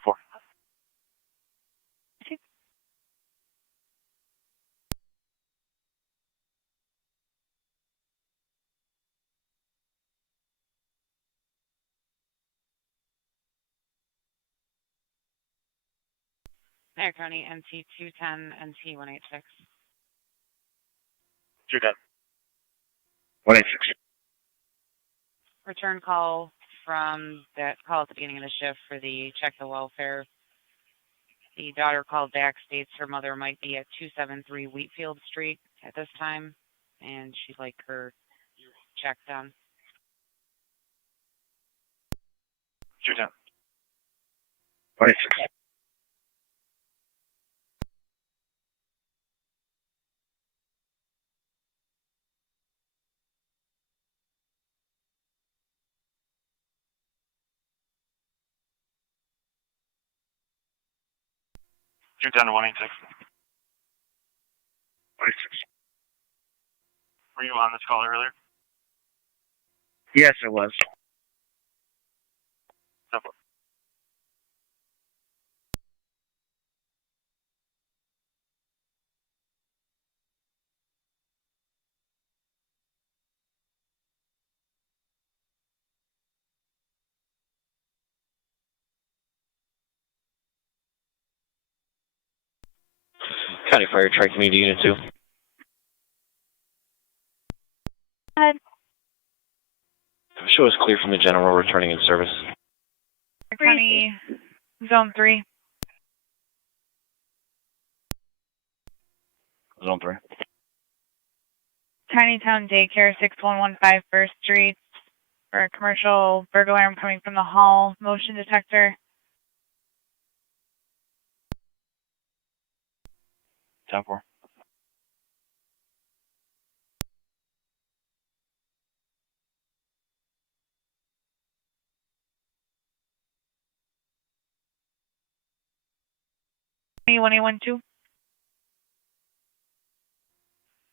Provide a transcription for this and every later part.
4. Niagara County, NT 210, NT 186. 210. 186. Return call from that call at the beginning of the shift for the check the welfare. The daughter called back, states her mother might be at 273 Wheatfield Street at this time, and she'd like her check done. 210. 186. Two ten to 186. 186. Were you on this call earlier? Yes, it was. Simple. County Fire Tri Community Unit 2. Show is clear from the general returning in service. County Zone 3. Zone 3. Tiny Town Daycare, 6115 First Street. For a commercial burglar alarm coming from the hall. Motion detector. 10-4. County 1812.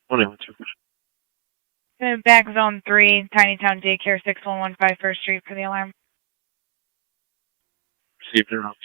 182. Back Zone 3, Tiny Town Daycare, 6115 First Street for the alarm. Received and routed.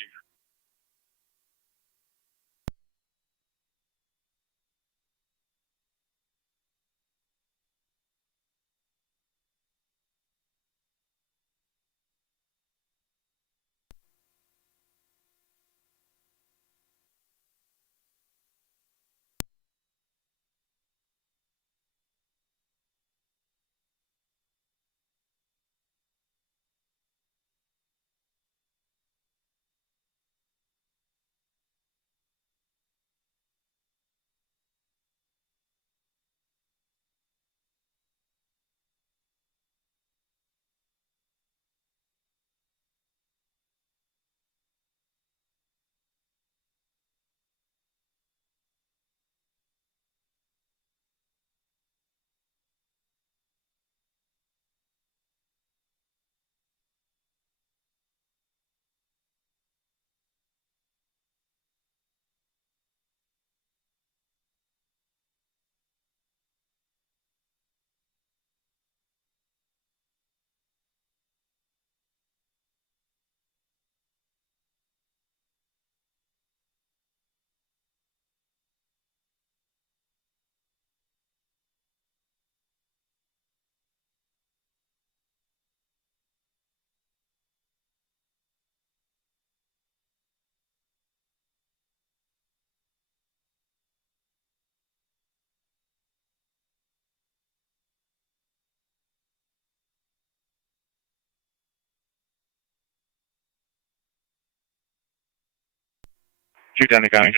Two ten to county.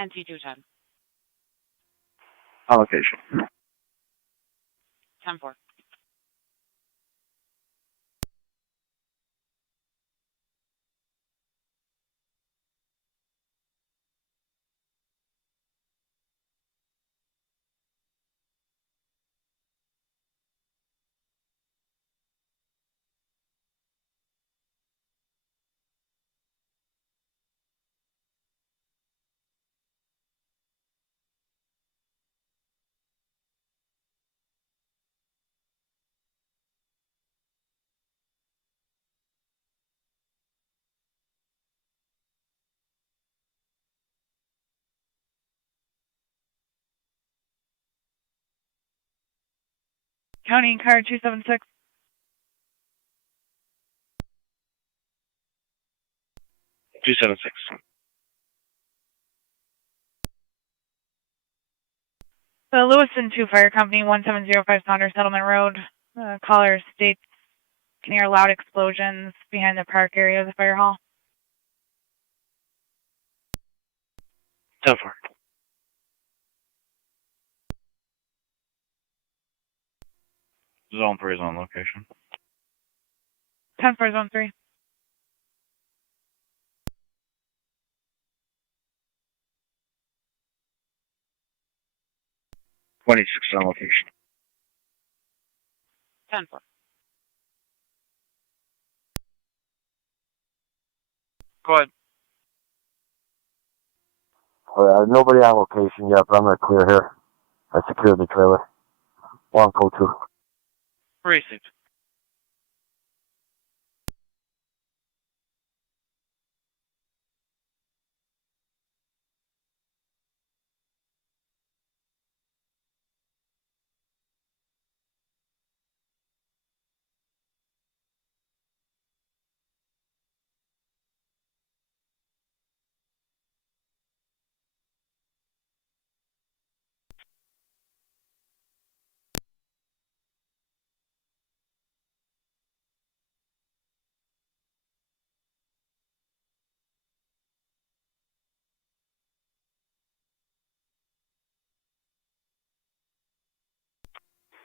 NT 210. Allocation. 10-4. County, car 276. Two 276. The Lewiston 2 Fire Company, 1705 Saunders Settlement Road. Caller states can hear loud explosions behind the park area of the fire hall. 10-4. Zone 3 is on location. 10-4, Zone 3. $26 on location. 10-4. Go ahead. Nobody on location yet, but I'm going to clear here. I secured the trailer. Long code 2. Received.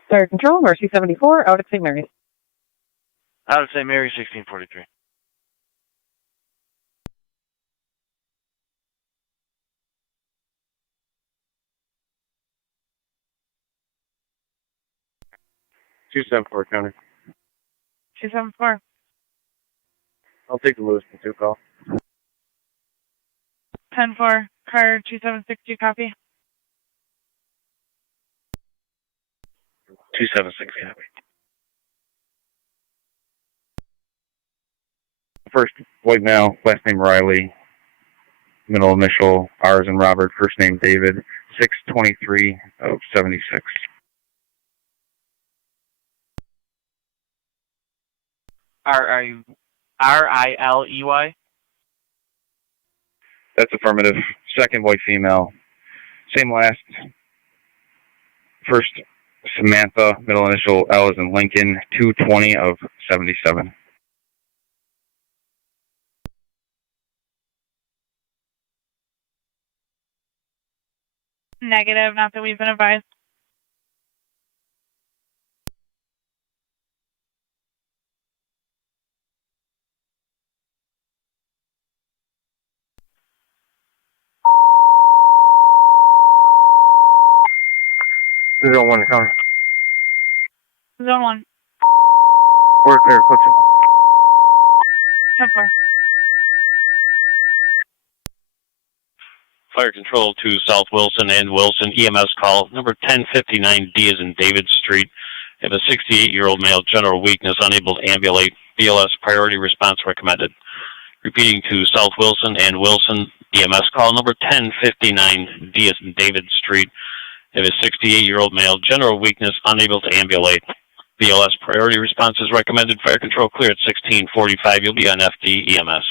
Fire Control, Mercy 74, out at St. Mary's. Out of St. Mary, 1643. Two 7-4 county. 274. I'll take the Lewiston 2 call. 10-4, car 2762, copy. 276 copy. First, white male, last name Riley, middle initial, R as in Robert, first name David, 623 of 76. R-I-L-E-Y? That's affirmative. Second, white female, same last. First, Samantha, middle initial, L as in Lincoln, 220 of 77. Negative, not that we've been advised. Zone 1 county. Zone 1. We're clear, code 2. 10-4. Fire Control to South Wilson and Wilson EMS call number 1059D is in David Street. Have a 68-year-old male, general weakness, unable to ambulate. BLS priority response recommended. Repeating to South Wilson and Wilson EMS call number 1059D is in David Street. Have a 68-year-old male, general weakness, unable to ambulate. BLS priority response is recommended. Fire Control clear at 1645. You'll be on FD EMS.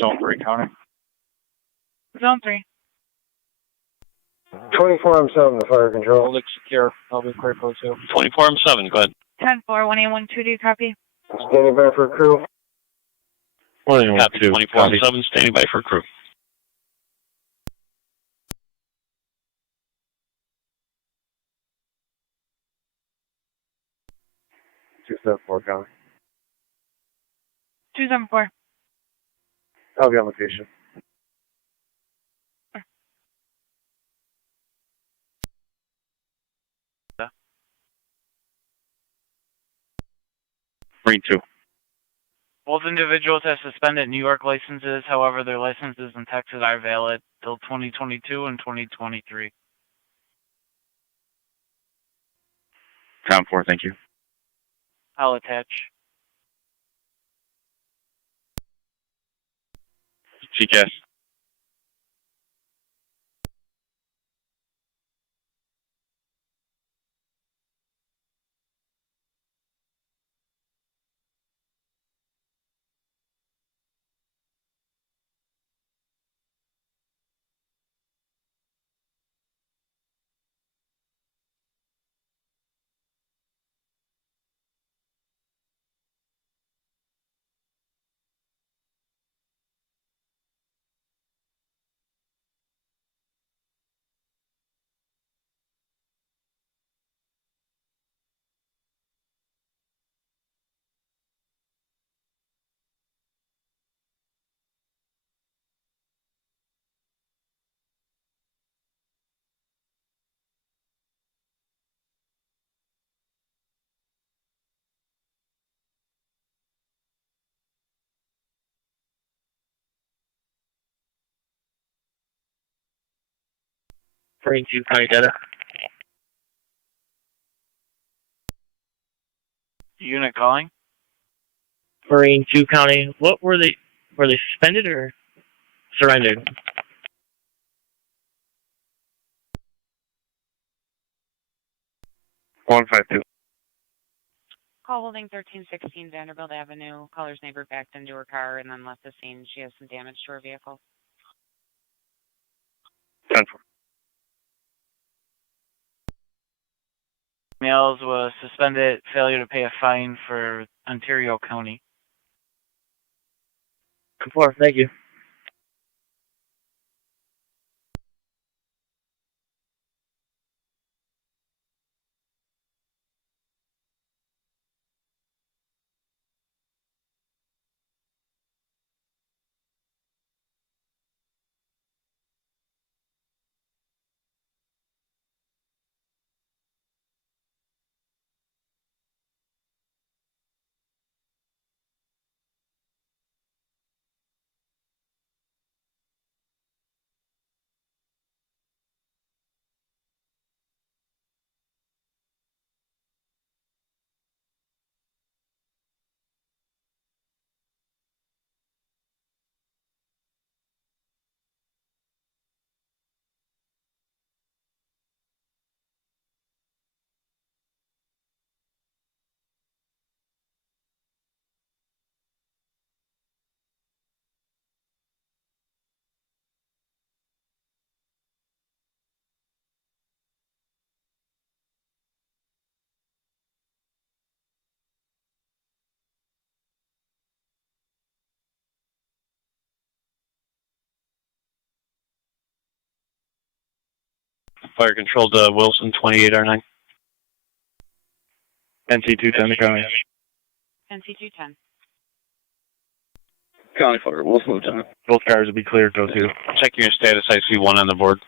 Zone 3 county. Zone 3. 24-7 to fire control. Hold it secure. I'll be clear code 2. 24M7, go ahead. 10-4, 1812, copy. Standing by for crew. Copy 24M7, standing by for crew. Two 7-4 county. 274. I'll be on location. Marine 2. Both individuals have suspended New York licenses. However, their licenses in Texas are valid till 2022 and 2023. Tom 4, thank you. I'll attach. CCAS. Marine 2, County data. Unit calling. Marine 2 County, what were they suspended or surrendered? One 5-2. Call holding 1316 Vanderbilt Avenue. Caller's neighbor backed into her car and then left the scene. She has some damage to her vehicle. 10-4. Males was suspended failure to pay a fine for Ontario County. 4, thank you. Fire control to Wilson, 28R9. NC 210 to County. NC210. County Fire, Wilson Lieutenant. Both cars will be cleared, go to. Checking your status, I see one on the board.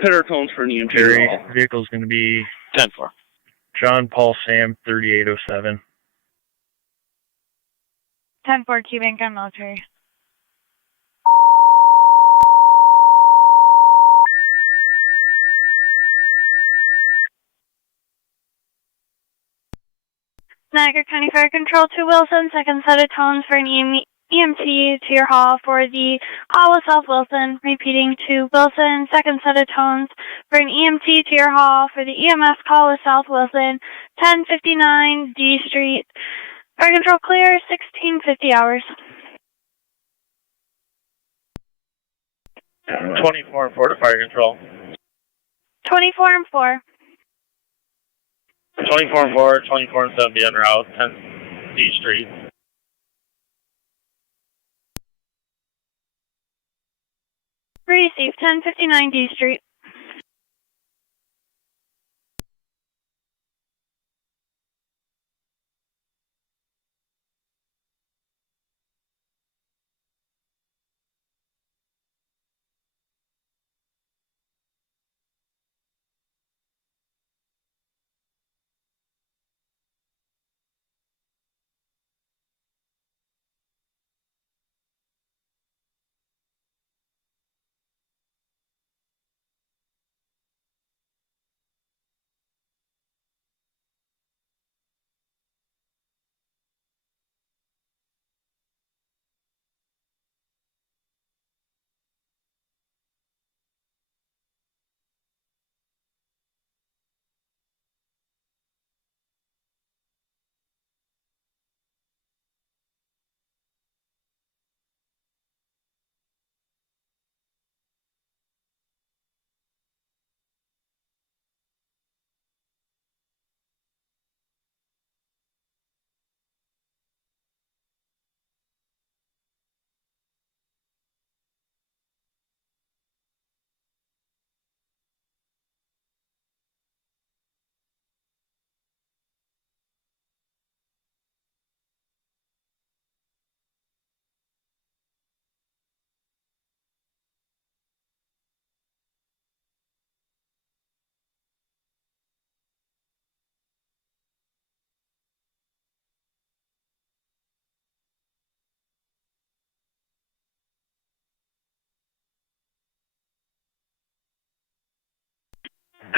Hitter tones for an EMT. Jerry, vehicle's going to be 10-4. John Paul Sam 3807. 10-4 Q-Bank on military. Niagara County Fire Control to Wilson, second set of tones for an EMT to your hall for the call with South Wilson. Repeating to Wilson, second set of tones for an EMT to your hall for the EMS call with South Wilson, 1059 D Street. Fire Control clear, 1650 hours. 24 and 4 to Fire Control. 24 and 4. 24 and 4, 24 and 7 be en route, 10 D Street. Receive 1059 D Street.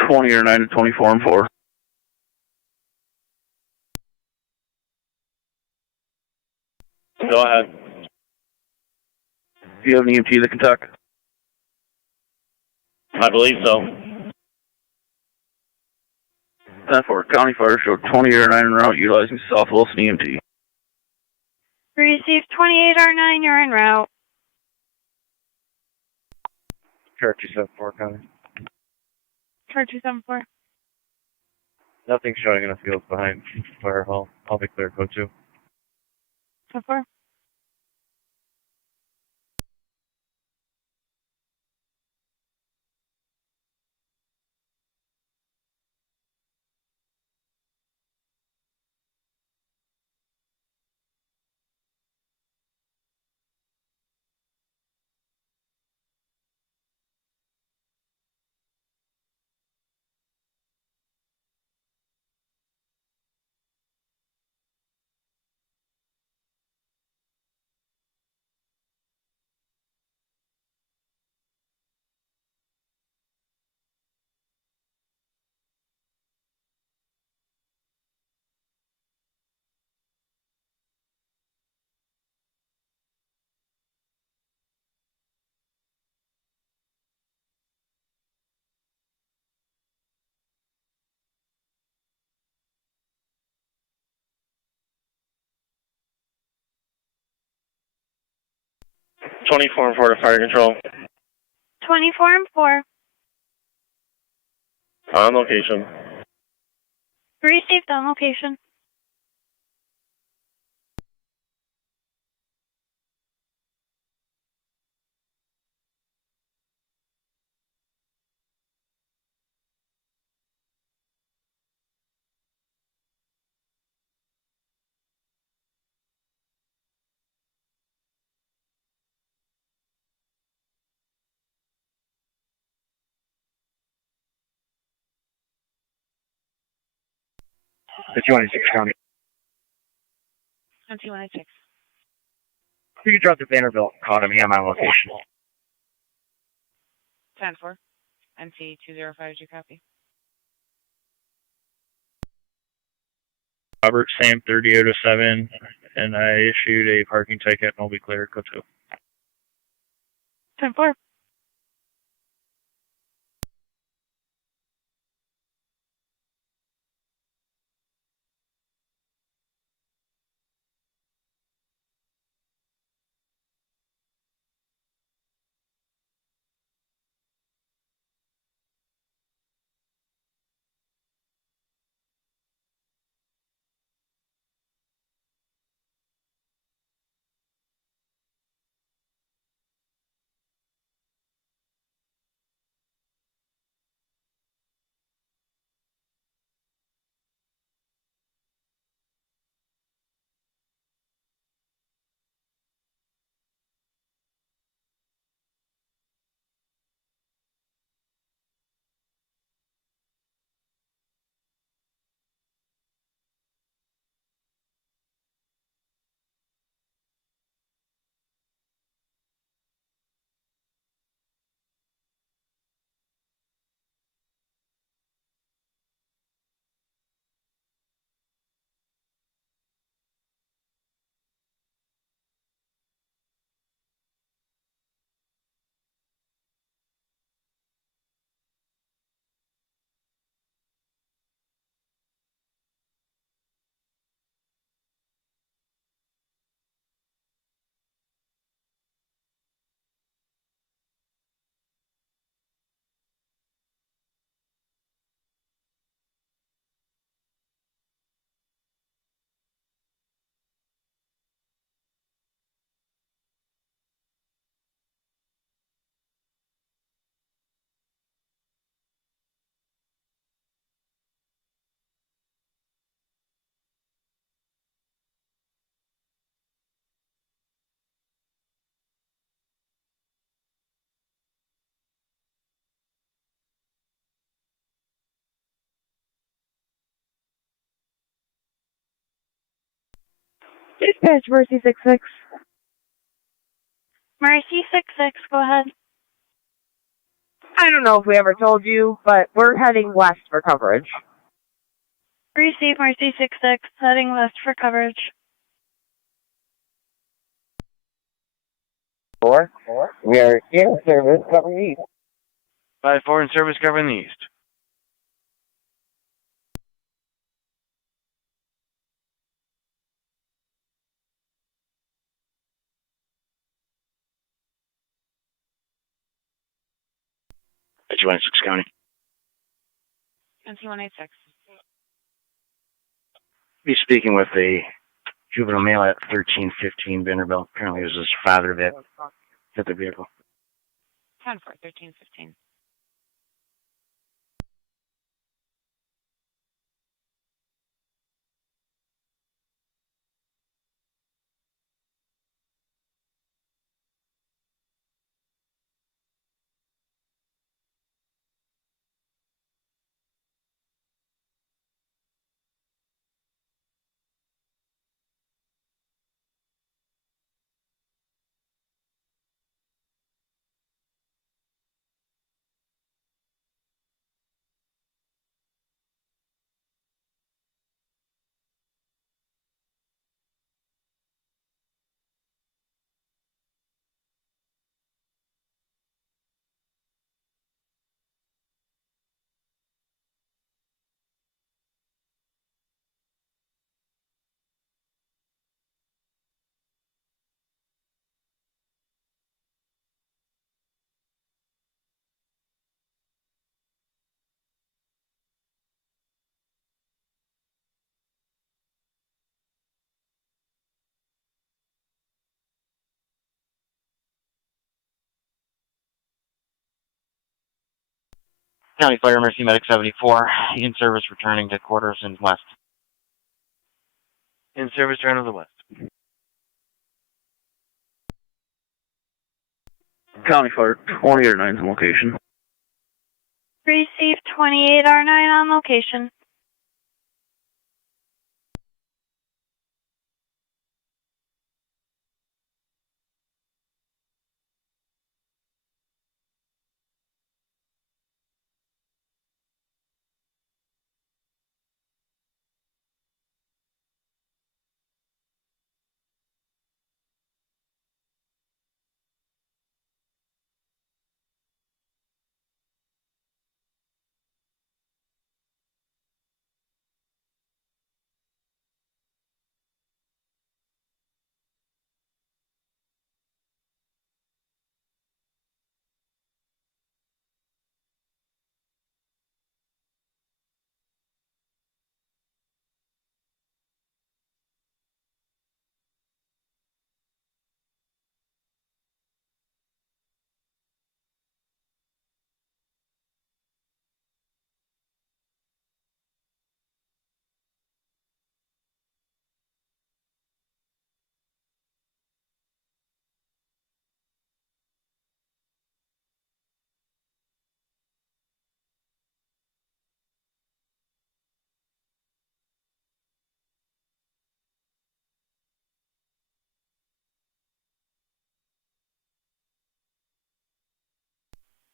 20 or 9 to 24 and 4. Go ahead. Do you have an EMT that can talk? I believe so. 10-4, County Fire Show 20 or 9 en route utilizing South Wilson EMT. Received 28R9, you're en route. Char 274, County. Chart 274. Nothing showing in the field behind Fire Hall. I'll be clear, code 2. 10-4. Twenty-four and 4 to fire control. 24 and 4. On location. Received on location. The 296 County. 216. You can drop the Vanderbilt Economy on my location. 10-4. NC 205, did you copy? Robert, Sam 3007, and I issued a parking ticket and I'll be clear, code 2. 10-4. Dispatch, Mercy 66. Mercy 66, go ahead. I don't know if we ever told you, but we're heading west for coverage. Receive Mercy 66, heading west for coverage. 4. We are in service covering east. 5-4 in service covering the east. H186 County. NC-186. Be speaking with a juvenile male at 1315 Vanderbilt. Apparently it was his father that hit the vehicle. 10-4, 1315. County Fire Mercy Medic 74, in service returning to quarters in west. In service turn of the west. County Fire 2809's in location. Receive 28R9 on location.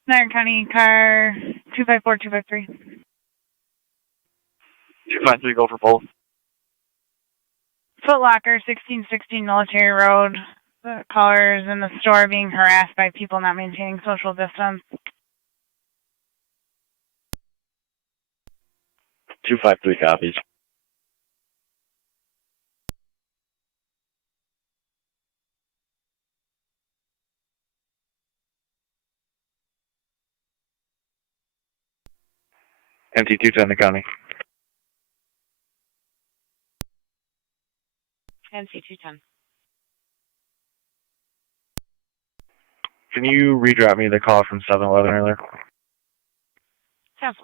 Niagara County car 254, 253. 253, go for both. Foot Locker 1616 Military Road. The caller is in the store being harassed by people not maintaining social distance. 253 copies. NC-210 the county. NC-210. Can you redrop me the call from 711 earlier? 10-4.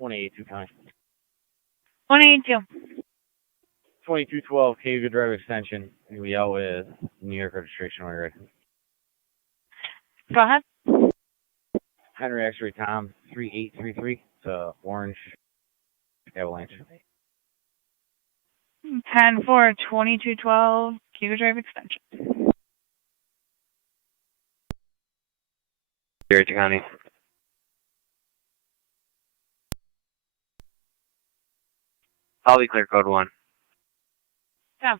182 County. 182. 2212 Cayuga Drive Extension. You'll be out with New York registration when you're ready. Go ahead. Henry X-ray Tom 3833. It's a orange Avalanche. 10-4, 2212 Cayuga Drive Extension. Gary County. I'll be clear code 1. 10-4.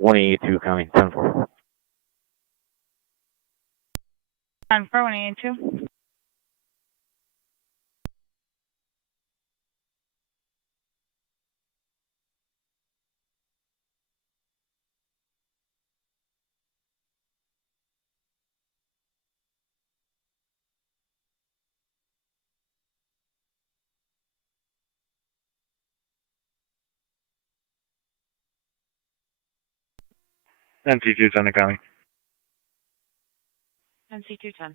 $182 County. 10-4. 10-4, 182. NC2 10 County. NC210.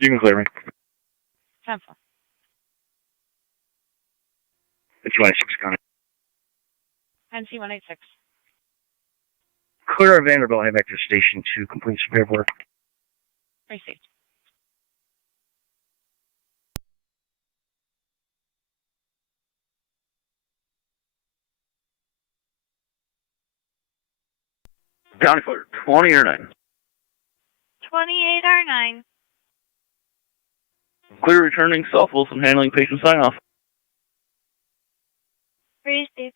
You can clear me. 10-4. It's 26 County. NC186. Clear of Vanderbilt, head back to Station 2, complete some paperwork. Received. County clear. 20 or 9. 28 or 9. Clear returning South Wilson handling patient sign off. Received.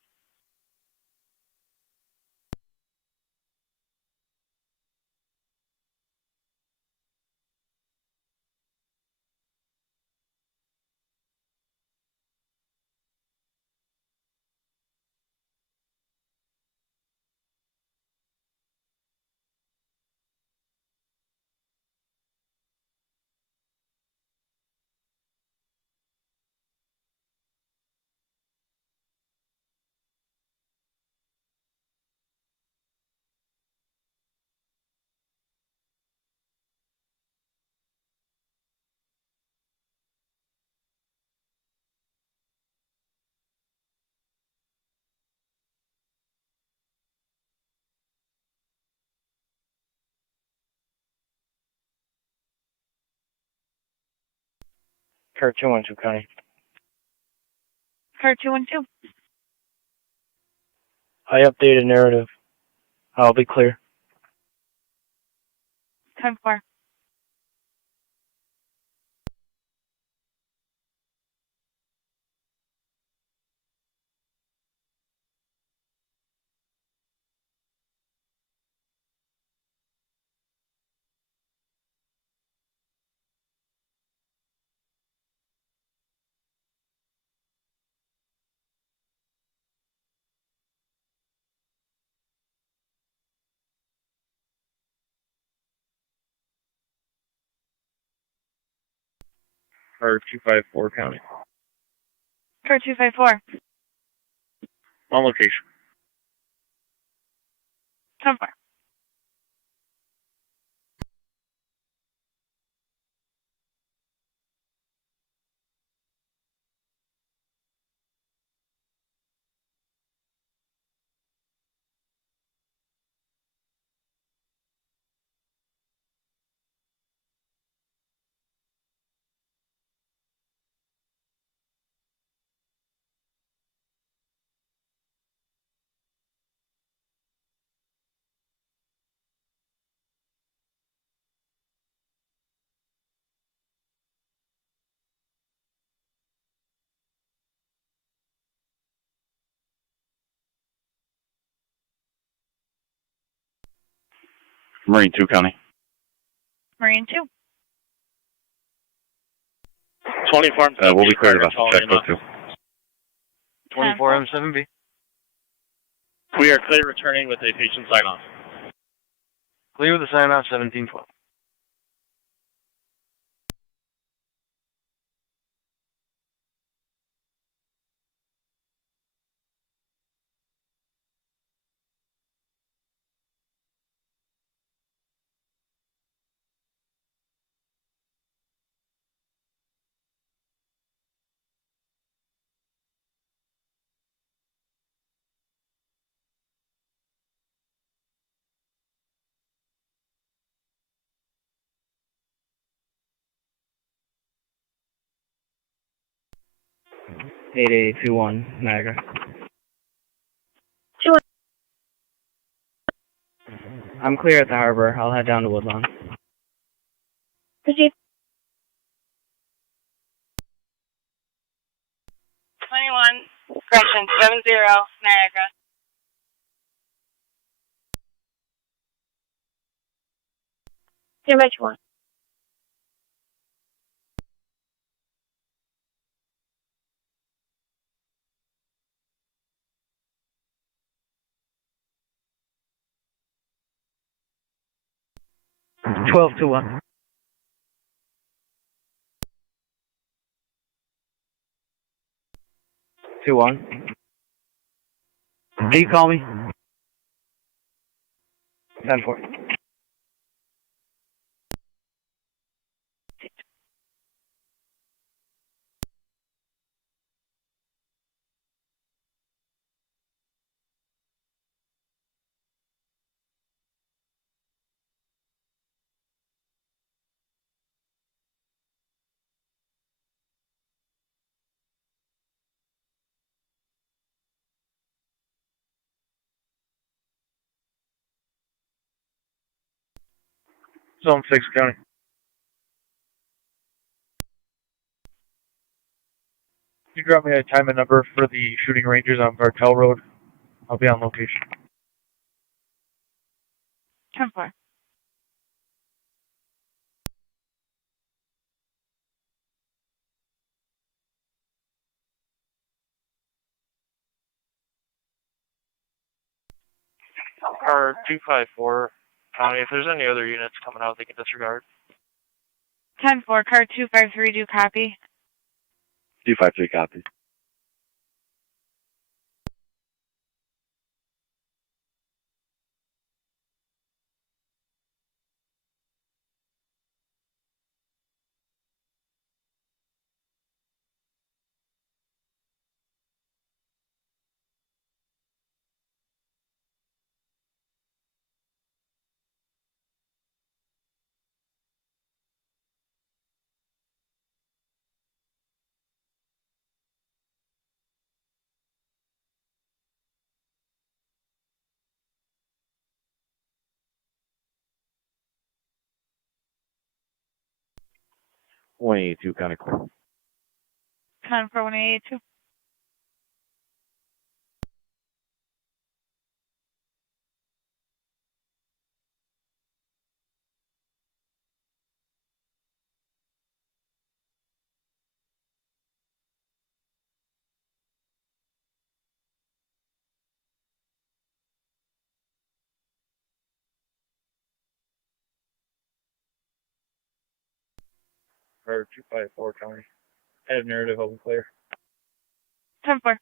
Car 212 County. Car 212. I updated narrative. I'll be clear. 10-4. Or 254 County. Car 254. On location. 10-4. Marine 2 County. Marine 2. 24 M7B. We'll be cleared about check code 2. 24 M7B. We are clear returning with a patient sign-off. Clear with the sign-off 1712. Niagara. 2-1. I'm clear at the harbor. I'll head down to Woodlawn. Proceed. 21, correction, 70, Niagara. Stand by 21. Mm-hmm. 12-1. 2-1. Can you call me? 10-4. Zone 6 County. Can you drop me a time and number for the shooting ranges on Bartell Road? I'll be on location. 10-4. Car 254 County, if there's any other units coming out, they can disregard. 10-4, car 253, do copy. 253 copy. .182 County Clear. 10-4, 182. Car 254 County. Head narrative open clear. 10-4.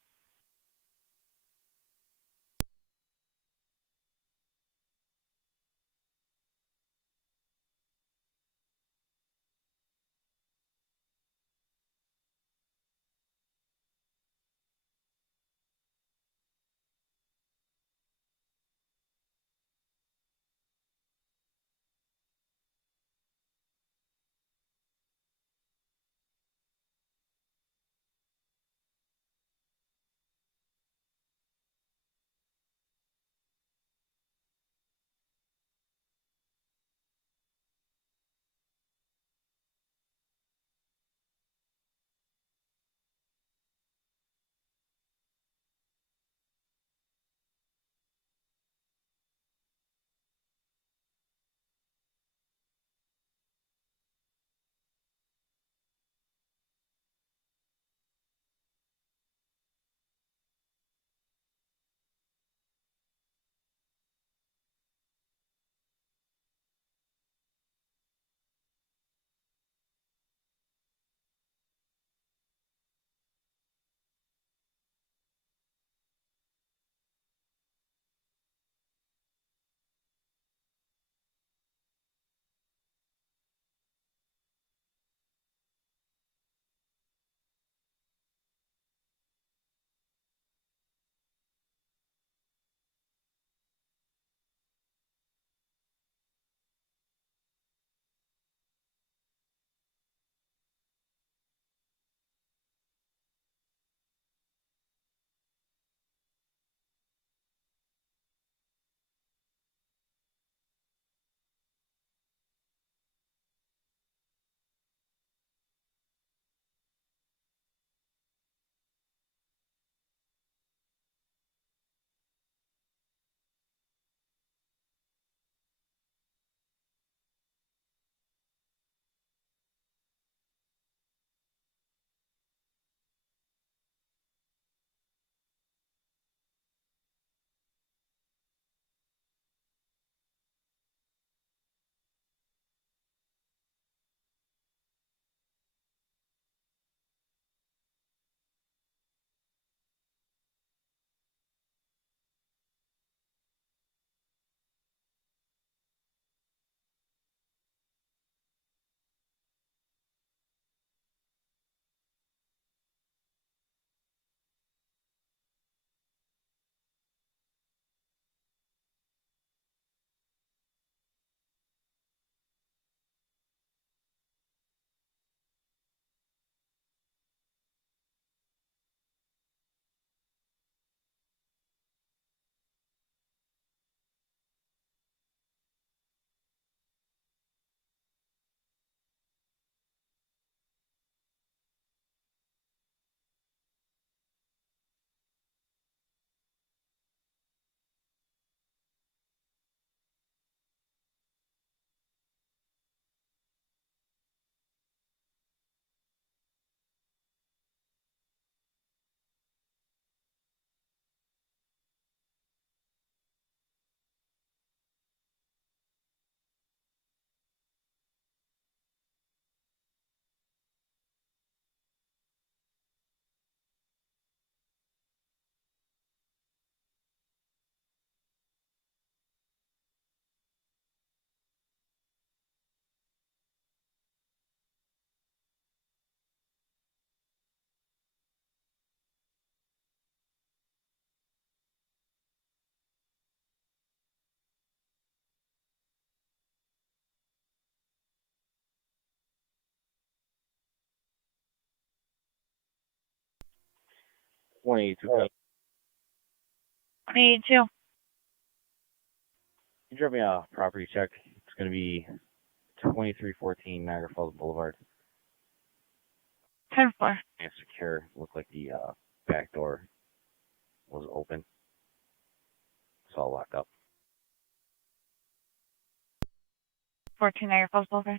22. Can 22. you drop me a property check? It's going to be 2314 Niagara Falls Boulevard. 10-4. And secure. Looked like the back door was open. It's all locked up. 14 Niagara Falls Boulevard.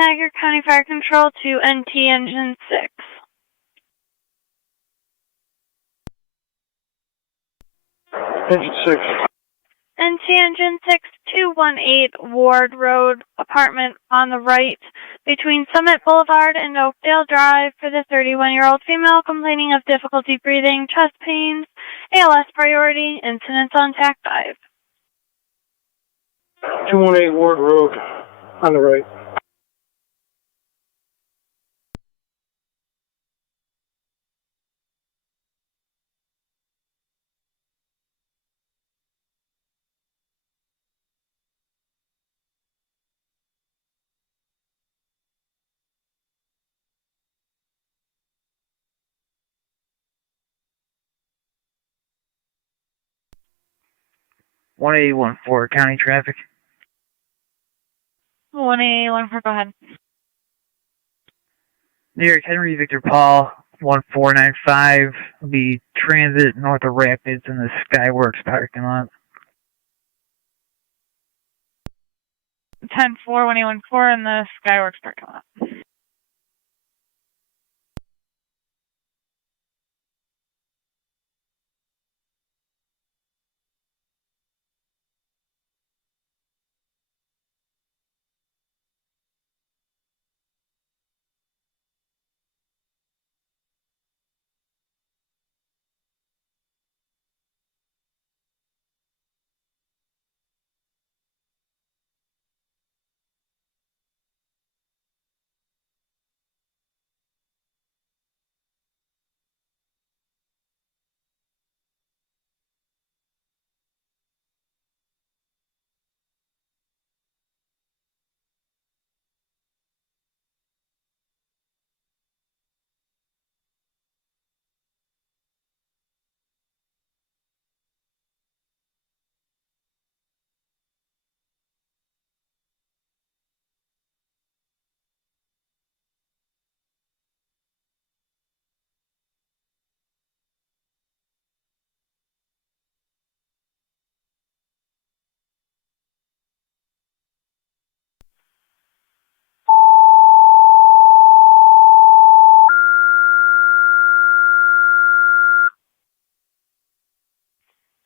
Niagara County Fire Control to NT Engine 6. Engine 6. NT Engine 6, 218 Ward Road, apartment on the right, between Summit Boulevard and Oakdale Drive, for the 31-year-old female complaining of difficulty breathing, chest pains, ALS priority, incidents on TAC 5. 218 Ward Road. On the right. One 114 county traffic. 1A14, go ahead. New York Henry Victor Paul 1495 will be transit north of Rapids in the Skyworks parking lot. 10-4, 1A14 in the Skyworks parking lot.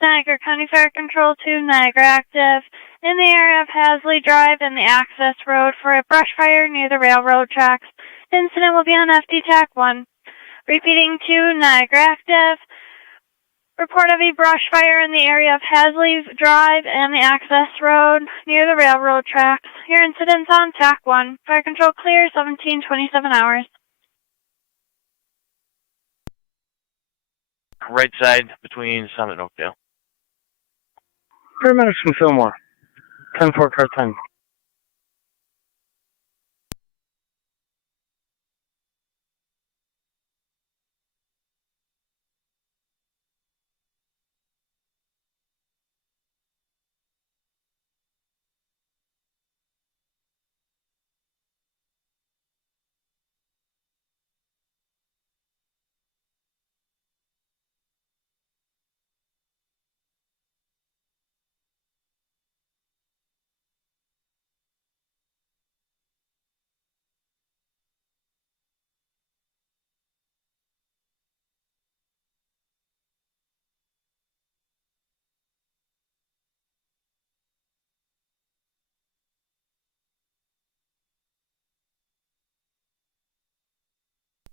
Niagara County Fire Control to Niagara active in the area of Hasley Drive and the access road for a brush fire near the railroad tracks. Incident will be on FD TAC 1. Repeating to Niagara active. Report of a brush fire in the area of Hasley Drive and the access road near the railroad tracks. Your incident's on TAC 1. Fire control clear, 1727 hours. Right side between Summit and Oakdale. Paramedics from Fillmore. 10-4, car 10.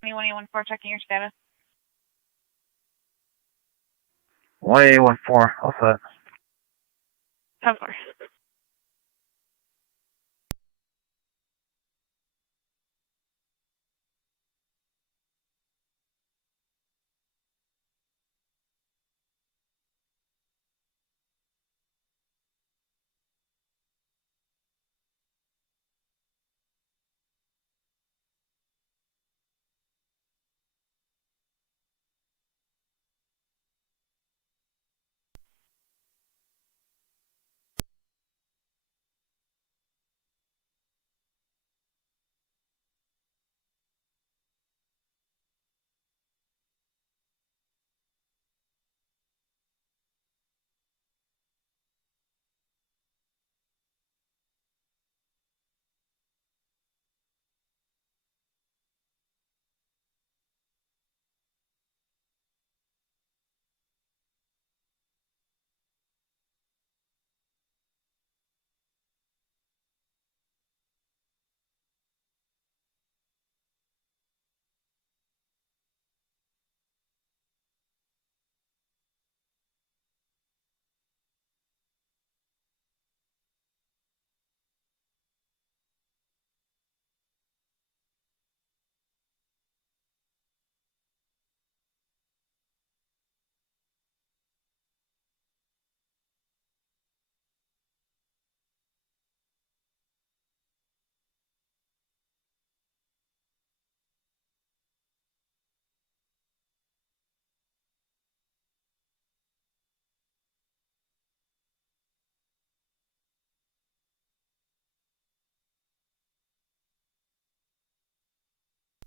Anyone 1A14 checking your status. 1A14, all set. 10-4.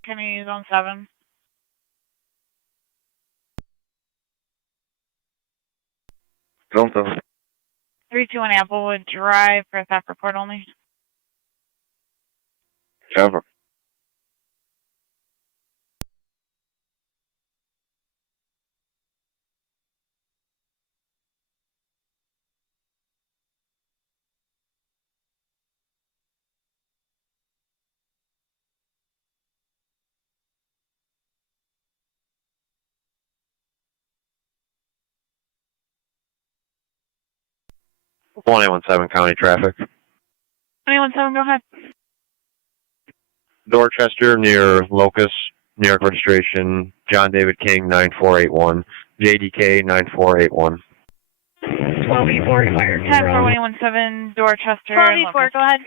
Kenny Zone 7. Zone 7. 321 Applewood Drive for theft report only. Ever. One 817 county traffic. 217, go ahead. Dorchester near Locust, New York registration, John David King 9481, JDK 9481. 12E4 fire. 10-4-117 Dorchester. 12E4, go ahead.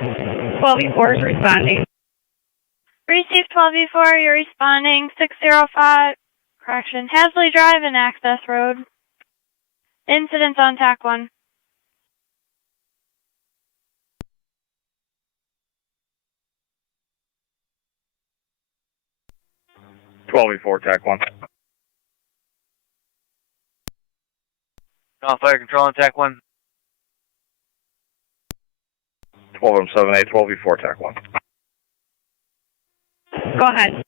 12E4 is responding. Receive 12E4, you're responding 605, Hasley Drive and Access Road. Incidents on TAC 1. TAC 1. Fire control on TAC 1. 12M7A, 12E4 TAC 1. Go ahead.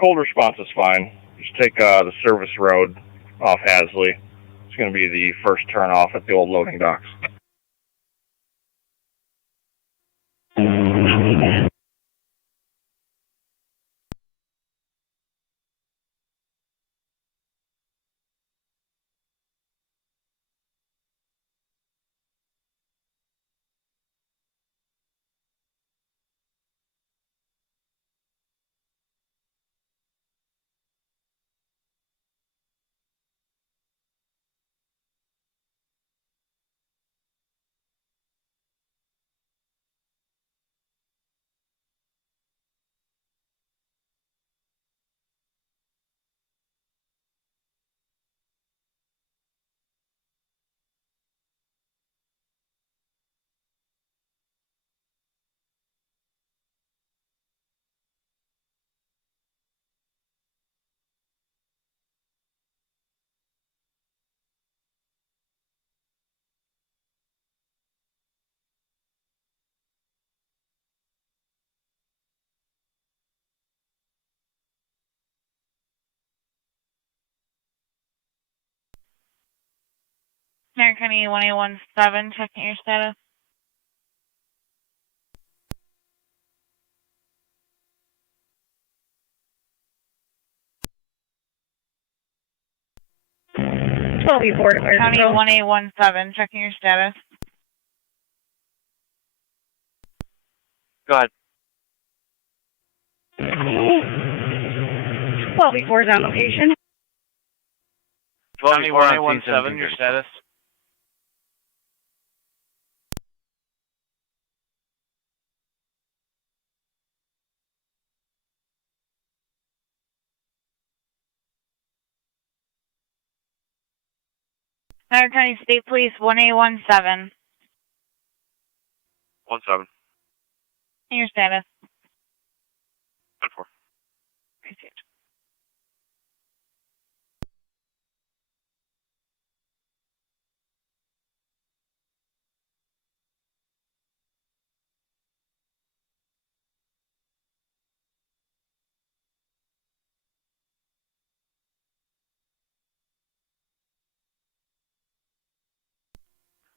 Cold response is fine. Just take the service road off Hasley. It's going to be the first turn off at the old loading docks. American County 1817, checking your status. County 1817, checking your status. Go ahead. 12E4 is on location. County 1817, your status. Niagara County State Police 1817. 17. Your status. 4. Received.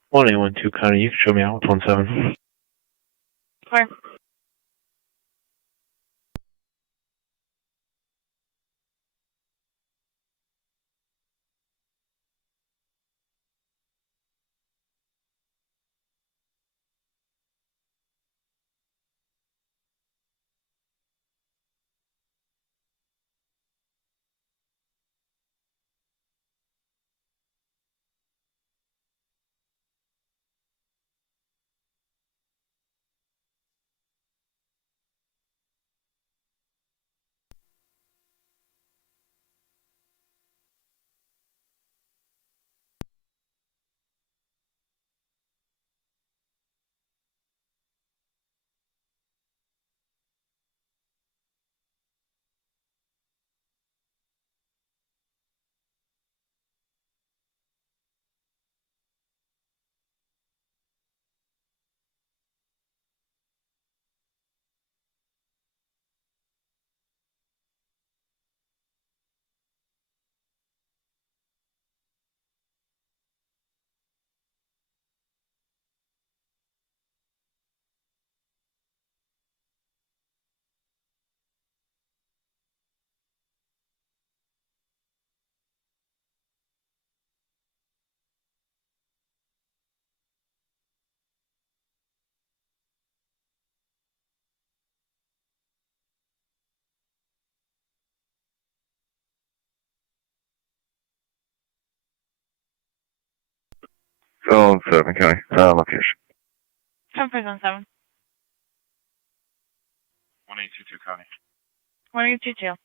One 812 county, you can show me out with 17. Clear. Zone 7 County. Location. 10% 7. 1822 County. 1822.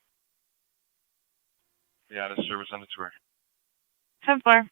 Yeah, this service on the tour. 10-4.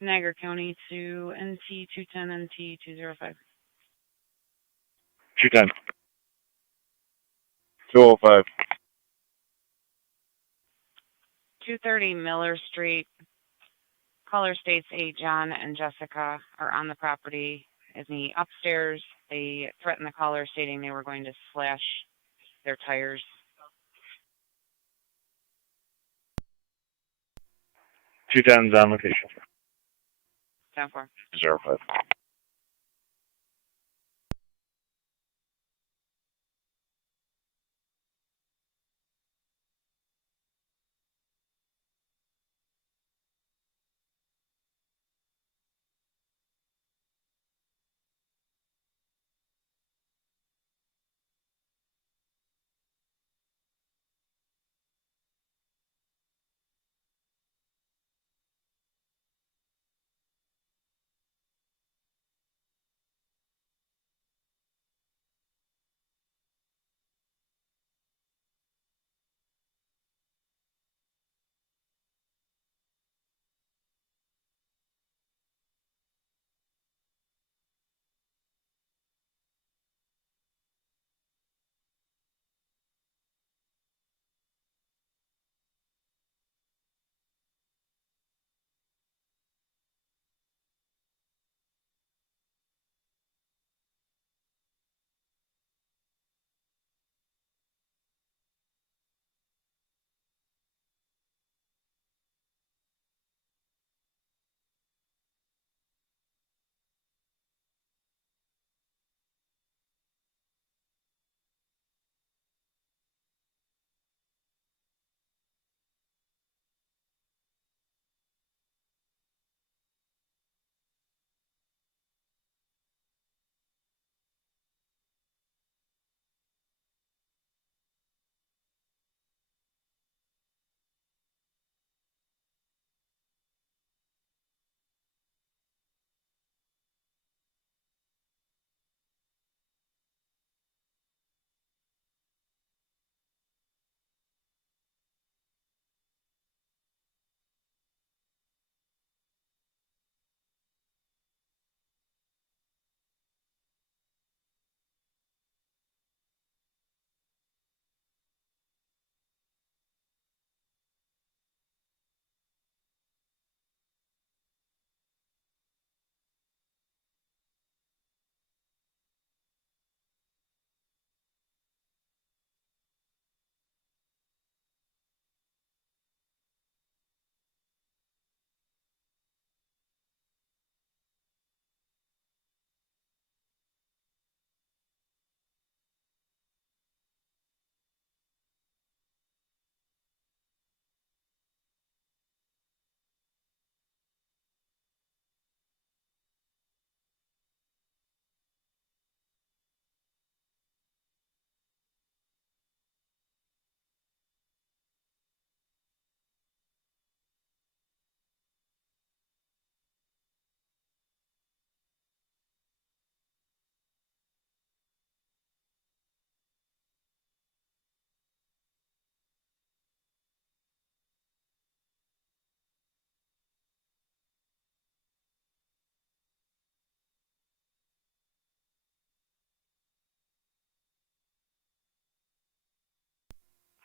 Niagara County to NT 210 NT 205. 210. 205. 230 Miller Street. Caller states a John and Jessica are on the property. In the upstairs, they threatened the caller, stating they were going to slash their tires. 210's on location. 10-4. 05.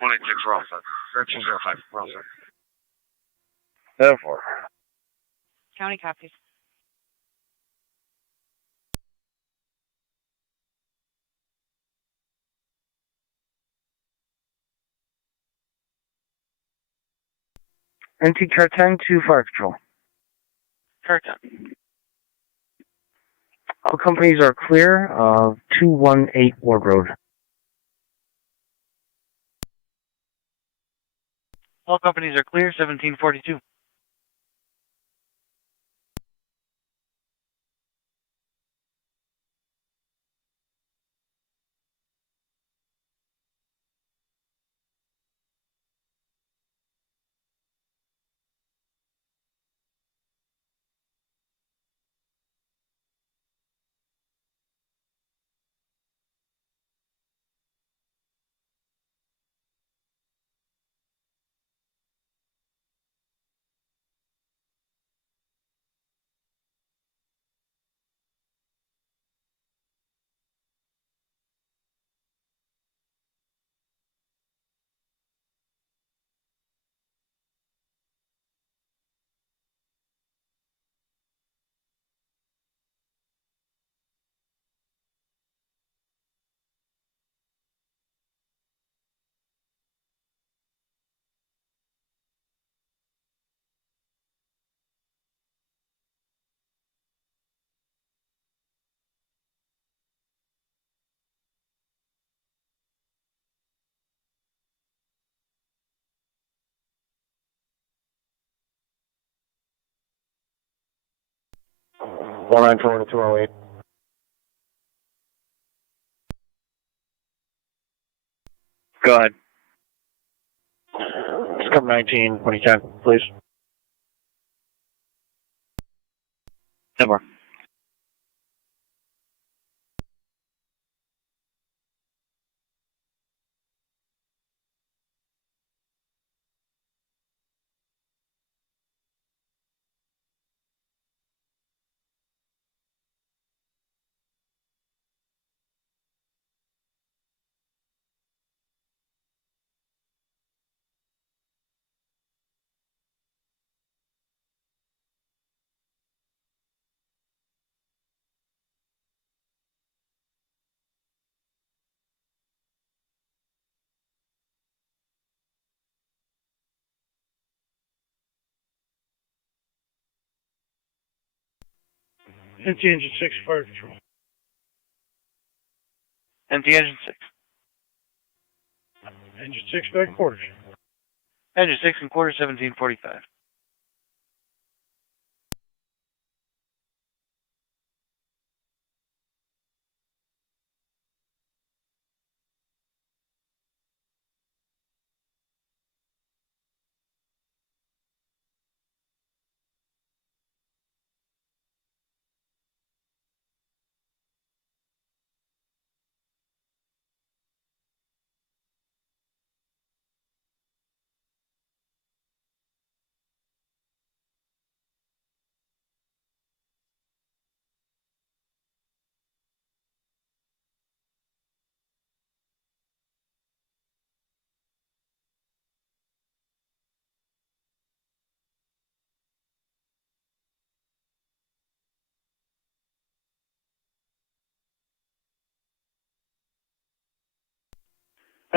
186, we're all set. 1305, we're all set. 7-4. County copies. NT Car 10 to Fire Control. Car 10. All companies are clear. 218 Ward Road. All companies are clear, 1742. One 920 to 208. Go ahead. Scum 19, 2010, please. 10 more. NT Engine 6, Fire Control. NT Engine 6. Engine 6, back quarters. Engine 6 and quarter, 1745.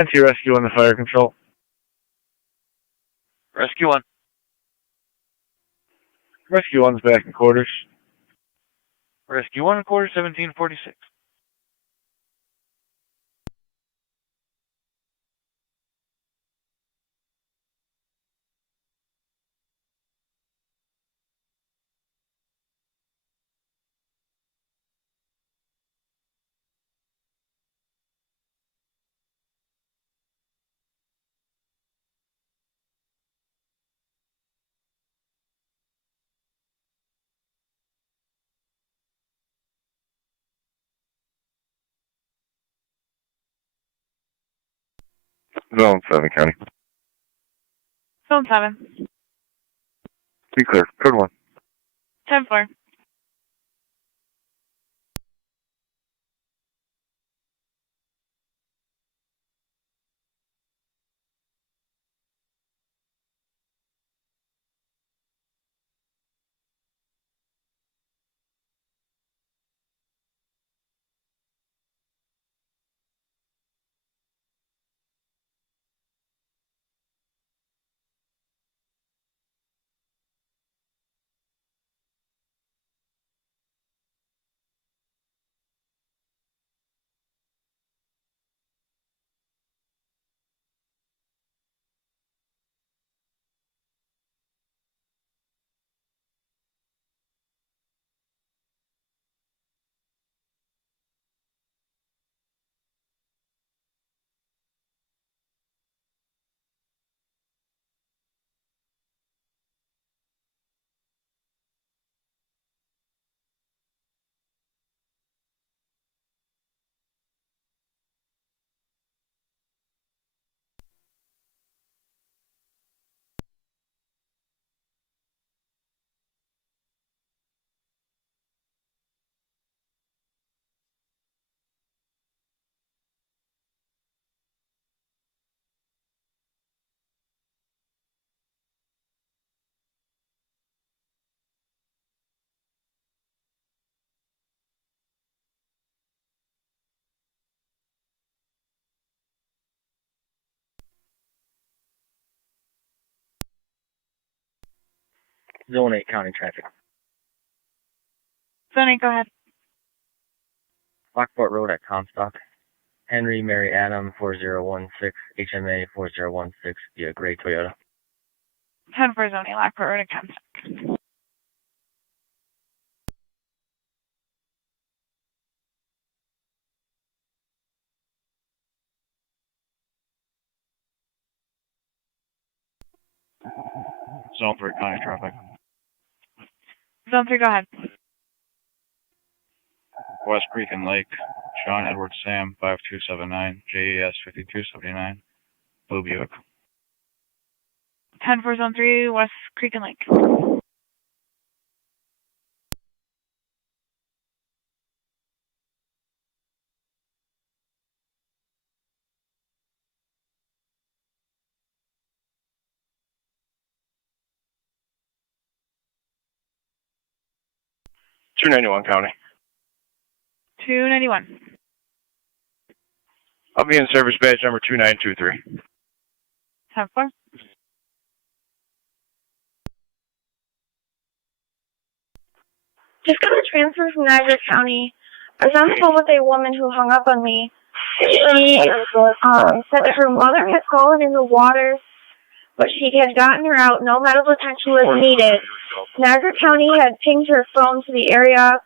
NT Rescue on the Fire Control. Rescue 1. Rescue 1's back in quarters. Rescue 1 and quarter, 1746. Zone 7, County. Zone 7. Be clear. Code 1. 10-4. Zone 8 county traffic. Zone 8, go ahead. Lockport Road at Comstock. Henry Mary Adam 4016, HMA 4016, via gray Toyota. 10 for Zone 8, Lockport Road at Comstock. Zone 3 county traffic. Zone 3, go ahead. West Creek and Lake. Sean Edward Sam 5279, JES 5279, Blue Buick. 10 for Zone 3, West Creek and Lake. $291 county. 291. I'll be in service badge number 2923. 10-4. Just got a transfer from Niagara County. I was on the phone with a woman who hung up on me. She said that her mother had fallen in the water, but she had gotten her out. No medical attention was needed. Niagara County had pinged her phone to the area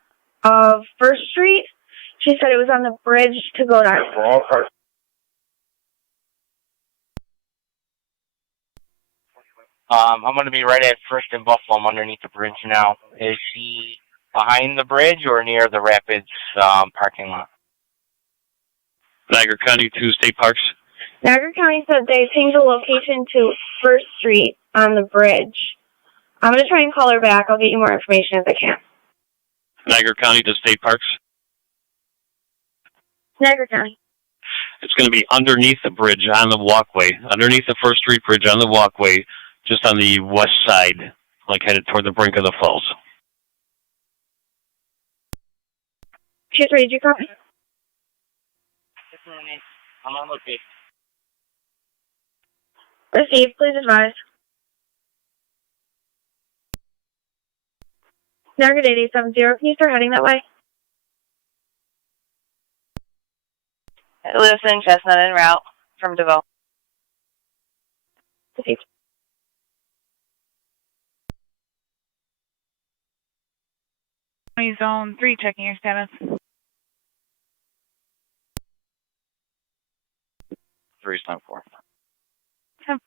of 1st Street. She said it was on the bridge to go down. I'm going to be right at 1st and Buffalo. I'm underneath the bridge now. Is she behind the bridge or near the Rapids parking lot? Niagara County 2 State Parks. Niagara County said they pinged the location to 1st Street on the bridge. I'm going to try and call her back. I'll get you more information as I can. Niagara County to State Parks. Niagara County. It's going to be underneath the bridge on the walkway, underneath the 1st Street Bridge on the walkway, just on the west side, like headed toward the brink of the falls. She's ready to copy. I'm on location. Received. Please advise. Niagara 8870. Can you start heading that way? Lewiston, Chestnut, en route from DeVille. Received. Zone 3, checking your status. 374. 10-4.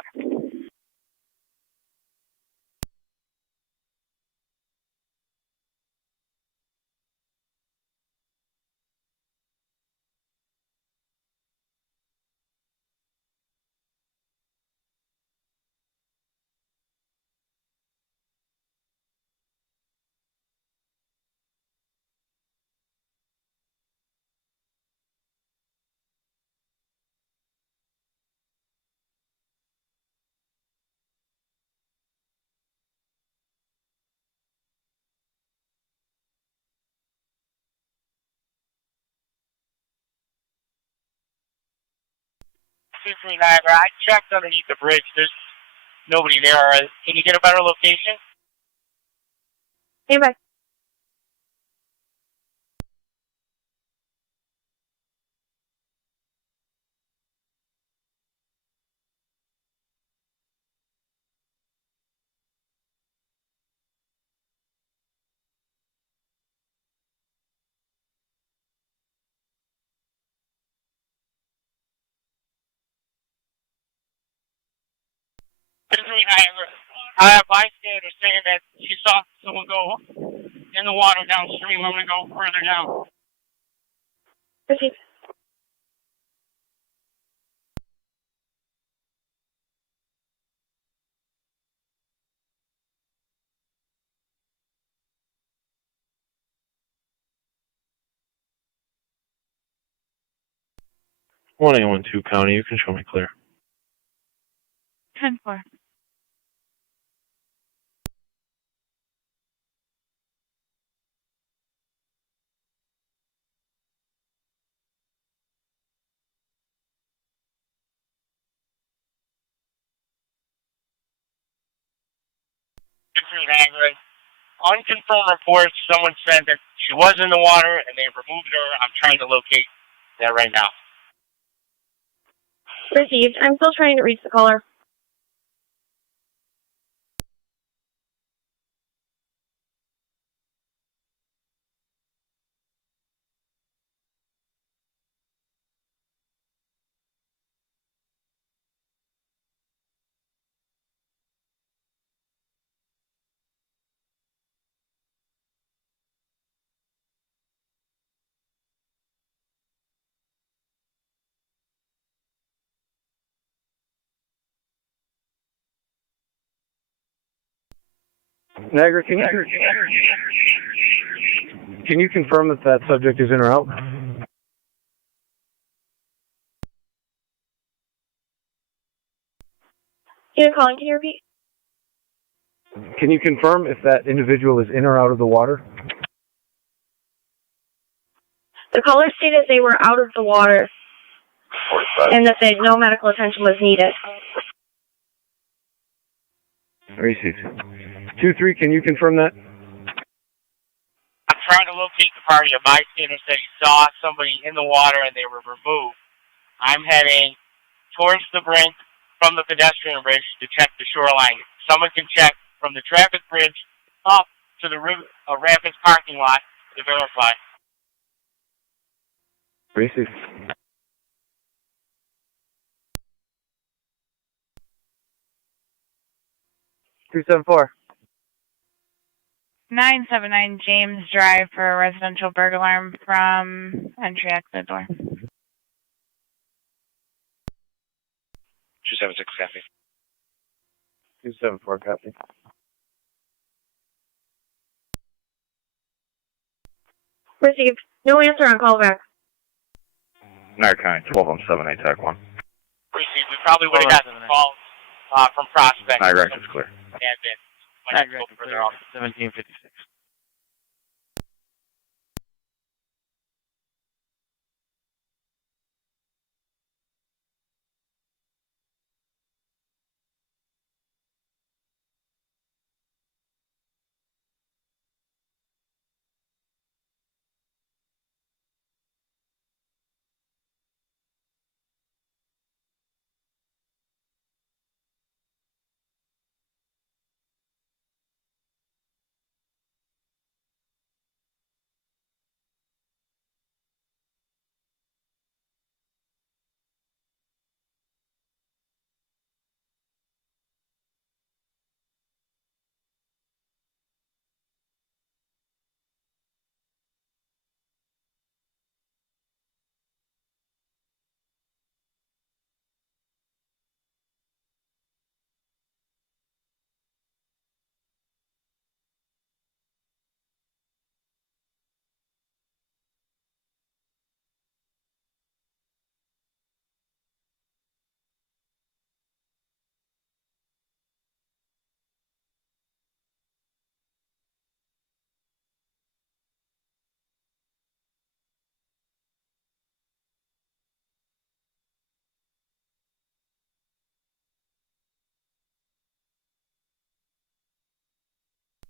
Niagara. I checked underneath the bridge. There's nobody there. Can you get a better location? Hey, bye. Niagara. I have bystanders saying that she saw someone go in the water downstream. I'm going to go further down. Received. One A 12 county. You can show me clear. 10-4. through Niagara. Unconfirmed reports, someone said that she was in the water and they removed her. I'm trying to locate that right now. Received. I'm still trying to reach the caller. Niagara, can you confirm that that subject is in or out? You're calling, can you repeat? Can you confirm if that individual is in or out of the water? The caller stated they were out of the water and that no medical attention was needed. Received. 2-3, can you confirm that? I'm trying to locate the party. A bystander said he saw somebody in the water and they were removed. I'm heading towards the brink from the pedestrian bridge to check the shoreline. Someone can check from the traffic bridge up to the Rapids parking lot to verify. Received. $274. 979 James Drive for a residential burglar alarm from entry exit door. 276, copy. 274, copy. Received. No answer on callback. Niagara County 12 on 78 TAC 1. Received. We probably would have gotten calls from prospects. Niagara is clear. And then might go further off. 1756.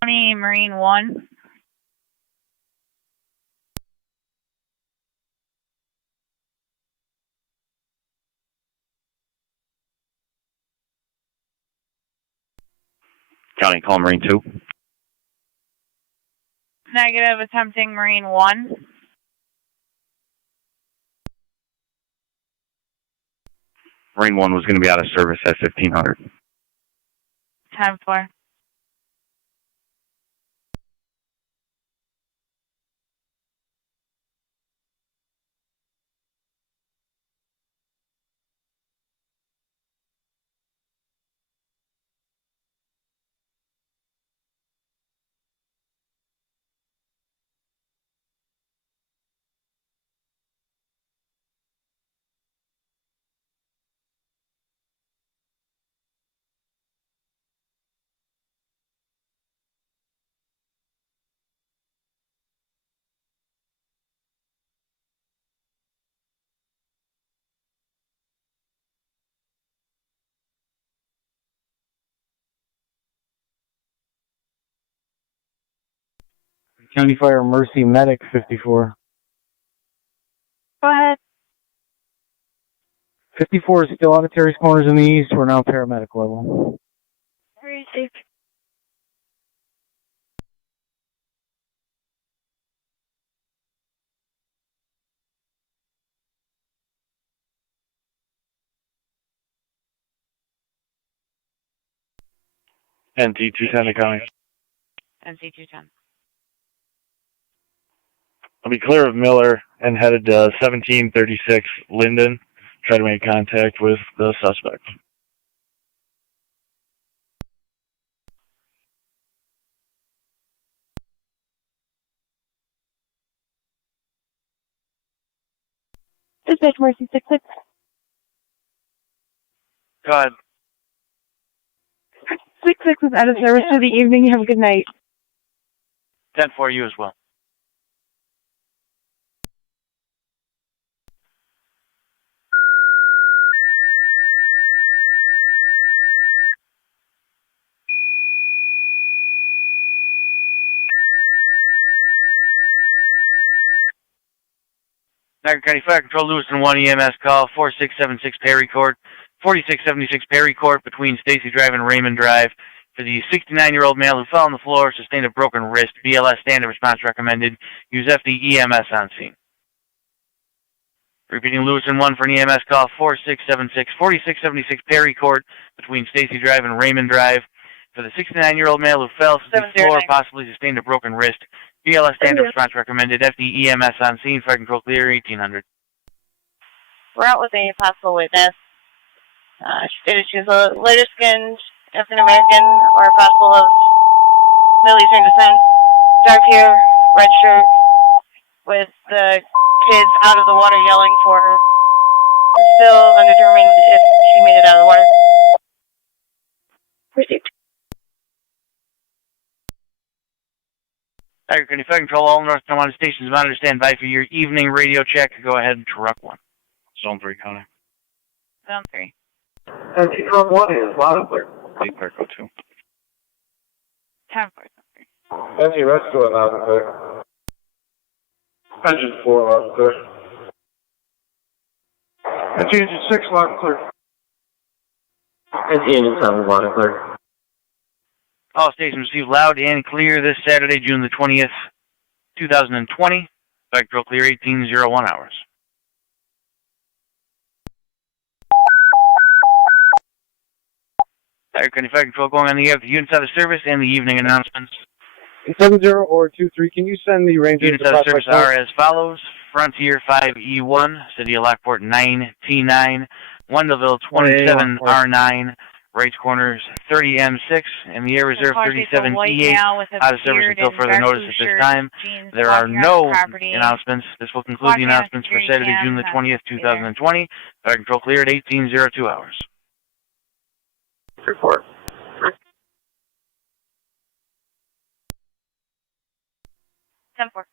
Marine 1. County, call Marine 2. Negative, attempting Marine 1. Marine 1 was going to be out of service at 1500. 10-4. County Fire Mercy Medic 54. Go ahead. 54 is still out of Terry's Corners in the east. We're now paramedic level. Very safe. NT 210 to County. NC 210. I'll be clear of Miller and headed to 1736 Linden. Try to make contact with the suspect. Dispatch Mercy 66. Go ahead. 66 is out of service for the evening. Have a good night. 10-4, you as well. Niagara County Fire Control, Lewiston 1 EMS call, 4676 Perry Court, 4676 Perry Court between Stacy Drive and Raymond Drive. For the 69-year-old male who fell on the floor, sustained a broken wrist. BLS standard response recommended. Use FD EMS on scene. Repeating Lewiston 1 for an EMS call, 4676 Perry Court between Stacy Drive and Raymond Drive. For the 69-year-old male who fell to the floor, possibly sustained a broken wrist. BLS standard response recommended. FD EMS on scene. Fire control clear, 1800. We're out with a possible witness. She stated she was a lighter-skinned African American or possible of Middle Eastern descent, dark hair, red shirt, with the kids out of the water yelling for her. Still undetermined if she made it out of the water. Received. Niagara County Fire Control, all North Tonawanda stations monitor stand by for your evening radio check. Go ahead and truck 1. Zone 3 County. Zone 3. And she drove 1 is loud and clear. Deep Park 02. 10-4. Any rescue loud and clear. Engine 4 loud and clear. And engine 6 loud and clear. And engine 7 loud and clear. All stations receive loud and clear this Saturday, June the 20th, 2020. Fire control clear, 1801 hours. Niagara County Fire Control going on the air with the units out of service and the evening announcements. 70 or 23, can you send the Rangers Units out of service are as follows. Frontier 5E1, City of Lockport 9T9, Wendellville 27R9, Rates Corners 30M6, and the Air Reserve 37E8 out of service until further notice at this time. There are no announcements. This will conclude the announcements for Saturday, June the 20th, 2020. Fire control clear at 1802 hours. Report. 10-4.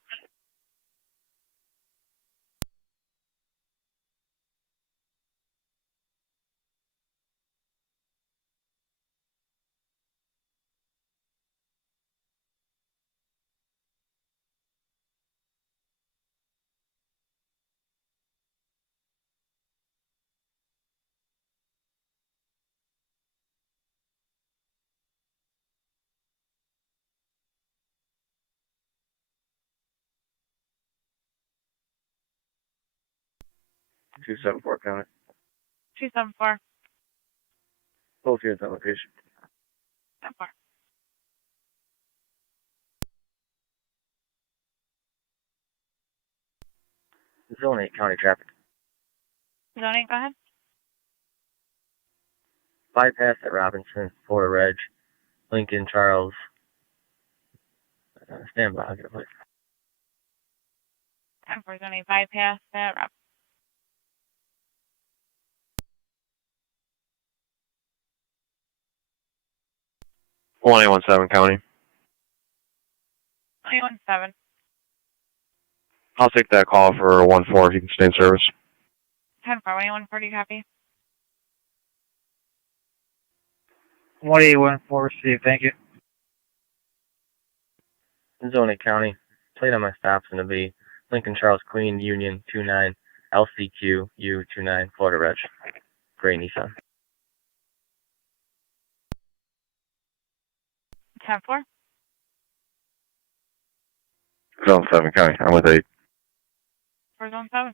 Two seven four County. 274. Both units on location. 10-4. Zone 8 County traffic. Zone 8, go ahead. Bypass at Robinson, Florida Reg, Lincoln, Charles. Stand by, I'll get a place. 10-4, Zone 8, bypass at Rob. One 817 County. 317. I'll take that call for 1-4 if you can stay in service. 10-4, 140, copy. 1814, Steve, thank you. Zone 8 County, plate on my stop's going to be Lincoln Charles Queen Union 29 LCQ U29 Florida Reg. Gray Nissan. 10-4. Zone 7 County. I'm with 8. For Zone 7.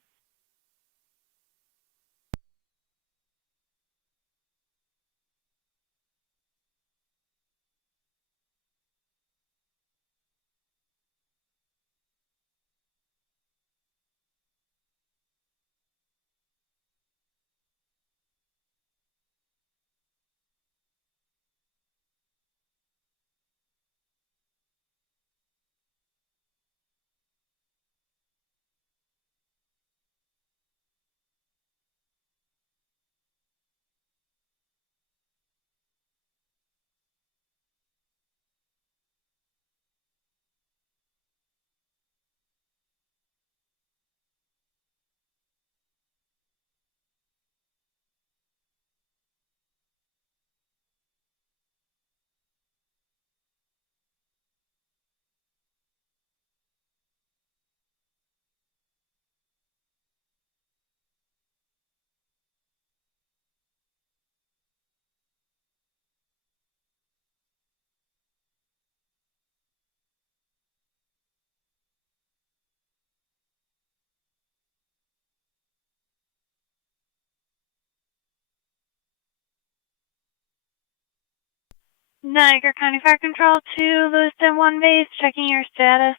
Niagara County Fire Control to Lewiston 1 base, checking your status.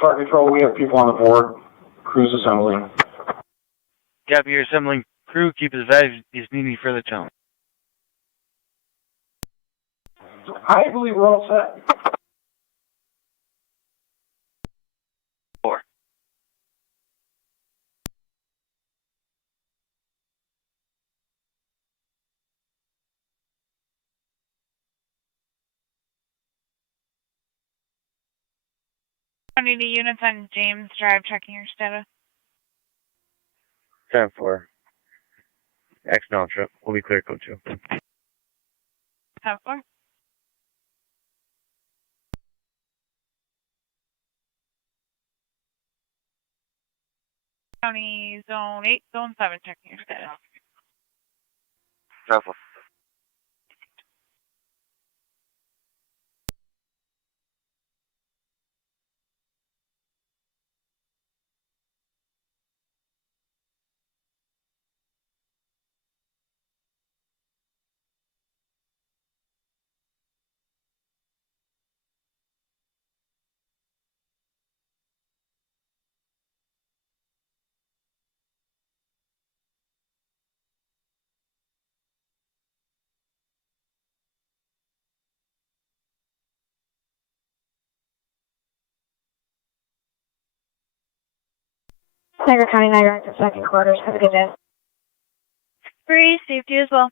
Fire Control, we have people on the board. Crews assembling. Copy your assembling crew. Keep advised if needing further tone. I believe we're all set. 4. Unity units on James Drive, checking your status. 10-4. X down trip. We'll be clear code 2. 10-4. County Zone 8, Zone 7, checking your status. 10-4. Niagara County, Niagara, second quarters. Have a good day. Free, safety as well.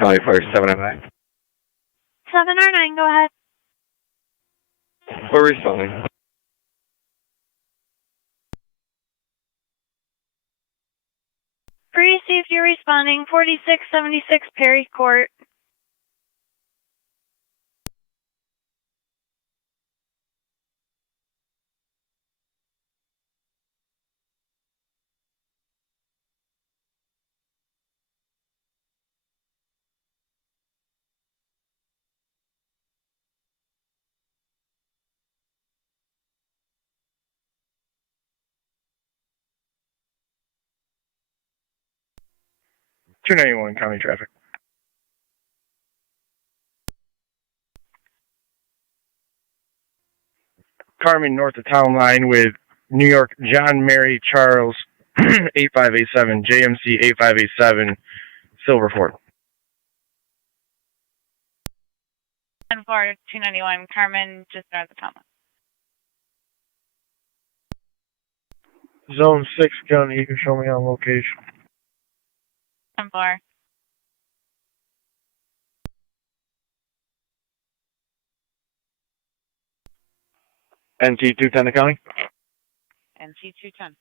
County Fire 709. 709, go ahead. We're responding. For your safety, responding 4676 Perry Court. Two 291 county traffic. Carmen north of town line with New York John Mary Charles 8587, JMC 8587, Silverford. 10-4, 291, Carmen, just north of town. Zone 6 county, you can show me on location. 10-4. NC 210 the county. NC 210.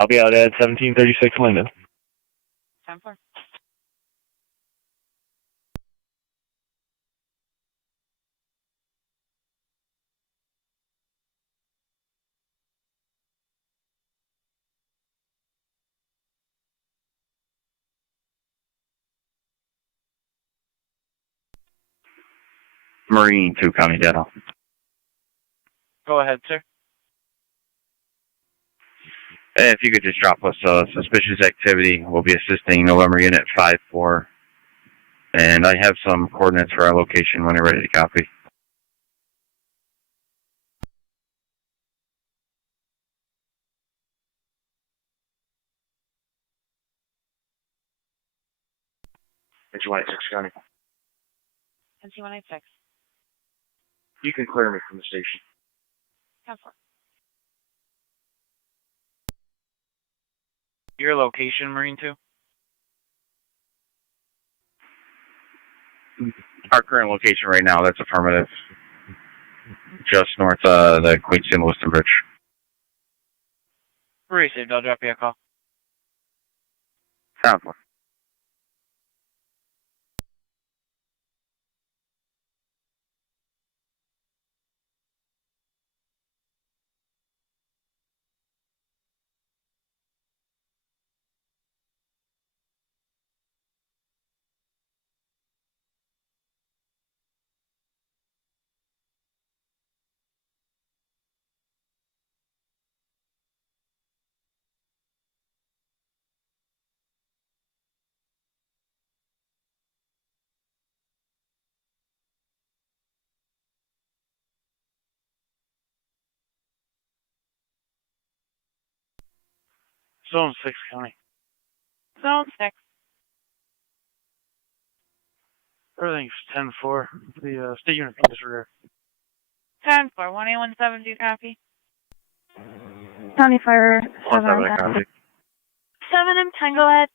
I'll be out at 1736 Linden. 10-4. Marine 2 County Data. Go ahead, sir. If you could just drop us suspicious activity, we'll be assisting November Unit 5-4. And I have some coordinates for our location when you're ready to copy. It's 186 County. NC 186. You can clear me from the station. 10-4. Your location, Marine 2? Our current location right now, that's affirmative. Just north of the Queenston Lewiston Bridge. Received. I'll drop you a call. Sounds good. Zone 6 County. Zone 6. Everything's 10-4. The state unit disregard. 10-4, 181-7, do you copy? County Fire 1-7 copy. 7M10, go ahead.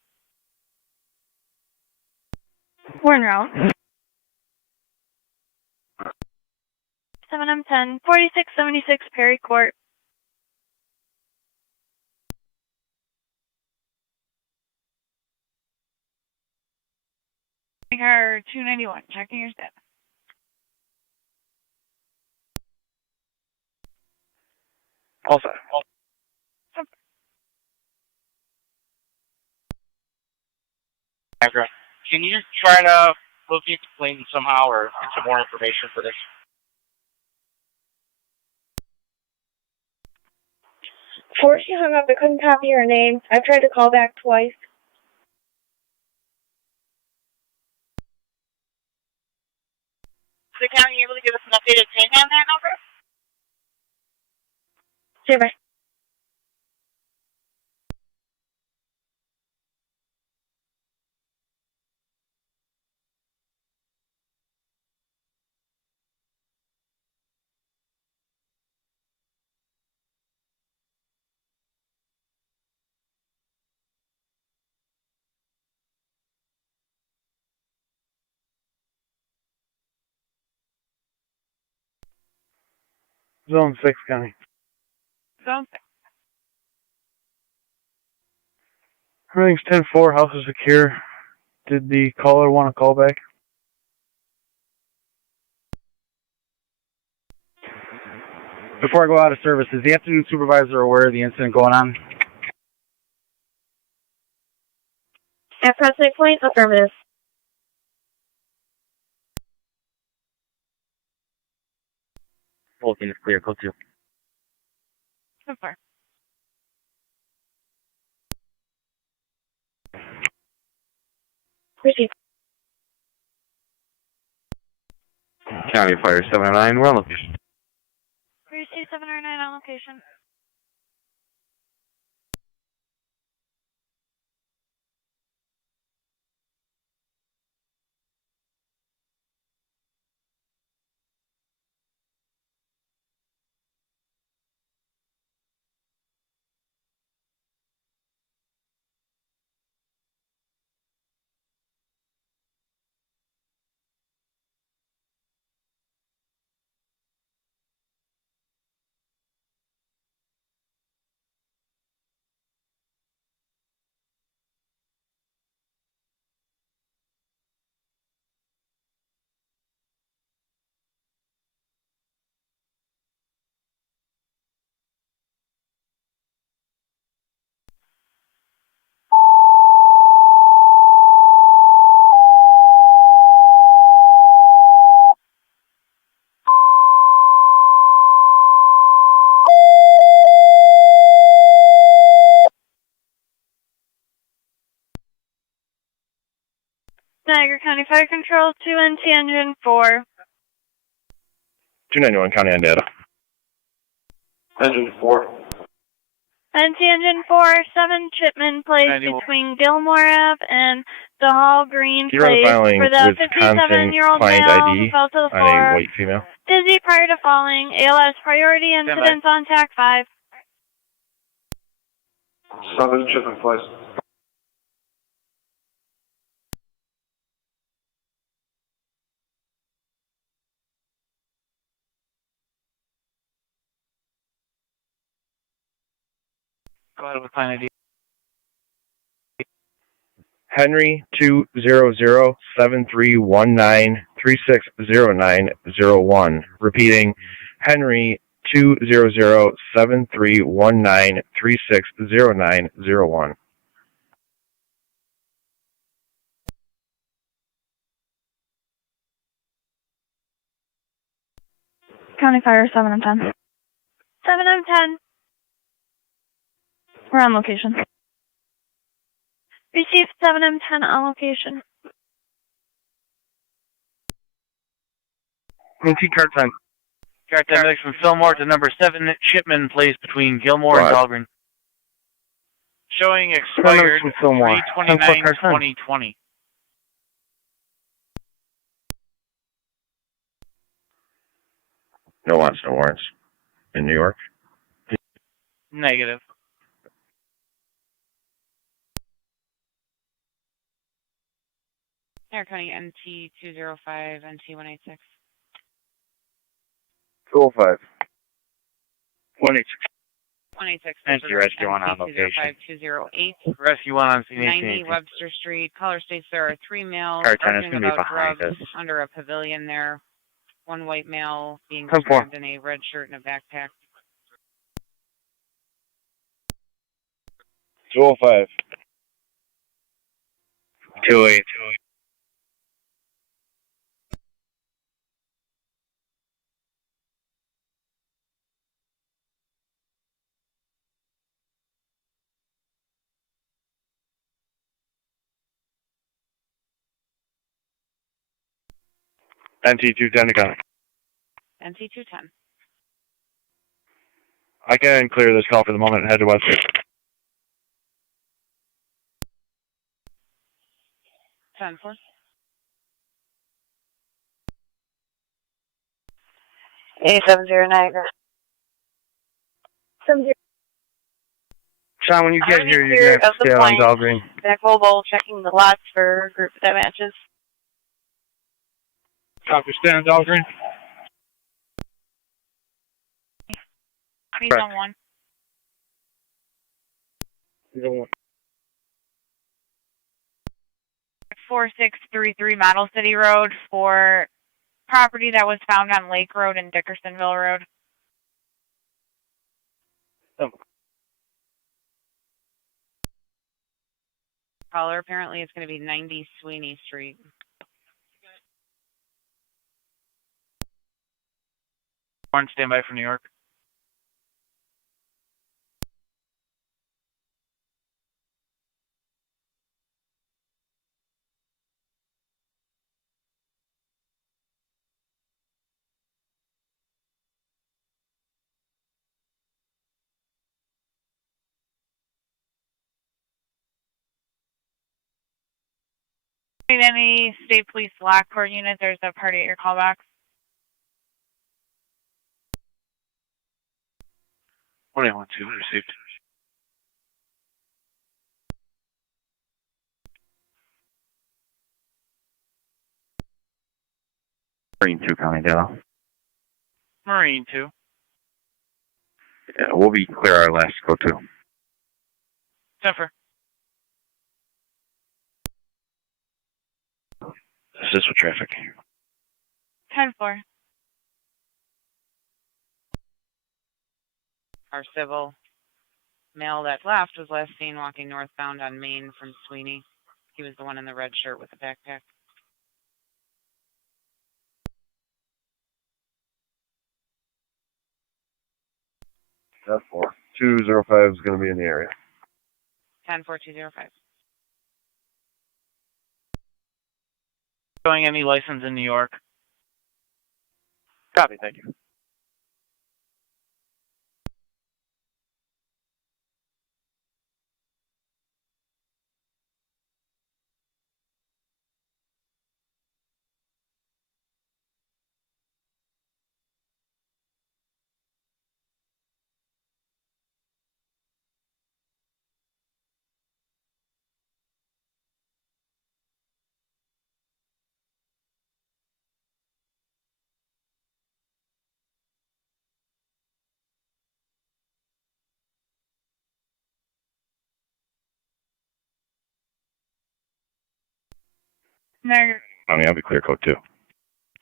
We're en route. 7M10, 4676 Perry Court. Car 291, checking your status. All set. Niagara. Can you try to locate the plane somehow or get some more information for this? Before she hung up, I couldn't copy her name. I've tried to call back twice. Is the county able to give us an updated ping on that number? Okay, bye. Zone 6, County. Zone 6. Everything's 10-4, house is secure. Did the caller want a call back? Before I go out of service, is the afternoon supervisor aware of the incident going on? At Prospect Point, affirmative. Fulton is clear. Code 2. So far. Receive. County Fire 709, we're on location. Receive 709 on location. Niagara County Fire Control, 2NT Engine 4. 291 County on data. Engine 4. NT Engine 4, 7 Chipman Place 91. between Gilmore Ave and the Hall Green You're on Place filing for the Wisconsin 57-year-old client male ID who fell to the on a floor. white female. Dizzy prior to falling. ALS priority incidents on TAC 5. 7 Chipman Place. Go ahead with client ID. Henry 200-7319-360901. Repeating, Henry 200-7319-360901. County Fire 7 and 10. 7 and 10. We're on location. Receive 7 and 10 on location. NT card time. Card time next from Fillmore to number 7 Chipman Place between Gilmore and Dahlgren. Showing expired 3/29/2020. No wants, no warrants. In New York? Negative. Niagara County NT 205, NT 186. 205. 186. 186. NT Rescue 1 on location. 208. Rescue 1 on scene 90 Webster Street. Caller states there are 3 males Car 10 is arguing going to be about behind drugs us. under a pavilion there. 1 white male being 10-4. described in a red shirt and a backpack. 205. 208. NT 210 to County. NT 210. I can clear this call for the moment and head to Webster. 10-4. A70 Niagara. 70. Sean, when you get Already here, you're clear going to have of to the stay out on point. Dahlgren. Back mobile, checking the lots for group that matches. Copy, stand, Dahlgren. County Zone 1. Zone 1. 4633 Model City Road for property that was found on Lake Road and Dickersonville Road. Caller, apparently it's going to be 90 Sweeney Street. Warren, stand by for New York. Any state police Lockport unit, there's a party at your callback. 1812, received. Marine 2, County Dale. Marine 2. Yeah, we'll be clear our last go to. Zephyr. Assist with traffic. 10-4. Our civil male that left was last seen walking northbound on Main from Sweeney. He was the one in the red shirt with the backpack. That's 4. 205 is going to be in the area. 10-4-2-0-5. Showing any license in New York. Copy, thank you. Niagara County, I'll be clear code 2.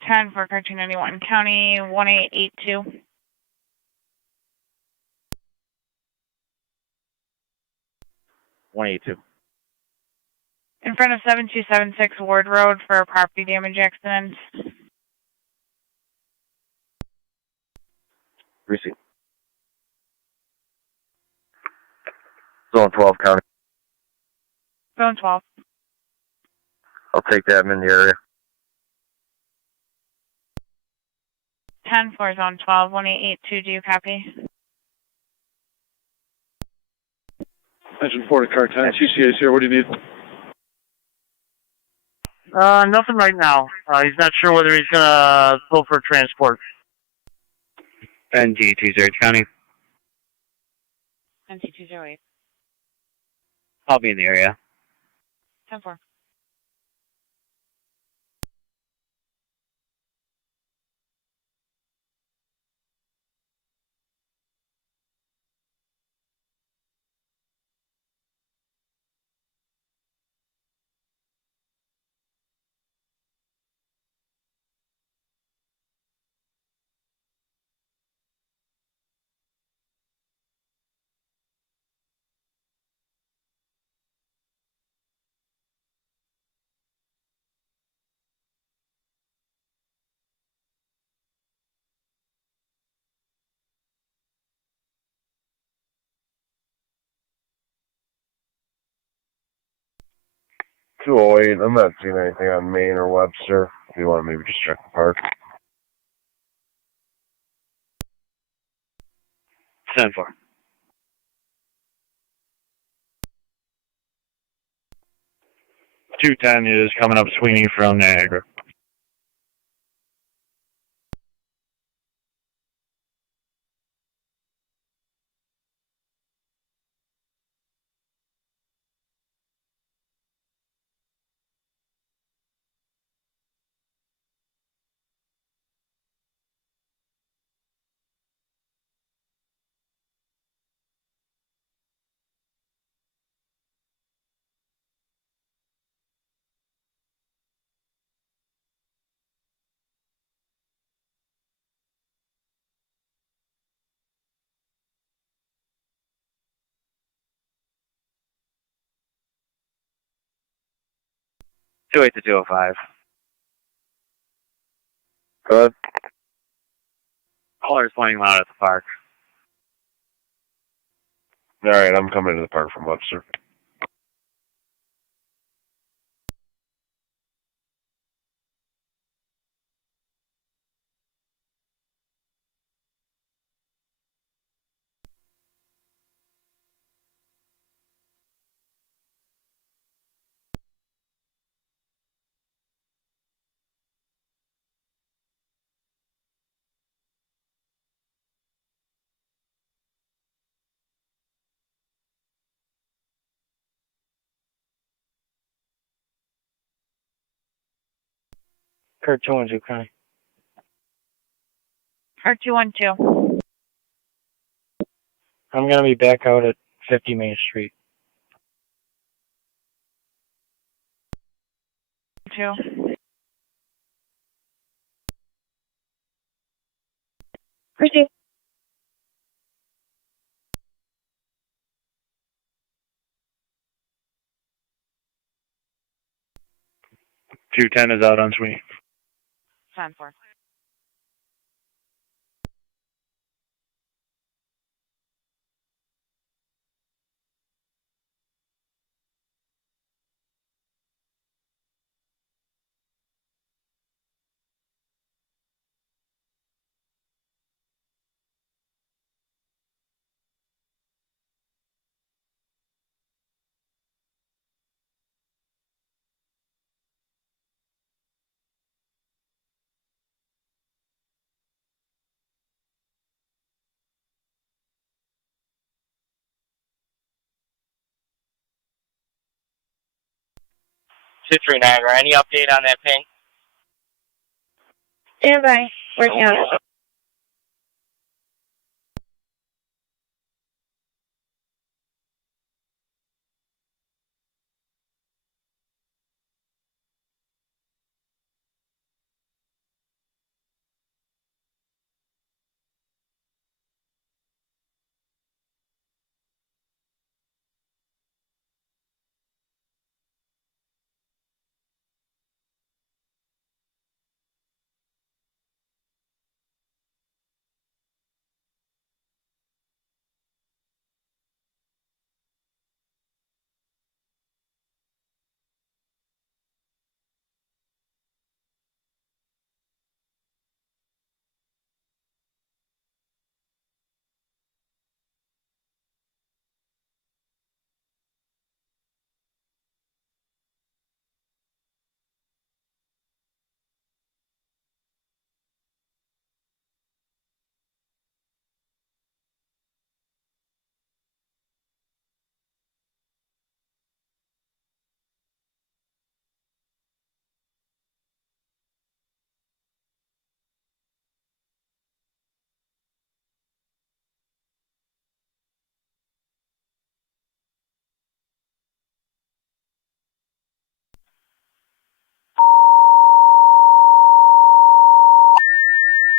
10 for Cartoon 91. County 1882. In front of 7276 Ward Road for a property damage accident. Receipt. Zone 12, County. Zone 12. I'll take that. I'm in the area. 10 for Zone 12, 1882. Do you copy? Engine 4 to car 10. CCA's here. What do you need? Nothing right now. He's not sure whether he's going to go for transport. NG20 County. NC208. I'll be in the area. 10-4. $208. I'm not seeing anything on Main or Webster. If you want to maybe just check the park. 10-4. 210 is coming up Sweeney from Niagara. 28 to 205. Good. Caller's playing loud at the park. All right, I'm coming to the park from Webster. Kurt 212, Connie. Kurt 212. I'm going to be back out at 50 Main Street. 2. Proceed. $210 is out on Sweeney. 10-4. Citrus Niagara. Any update on that ping? Stand by. Working on it.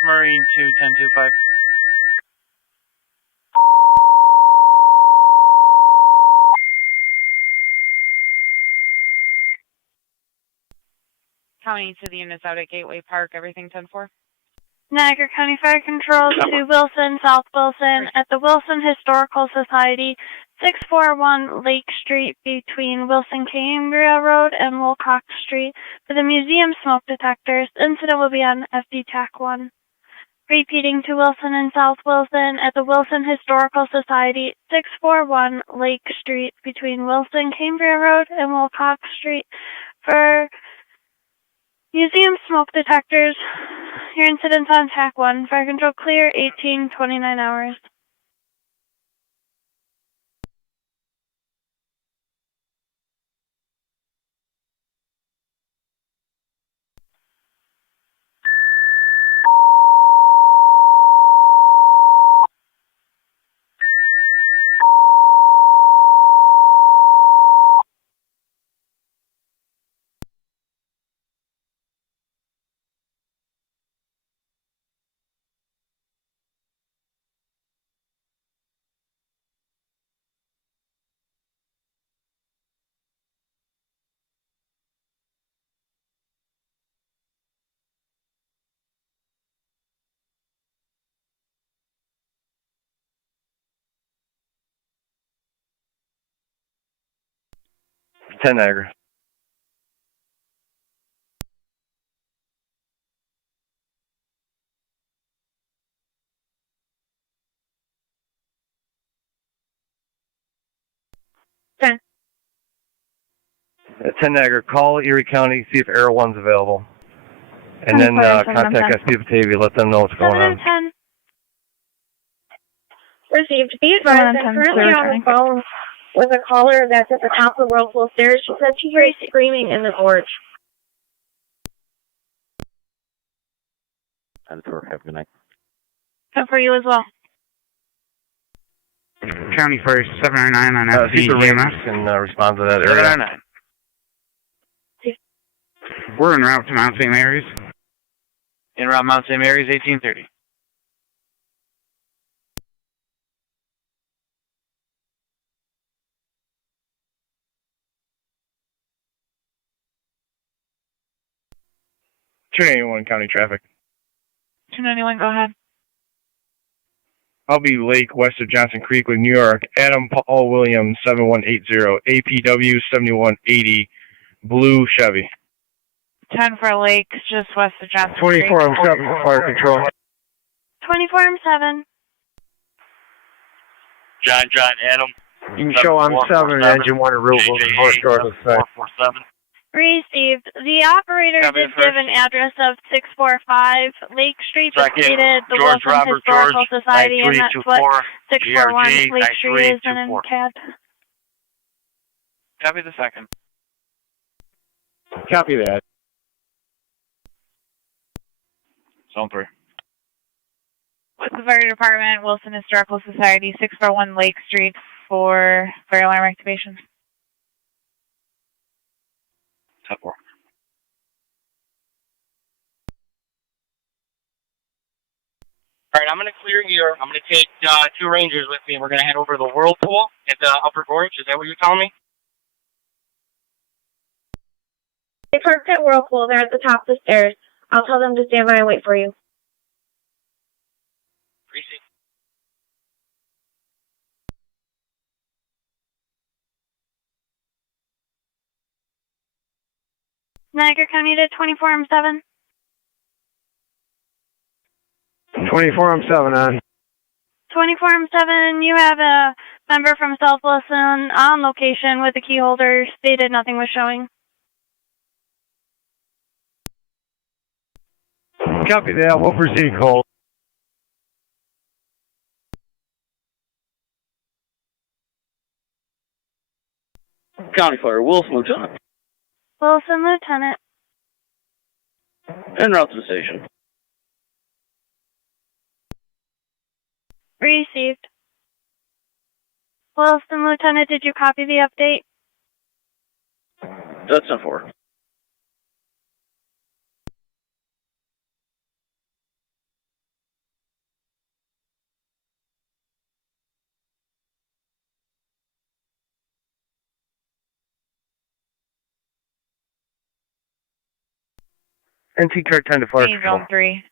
Marine 21025. County to the units out at Gateway Park. Everything 10-4. Niagara County Fire Control to Wilson, South Wilson, at the Wilson Historical Society, 641 Lake Street between Wilson-Cambria Road and Wilcox Street. For the museum smoke detectors, incident will be on FD TAC 1. Repeating to Wilson and South Wilson, at the Wilson Historical Society, 641 Lake Street between Wilson-Cambria Road and Wilcox Street. For museum smoke detectors, your incident's on TAC 1. Fire control clear, 18-29 hours. 10 Niagara. Okay. 10 Niagara, call Erie County, see if Air 1's available. And then contact SP Batavia, let them know what's going on. 10. Received. Be advised, I'm currently on the phone with a caller that's at the top of the Whirlpool stairs. She said she hears screaming in the gorge. 10-4, have a good night. Good for you as well. County First, 709 on FB EMS. Can respond to that area. 709. We're en route to Mount St. Mary's. En route Mount St. Mary's, 1830. County traffic. 291, go ahead. I'll be Lake west of Johnson Creek with New York. Adam Paul Williams 7180 APW 7180 blue Chevy. 10 for Lake, just west of Johnson 24 Creek. on 7 fire control. 24 on 7. John, Adam. You can show I'm 7, engine 1 and route will horse guard of 447. Received. The operator did give an address of 645 Lake Street, but stated the George Wilson Robert Historical George, Society, and that's what 641 GRG, Lake Street is in CAD. Copy the second. Copy that. Zone 3. The fire department, Wilson Historical Society, 641 Lake Street for fire alarm activation. 10-4. All right, I'm going to clear here. I'm going to take 2 Rangers with me. We're going to head over to the Whirlpool at the Upper Gorge. Is that what you're telling me? They parked at Whirlpool. They're at the top of the stairs. I'll tell them to stand by and wait for you. Appreciate. Niagara County to 24 on 7. 24 on 7 on. 24 on 7, you have a member from South Wilson on location with a key holder. Stated nothing was showing. Copy that. We'll proceed, Cole. County Fire, Wilson, Lieutenant. Wilson, Lieutenant. En route to the station. Received. Wilson, Lieutenant, did you copy the update? That's 10-4. NT car 10 to fire Hey, control. Zone 3.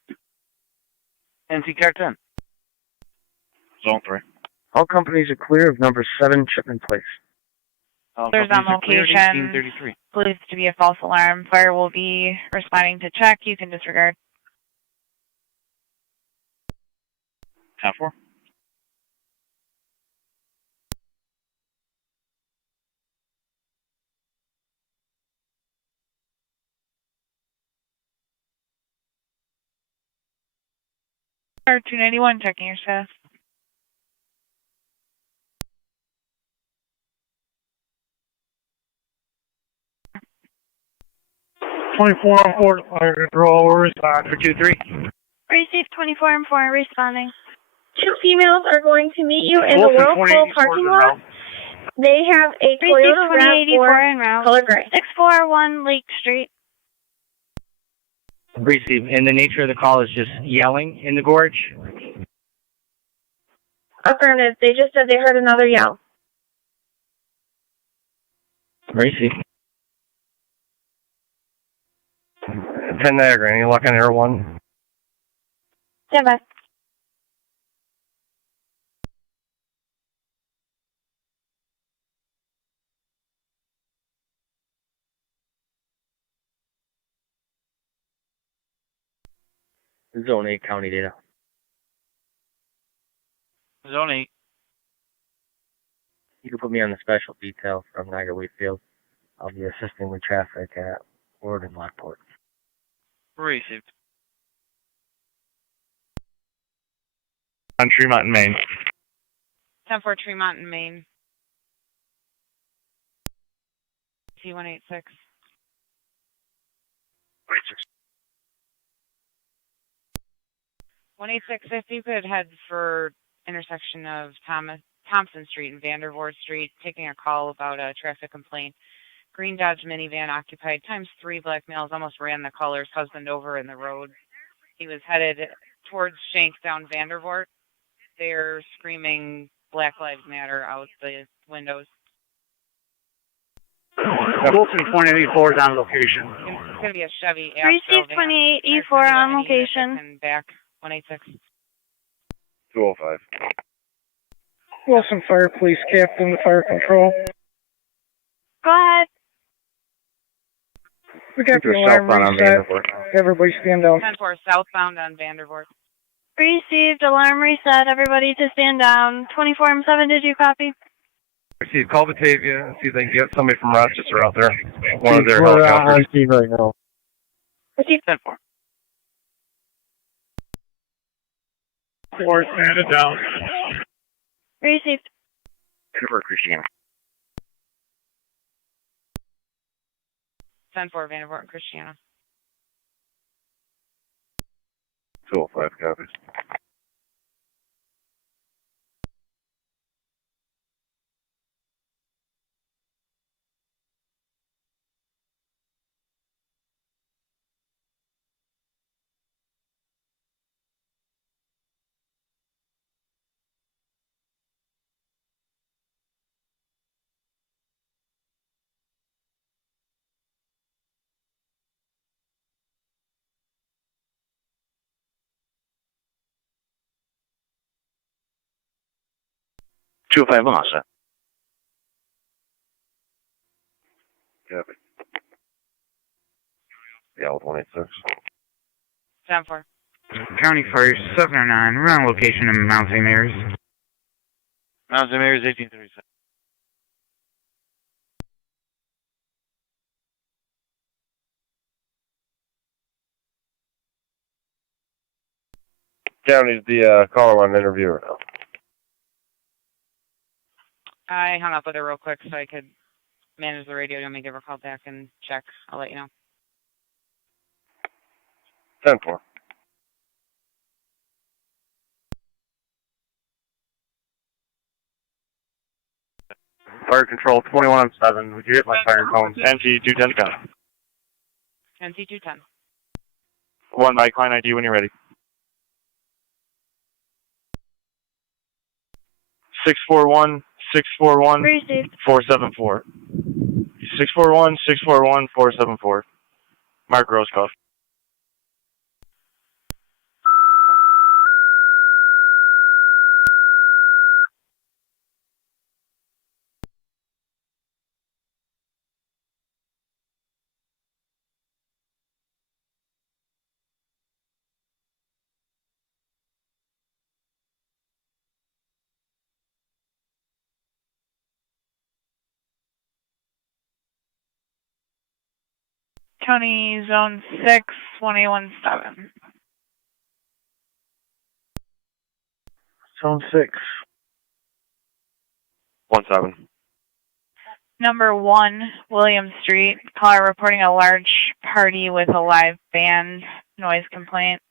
NC Car 10. Zone 3. All companies are clear of number 7 shipment place. There's on location. Believes to be a false alarm. Fire will be responding to check. You can disregard. 10-4. Or 291, checking your status. Twenty-four on 4 fire control. We're responding for 2-3. Received 24 on 4, responding. 2 females are going to meet you in the Whirlpool parking lot. They have a Received Toyota 2084 RAV4 en route. color gray. 641 Lake Street. Receive. And the nature of the call is just yelling in the gorge? Affirmative. They just said they heard another yell. Receive. 10 Niagara, any luck on Air 1? Stand by. Zone 8 county data. Zone 8. You can put me on the special detail from Niagara Wheatfield. I'll be assisting with traffic at Ward and Lockport. Received. On Tremont in Maine. 10-4 Tremont in Maine. T186. 186, if you could head for intersection of Thompson Street and Vandervoort Street, taking a call about a traffic complaint. Green Dodge minivan occupied ×3 black males almost ran the caller's husband over in the road. He was headed towards Youngstown, Vandervoort. They're screaming Black Lives Matter out the windows. Wilson 2884 is on location. It's going to be a Chevy Receive 28E4 on location. And back 186. 205. Wilson Fire Police Captain, Fire Control. Go ahead. We got the alarm reset. Everybody stand down. 10-4 southbound on Vandervoort. Received. Alarm reset. Everybody to stand down. 24M7, did you copy? Received. Call Batavia and see if they can get somebody from Rochester out there. One of their helicopters. On scene right now. Received. 10-4. Force handed down. Received. Trooper Christiana. 10-4 Vandervoort and Christiana. 205 copies. Two five one, sir. Copy. Yeah, with 186. 10-4. County Fire 709. We're on location in Mount St. Mary's. Mount St. Mary's 1837. County's the caller on interview right now. I hung up with her real quick so I could manage the radio. You want me to give her a call back and check? I'll let you know. 10-4. Fire control 21-7. Would you hit my fire cones? NC 210 count. NC 210. 1 Mike line ID when you're ready. 641 641 474. 641 641 474. Mark Roscoff. County Zone 6, 21-7. Zone 6. 1-7. Number 1, William Street. Caller reporting a large party with a live band. Noise complaint.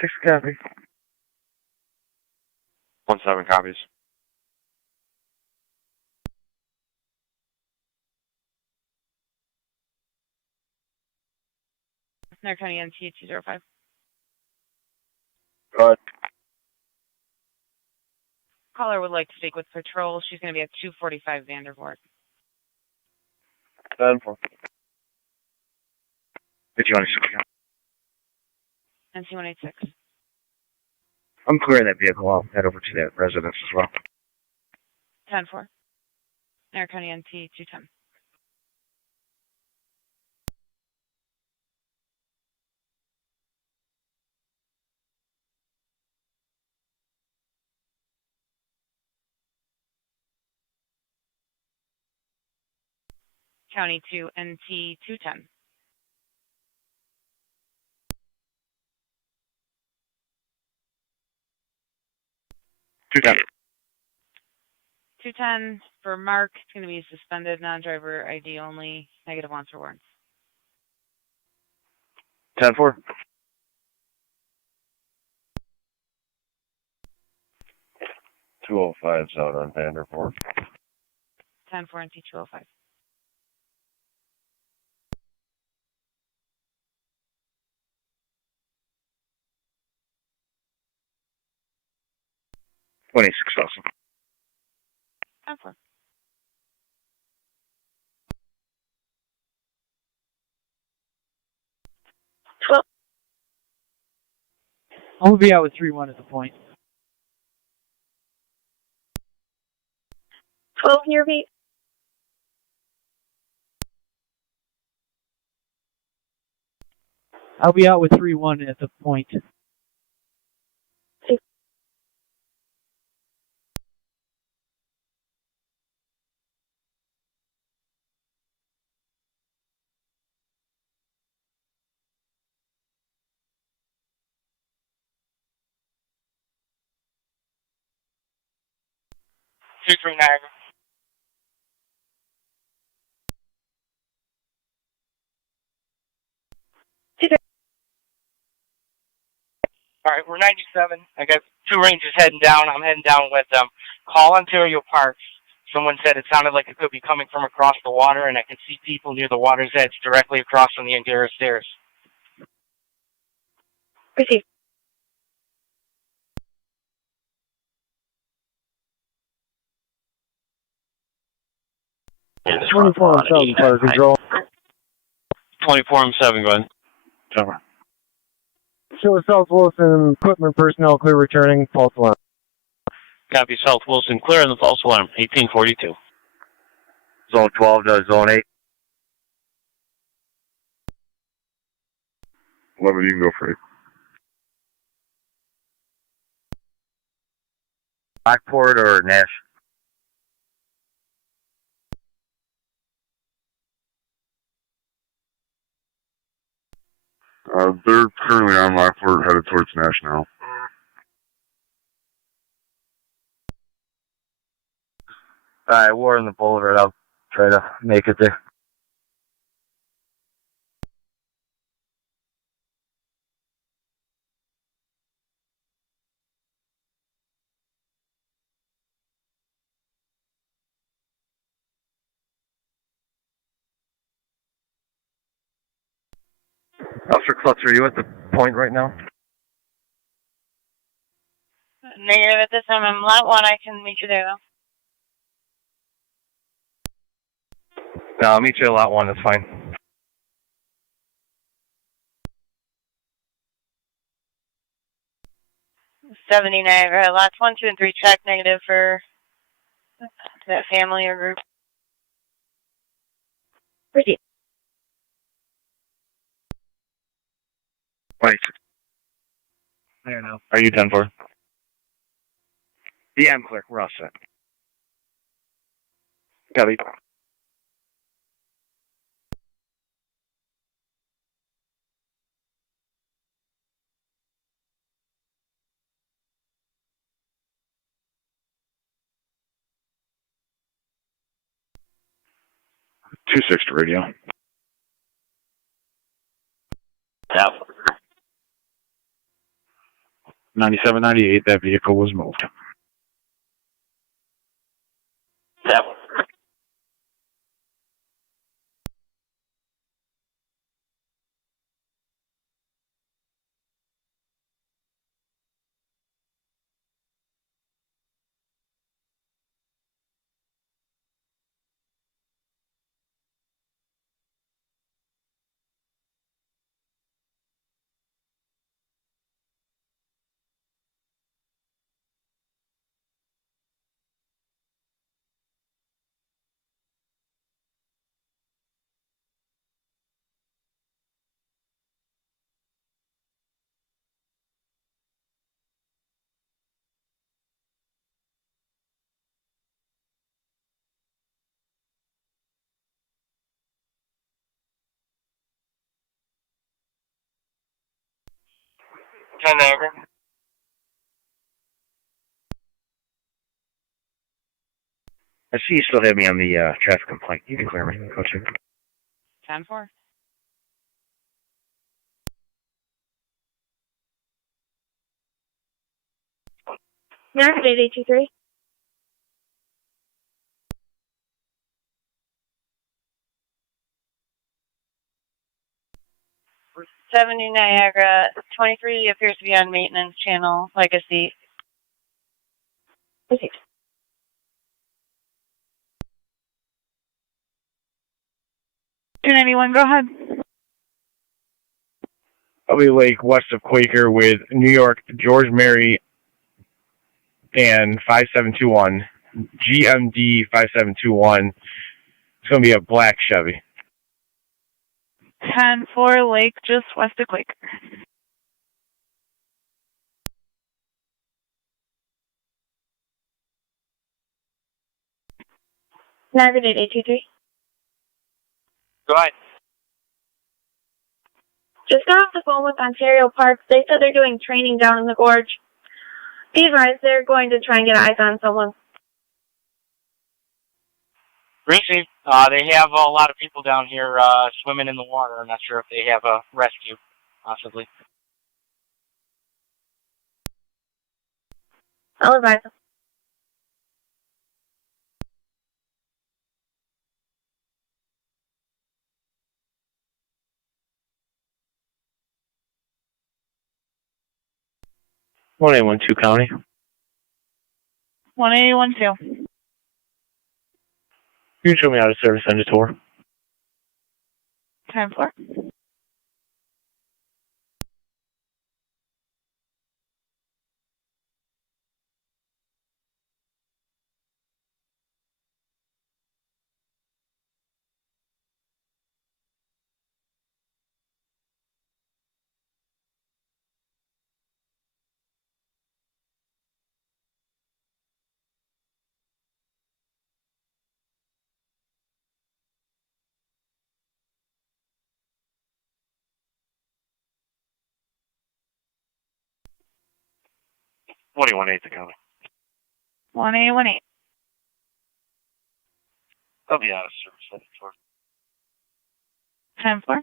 6 copy. 1-7 copies. Niagara County NT 205. Go ahead. Caller would like to speak with patrol. She's going to be at 245 Vandervoort. 10-4. Did you want to NC 186. I'm clearing that vehicle. I'll head over to that residence as well. 10-4. Niagara County NT 210. County 2 NT 210. $210. 210 for Mark. It's going to be suspended, non-driver ID only, -1 for warrants. 10-4. 205's out on Vanderport. 10-4 NT 205. $26. 10-4. I'll be out with 3-1 at the point. 12 near beat. I'll be out with 3-1 at the point. Through Niagara. All right, we're 97. I got 2 Rangers heading down. I'm heading down with them. Call Ontario Parks. Someone said it sounded like it could be coming from across the water, and I can see people near the water's edge directly across from the Niagara stairs. Receive. Yeah, 24 on fire control. 24 on 7, go ahead. Over. Show South Wilson, equipment personnel clear returning, false alarm. Copy, South Wilson, clear on the false alarm, 1842. Zone 12 to Zone 8. 11, you can go for it. Lockport or Nash? They're currently on Lockport, headed towards Nash now. Alright, we're in the boulevard. I'll try to make it there. Officer Klutz, are you at the point right now? Negative at this time. I'm lot 1. I can meet you there, though. No, I'll meet you at lot 1, that's fine. $70 Niagara. Lots 1, 2, and 3. Check negative for that family or group. Proceed. Wait. I don't know. Are you 10-4? Yeah, I'm clear. We're all set. Copy. Two 6 to radio. Yep. 9798, that vehicle was moved. Yep. 10 Niagara. I see you still have me on the traffic complaint. You can clear me. Go to. 10-4. Niagara 8823. '70 Niagara 23 appears to be on maintenance channel, Legacy. 291, go ahead. Elby Lake west of Quaker with New York George Mary Dan 5721, GMD 5721. It's going to be a black Chevy. 10-4 Lake, just west of Quaker. Niagara 8823. Go ahead. Just got off the phone with Ontario Parks. They said they're doing training down in the gorge. Be advised, they're going to try and get eyes on someone. Received. They have a lot of people down here swimming in the water. I'm not sure if they have a rescue, possibly. I'll advise them. One 812 County. 1812. You can show me out of service end of tour. 10-4. What do you want, 8 to County? 1818. I'll be out of service end of tour.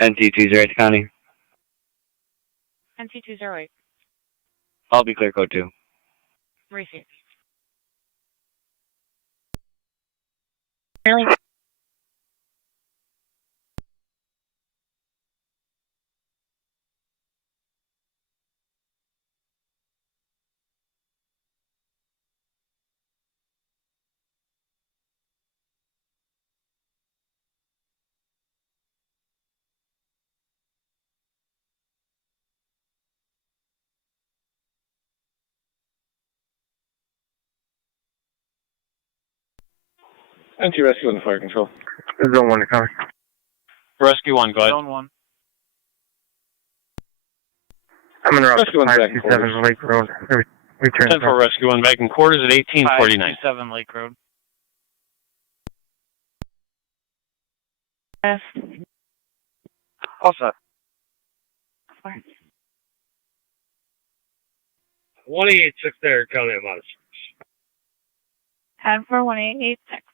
10-4. NT208 County. NT208. I'll be clear code 2. Received. Really? NT Rescue on the fire control. Zone 1 to County. Rescue 1, go ahead. Zone 1. I'm in route Rescue 1 back in 527 Lake Road. Return. 10 for Rescue 1 back in quarters at 1849. 527 Lake Road. Yes. All set. 1886 there, County of Modest. 10-4 1886.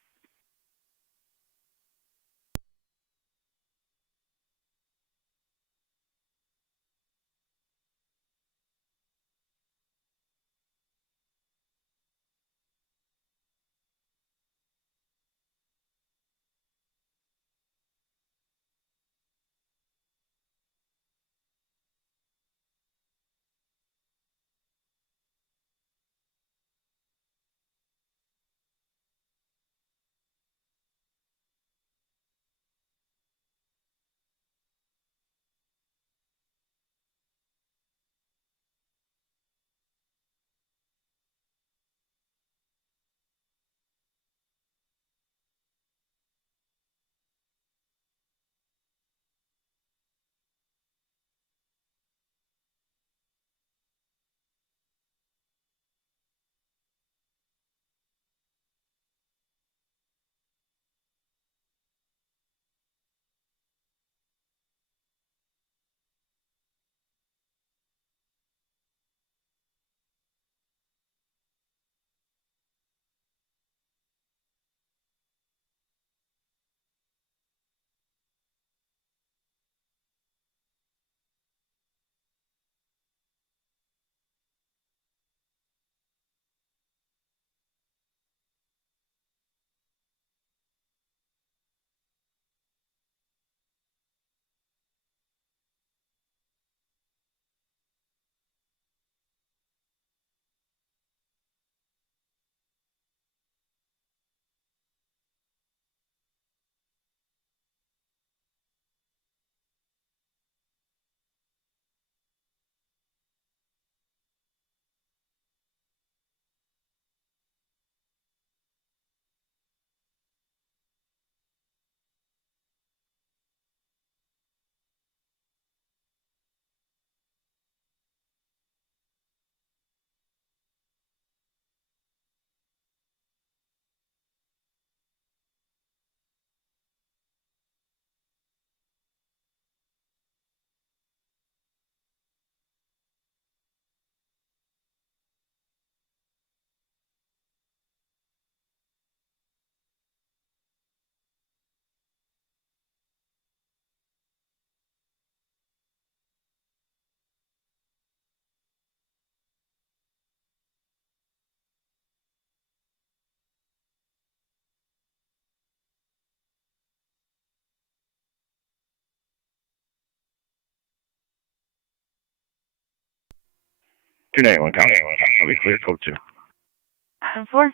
291, copy. I'll be clear, code 2. 4.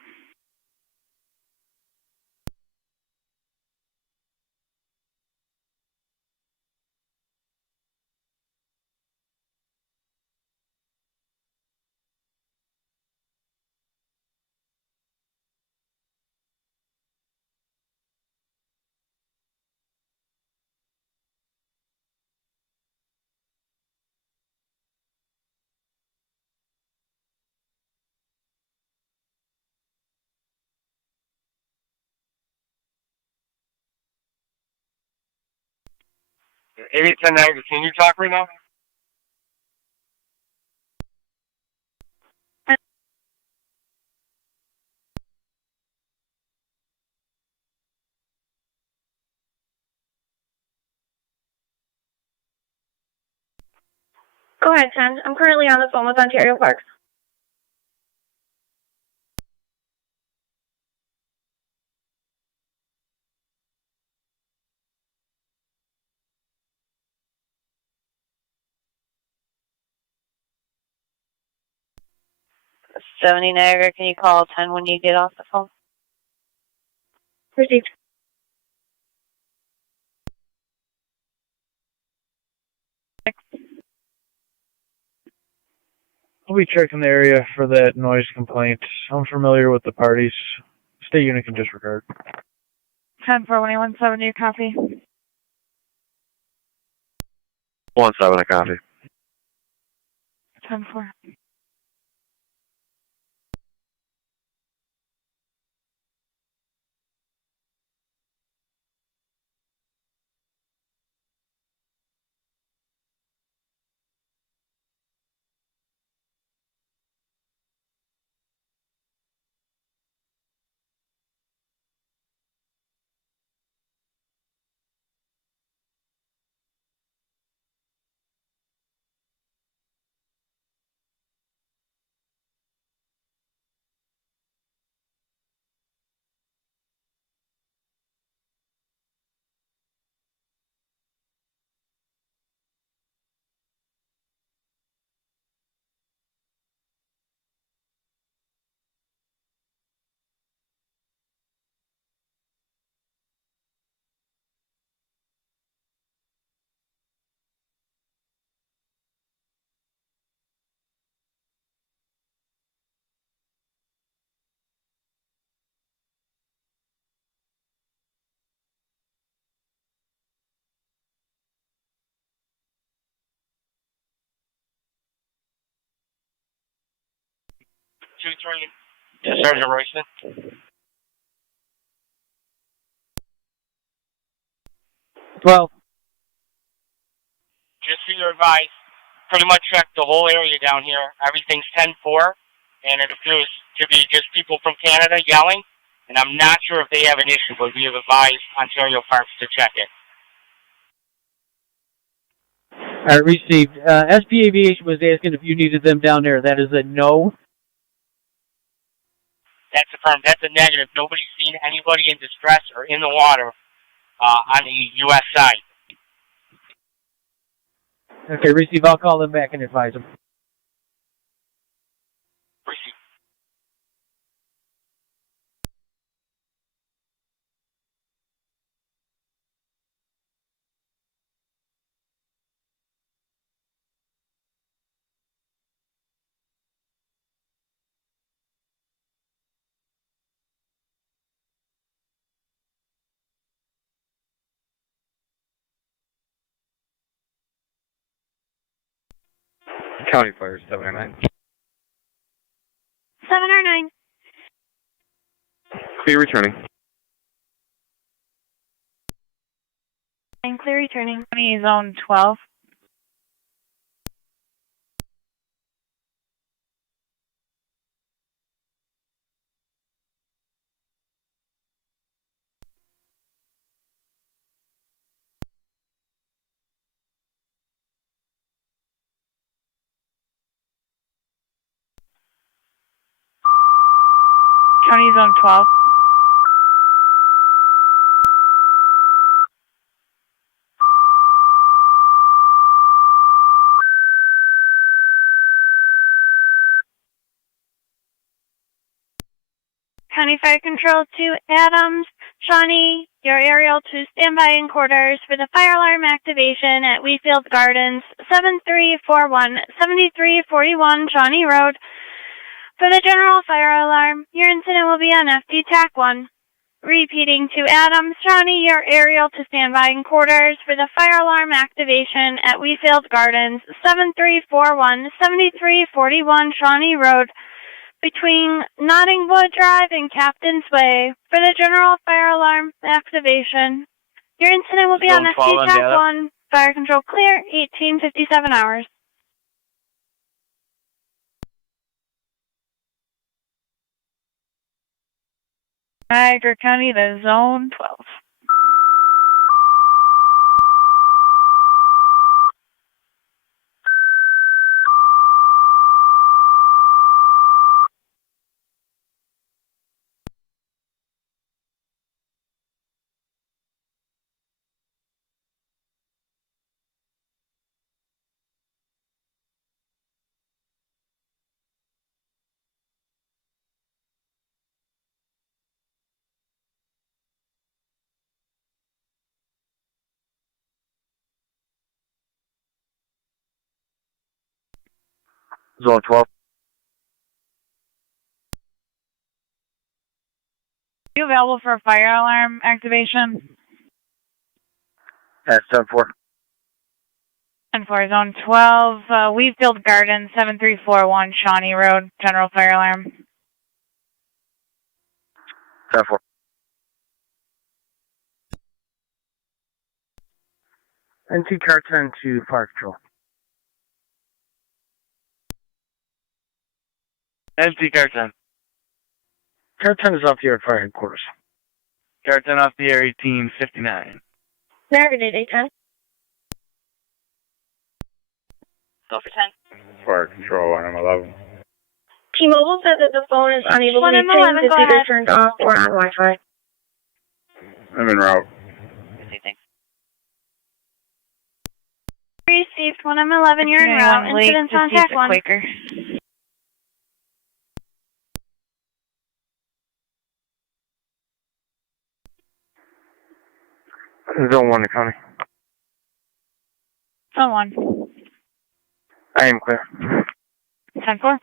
Eight 10 Niagara, can you talk right now? Go ahead, 10. I'm currently on the phone with Ontario Parks. '70 Niagara, can you call 10 when you get off the phone? Received. I'll be checking the area for that noise complaint. I'm familiar with the parties. State unit can disregard. 10-4, 117, you copy? 1-7, I copy. 10-4. Yes, Sergeant Royston. Well, Just so you're advised, pretty much checked the whole area down here. Everything's 10-4, and it appears to be just people from Canada yelling, and I'm not sure if they have an issue, but we have advised Ontario Parks to check it. I received. SP Aviation was asking if you needed them down there. That is a no. That's affirmed. That's a negative. Nobody's seen anybody in distress or in the water on the U.S. side. Okay, receive. I'll call them back and advise them. Receive. County Fire 709. 709. Clear returning. And clear returning. County Zone 12. County Zone 12. County Fire Control to Adams. Shawnee, your aerial to standby in quarters for the fire alarm activation at Wheatfield Gardens, 7341, 7341 Shawnee Road. For the general fire alarm, your incident will be on FD TAC 1. Repeating to Adams, Shawnee, your aerial to standby in quarters for the fire alarm activation at Wheatfield Gardens, 7341, 7341 Shawnee Road, between Nottingwood Drive and Captain's Way for the general fire alarm activation. Your incident will be on FD TAC 1. Fire control clear, 1857 hours. Niagara County to Zone 12. Zone 12. Are you available for a fire alarm activation? That's 10-4. And for Zone 12, Wheatfield Gardens, 7341 Shawnee Road, general fire alarm. 10-4. NT Car 10 to Fire Control. NT Car 10. Car 10 is off the air at fire headquarters. Car 10 off the air, 1859. Niagara 810. Go for 10. Fire control, I'm 11. T-Mobile said that the phone is unable to be pinged. It's either turned off or on Wi-Fi. I'm en route. Received 1M11, you're en route. Incident on TAC 1. Quaker. Zone 1 to County. Zone 1. I am clear. 10-4.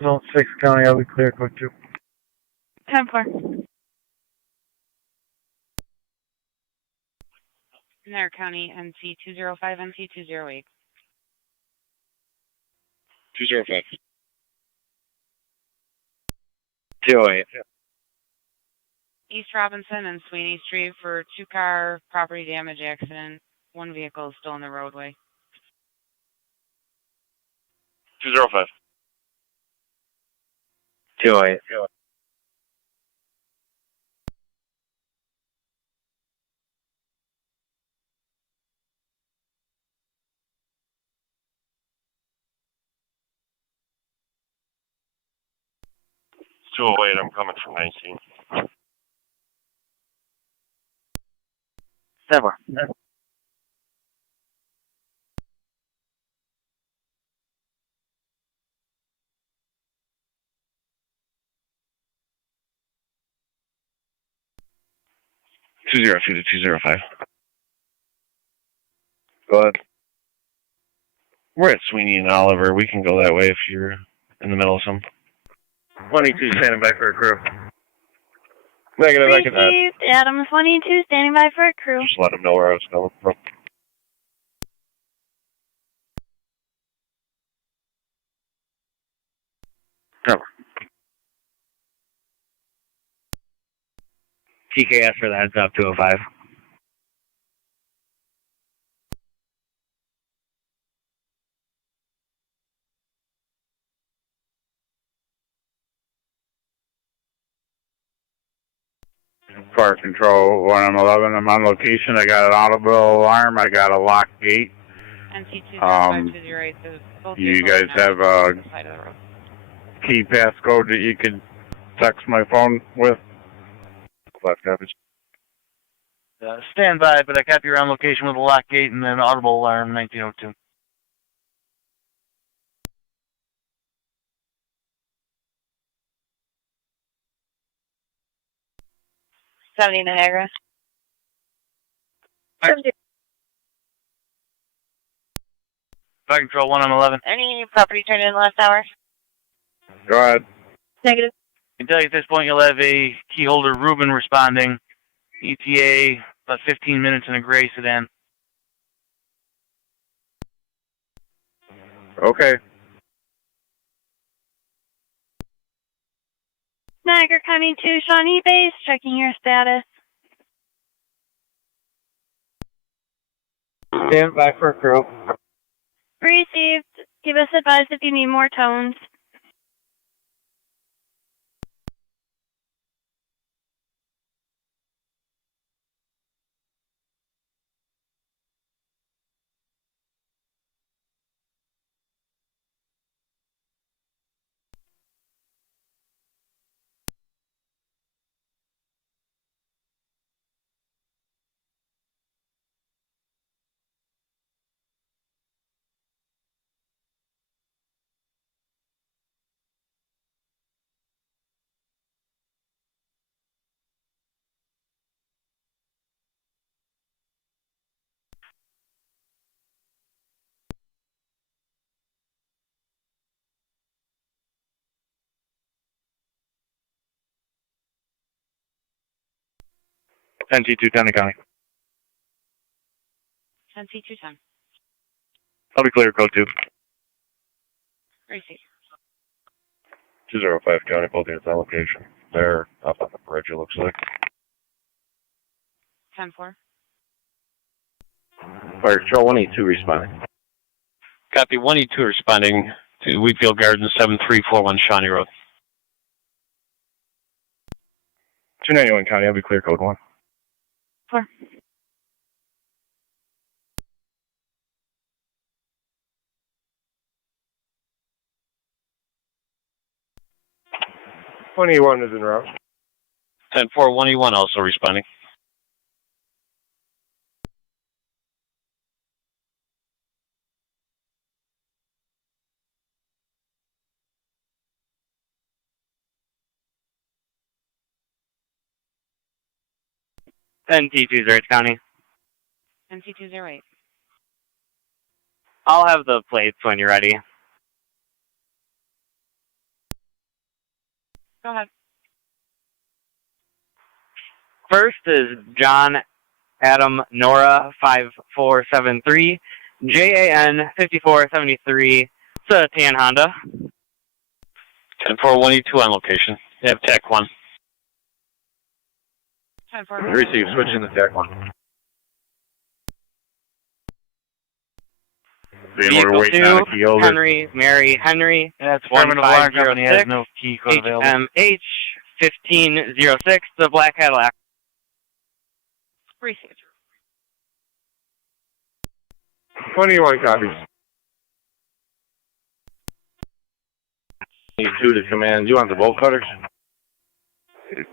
Zone 6 County, I'll be clear quick too. 10-4. Niagara County, NC 205, NC 208. 205. 208. East Robinson and Sweeney Street for 2-car property damage accident. One vehicle is still in the roadway. 205. 208. I'm coming from 19. 7. 202 to 205. Go ahead. We're at Sweeney and Oliver. We can go that way if you're in the middle of some. 22 standing by for a crew. Negative, I can Received Adams 22, standing by for a crew. just let them know where I was coming from. Cover. TKS for the heads up, 205. Fire Control 1M11. I'm on location. I got an audible alarm. I got a locked gate. You guys have a key passcode that you can text my phone with? Left coverage. Stand by, but I copy your on location with a lock gate and then audible alarm 1902. Niagara. Fire Control 1M11. Any property turned in last hour? Go ahead. Negative. I can tell you at this point you'll have a key holder Ruben responding. ETA about 15 minutes in a gray sedan. Okay. Niagara County 2 Shawnee Base, checking your status. Stand by for crew. Received. Give us advice if you need more tones. NT2 County. 10C210. I'll be clear, code 2. Receive. 205 County, both units on location. They're up on the bridge, it looks like. 10-4. Fire Control 182 responding. Copy 182 responding to Wheatfield Gardens 7341 Shawnee Road. 291 County, I'll be clear, code 1. 4. .181 is en route. 10-4-181 also responding. NT208 County. NC208. I'll have the plates when you're ready. Go ahead. First is John Adam Nora 5473, JAN 5473. It's a tan Honda. 10-4-182 on location. They have TAC 1. 10-4. Receive, switching to TAC 1. Vehicle 2, Henry, Mary, Henry. That's affirmative alarm company has no key code available. HMH 1506, the black Cadillac. Receive. 21 copies. 2 to command. You want the bolt cutters?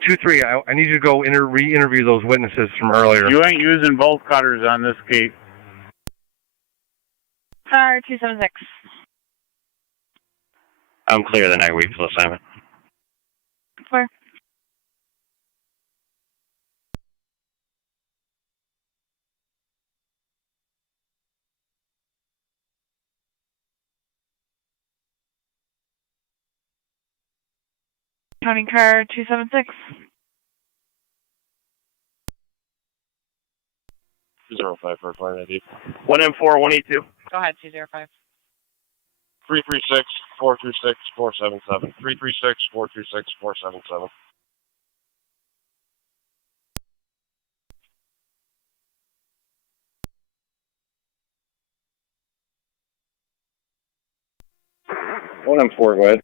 2-3, I need you to go re-interview those witnesses from earlier. You ain't using bolt cutters on this gate. Car 276. I'm clear the night Wheatfield assignment. 4. County car 276. 205 for fire ID. 1M4, 182. Go ahead, 205. 336 426 477. 336 426 477. One M4, go ahead.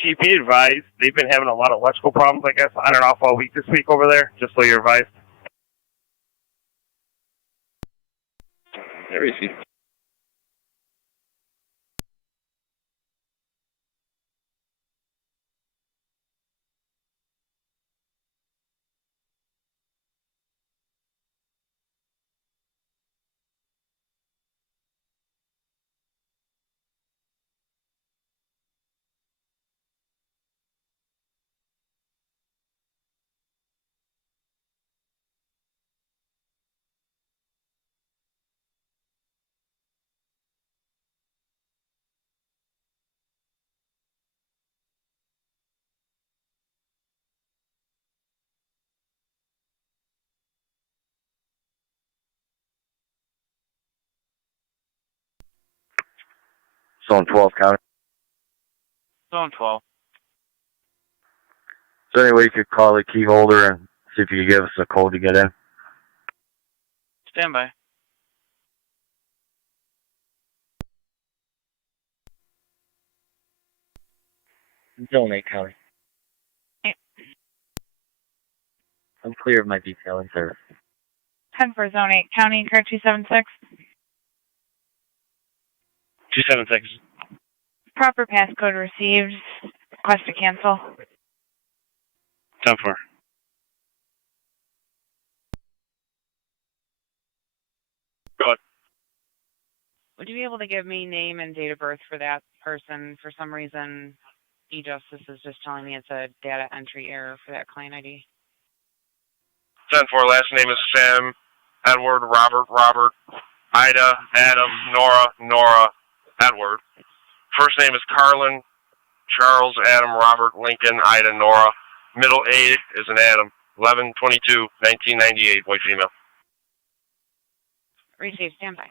Chief, be advised, they've been having a lot of electrical problems, I guess, on and off all week this week over there, just so you're advised. I received. Zone 12, County. Zone 12. Is there any way you could call the key holder and see if you could give us a code to get in? Stand by. Zone 8, County. I'm clear of my detailing service. 10 for Zone 8, County, car 276. 276. Proper passcode received. Request to cancel. 10-4. Go ahead. Would you be able to give me name and date of birth for that person? For some reason, E-Justice is just telling me it's a data entry error for that client ID. 10-4, last name is Sam, Edward, Robert, Ida, Adam, Nora, Edward. First name is Carlin, Charles, Adam, Robert, Lincoln, Ida, Nora. Middle A is an Adam. 11/22/1998, white female. Receive, stand by.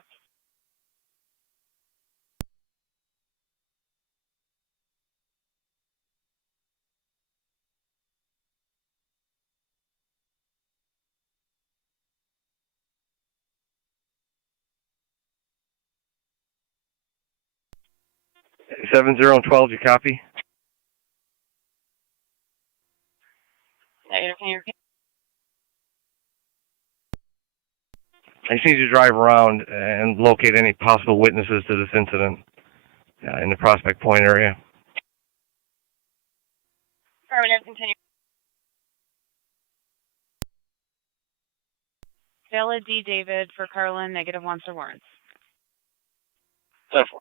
Seven 0 and 12, you copy? Negative, can you repeat? I just need you to drive around and locate any possible witnesses to this incident in the Prospect Point area. Affirmative, continue. Stella D. David for Carlin, -1 for Lawrence. 10-4.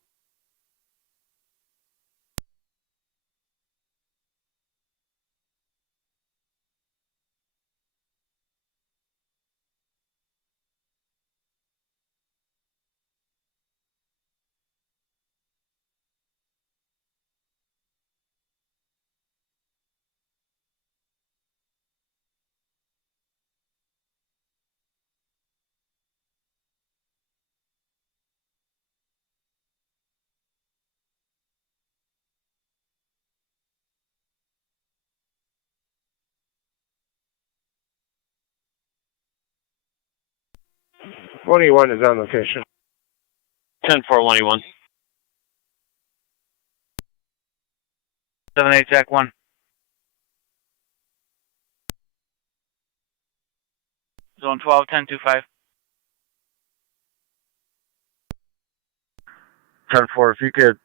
.181 is on location. 10-4-181. 7-8, Jack 1. Zone 12, 10-25. 10-4, if you could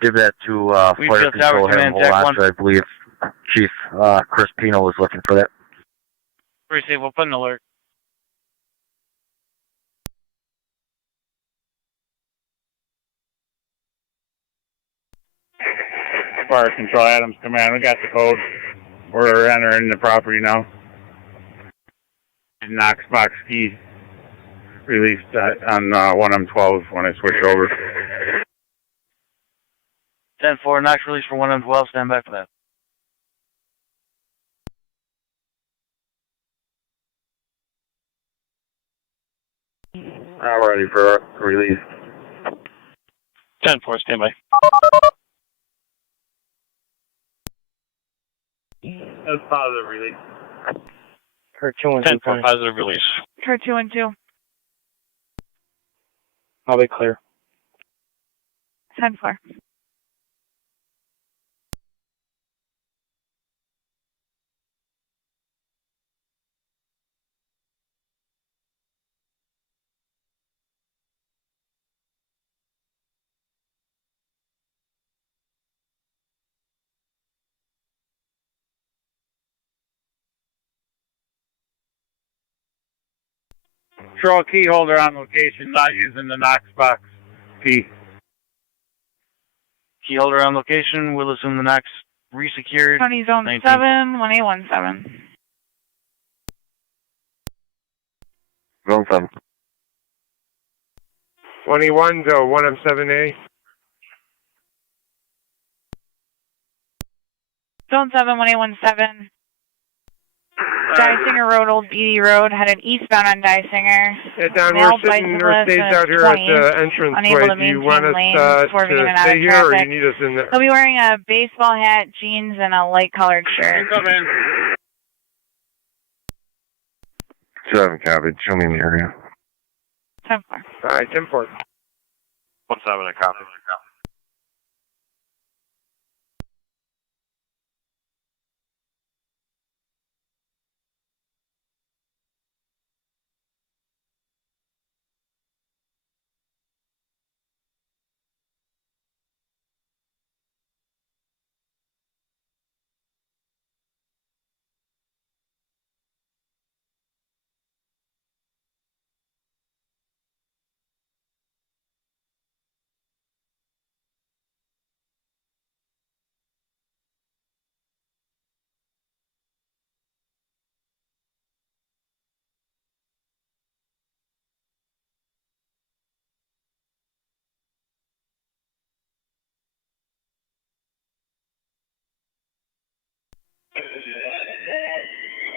give that to Fire Wheatfield Control, Tower, have him Command, hold Jack on 1. to, I believe Chief Chris Pino was looking for that. Receive, we'll put an alert. Fire Control, Adams Command, we got the code. We're entering the property now. Knox box key released on 1M12 when I switch over. 10-4, Knox release for 1M12, stand by for that. I'm ready for release. 10-4, stand by. That's positive release. Kurt 2 and 2. 10-4, positive release. Car 2 and 2. I'll be clear. 10-4. Control key holder on location, not using the Knox box key. Key holder on location. We'll assume the Knox resecured. County Zone 19. 7, 1817. Zone 7. 21 to 1M7A. Zone 7, 1817. Dysinger Road, Old Beatty Road, headed eastbound on Dysinger. Yeah, Don, Male we're sitting, we're bicyclist staged in out his here at 20s, the entrance unable way. to Do you want maintain us lanes, swerving in and to out stay of here, or you traffic. need us in there? He'll be wearing a baseball hat, jeans, and a light-colored shirt. Come in. 7 copied. Show me in the area. 10-4. All right, 10-4. 1-7, a copy.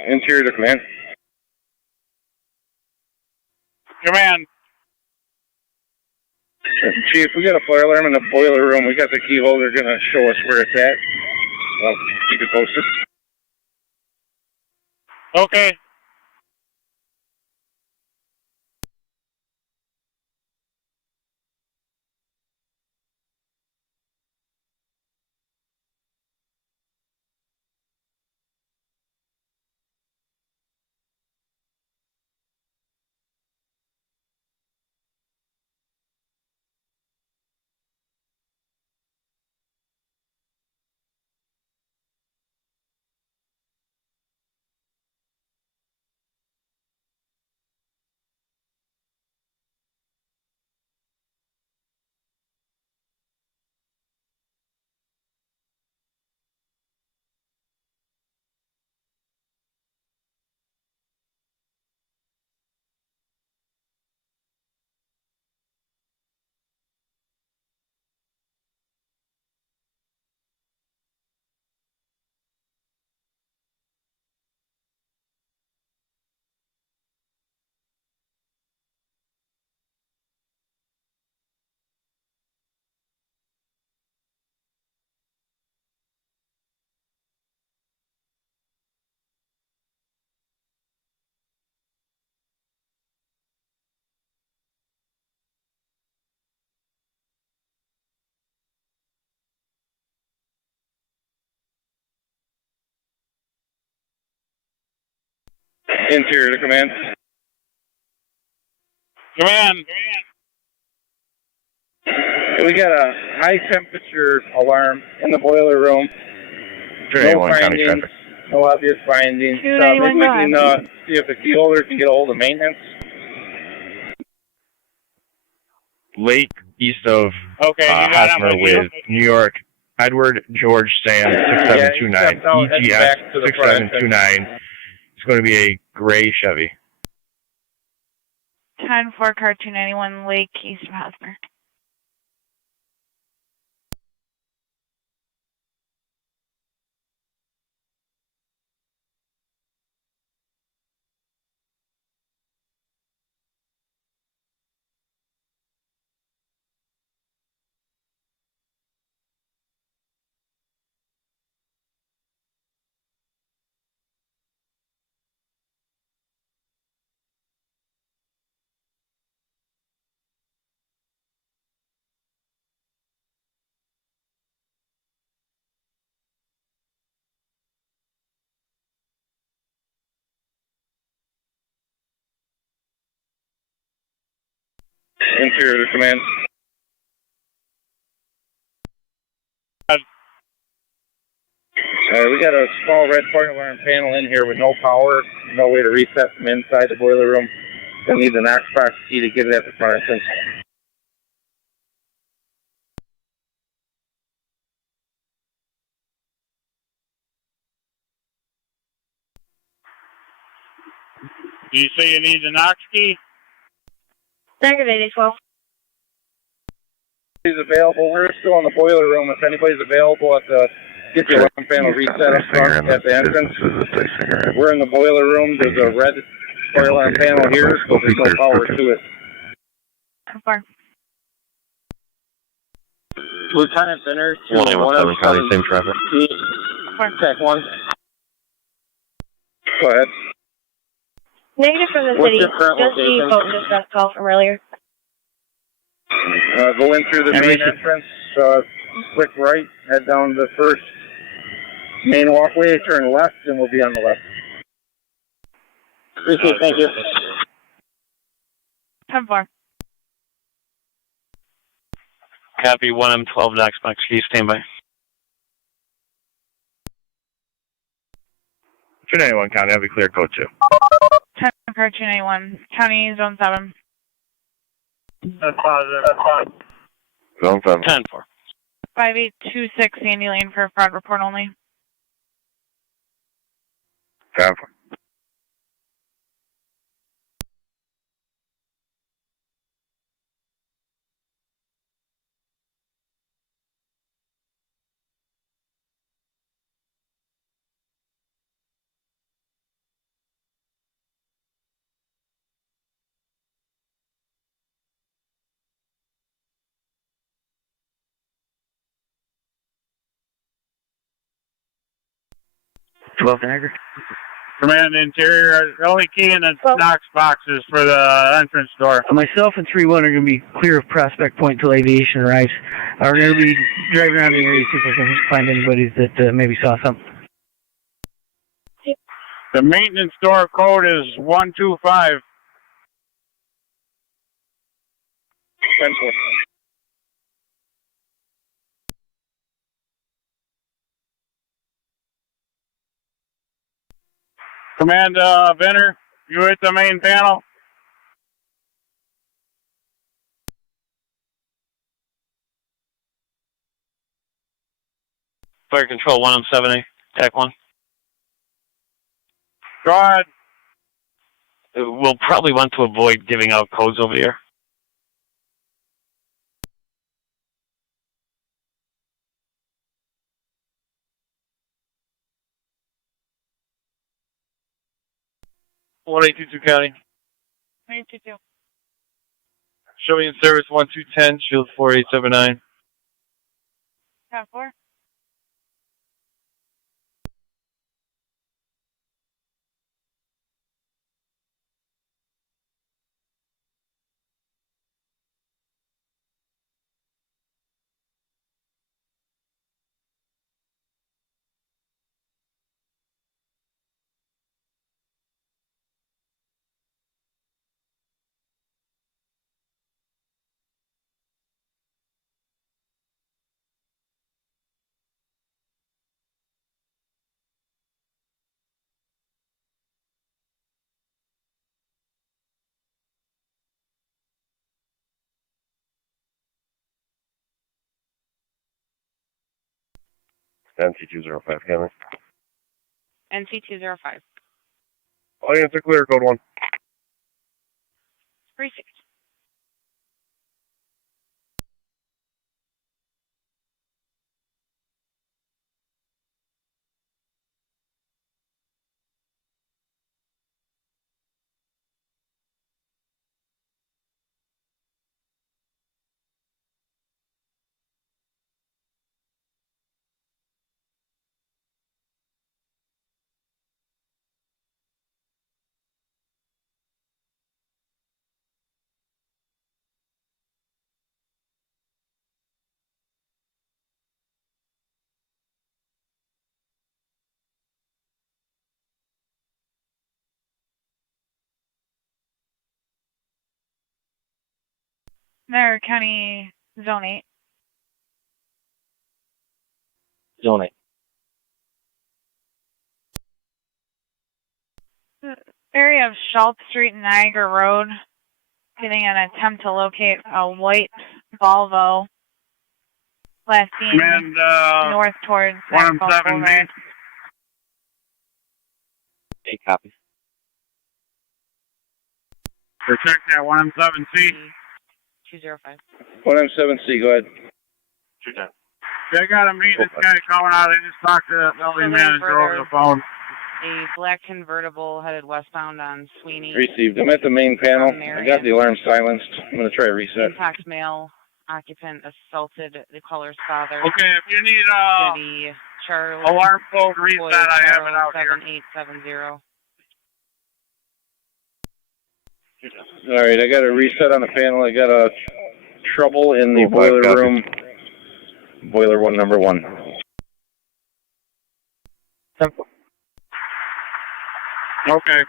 Interior to command. Command. Chief, we got a fire alarm in the boiler room. We got the key holder going to show us where it's at. Well, keep it posted. Okay. Interior to command. Command. We got a high temperature alarm in the boiler room. No findings, no obvious findings. Maybe we can see if the key holder can get a hold of maintenance. Lake east of Hosmer with New York, Edward George Sam 6729, EGS 6729. It's going to be a gray Chevy. 10-4, car 291, Lake east of Hosmer. Interior to command. We got a small red fire alarm panel in here with no power, no way to reset from inside the boiler room. You'll need the Knox-box key to get it at the front entrance. Do you say you need the Knox key? Negative 812. He's available. We're still in the boiler room. If anybody's available at the get the alarm panel reset up front at the entrance. We're in the boiler room. There's a red fire alarm panel here, so there's no power to it. How far? Lieutenant Benner to 117 County, same traffic. TAC 1. Go ahead. Negative from the What's city. your current Just the location? boat distress call from earlier. Go in through the main entrance, quick right, head down the first main walkway, turn left, and we'll be on the left. Appreciate it, thank you. 10-4. Copy 1M12 Knox-box key, standby. 291 County, I'll be clear code 2. 10 car 291. County zone 7. That's positive. That's fine. Zone 7. 10-4. 5826 Sandy Lane for fraud report only. 10-4. Niagara. Command interior, the only key in the Knox box is for the entrance door. Myself and 3-1 are going to be clear of Prospect Point until aviation arrives. We're going to be driving around the area to see if we can find anybody that maybe saw something. The maintenance door code is 125. 10-4. Command Venner, you hit the main panel. Fire control 1M7A, TAC 1. Go ahead. We'll probably want to avoid giving out codes over here. One 822 County. 922. Show me in service 1210, shield 4879. 10-4. NC205 County. NC205. All units are clear, code 1. 36. Niagara County zone 8. Zone 8. area of Schultz Street and Niagara Road, getting an attempt to locate a white Volvo. Last seen north towards 170. Hey, copy. Protect that 1M7C. 205. 1M7C, go ahead. Shoot They got a maintenance guy coming out. I just talked to that building manager over the phone. A black convertible headed westbound on Sweeney. Received. I'm at the main panel. I got the alarm silenced. I'm going to try a reset. Impact male occupant assaulted the caller's father. Okay, if you need City, Charlie, alarm code reset, I have it out here. 7870. All right, I got a reset on the panel. I got a trouble in the boiler room. Boiler one, number 1. Okay.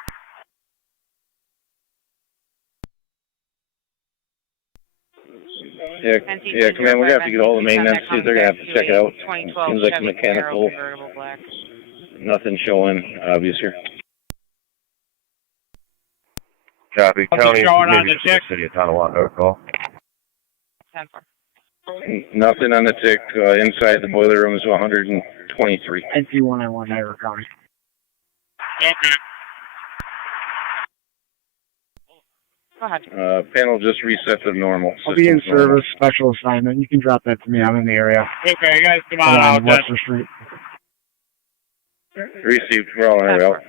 Yeah, command, we're going to have to get all the maintenance, see if they're going to have to check it out. Seems like mechanical. Nothing showing obvious here. Copy. County, showing on the tick. City of Tonawanda, call. 10-4. Nothing on the tick. Inside the boiler room is 123. NC191, Niagara County. Okay. Go ahead. Panel just reset to normal. I'll be in service, special assignment. You can drop that to me. I'm in the area. Okay, you guys come on out. Western Street. Received. We're all on our way out.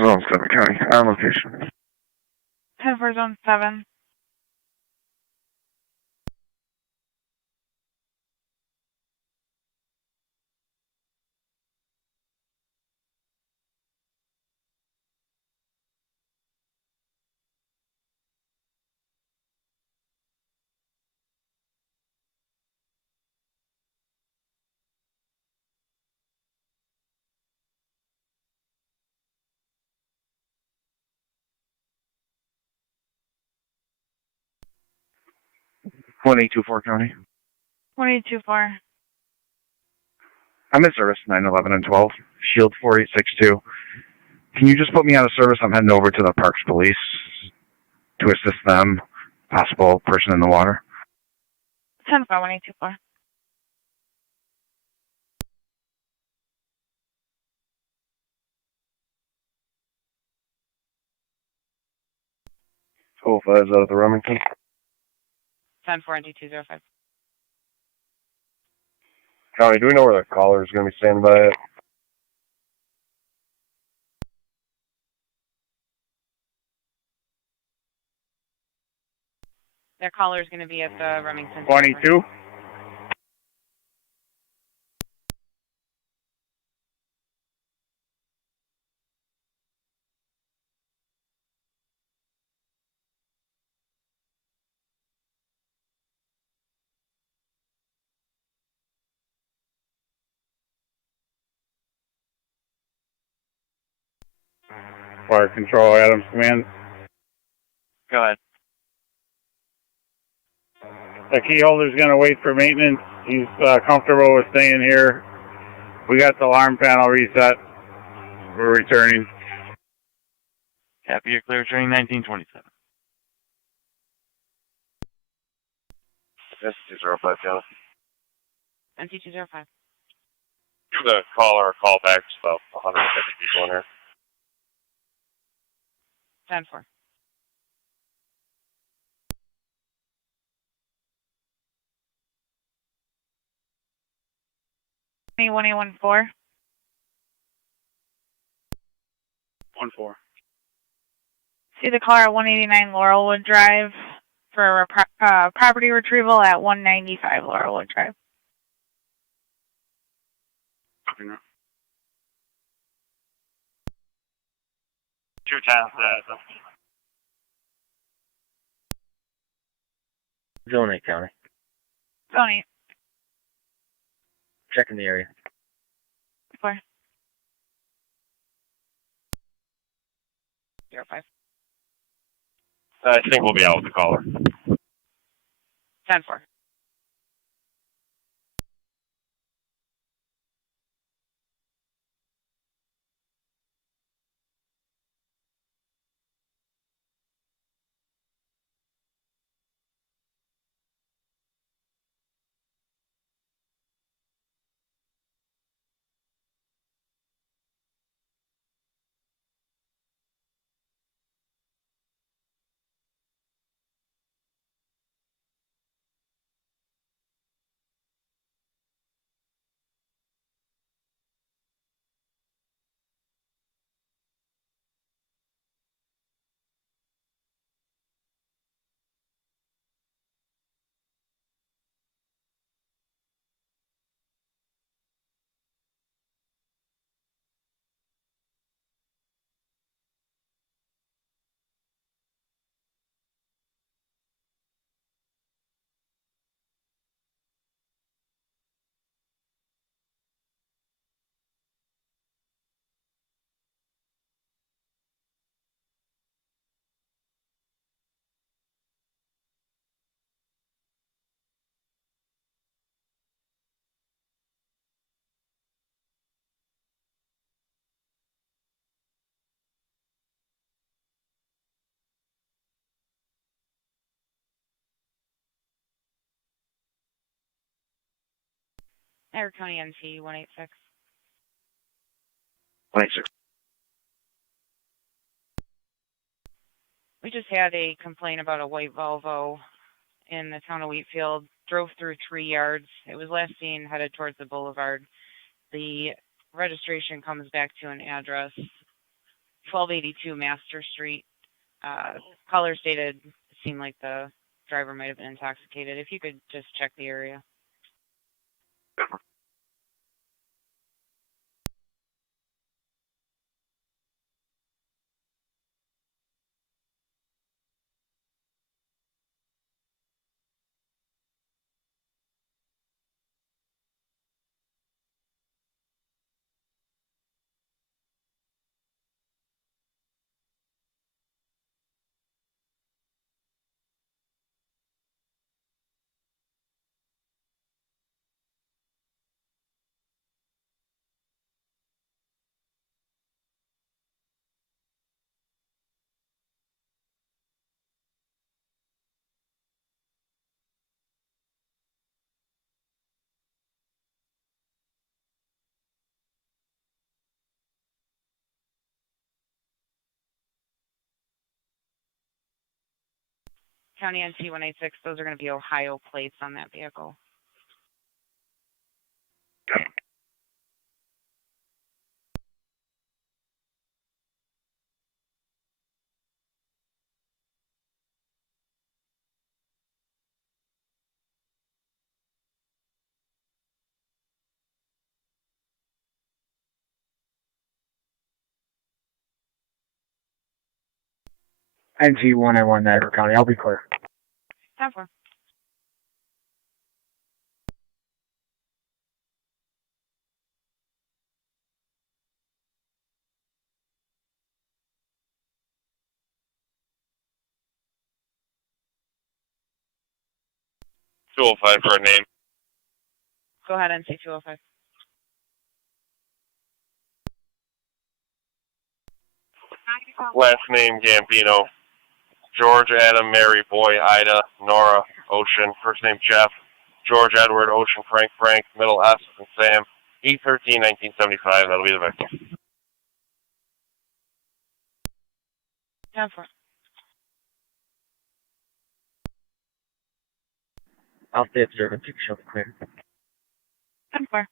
Zone 7 County, on location. 10-4, Zone 7. One 824 County. 182-4. I'm in service 911 and 12. Shield 4862. Can you just put me out of service? I'm heading over to the Parks Police to assist them. Possible person in the water. 10-4, 182-4. Oh, 5 out of the Remington. 10-4, NT205. County, do we know where the caller is going to be standing by it? That caller is going to be at the Remington. 22. Fire Control, Adams Command. Go ahead. The key holder's going to wait for maintenance. He's comfortable with staying here. We got the alarm panel reset. We're returning. Copy, you're clear, returning 1927. Yes, 205, County. NT205. The caller call back, about 150 people in here. 10-4. Me 1814. 1-4. See the caller at 189 Laurelwood Drive for property retrieval at 195 Laurelwood Drive. Copy now. 2 times that. Zone 8 County. Zone 8. Checking the area. 4. 05. I think we'll be out with the caller. 10-4. Niagara County NC 186. 186. We just had a complaint about a white Volvo in the town of Wheatfield. Drove through 3 yards. It was last seen headed towards the boulevard. The registration comes back to an address, 1282 Master Street. Caller stated it seemed like the driver might have been intoxicated. If you could just check the area. County NC 186, those are going to be Ohio plates on that vehicle. NG 191 Niagara County. I'll be clear. 10-4. $205 for a name. Go ahead, NC 205. Last name Gambino. George, Adam, Mary, Boy, Ida, Nora, Ocean. First name Jeff. George, Edward, Ocean, Frank, Frank. Middle S and Sam. E13, 1975. That'll be the victim. 10-4. I'll stay observant. You can show the clear. 10-4. Is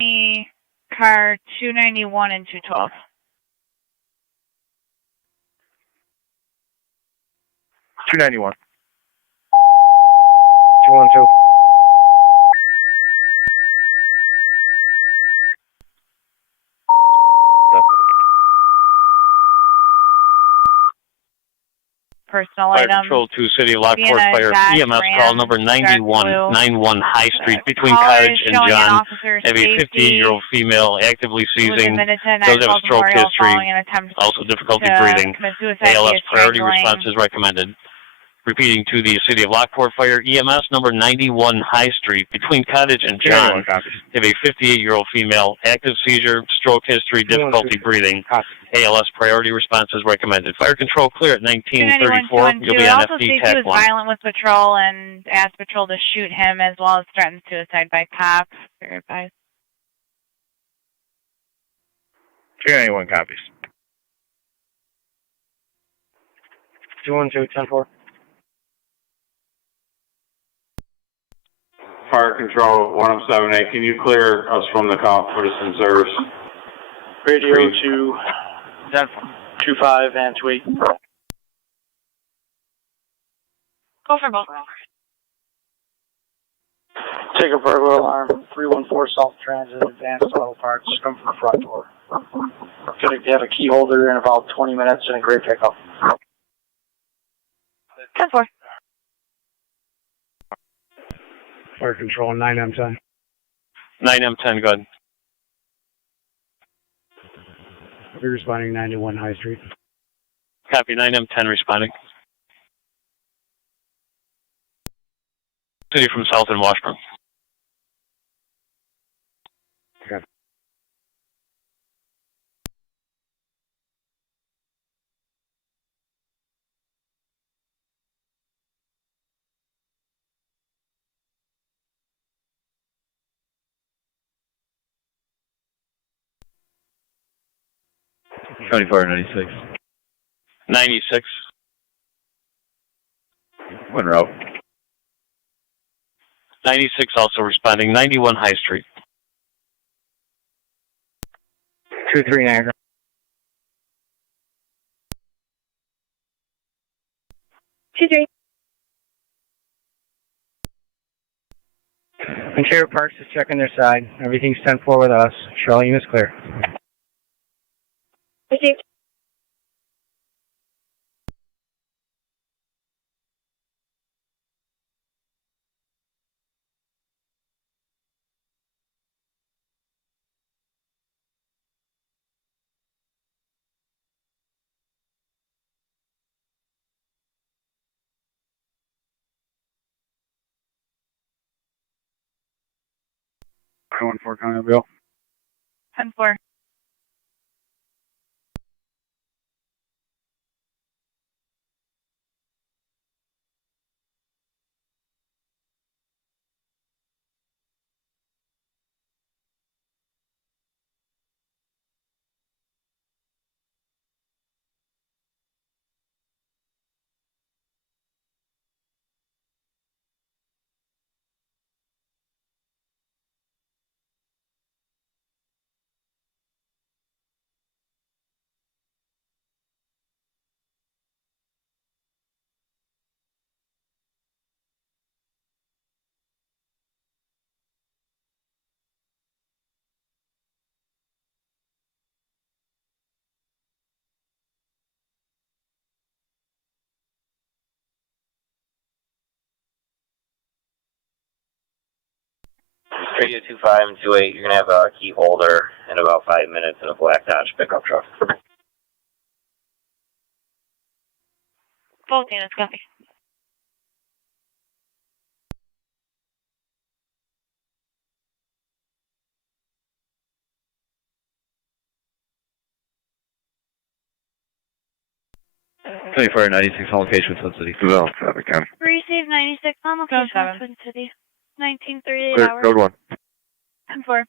car 291 and 212. 291. 212. Personal Fire item. Control 2 City of Lockport Vienna Fire Dodge EMS Ram, call number dark 9191 High Street between Caller Cottage is and showing an John. officer Have a safety 58-year-old female actively who was seizing. admitted to Does have a Niagara stroke Memorial history. following an attempt Also difficulty to breathing. commit suicide ALS via priority strangling. response is recommended. Repeating to the City of Lockport Fire EMS number 91 High Street between Cottage and John. Have a 58-year-old female active seizure, stroke history, difficulty breathing. ALS priority response is recommended. Fire control clear at 1934. You'll be on also FD states he TAC was 1. violent with patrol and asked patrol to shoot him, as well as threatened suicide by cop. Very advised. 291 copies. 212, 10-4. Fire Control 107A, can you clear us from the call for citizen service? Radio to 10-25 and 28. Go for both. Take a burglar alarm, 314 South Transit, advanced auto parts, come from the front door. Gonna have a key holder in about 20 minutes and a great pickup. 10-4. Fire Control 9M10. 9M10, good. We're responding 91 High Street. Copy, 9M10 responding. City from South and Washburn. Okay. County Fire 96. 96. One route. 96 also responding. 91 High Street. 2-3 Niagara. 2-3. Interior Parks is checking their side. Everything's 10-4 with us. Charlene is clear. Received. Going for County Bill. 10-4. Radio 25 and 28, you're going to have a key holder in about 5 minutes in a black Dodge pickup truck. Both units, copy. County Fire 96 on location with Sun City. Well, Traffic County. Receive 96 on location Code with Twin City. 1938 Clear, hours. code 1. 10-4.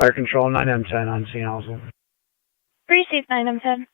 Fire Control 9M10 on scene also. Receive 9M10.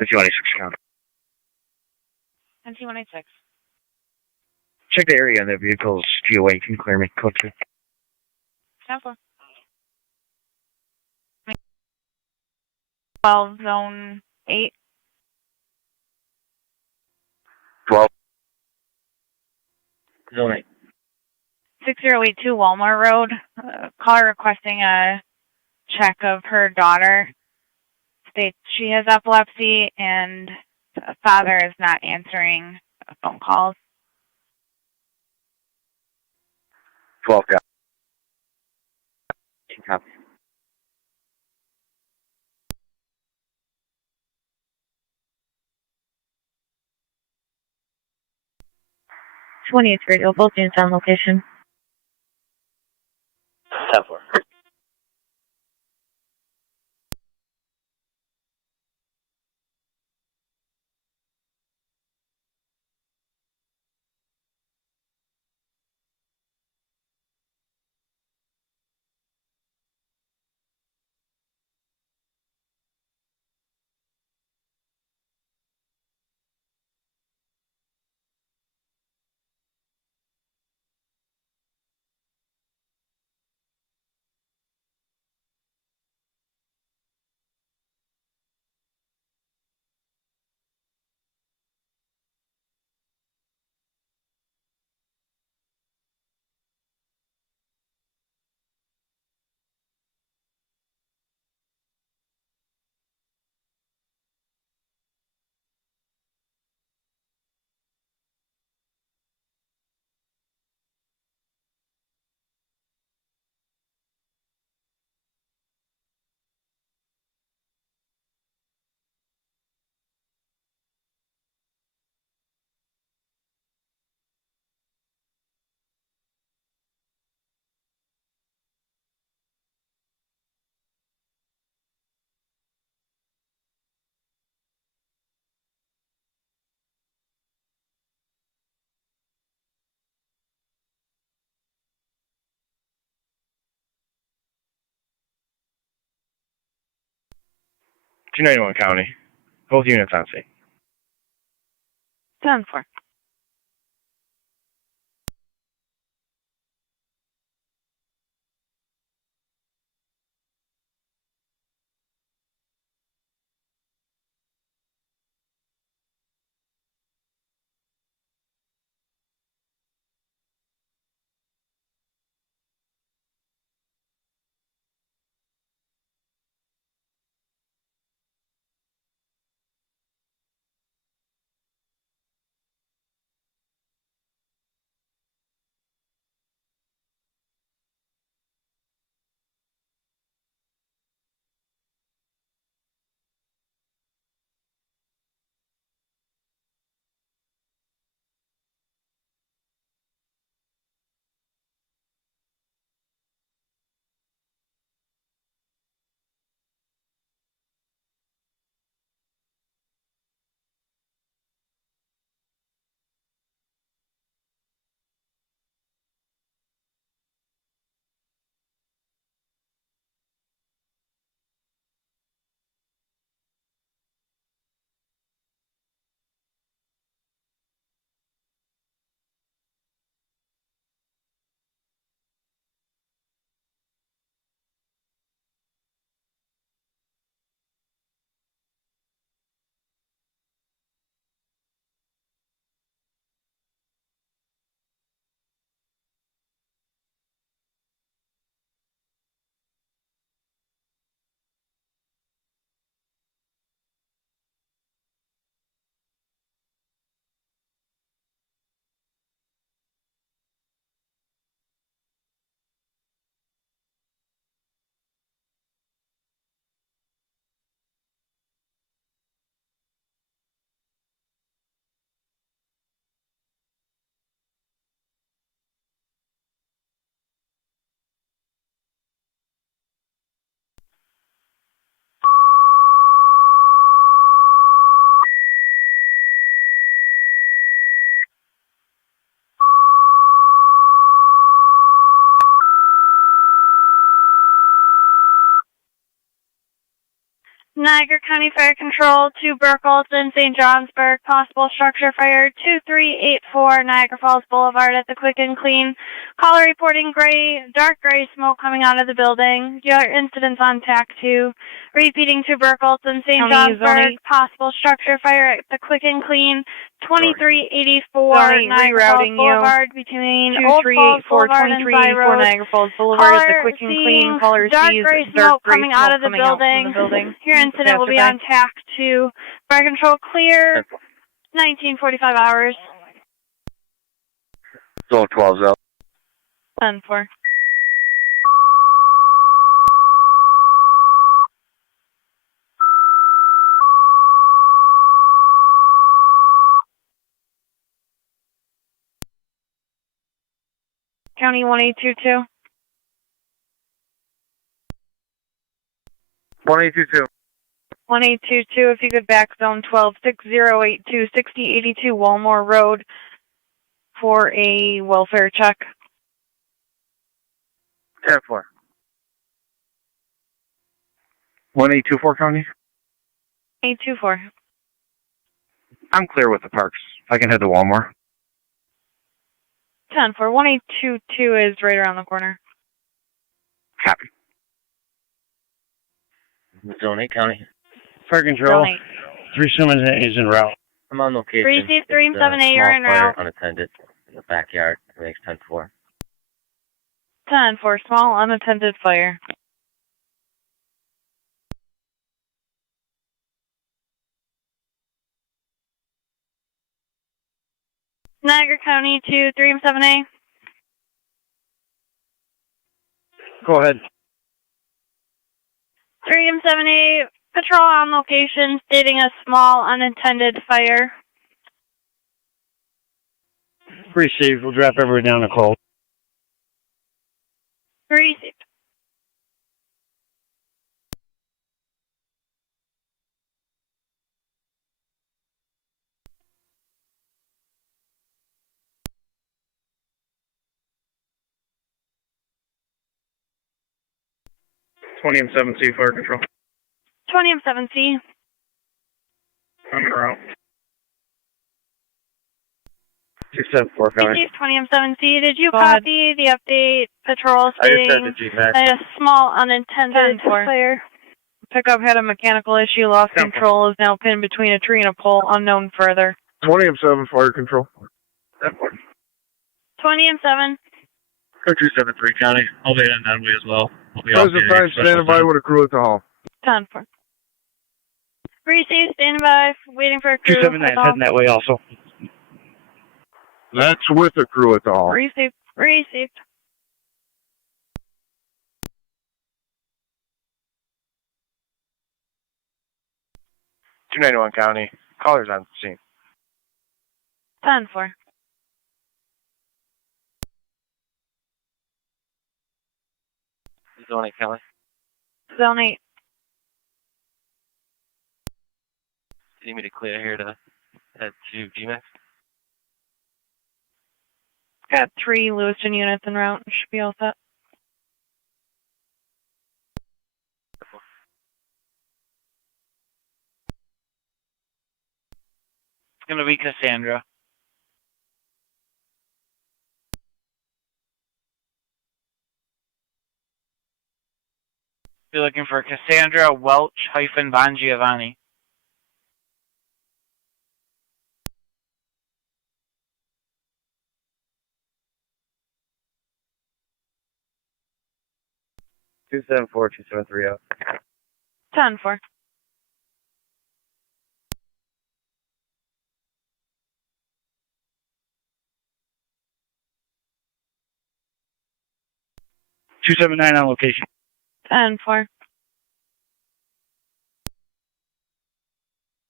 NC-186 count. NC-186. Check the area on the vehicle's GOA. Can you clear me? Code 2. 10-4. 12, zone 8. 12. Zone 8. 6082 Walmart Road. Caller requesting a check of her daughter. States she has epilepsy and the father is not answering phone calls. 12, got. Copy. Radio, both units on location. 10-4. .291 County. Both units on scene. 10-4. Niagara County Fire Control to Burkholz in St. Johnsburg. Possible structure fire 2384 Niagara Falls Boulevard at the Quick and Clean. Caller reporting dark gray smoke coming out of the building. Your incidents on TAC 2. Repeating to Burkholz in St. Johnsburg. Possible structure fire at the Quick and Clean. 2384 Niagara Falls Boulevard between Old Falls Boulevard and Side Road. Niagara Falls Boulevard at the Quick and Clean. Caller dark sees gray dark smoke gray coming smoke out of the coming out from the building. building. Your incident will be on TAC 2. Fire control clear. 1945 hours. Zone 12's out. 10-4. County 1822. 1822. 1822, if you could back zone 126082 6082 Walmore Road for a welfare check. 10-4. 1824 County? 824. I'm clear with the parks. I can head to Walmart. 10-4. 1822 is right around the corner. Copy. Zone 8 County. Fire Control. Zone 8. 3 Simmons is en route. I'm on location. 378, you're en route. Unattended in the backyard. Makes 10-4. 10-4. Small unattended fire. Niagara County to 3M7A. Go ahead. 3M7A, patrol on location stating a small unattended fire. Received. We'll drop everyone down to cold. Received. M7C Fire Control. 20M7C. I'm route. 274 County. Received 20M7C. Did you Go ahead. copy the update patrol stating a small unattended fire? Pickup had a mechanical issue. Lost control. Is now pinned between a tree and a pole. Unknown further. 20M7 Fire Control. 20M7. 273 County. I'll be in that way as well. Present time, standing by with a crew at the hall. 10-4. Received, standing by, waiting for a crew. 279 heading that way also. That's with a crew at the hall. Received. Received. .291 County. Callers on scene. 10-4. Zone 8 County. Zone 8. Do you need me to clear here to head to GMAX? Got 3 Lewiston units en route. Should be all set. It's going to be Cassandra. Be looking for Cassandra Welch-Von Giovanni. Two 273 out. 10-4. .279 on location. 10-4.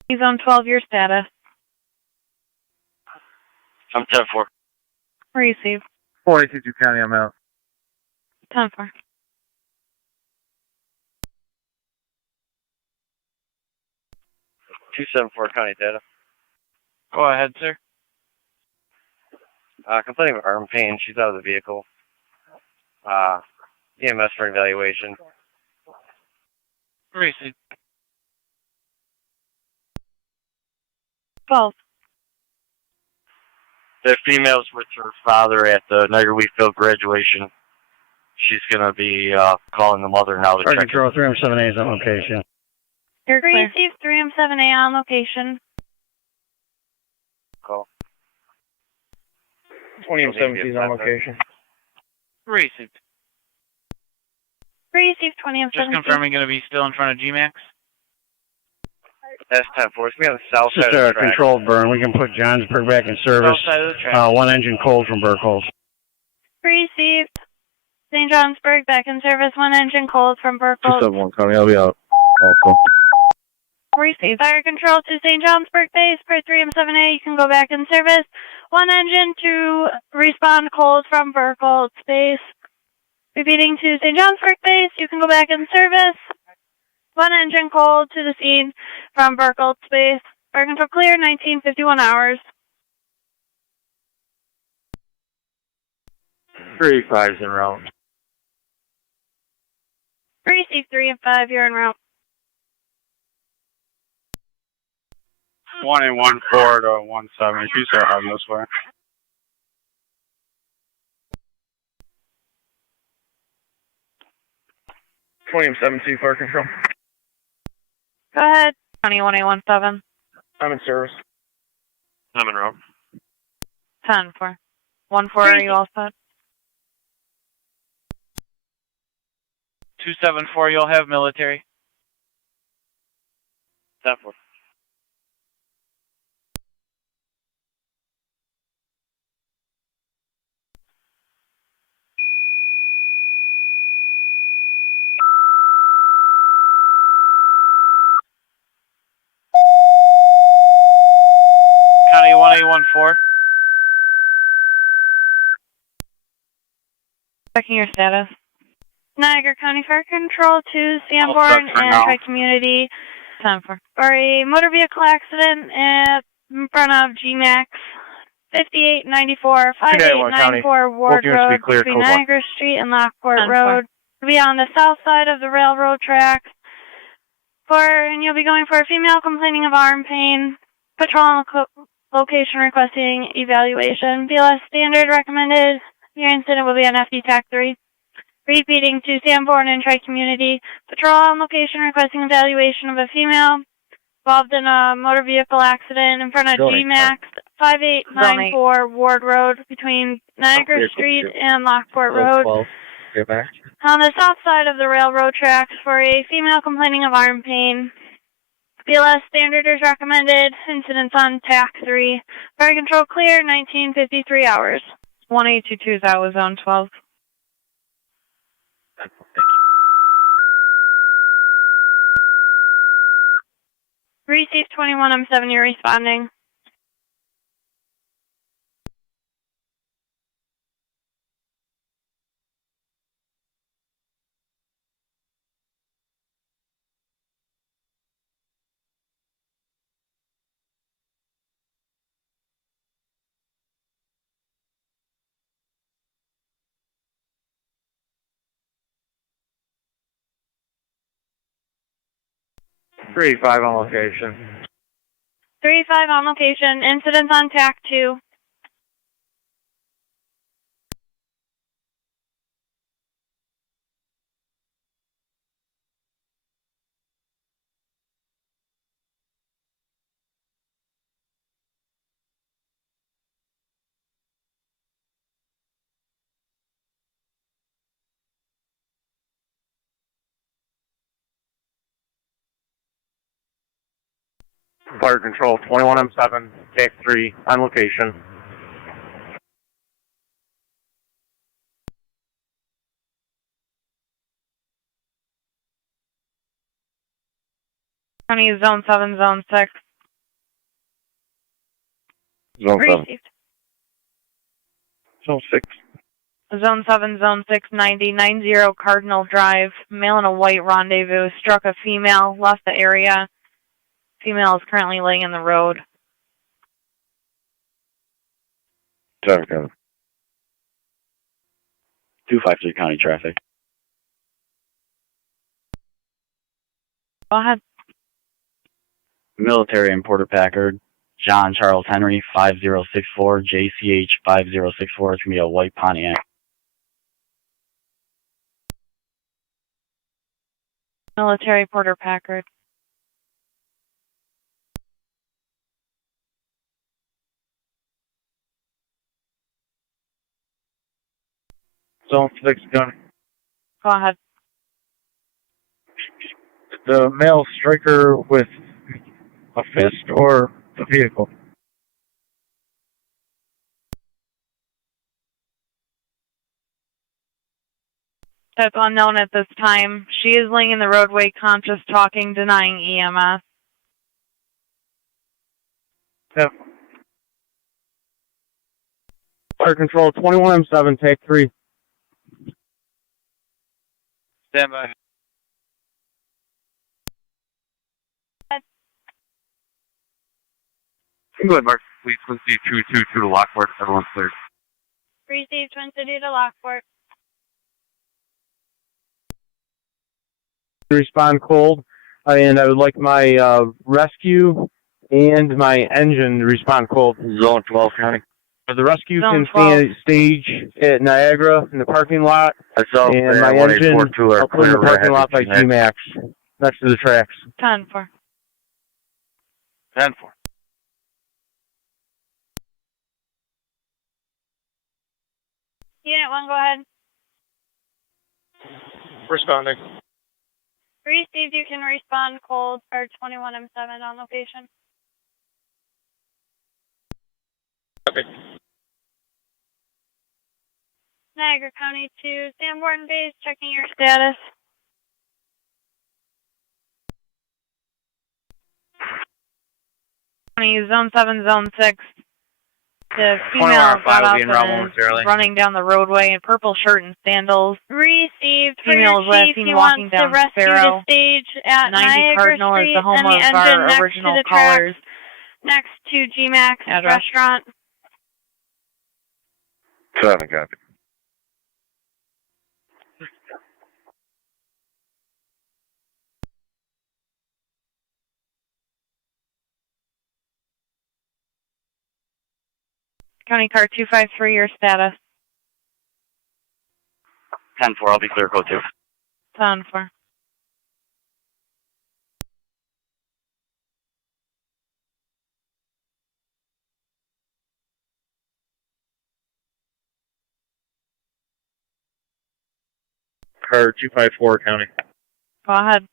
He's on 12, your status. I'm 10-4. Receive. 482 County, I'm out. 10-4. 274 County data. Go ahead, sir. Complaining of arm pain. She's out of the vehicle. EMS for evaluation. Receive. 12. The female's with her father at the Niagara Wheatfield graduation. She's going to be calling the mother now to check. Control 3M7A is on location. You're clear. Received 3M7A on location. Call. 20M17 is on location. Received. Received 20M17. Just confirming, going to be still in front of GMAX? That's 10-4. It's going to be on the south Just side of the a track. controlled burn. We can put Johnsburg back in service. South side of the track. One engine cold from Burkholz. Received. St. Johnsburg back in service. One engine cold from Burkholz. 271 County, I'll be out. Also. Received. Fire control to St. Johnsburg base per 3M7A. You can go back in service. One engine to respond cold from Burkholz base. Repeating to St. Johnsburg base. You can go back in service. One engine cold to the scene from Burkholz base. Fire control clear. 1951 hours. 3-5's en route. Received 3 and 5. You're en route. 1 and 1 4 to 1 7. If you start heading this way. M17 fire control. Go ahead. 21A17. I'm in service. I'm en route. 10-4. 1-4, are you all set? 274, you'll have military. 10-4. County 1A14. Checking your status. Niagara County Fire Control to Sanborn and Tri-Community 10-4. for a motor vehicle accident in front of GMAX 5894 5894 Ward Road between Niagara Street and Lockport Road. It'll be on the south side of the railroad tracks. And you'll be going for a female complaining of arm pain. Patrol location requesting evaluation. BLS standard recommended. Your incident will be on FD TAC 3. Repeating to Sanborn and Tri-Community. Patrol on location requesting evaluation of a female involved in a motor vehicle accident in front of GMAX 5894 Ward Road between Niagara Street and Lockport Road. Get back. On the south side of the railroad tracks for a female complaining of arm pain. BLS standard is recommended. Incidents on TAC 3. Fire control clear, 1953 hours. 1822 is out with zone 12. Received 21, I'm 7, you're responding. Three 5 on location. 3-5 on location. Incidents on TAC 2. Fire control 21M7, TAC 3 on location. County is zone 7, zone 6. Zone 7. Received. Zone 6. Zone 7, zone 6, 90 Cardinal Drive. Male in a white rendezvous struck a female, left the area. Female is currently laying in the road. 7 County. 253 County traffic. Go ahead. Military and Porter Packard. John Charles Henry 5064, JCH 5064. It's going to be a white Pontiac. Military Porter Packard. Zone 6 gun. Go ahead. The male striker with a fist or the vehicle? That's unknown at this time. She is laying in the roadway, conscious, talking, denying EMS. Yeah. Fire control 21M7, take 3. Stand by. Go ahead, Mark. Please, Twin City 222 to Lockport. Everyone's cleared. Receive Twin City to Lockport. Respond cold, and I would like my rescue and my engine to respond cold. Zone 12, County. The rescue Zone can stage at Niagara in the parking lot, Myself and my engine I'll put in the parking lot by G-Max, next to the tracks. 10-4. 10-4. Unit 1, go ahead. Responding. Received, you can respond cold for 21M7 on location. Okay. Niagara County to Sanborn Base, checking your status. Zone 7, Zone 6. The female got up and is running down the roadway in purple shirt and sandals. Received. For Female your was last chief, seen he walking wants to down rescue Sparrow. the stage at 90 Niagara Cardinal Street is the home and the of engine our next original to the callers. tracks, next to G-Max Address. Restaurant. 7, copy. County Car 253, your status. 10-4, I'll be clear code 2. 10-4. Car 254, County. Go ahead.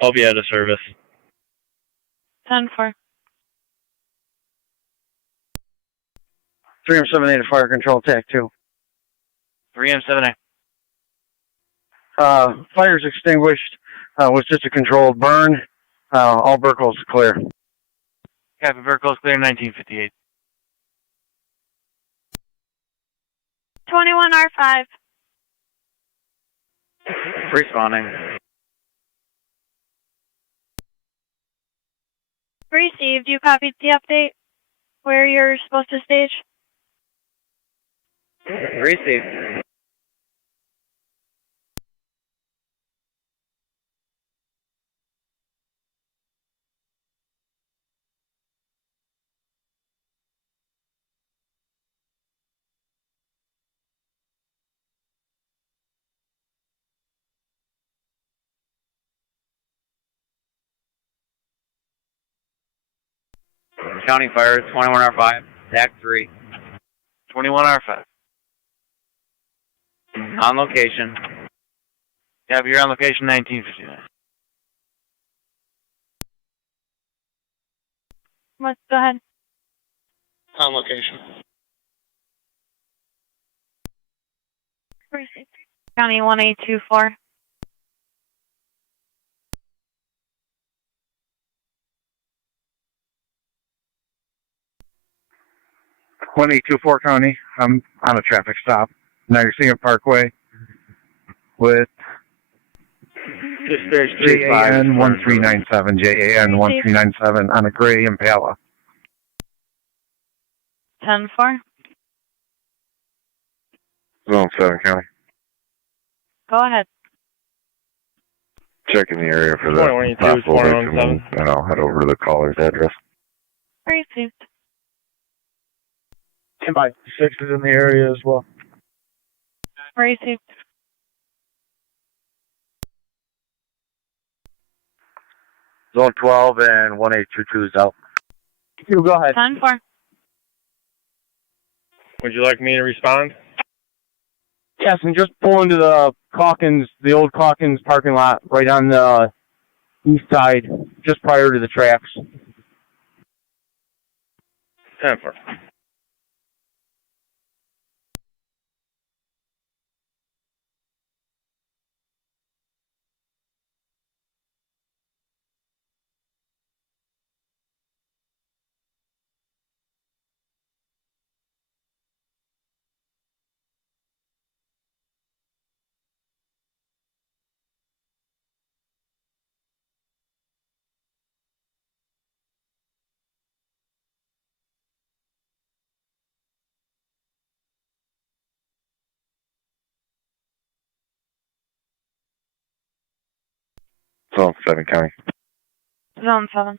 I'll be out of service. 10-4. 3M78 to fire control, TAC 2. 3M78. Fire's extinguished. Was just a controlled burn. All vehicles clear. Copy, vehicles clear, 1958. 21R5. Responding. Received. You copied the update where you're supposed to stage? Received. County Fire, 21R5, TAC 3. 21R5. On location. Copy, you're on location, 1959. Let's go ahead. On location. Received. County 1824. One 824 County. I'm on a traffic stop. Niagara Parkway with JAN 1397, JAN 1397 on a gray Impala. 10-4. Zone 7, County. Go ahead. Checking the area for the possible victim, and I'll head over to the caller's address. Received. Standby. 6 is in the area as well. Received. Zone 12 and 1822 is out. You go ahead. 10-4. Would you like me to respond? Yes, and just pull into the Calkins, the old Calkins parking lot right on the east side, just prior to the tracks. 10-4. Zone 7 County. Zone 7.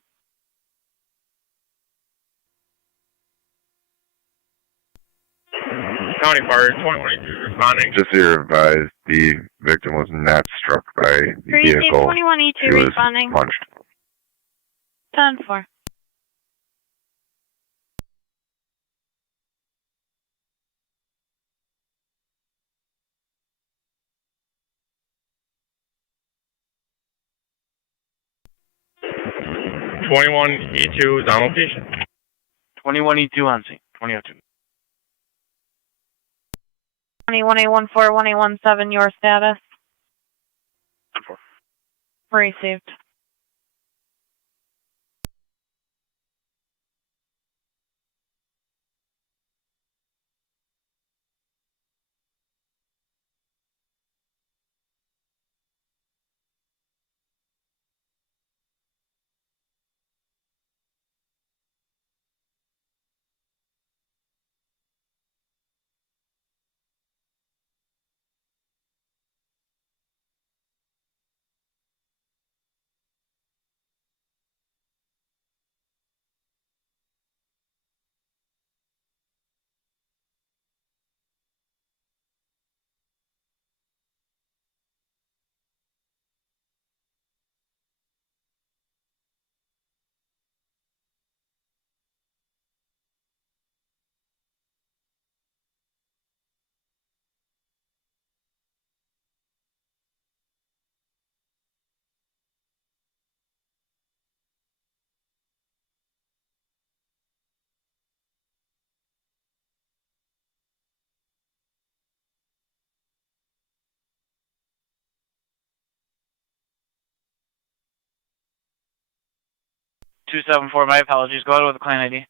County Fire 2122 responding. Just so you're advised, the victim was not struck by the vehicle. 21E2 She was responding. punched. 10-4. E2 is on location. 21E2 on scene. 2002. 21A14, 1817, your status? Received. $274, my apologies. Go ahead with the client ID.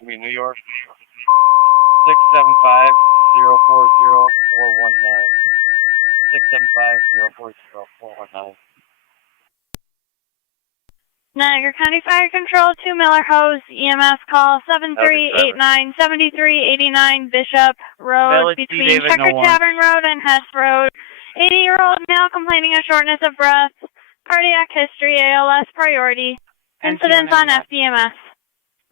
I mean, New York. 675-040-419. 675-040-419. Niagara County Fire Control, 2 Miller Hose, EMS call 7389-7389 Bishop Road between David, Checker no Tavern Road and Hess Road. 80-year-old male complaining of shortness of breath, cardiac history, ALS priority, incidents on FDMS.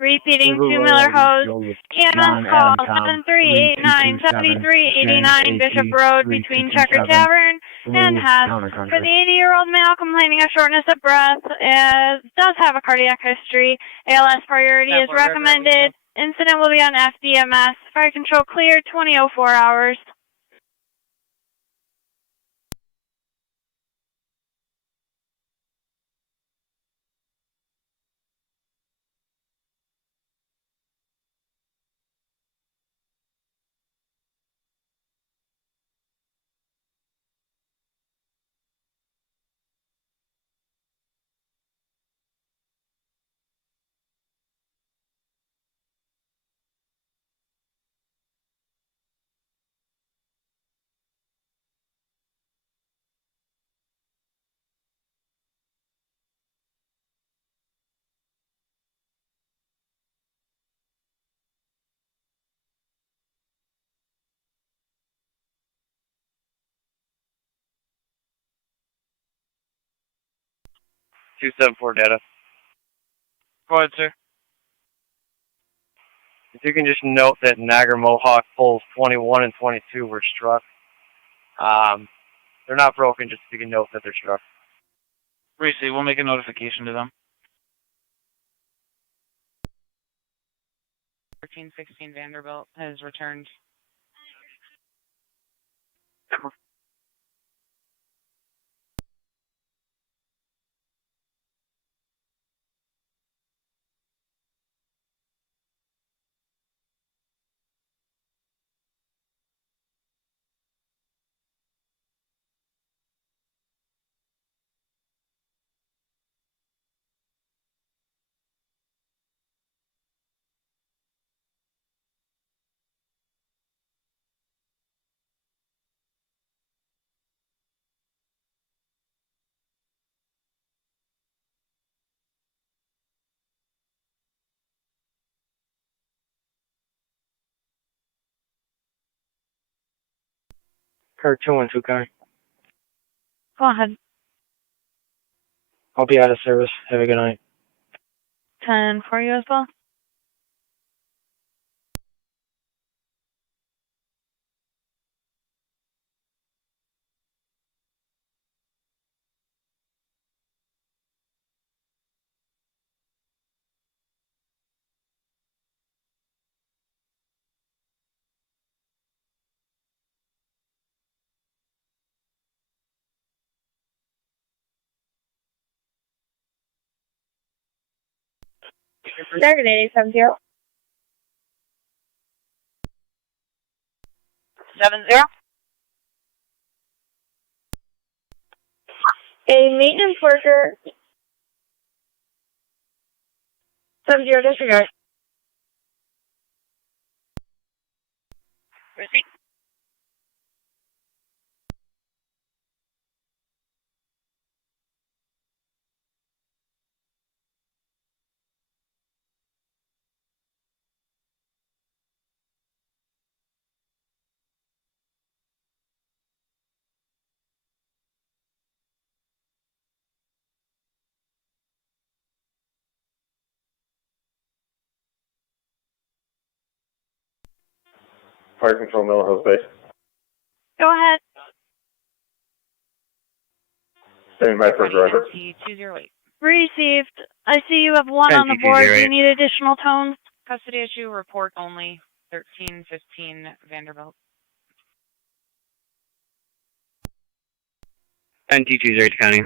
Repeating, 2 Miller Hose, EMS call 7389-7389 Bishop Road between Checker Tavern and Hess. For the 80-year-old male complaining of shortness of breath, does have a cardiac history, ALS priority is recommended. Incident will be on FDMS. Fire control clear, 2004 hours. 274 data. Go ahead, sir. If you can just note that Niagara Mohawk poles 21 and 22 were struck. They're not broken, just if you can note that they're struck. Receive, we'll make a notification to them. 1316 Vanderbilt has returned. Car 212, Connor. Go ahead. I'll be out of service. Have a good night. 10 for you as well. Dragon 870. 70. A maintenance worker. 70 disregard. Receipt. Fire Control Mill House Base. Go ahead. Standing by for driver. 208. Received. I see you have one on the board. Do you need additional tones? Custody issue, report only. 1315 Vanderbilt. NT208 County.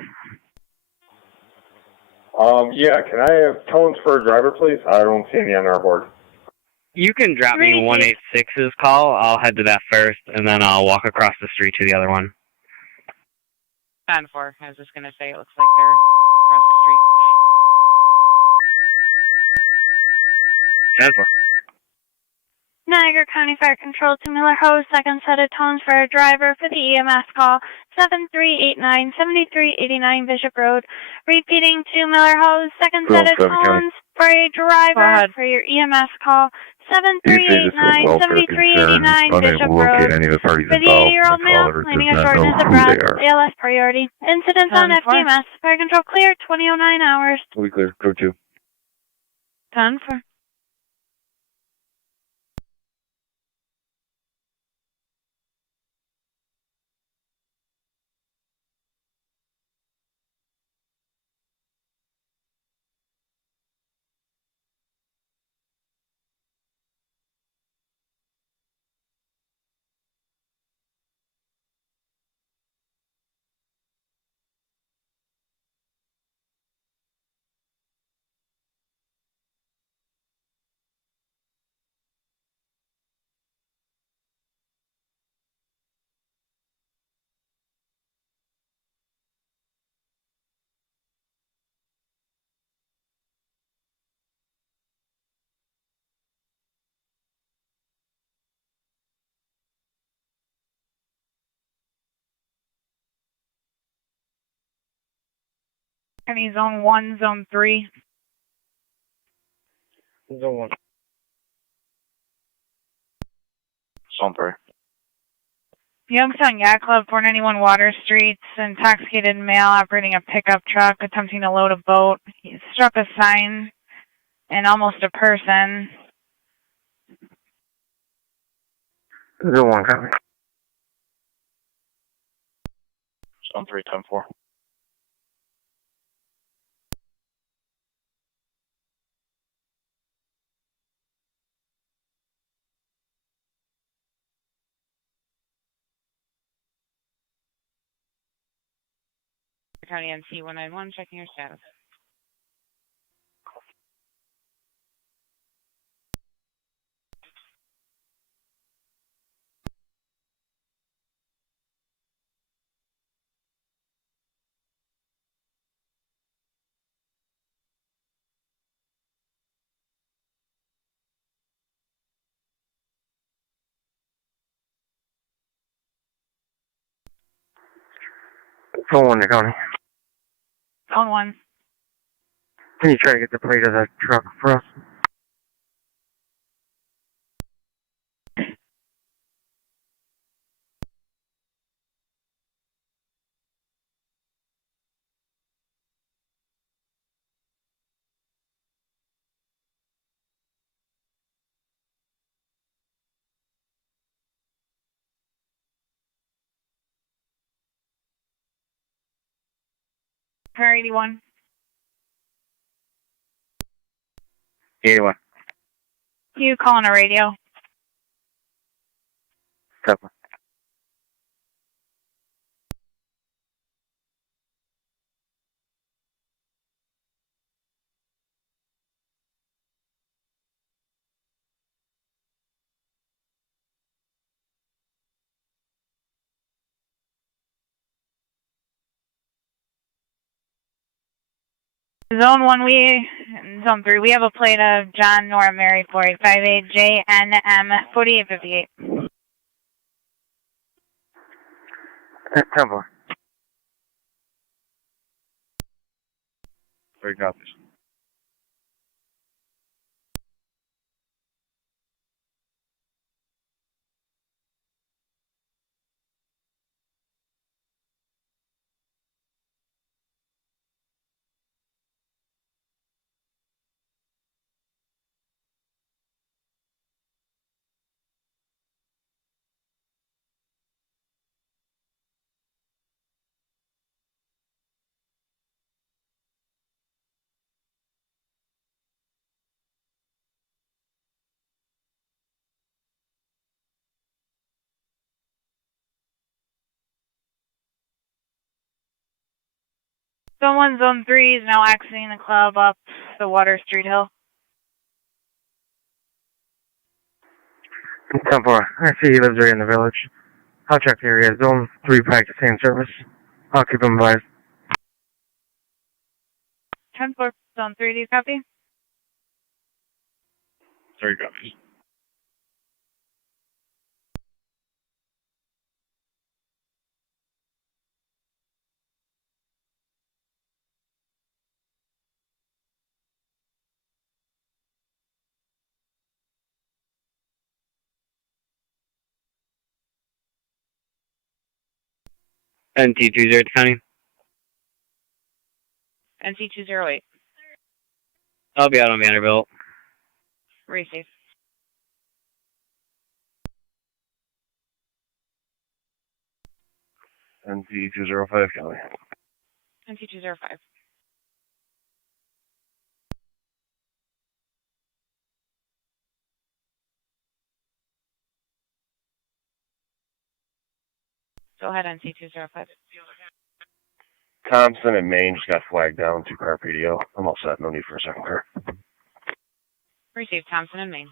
Yeah, can I have tones for a driver, please? I don't see any on our board. You can drop me 186's call. I'll head to that first, and then I'll walk across the street to the other one. 10-4. I was just going to say, it looks like they're across the street. 10-4. Niagara County Fire Control to Miller Hose, second set of tones for a driver for the EMS call, 7389, 7389 Bishop Road. Repeating to Miller Hose, second set of tones for a driver for your EMS call, 7389, 7389 Bishop Road. For the 80-year-old male, claiming a shortness of breath, ALS priority. Incidents on FDMS, Fire Control clear, 2009 hours. We clear, go 2. 10-4. Any zone 1, zone 3? Zone 1. Zone 3. Youngstown Yacht Club, 491 Water Street. Intoxicated male operating a pickup truck, attempting to load a boat. He struck a sign and almost a person. 01, copy. Zone 3, 10-4. County NC 191, checking your status. Phone 1 to County. Phone 1. Can you try to get the plate of that truck for us? Prayer 81. 81. You calling a radio? Copy. Zone 1, Zone 3, we have a plate of John Nora Mary 4858 JNM 4858. 10-4. 3 copies. Zone 1, Zone 3 is now exiting the club up the Water Street Hill. 10-4. I see he lives right in the village. I'll check the area. Zone 3 practicing service. I'll keep him advised. 10-4, Zone 3, do you copy? 3 copies. NT 20 County. NC 208. I'll be out on Vanderbilt. Receive. NC 205 County. NC 205. Go ahead, NC 205. Thompson and Maine just got flagged down, 2-car PDO. I'm all set, no need for a second car. Receive Thompson and Maine.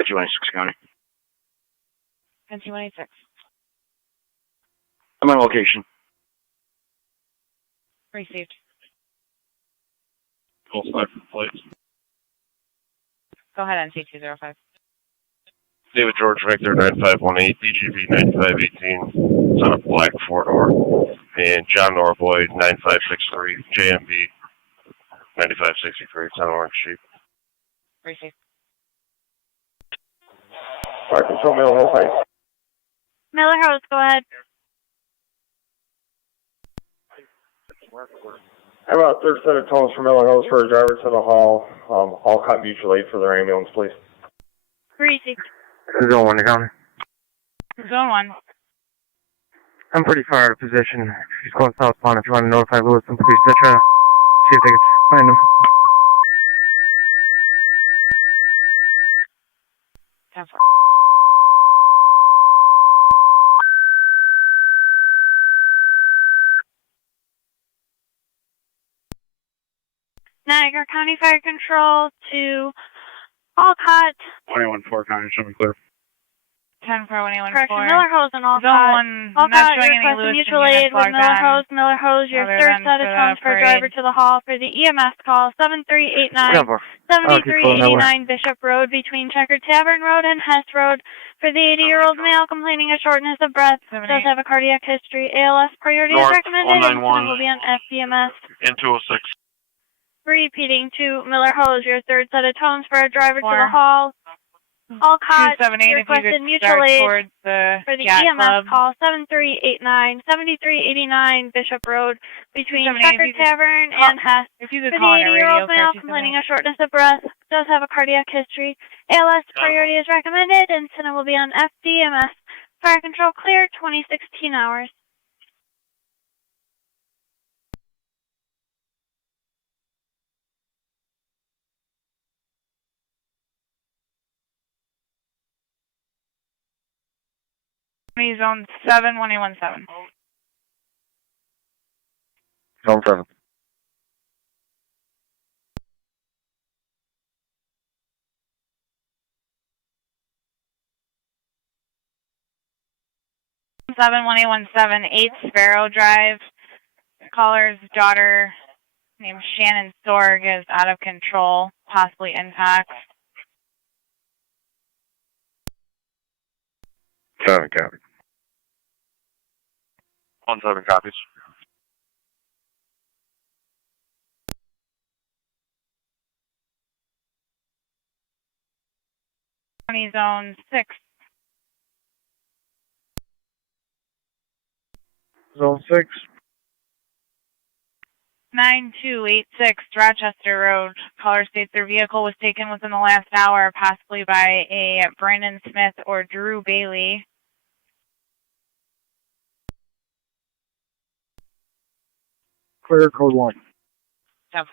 NC 186 County. NC 186. I'm on location. Received. Full flag for the plates. Go ahead, NC 205. David George Victor 9518, DGB 9518, son of Black 4-door, and John Nora Boyd 9563, JMB 9563, son of Orange Sheep. Receive. Fire Control, Miller Hills, please. Miller Hills, go ahead. How about third set of tones for Miller Hills for a driver to the hall. Alcott Mutual Aid for their ambulance, please. Greasy. This is Zone 1 to County. Zone 1. I'm pretty far out of position. She's going southbound. If you want to notify Lewiston, please try to see if they can find him. 10-4. Niagara County Fire Control to Alcott. 21-4, County, show me clear. 10-4, 1-1-4. Correction, Miller Hose and Alcott. Zone 1, not Alcott, showing you're any requesting Lewiston mutual aid units with logged Miller on. Hose. Miller Hose, your Other third than set of for the tones for a driver parade. to the hall for the EMS call 7389. 7389 Bishop Road between Checkered Tavern Road and Hess Road for the 80-year-old male complaining of shortness of breath. Does have a cardiac history. ALS priority is North, recommended. 191. Incident will be on FDMS. In 206. Repeating to Miller Hose, your third set of tones for a driver to the hall. Alcott, 278 requested mutual aid towards the for the Yacht EMS Club. call 7389, 7389 Bishop Road between 278, Checkered Tavern and Hess. If you could For the call on a radio 80-year-old male for complaining of shortness of breath, does have a cardiac history. ALS priority is recommended. Incident will be on FDMS. Fire control clear, 2016 hours. Zone 7, 1-1-7. Zone 7. Seven 1-817 8 Sparrow Drive. Caller's daughter named Shannon Sorg is out of control, possibly impact. 7 copy. 17 copies. Zone 6. Zone 6. 9286 Rochester Road. Caller states their vehicle was taken within the last hour, possibly by a Brandon Smith or Drew Bailey. Clear code 1. 10-4.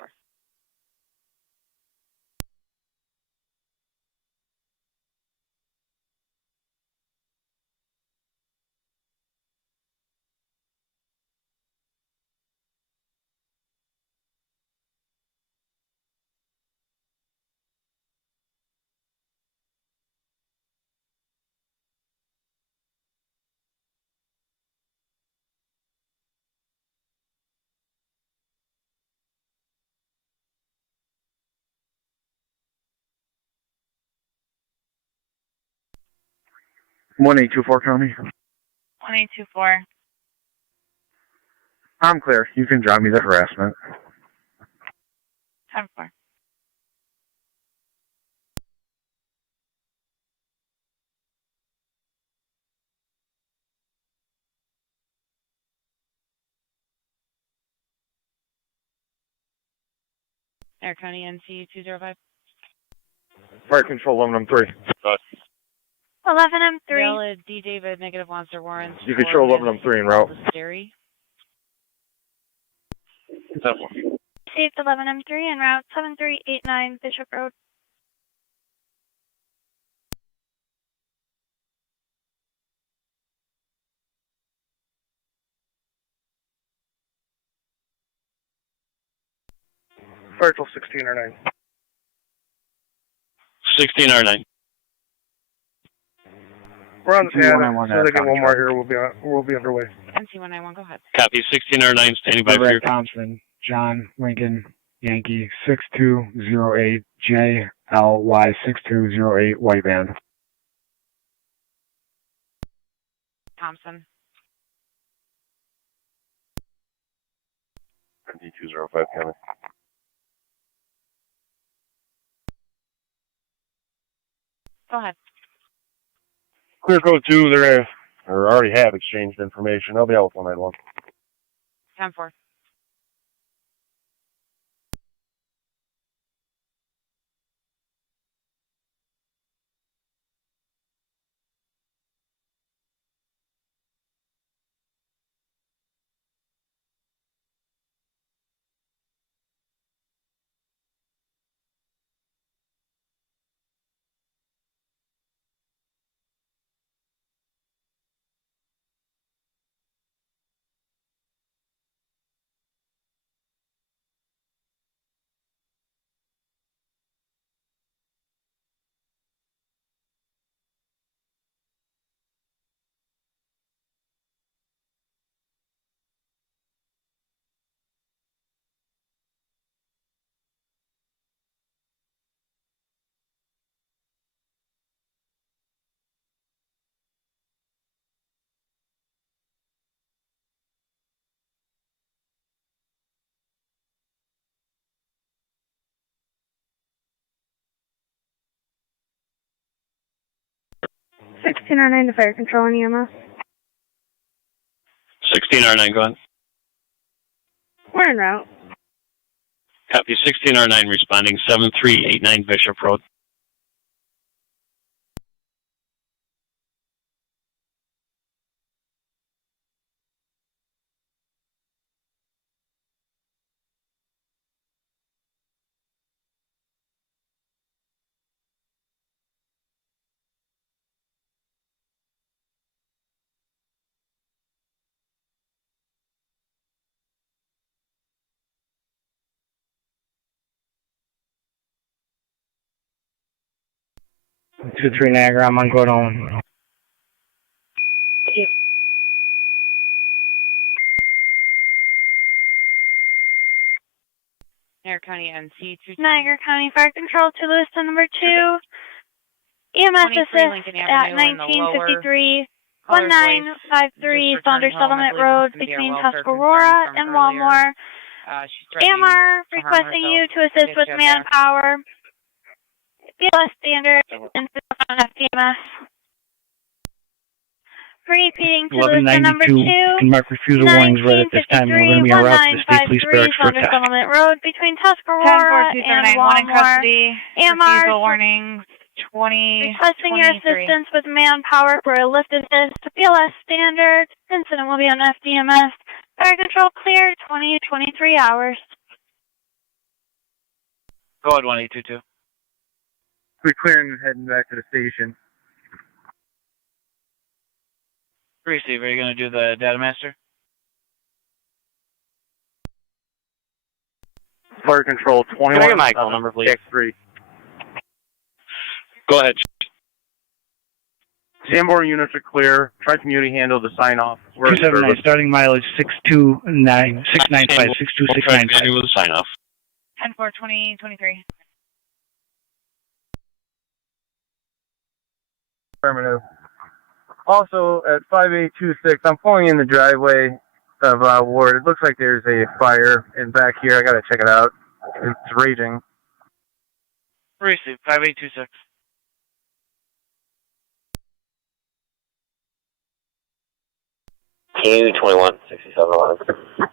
One 824 County. 1824. I'm clear. You can drop me the harassment. 10-4. Air County NC 205. Fire Control, 11M3. 11M3. Valid D. David, negative Monster Warrants. You can show 11M3 en route. Dairy. 10-4. Received 11M3 en route 7389 Bishop Road. Fire Control 1609. 1609. We're on the pad. 191 So they get one more here, we'll be underway. NC191, go ahead. Copy. 1609, standing by for Red your... Thompson, John Lincoln, Yankee 6208 JLY 6208 white band. Thompson. D205 coming. Go ahead. Clear code 2, they're gonna, or already have exchanged information. I'll be out with 191. 10-4. (1609) to fire control and EMS. 16R9, go ahead. We're en route. Copy 16R9 responding 7389 Bishop Road. Two three Niagara, I'm on go down. Niagara County NC 2. Niagara County Fire Control to Lewiston number 2. EMS assist at 1953 1953 Saunders Settlement Road between Tuscarora and Walmore. AMR requesting you to assist with manpower. BLS standard and FDMS. Repeating to Lewiston number 2. You can mark refusal warnings red at this time. We're going to be en route to the State Police Barracks for a test. Settlement Road between Tuscarora and Walmore. AMR refusal warning 20. Requesting your assistance with manpower for a lift assist. BLS standard. Incident will be on FDMS. Fire control clear 20-23 hours. Go ahead, 1822. We're clearing and heading back to the station. Receive, are you going to do the data master? Fire control 21. Can I get my call number, please? X3. Go ahead. Sanborn units are clear. Try community handle to sign off. 279, starting mileage 629, 695, 6269. Sign off. 10-4, 2023. Affirmative. Also, at 5826, I'm pulling in the driveway of Ward. It looks like there's a fire in back here. I gotta check it out. It's raging. Receive, 5826. Q21, 6711.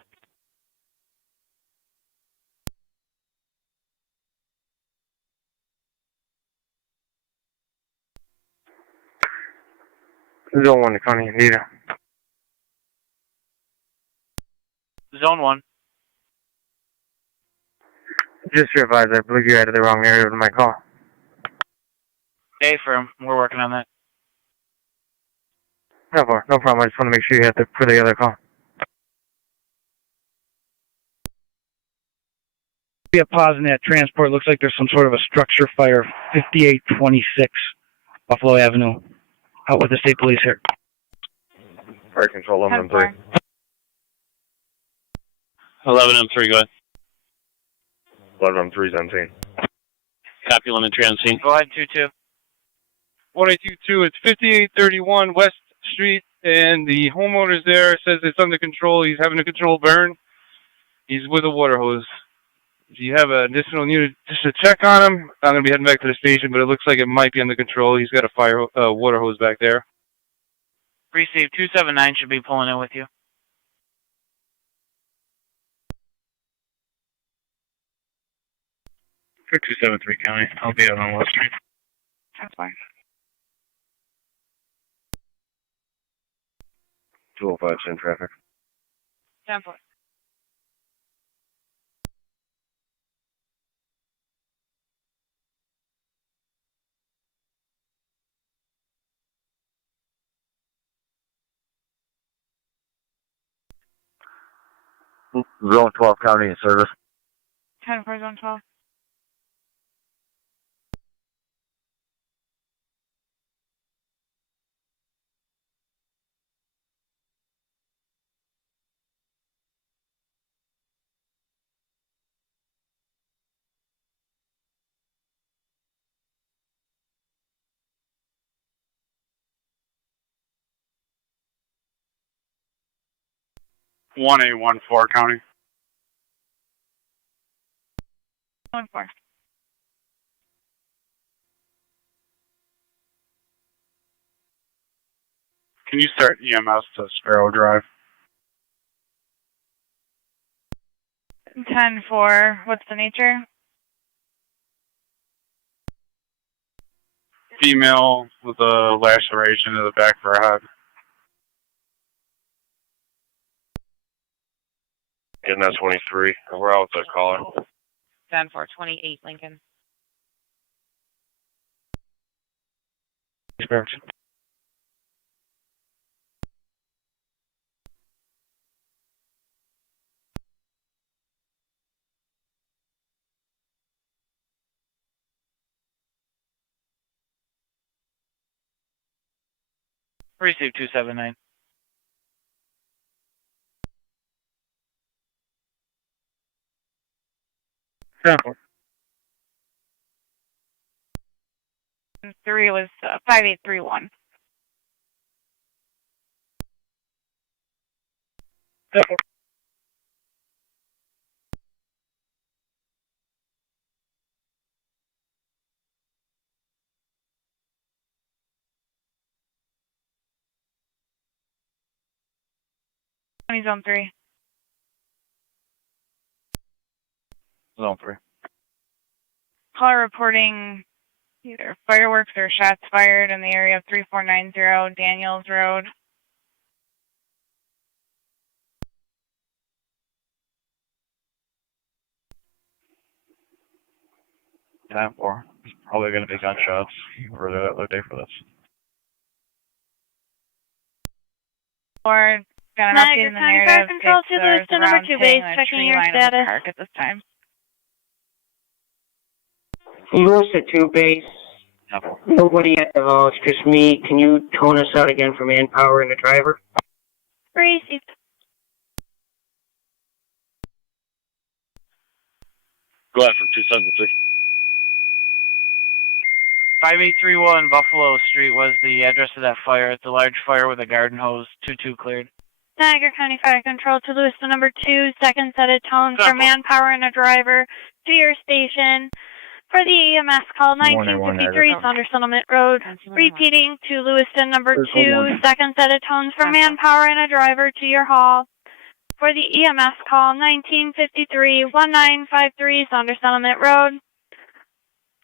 Zone 1 to Connie and Nita. Zone 1. Just your advise, I believe you're out of the wrong area with my call. A firm, we're working on that. No problem. I just want to make sure you have to for the other call. Be a pause in that transport. Looks like there's some sort of a structure fire. 5826 Buffalo Avenue. Out with the state police here. Fire control 11-3. 11M3, go ahead. 11-3's on scene. Copy, elementary on scene. Go ahead, 22. 1822, it's 5831 West Street, and the homeowner's there, says it's under control. He's having a controlled burn. He's with a water hose. If you have an additional unit just to check on him, I'm going to be heading back to the station, but it looks like it might be under control. He's got a water hose back there. Receive 279 should be pulling in with you. For 273 County, I'll be out on West Street. That's fine. 205 in traffic. 10-4. Zone 12 County in service. 10-4, Zone 12. One 814 County. 1-4. Can you start EMS to Sparrow Drive? 10-4. What's the nature? Female with a laceration to the back of her head. Getting that 23. We're out with the caller. 10-4, 28 Lincoln. Experience. Receive 279. Yeah. 3 was 5831. Yeah. Zone 3. Zone 3. Caller reporting either fireworks or shots fired in the area of 3490 Daniels Road. Time for. It's probably going to be gunshots. We're there that other day for this. Or got an update in the narrative. Control to Lewiston number 2 base, checking your status. Park at this time. Lewiston 2 base. Nobody at the hall, it's just me. Can you tone us out again for manpower and the driver? Received. Go ahead for 273. 5831 Buffalo Street was the address of that fire. It's a large fire with a garden hose. 2-2 cleared. Niagara County Fire Control to Lewiston number 2, second set of tones for manpower and a driver to your station. For the EMS call, 1953 Saunders Settlement Road. Repeating to Lewiston number 2, second set of tones for manpower and a driver to your hall. For the EMS call, 1953 1953 Saunders Settlement Road.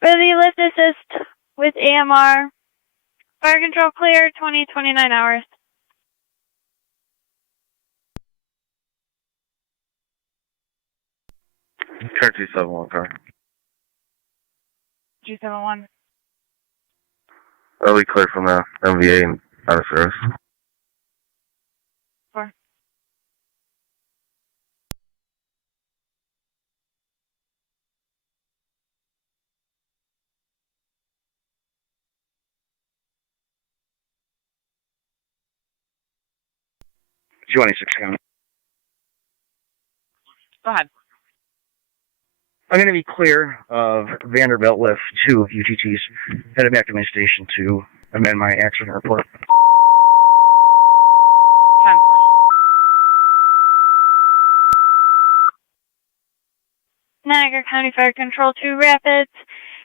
For the lift assist with AMR, fire control clear, 20-29 hours. Turn 271, car. 271. Early clear from the MVA and out of service. 4. County. Go ahead. I'm going to be clear of Vanderbilt lift 2 UTTs. Headed back to my station to amend my accident report. 10-4. Niagara County Fire Control to Rapids.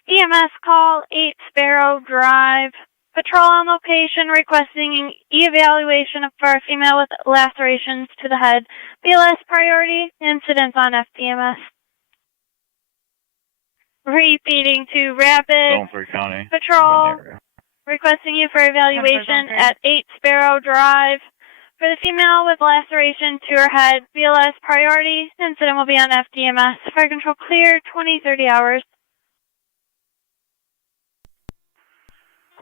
EMS call, 8 Sparrow Drive. Patrol on location requesting an evaluation for a female with lacerations to the head. BLS priority, incidents on FDMS. Repeating to Rapid County. Patrol, requesting you for evaluation at 8 Sparrow Drive. For the female with laceration to her head, BLS priority, incident will be on FDMS. Fire control clear, 20-30 hours.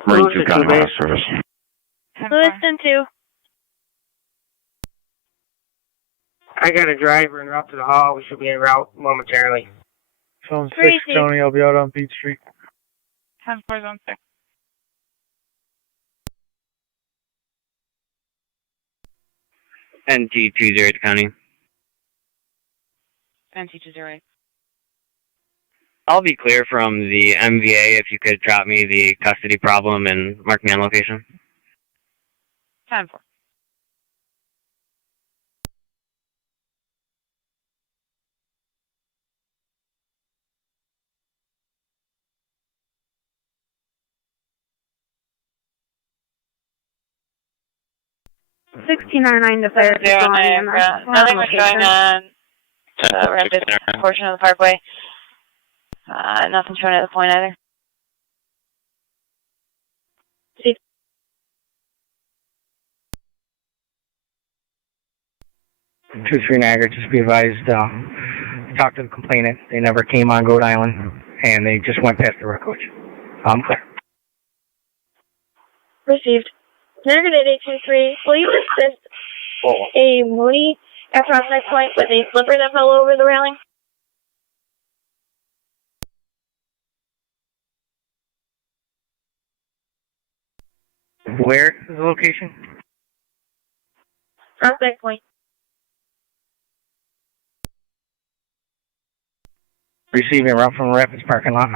Marine 2 County Mass Service. Lewiston 2. I got a driver en route to the hall. We should be en route momentarily. Zone 6 County, I'll be out on Beach Street. 10-4, Zone 6. NT-208 County. NT-208. I'll be clear from the MVA if you could drop me the custody problem and mark me on location. 10-4. $16.09 to fire control on EMS. Nothing was showing on the Rapid portion of the parkway. Nothing showing at the point either. See. Two three Niagara, just be advised, talk to the complainant. They never came on Goat Island, and they just went past the wreckage. Clear. Received. Niagara 823, will you assist a Moody after on next point with a slipper that fell over the railing? Where is the location? Prospect Point. Receiving route from Rapids parking lot.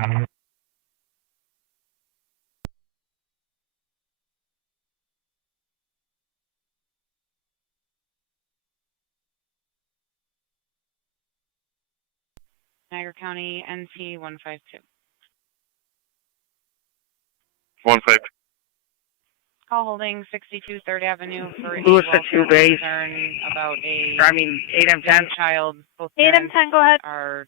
Niagara County, NT-152. 152. Call holding 62 3rd Avenue for a Lewiston 2 base. concern about a 8M10 child. Both 8M10, go ahead. Are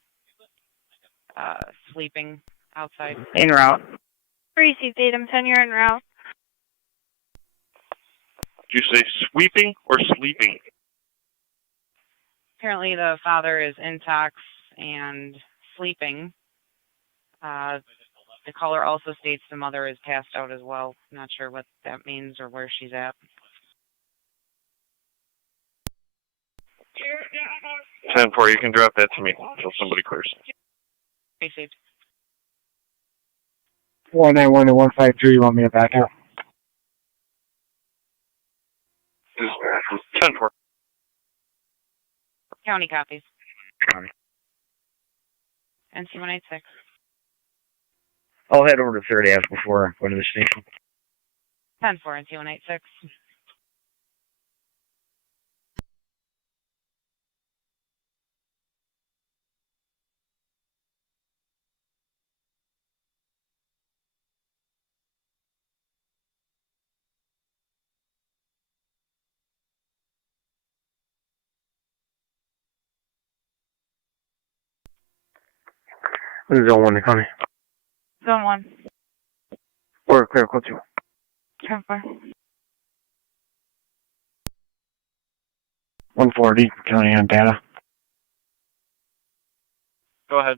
sleeping outside. En route. Received 8M10, you're en route. Did you say sweeping or sleeping? Apparently the father is intox and sleeping. The caller also states the mother is passed out as well. Not sure what that means or where she's at. 10-4, you can drop that to me until somebody clears. Received. 491 to 152, you want me to back out? 10-4. County copies. County. NC-186. I'll head over to 3rd Ave before I go to the station. 10-4, NC-186. This is Zone 1 to County. Zone 1. Or clear, code 2. 10-4. 140, County on data. Go ahead.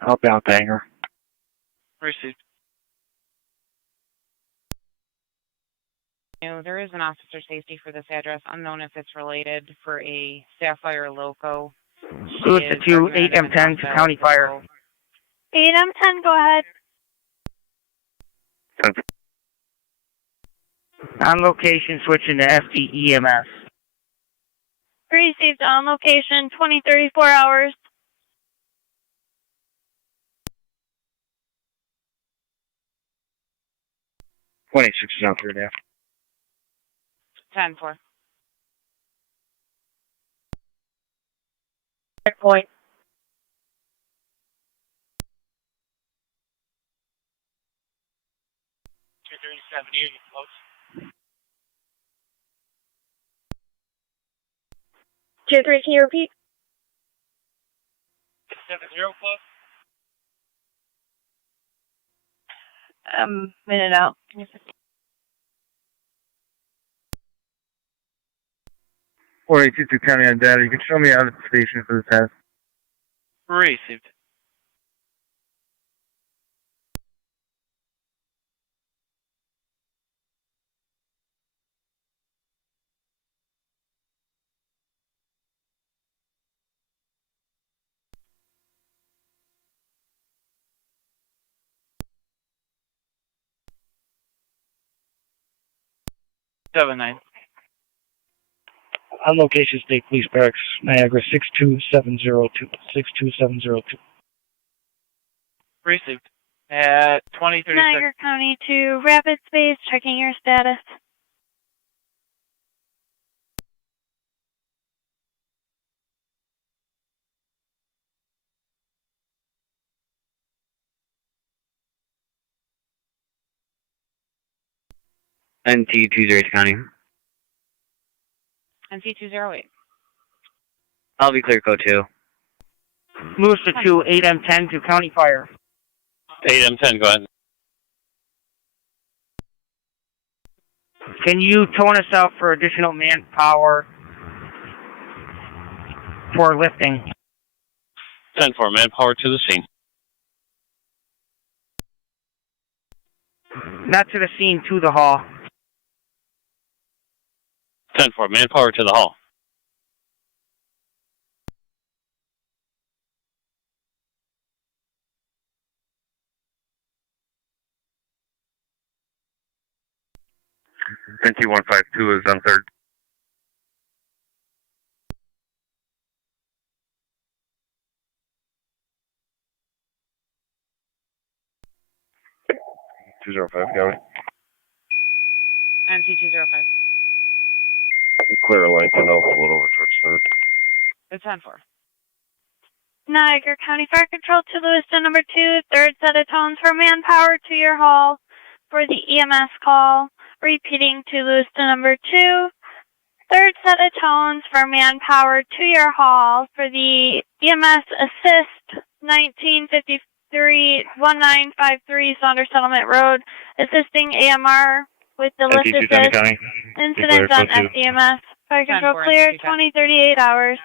Help out, Dagger. Received. There is an officer safety for this address, unknown if it's related, for a Sapphire Loco. Lewiston 2, 8M10 to County Fire. 8M10, go ahead. On location, switching to FDEMS. Received on location, 20-34 hours. .26 is on 3rd Ave. 10-4. Checkpoint. 370 close. 2-3, can you repeat? 70 close. Minute out. 4822 County on data. You can show me out at the station for the test. Received. Seven nine. On location, State Police Barracks, Niagara 62702. 62702. Received. At 2036. Niagara County to Rapid Space, checking your status. NT 208 County. NC 208. I'll be clear code 2. Lewiston 2, 8M10 to County Fire. 8M10, go ahead. Can you tone us out for additional manpower for lifting? 10-4, manpower to the scene. Not to the scene, to the hall. 10-4, manpower to the hall. NT 152 is on third. County. NC 205. Clear a line to know, a little over towards third. It's 10-4. Niagara County Fire Control to Lewiston number 2, third set of tones for manpower to your hall for the EMS call. Repeating to Lewiston number 2, third set of tones for manpower to your hall for the EMS assist 1953-1953 Saunders Settlement Road, assisting AMR with the lift assist. Incidents on FDMS. Fire Control clear, 20-38 hours.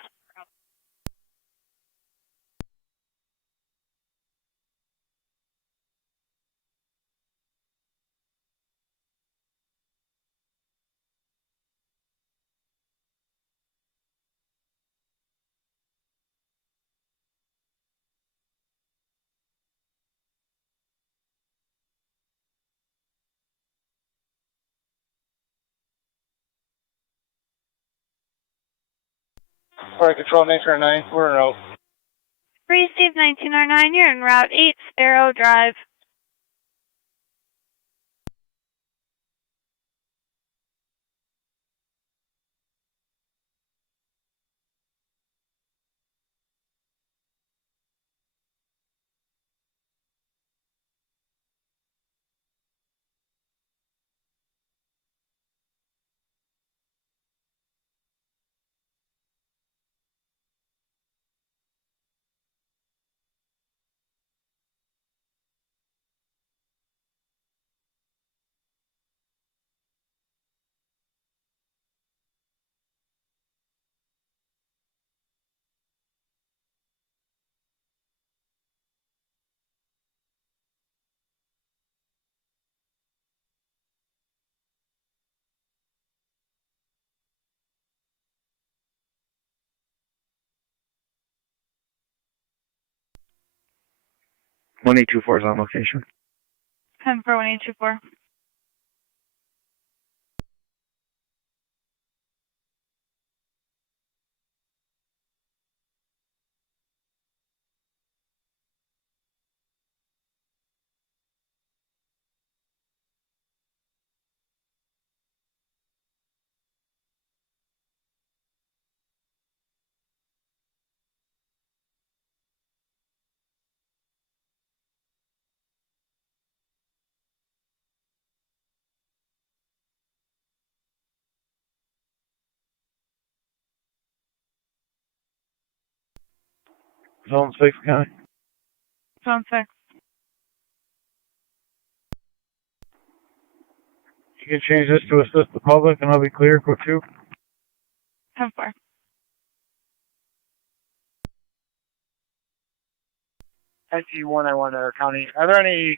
Fire Control 1909, we're en route. Receive 1909, you're en route 8 Sparrow Drive. One 824 is on location. 10 for 1824. Zone 6, County. Zone 6. You can change this to assist the public, and I'll be clear, quick 2. 10-4. NT1, I want County. Are there any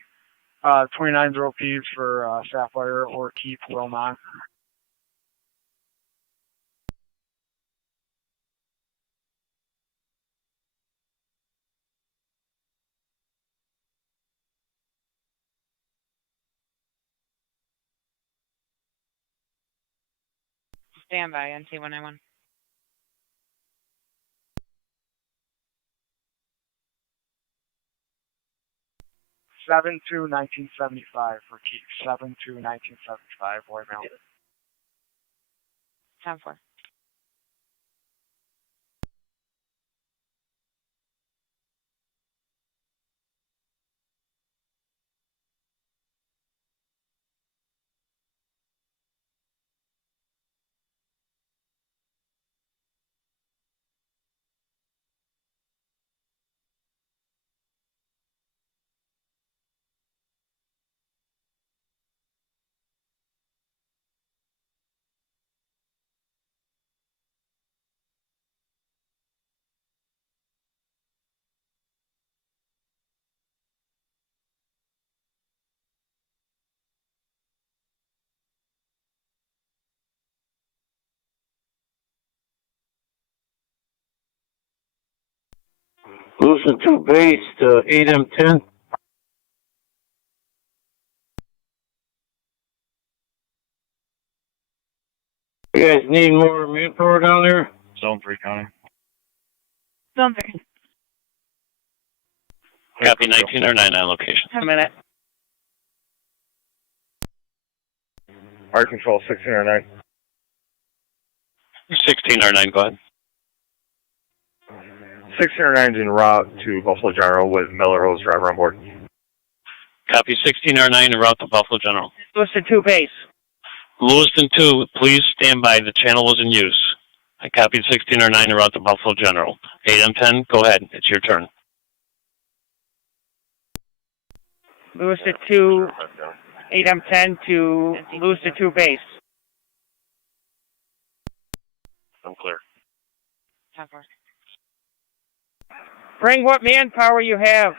29-0 peeves for Sapphire or Keith Wilmot? Stand by, NT191. Seven to 1975 for Keith. 7/2/1975, voicemail. 10-4. Lewiston 2 base to 8M10. You guys need more manpower down there? Zone 3, County. Zone 3. Copy 1909 on location. A minute. Art Control 1609. 1609, go ahead. 1609 is en route to Buffalo General with Miller Hose driver on board. Copy 1609 en route to Buffalo General. Lewiston 2 base. Lewiston 2, please stand by. The channel was in use. I copied 1609 en route to Buffalo General. 8M10, go ahead. It's your turn. Lewiston 2, 8M10 to Lewiston 2 base. I'm clear. 10-4. Bring what manpower you have.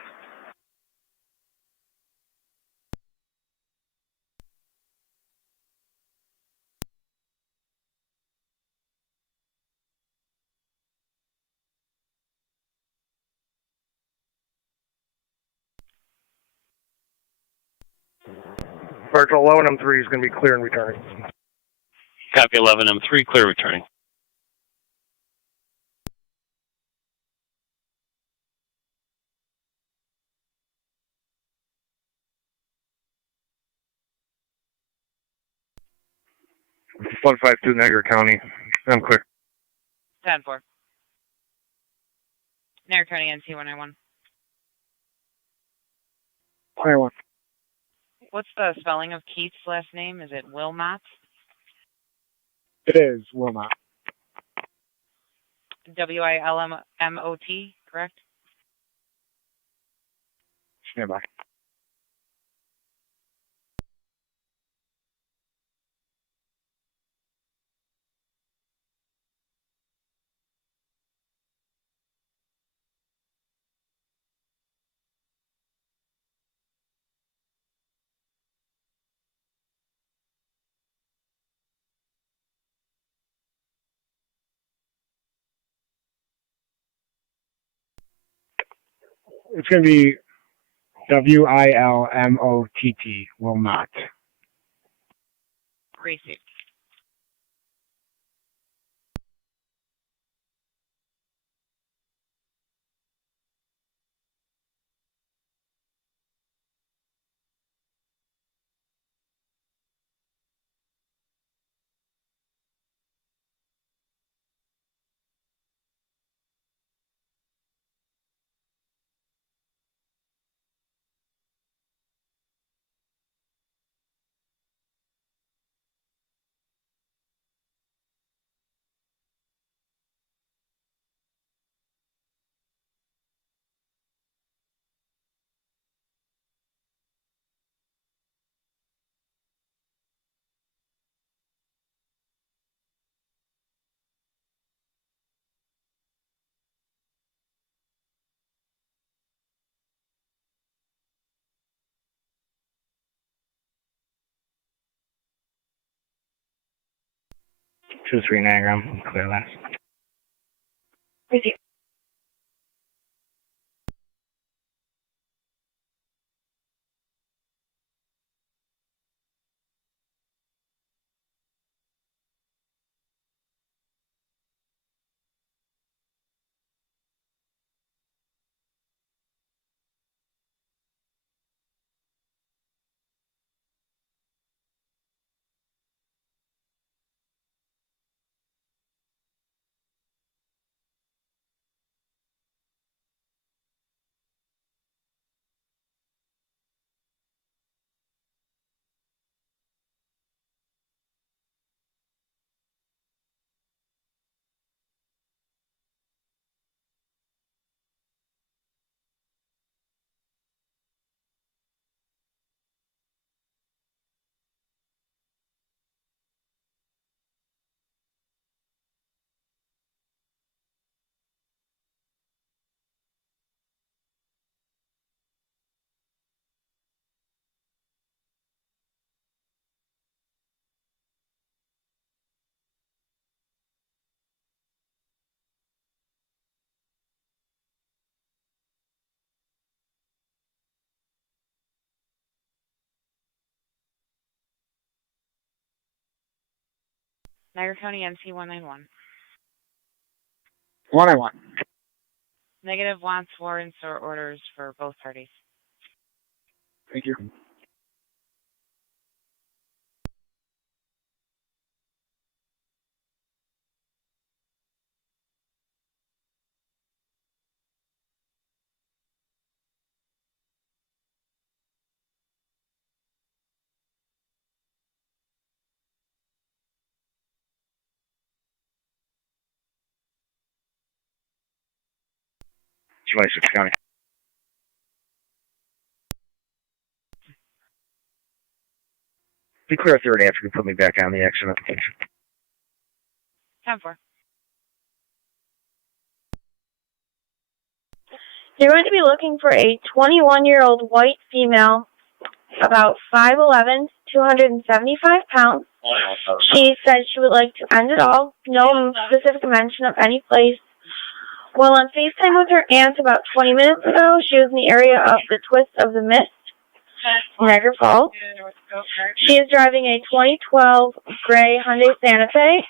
Art 11M3 is going to be clear and returning. Copy 11M3, clear returning. It's 152 Niagara County. I'm clear. 10-4. Niagara County NT191. 21. What's the spelling of Keith's last name? Is it Wilmot? It is Wilmot. WILMOT, correct? Stand by. It's going to be WILMOTT, Wilmot. Received. 23 Niagara, I'm clear last. Receive. Niagara County NC 191. 191. Negative wants warrants or orders for both parties. Thank you. County. Be clear if they're after you put me back on the accident application. 10-4. You're going to be looking for a 21-year-old white female, about 5'11", 275 pounds. She said she would like to end it all. No specific mention of any place. While on FaceTime with her aunt about 20 minutes ago, she was in the area of the Twist of the Mist, Niagara Falls. She is driving a 2012 gray Hyundai Santa Fe.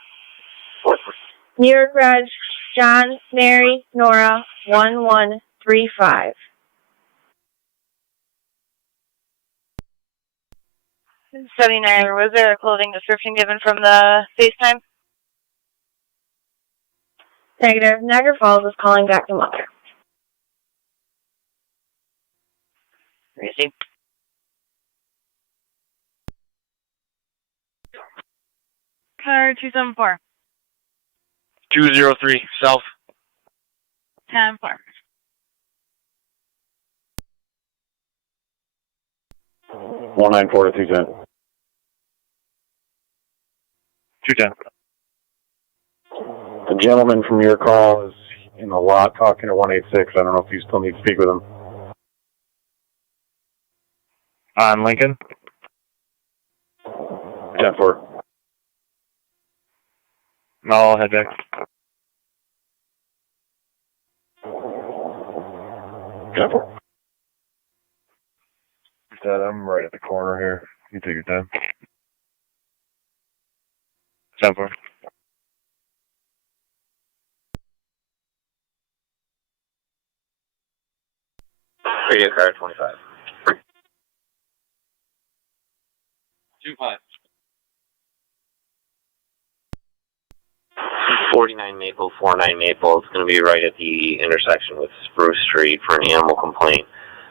New York Reg, John, Mary, Nora, 1135. Was there a clothing description given from the FaceTime? Negative. Niagara Falls is calling back the mother. Receive. Car 274. 203 South. 10-4. 194 to 210. 210. The gentleman from your call is in the lot talking to 186. I don't know if you still need to speak with him. On Lincoln? 10-4. No, I'll head back. Dad, I'm right at the corner here. You take your time. 10-4. Radio card 25. 2-5. 49 Maple, 49 Maple. It's going to be right at the intersection with Spruce Street for an animal complaint.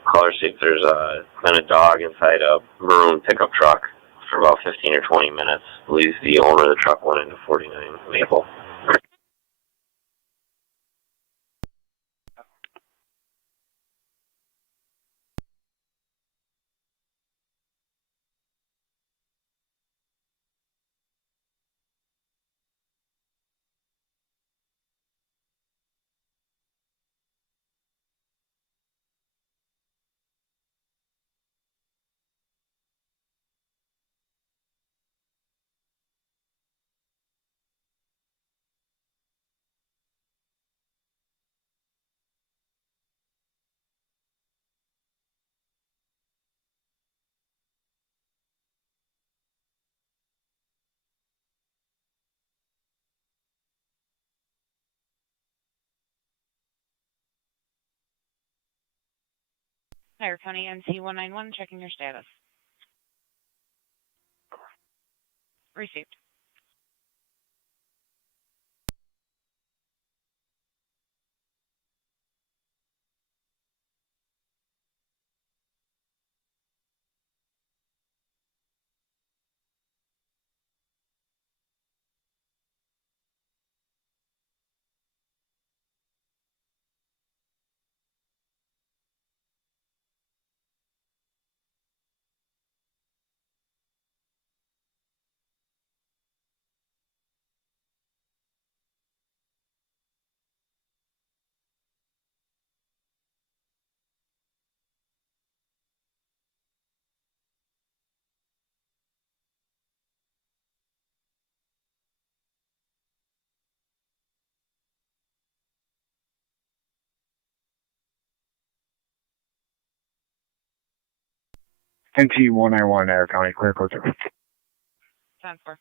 Caller states there's been a dog inside a maroon pickup truck for about 15 or 20 minutes. Believes the owner of the truck went into 49 Maple. Niagara County NC191, checking your status. Received. NT191, Niagara County, clear code 2. 10-4.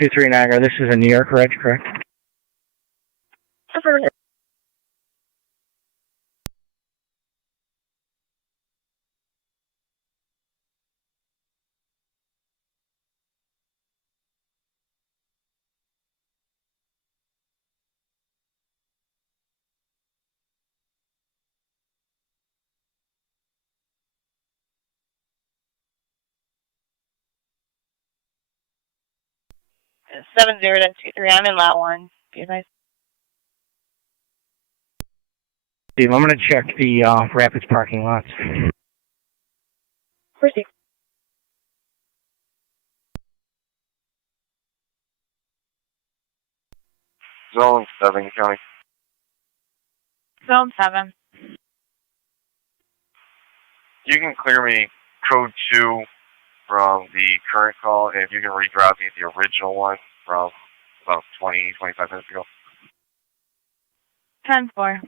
Two three Niagara. This is a New York reg, correct? Affirmative. It's 70-23. I'm in lot 1. Be advised. Steve, I'm going to check the Rapids parking lots. Proceed. Zone 7, County. Zone 7. You can clear me code 2 from the current call, and if you can redraft me the original one from about 25 minutes ago. 10-4.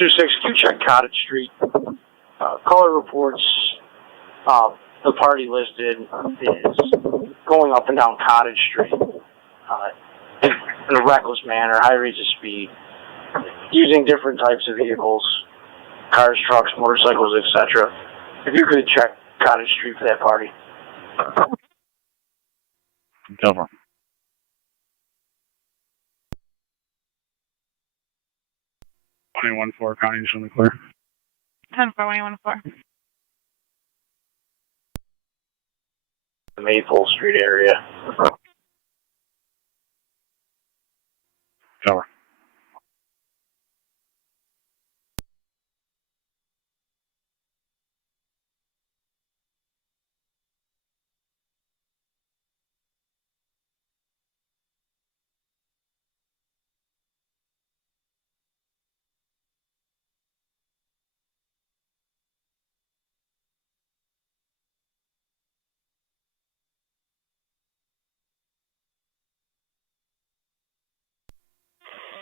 2-6, can you check Cottage Street? Caller reports the party listed is going up and down Cottage Street in a reckless manner, high rates of speed, using different types of vehicles, cars, trucks, motorcycles, etc. If you could check Cottage Street for that party. Over. .4 County is on the clear. 10-4, 21-4. The Maple Street area. Over.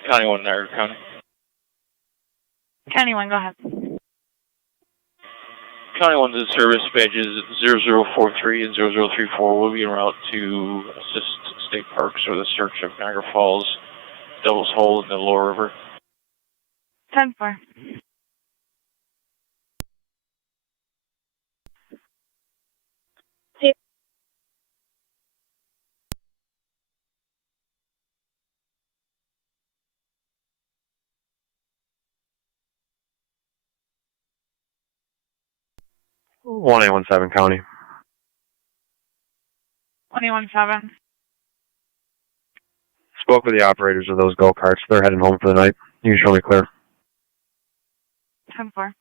County 1, Niagara County. County 1, go ahead. County 1's service badges 0043 and 0034 will be en route to assist state parks for the search of Niagara Falls, Devil's Hole, and the Lower River. 10-4. One 817 County. 21-7. Spoke with the operators of those go-karts. They're heading home for the night. You can show me clear. 10-4.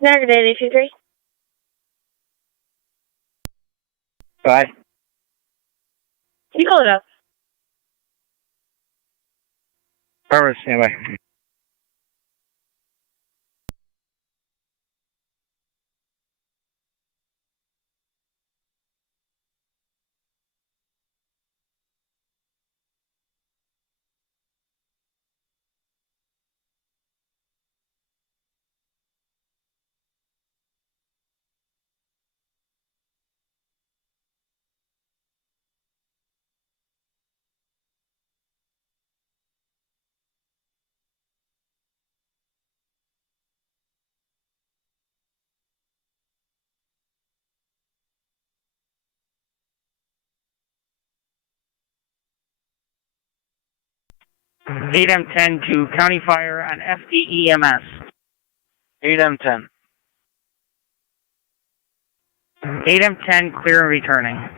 Niagara Data 2-3. Bye. You call it up. Barbara, stand by. AM10 to County Fire on FDEMS. 8M10. 8M10 clear and returning.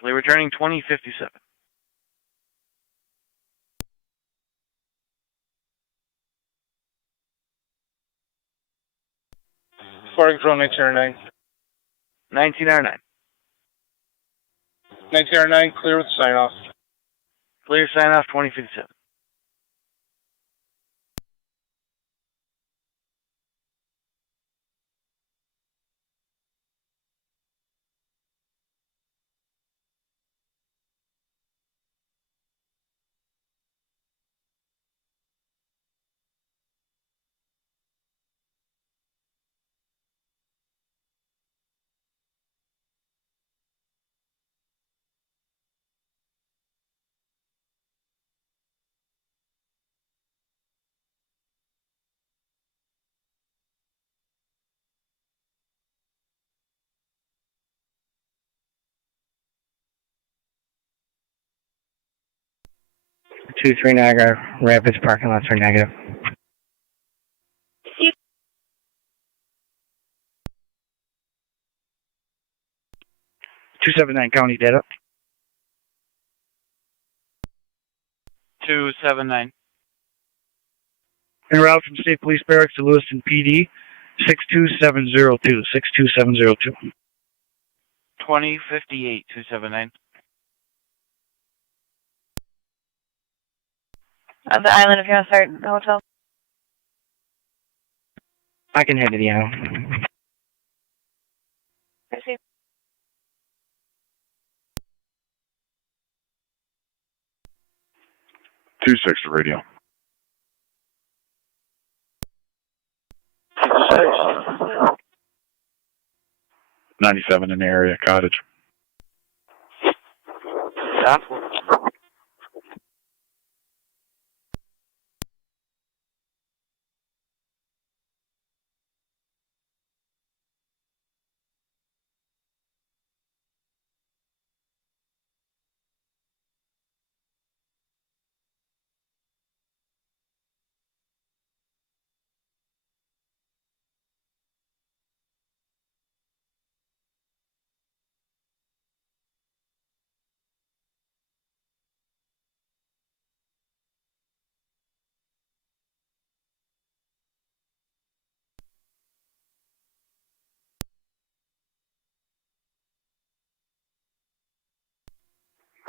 Clear returning 2057. Fire Control 1909. 1909. 1909, clear with sign off. Clear sign off 2057. Two three Niagara Rapids parking lots are negative. Two 279 County data. 279. En route from State Police Barracks to Lewiston PD, 62702. 62702. 2058 279. On the island, if you want to start the hotel. I can head to the island. I see. Two six to radio. 97 in the area, cottage. Stop.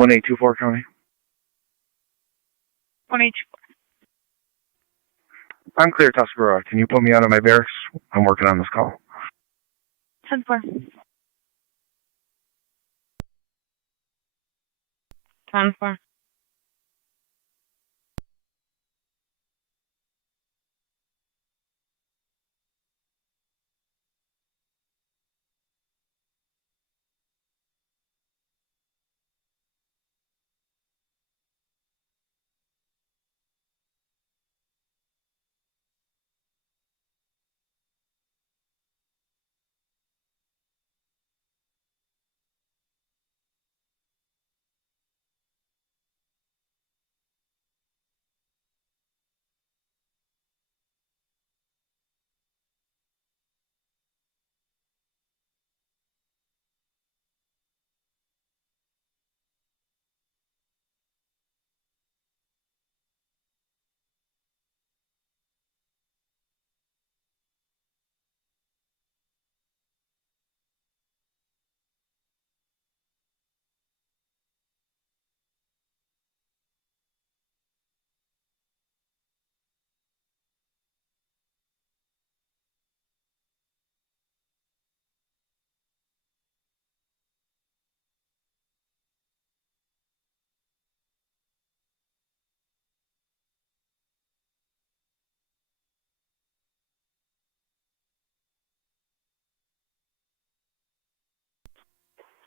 One 824 County. 184. I'm clear, Tuscarora. Can you put me out of my barracks? I'm working on this call. 10-4. 10-4.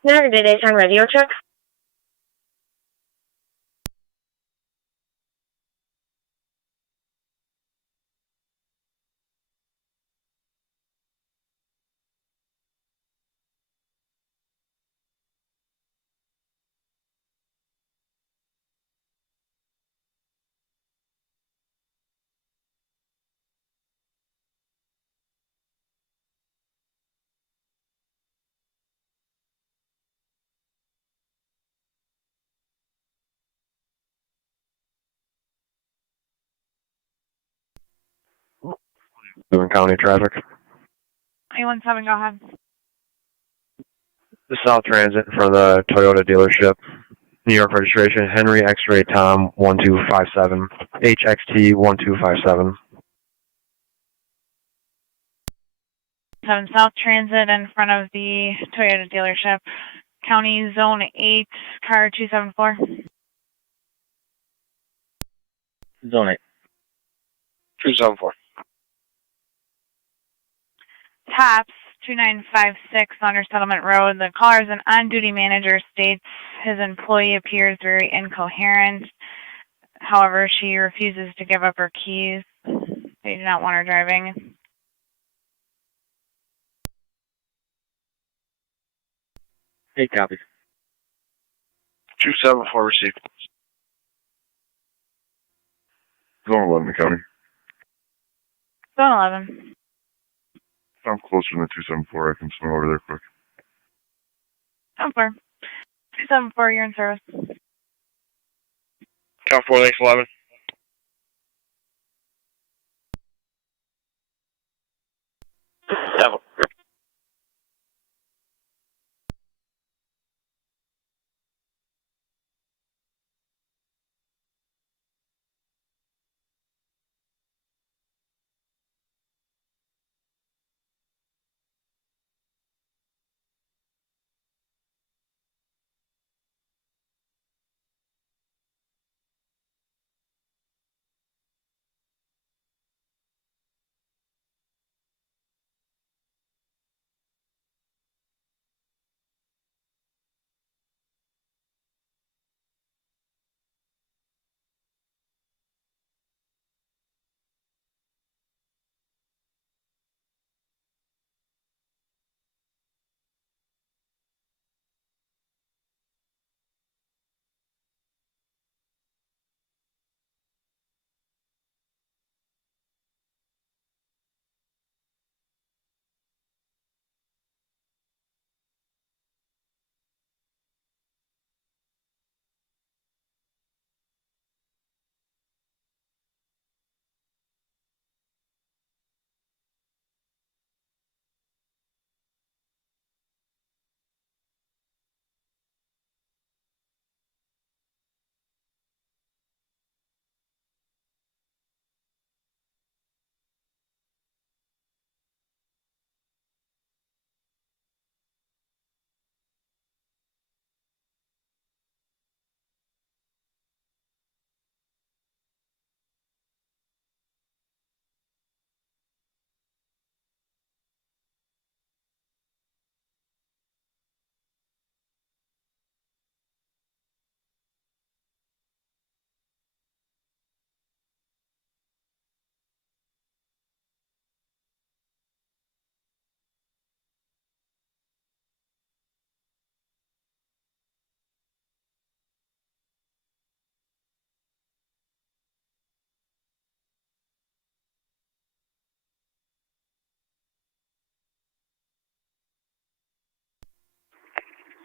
Niagara daytime radio check. Boone County traffic. 817, go ahead. The South Transit for the Toyota dealership. New York registration, Henry X-Ray Tom 1257, HXT 1257. 7 South Transit in front of the Toyota dealership. County Zone 8, car 274. Zone 8. 274. Tops 2956 Under Settlement Road. The caller is an on-duty manager, states his employee appears very incoherent. However, she refuses to give up her keys. They do not want her driving. Eight copies. 274 received. Zone 11 County. Zone 11. I'm closer than 274. I can swing over there quick. 74. 274, you're in service. Count 4, thanks 11. Devil.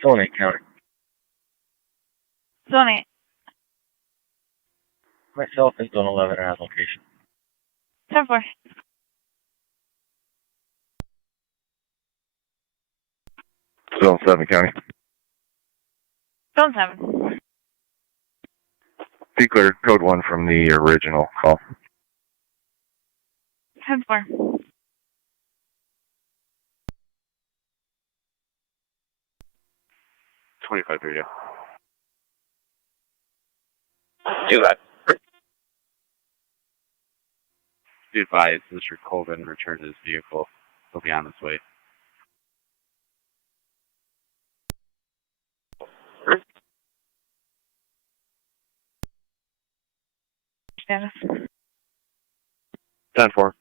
Zone 8 County. Zone 8. Myself and Zone 11 are at location. 74. Zone 7 County. Zone 7. Be clear, code 1 from the original call. 74. $25 radio. Do that. Be advised, Mr. Colvin returned his vehicle. He'll be on his way. status. 10-4.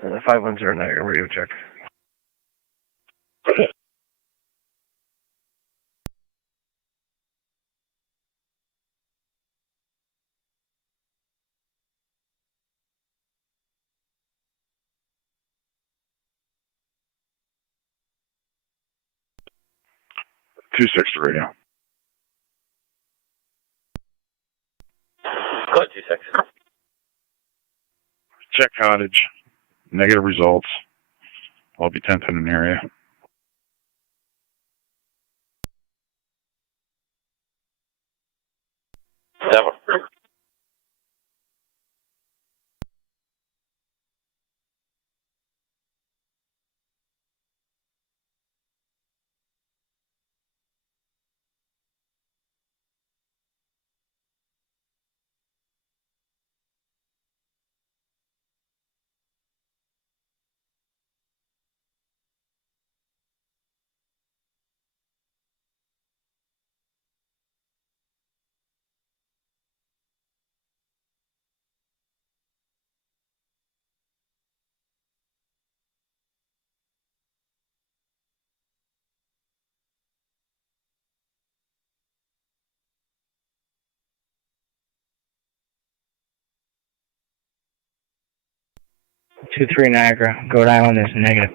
The 510 Niagara radio check. Two six to radio. Go ahead, 26. Check cottage. Negative results. I'll be 10th in an area. Seven. Two three Niagara. Goat Island is negative.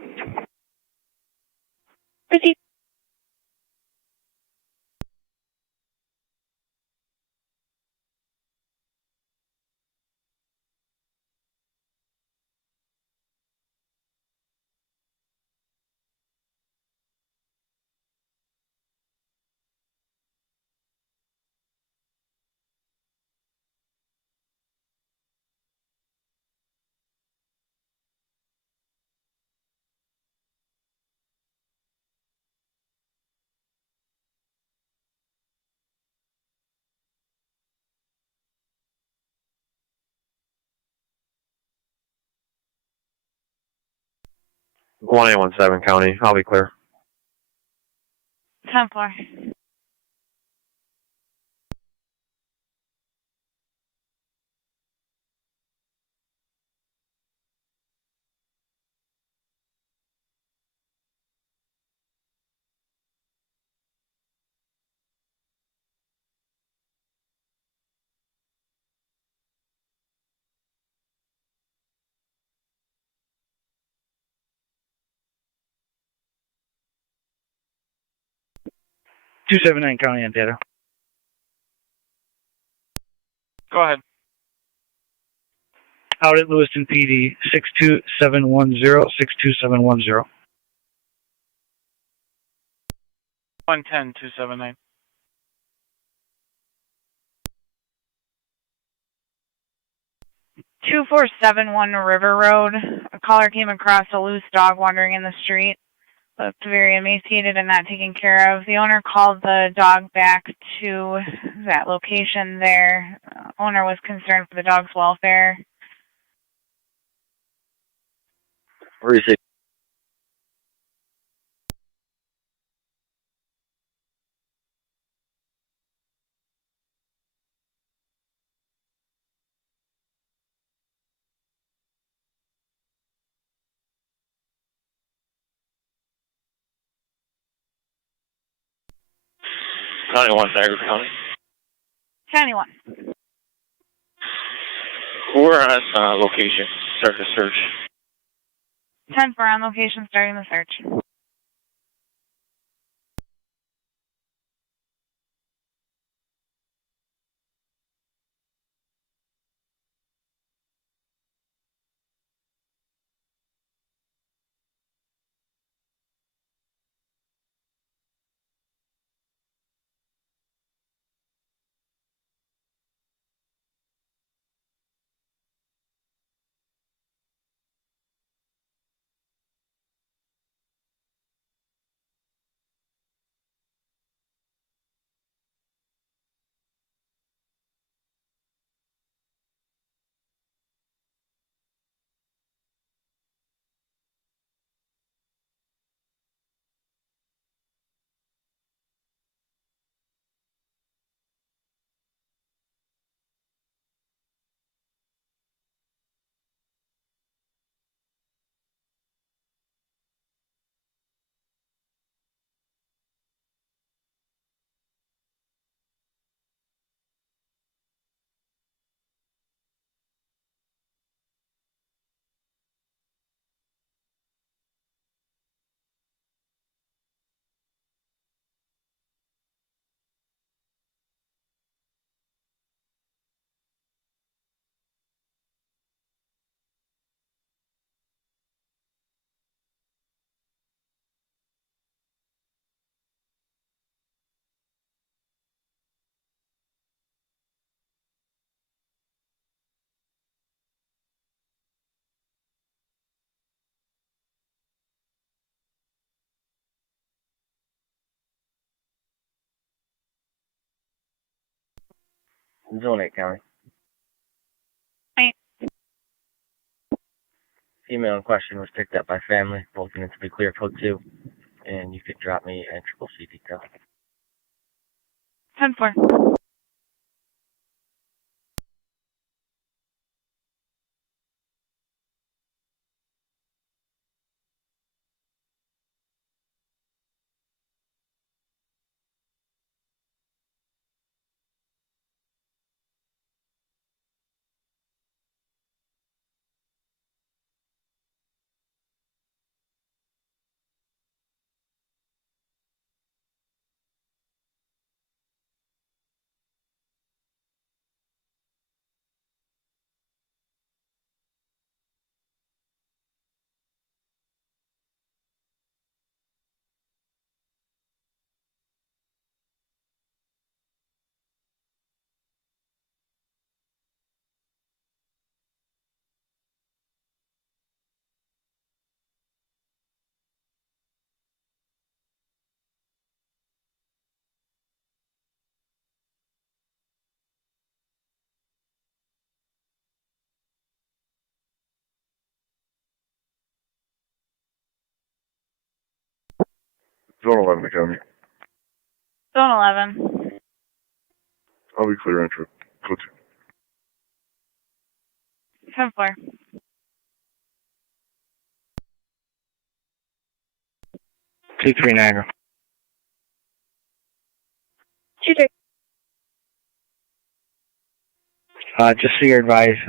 Proceed. One 817 County. I'll be clear. 10-4. Two 79 County on data. Go ahead. Out at Lewiston PD, 62710, 62710. 110, 279. Two 471 River Road. A caller came across a loose dog wandering in the street. Looked very emaciated and not taken care of. The owner called the dog back to that location there. Owner was concerned for the dog's welfare. Receive. County 1, Niagara County. County 1. We're on location. Start the search. 10-4 on location, starting the search. Zone 8 County. Right. Female in question was picked up by family, both units to be clear code 2, and you could drop me a triple C detail. 10-4. Zone 11 County. Zone 11. I'll be clear entry. Code 10-4. 2-3 Niagara. 2-3. Just so you're advised,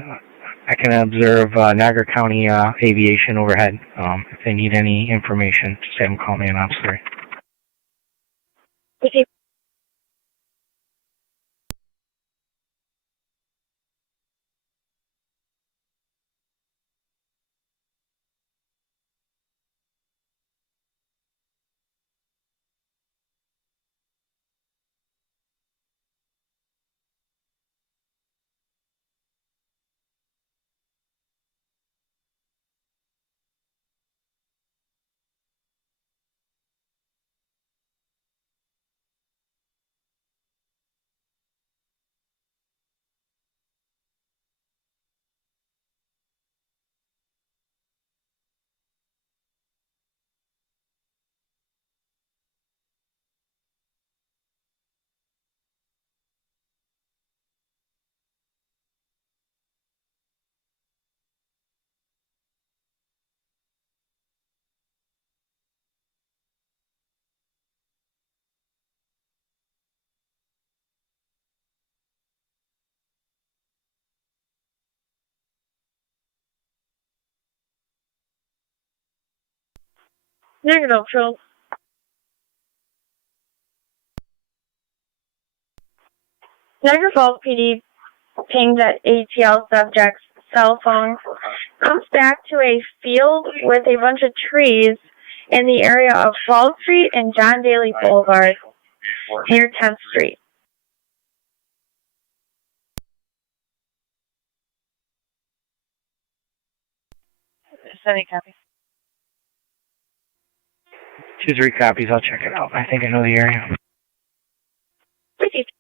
I can observe Niagara County aviation overhead. If they need any information, just have them call me on Ops 3. Okay. Negative, Phil. Niagara Falls PD pinged that ATL subject's cell phone comes back to a field with a bunch of trees in the area of Fall Street and John Daly Boulevard near 10th Street. Sending copy. 2-3 copies, I'll check it out. I think I know the area. Received.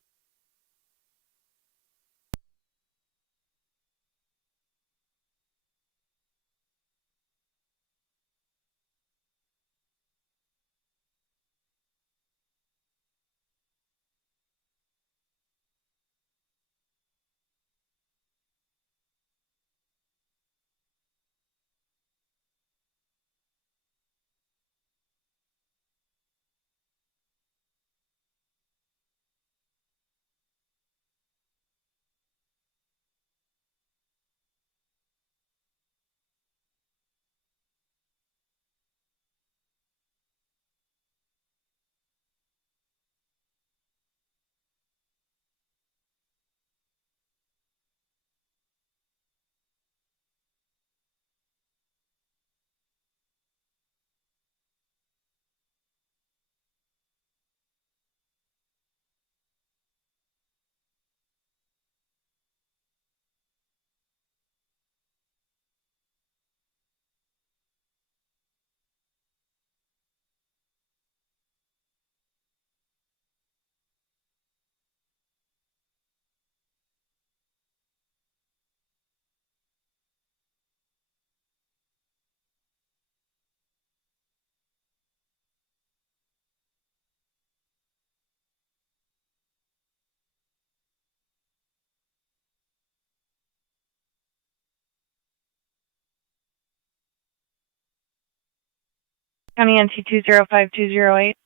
County NT 205208.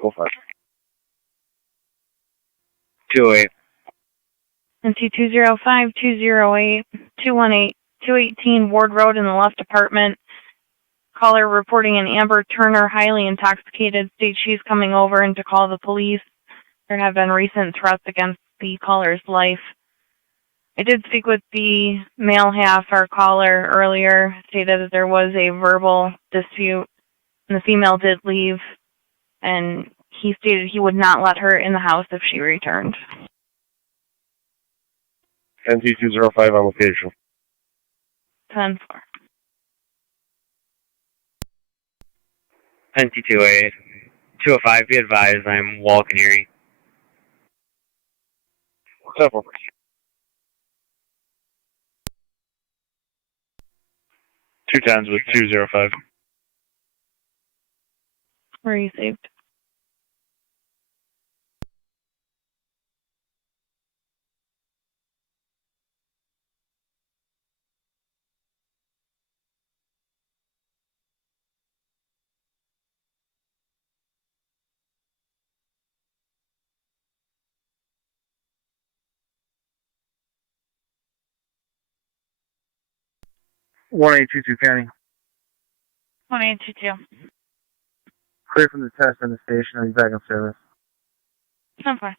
Go for it. 208. NT 205208, 218, 218 Ward Road in the left apartment. Caller reporting an Amber Turner, highly intoxicated, states she's coming over and to call the police. There have been recent threats against the caller's life. I did speak with the male half, our caller, earlier, stated that there was a verbal dispute, and the female did leave, and he stated he would not let her in the house if she returned. NT205 on location. 10-4. NT28. 205, be advised, I'm walking Erie. 10-4. Two times with 205. Received. One 822 County. 1822. Clear from the test on the station. I'll be back in service. 10-4.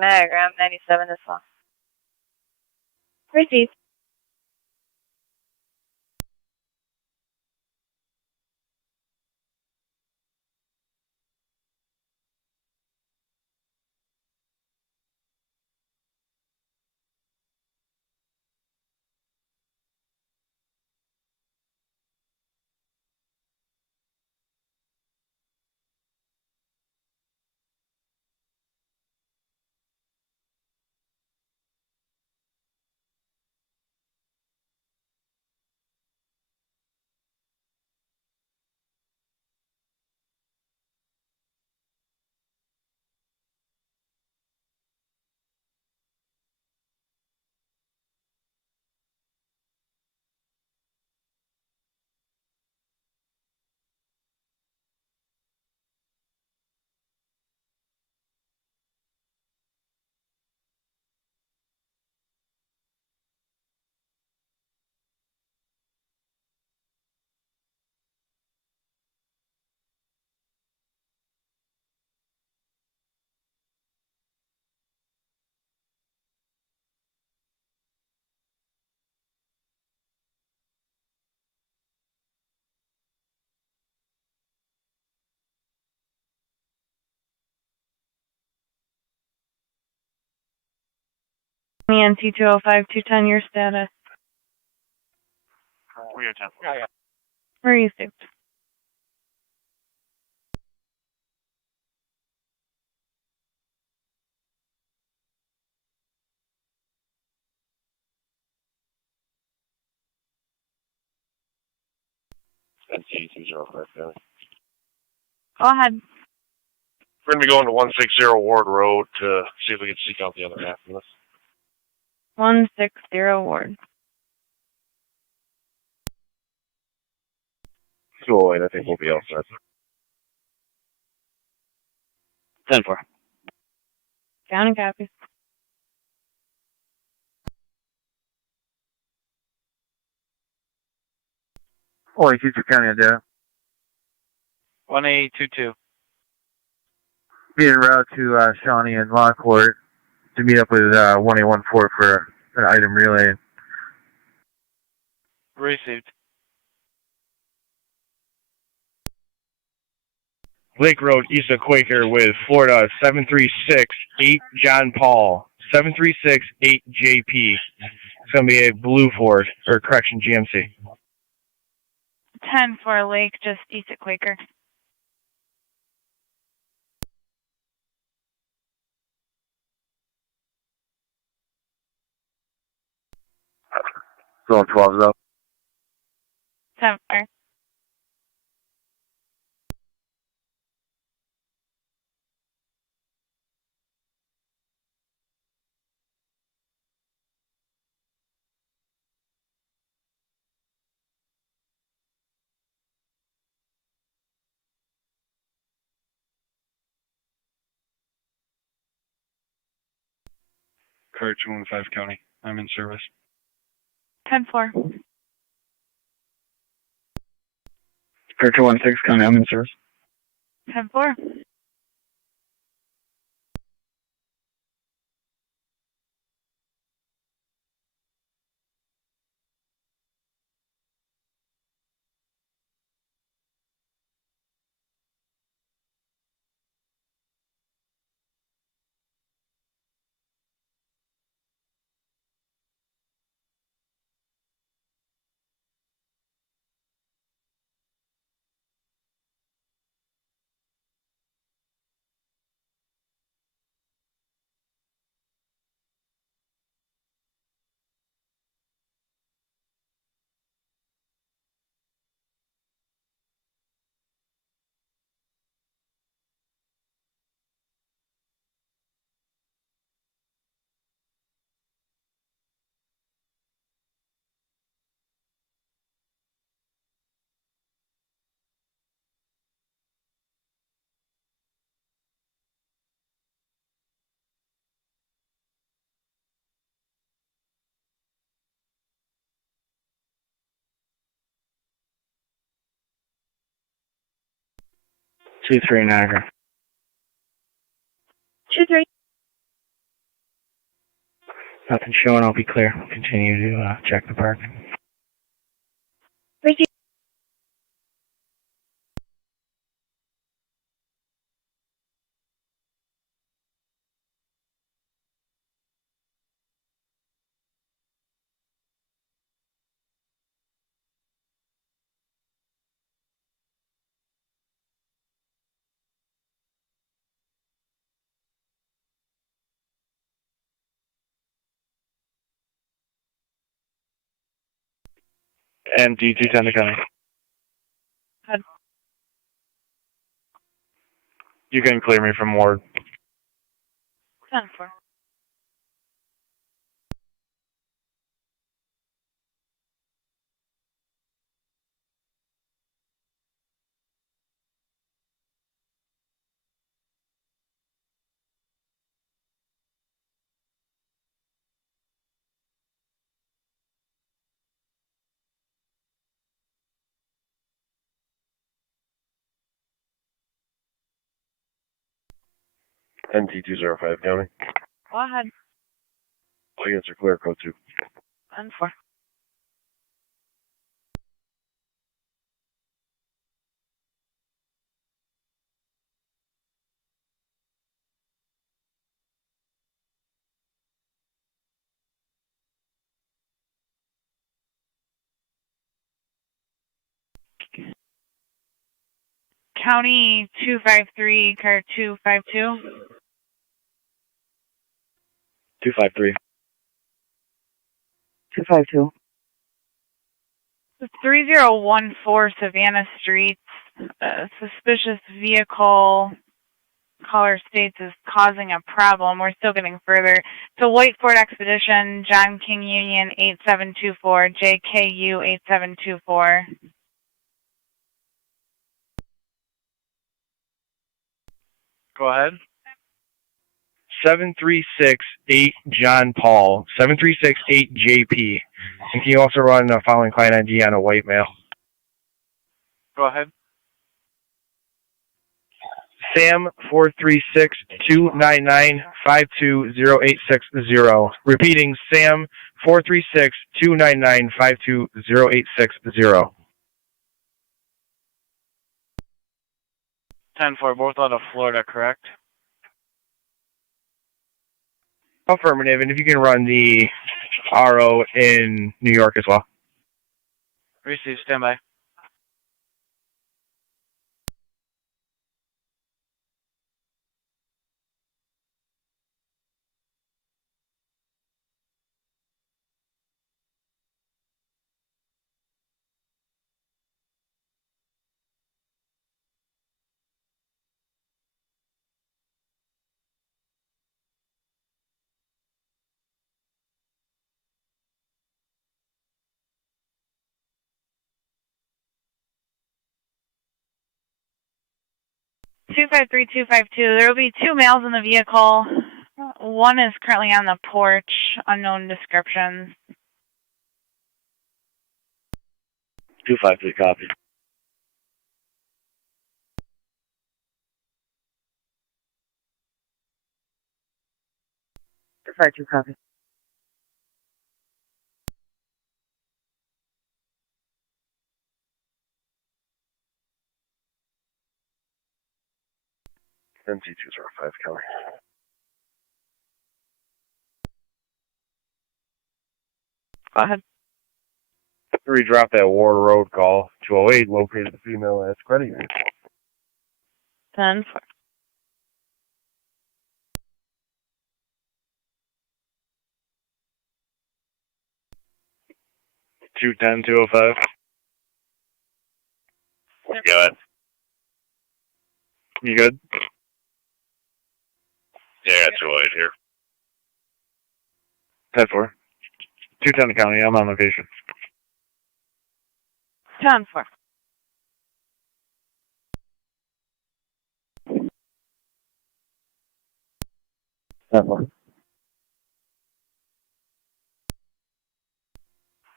Niagara, I'm 97 as well. Received. NT 205 210, your status. We are 10. Received. NT205 County. Go ahead. We're going to be going to 160 Ward Road to see if we can seek out the other half of this. 160 Ward. 208, I think we'll be all set. 10-4. County copies. Only 22 County on data. 1822. Be en route to Shawnee and Lockport to meet up with 1814 for an item relay. Received. Lake Road, east of Quaker with Florida 7368 John Paul, 7368 JP. It's going to be a blue Ford, or correction, GMC. 10-4 Lake, just east of Quaker. Zone 12's up. 10-4. Car 215 County. I'm in service. 10-4. Car 216 County, I'm in service. 10-4. Two three Niagara. 2-3. Nothing showing. I'll be clear. Continue to check the park. Thank you. MD 210 County. You can clear me from ward. 10-4. MD 205 County. Go ahead. All units are clear, code 2. 10-4. County 253, car 252. 253. 252. 3014 Savannah Street. Suspicious vehicle. Caller states is causing a problem. We're still getting further. So White Ford Expedition, John King Union 8724, JKU 8724. Go ahead. 7368 John Paul. 7368 JP. And can you also run the following client ID on a white male? Go ahead. Sam 436-299-520-860. Repeating, Sam 436-299-520-860. 10-4, both out of Florida, correct? Affirmative, and if you can run the RO in New York as well. Receive, standby. 253252. There will be 2 males in the vehicle. One is currently on the porch, unknown description. 253 copy. Sorry, 2 copy. MT205 Kelly. Go ahead. 3 drop that Ward Road call. 208 located the female as credit union. 10-4. Two 205. Go ahead. You good? Yeah, I got 208 here. 10-4. 210 County, I'm on location. 10-4.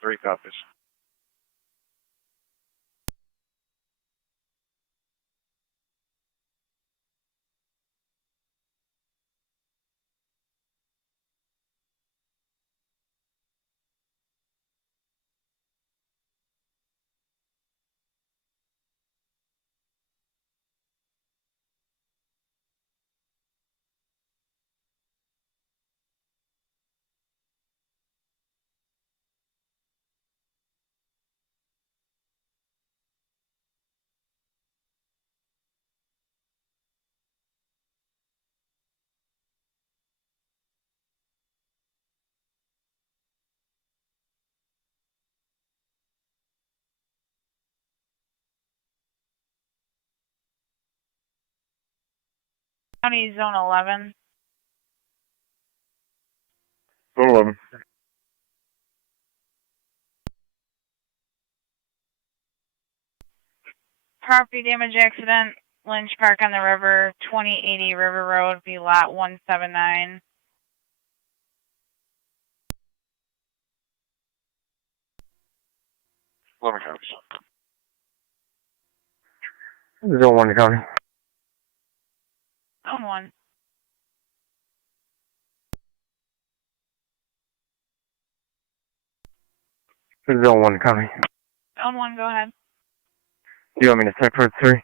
Three copies. County Zone 11. Zone 11. Property damage accident, Lynch Park on the river, 2080 River Road, be lot 179. Let me copies. Zone 1 County. Zone 1. Zone 1 County. Zone 1, go ahead. Do you want me to check for 3?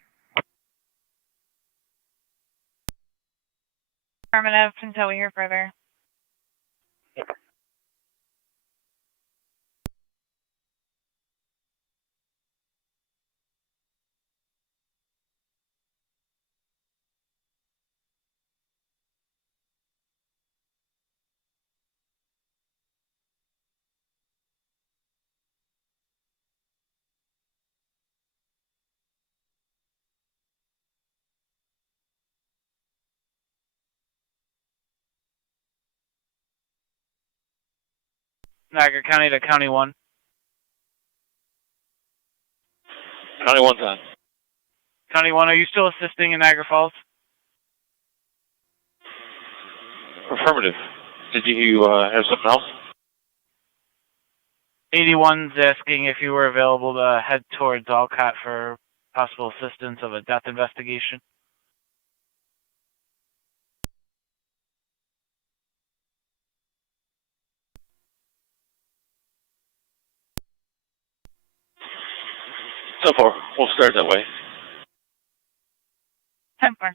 Affirmative until we hear further. Niagara County to County 1. County 1's on. County 1, are you still assisting in Niagara Falls? Affirmative. Did you have something else? 81's asking if you were available to head towards Alcott for possible assistance of a death investigation. So far, we'll start that way. 10-4.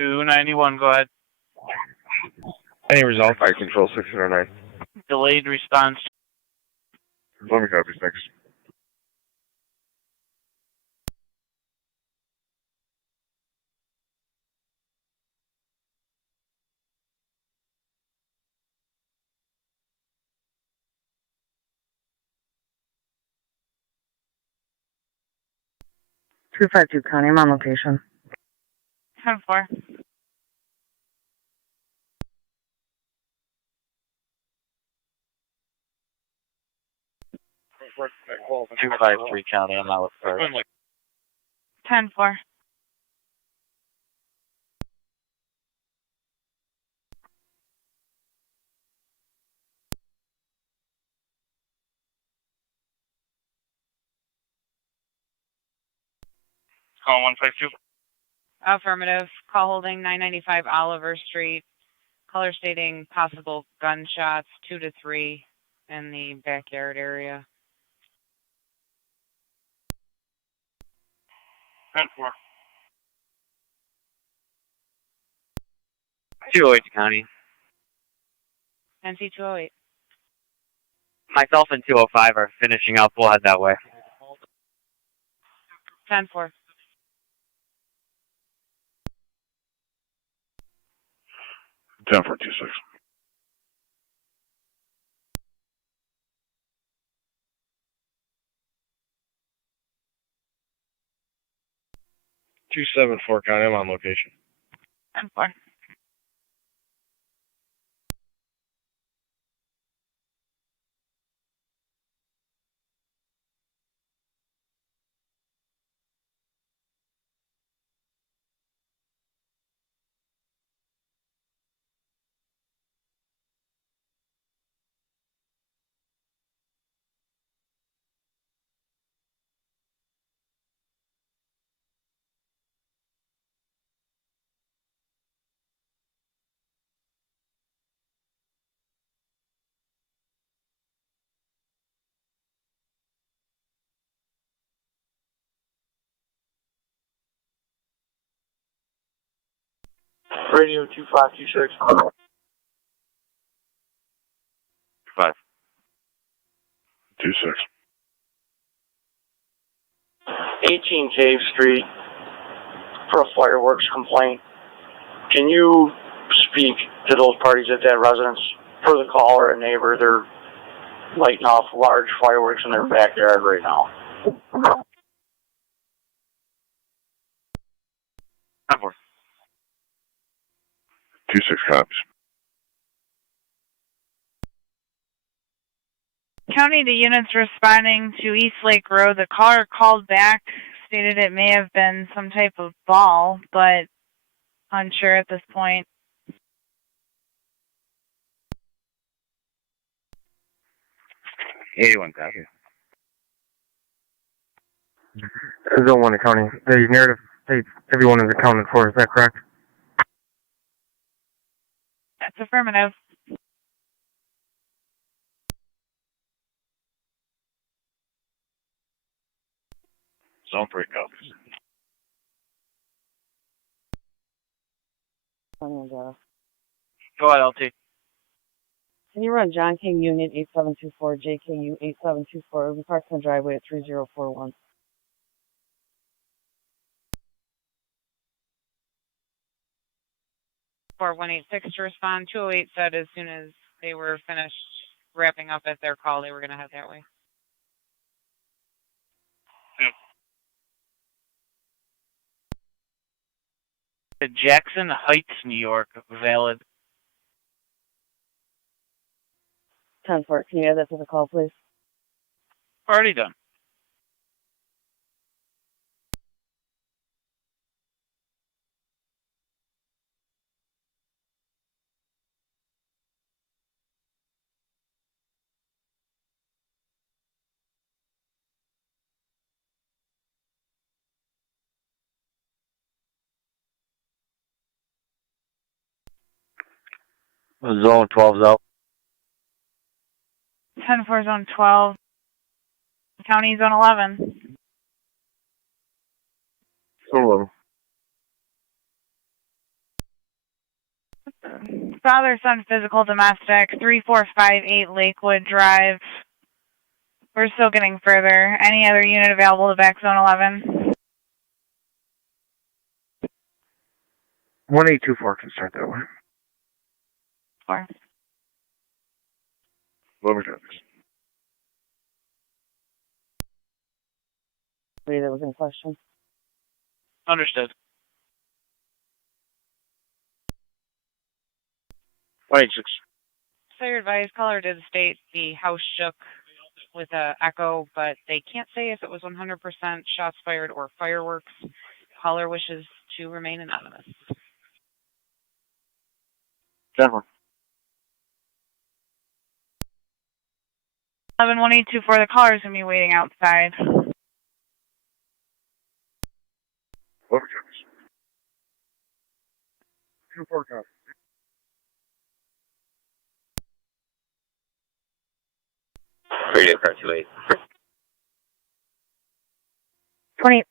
$291, go ahead. Any result? Fire control 609. Delayed response. Let me copies next. Two 252 County, I'm on location. 10-4. 253 County, I'm out with first. 10-4. Call 152. Affirmative. Call holding 995 Oliver Street. Caller stating possible gunshots, 2 to 3 in the backyard area. 10-4. 208 County. NC 208. Myself and 205 are finishing up. We'll head that way. 10-4. 10-4-2-6. Two 7-4 County. I'm on location. 10-4. Radio 2526. 5. 2-6. 18 Cave Street for a fireworks complaint. Can you speak to those parties at that residence? For the caller and neighbor, they're lighting off large fireworks in their backyard right now. 10-4. 2-6 copies. County, the units responding to East Lake Road. The caller called back, stated it may have been some type of ball, but unsure at this point. '81 copy. Zone 1 County. The narrative states everyone is accounted for. Is that correct? That's affirmative. Zone 3 copies. Go ahead, LT. Can you run John King Union 8724, JKU 8724, we parked on the driveway at 3041. For 186 to respond. 208 said as soon as they were finished wrapping up at their call, they were going to head that way. Jackson Heights, New York, valid. 10-4, can you add that to the call, please? Already done. Zone 12's out. 10-4, zone 12. County, zone 11. Zone 11. Father, son, physical, domestic, 3458 Lakewood Drive. We're still getting further. Any other unit available to back zone 11? 1824 can start that way. 4. 11 copies. That was in question. Understood. 186. So your advice, caller did state the house shook with a echo, but they can't say if it was 100% shots fired or fireworks. Caller wishes to remain anonymous. 10-4. 11-1824, the caller's going to be waiting outside. Overcharge. 2-4 copy. Radio car 28. 20.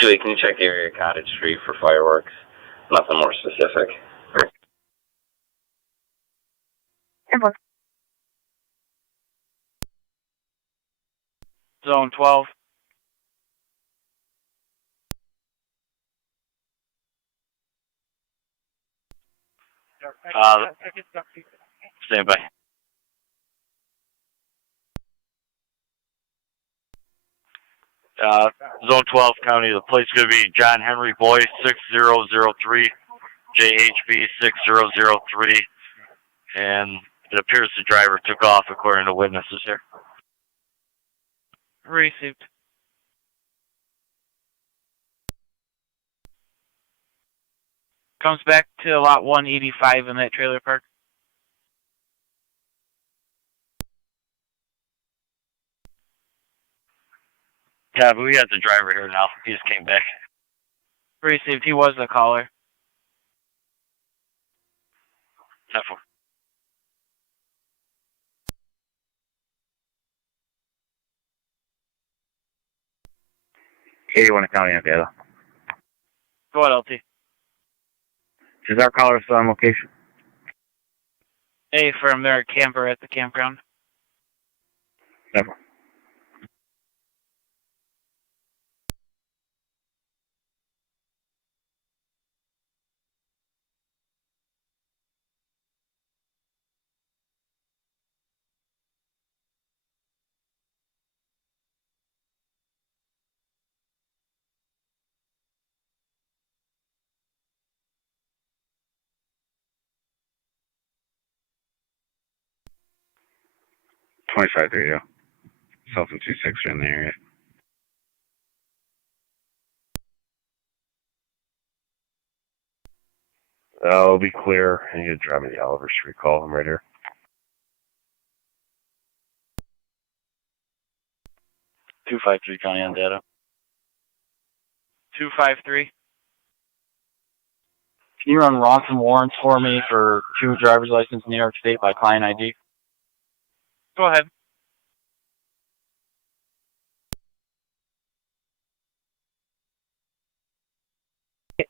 Julie, can you check the area of Cottage Street for fireworks? Nothing more specific. Zone 12. Stand by. Zone 12 County, the plate's going to be John Henry Boy 6003, JHB 6003, and it appears the driver took off according to witnesses here. Received. Comes back to lot 185 in that trailer park. Yeah, but we got the driver here now. He just came back. Received. He was the caller. 10-4. Tonawanda County, Niagara. Go ahead, LT. Is our caller still on location? A from their camper at the campground. Never. $25 there, South and 26 are in the area. I'll be clear. And you drive me the Oliver Street call. I'm right here. $253 County on data. 253. Can you run ransom warrants for me for 2 driver's license in New York State by client ID? Go ahead.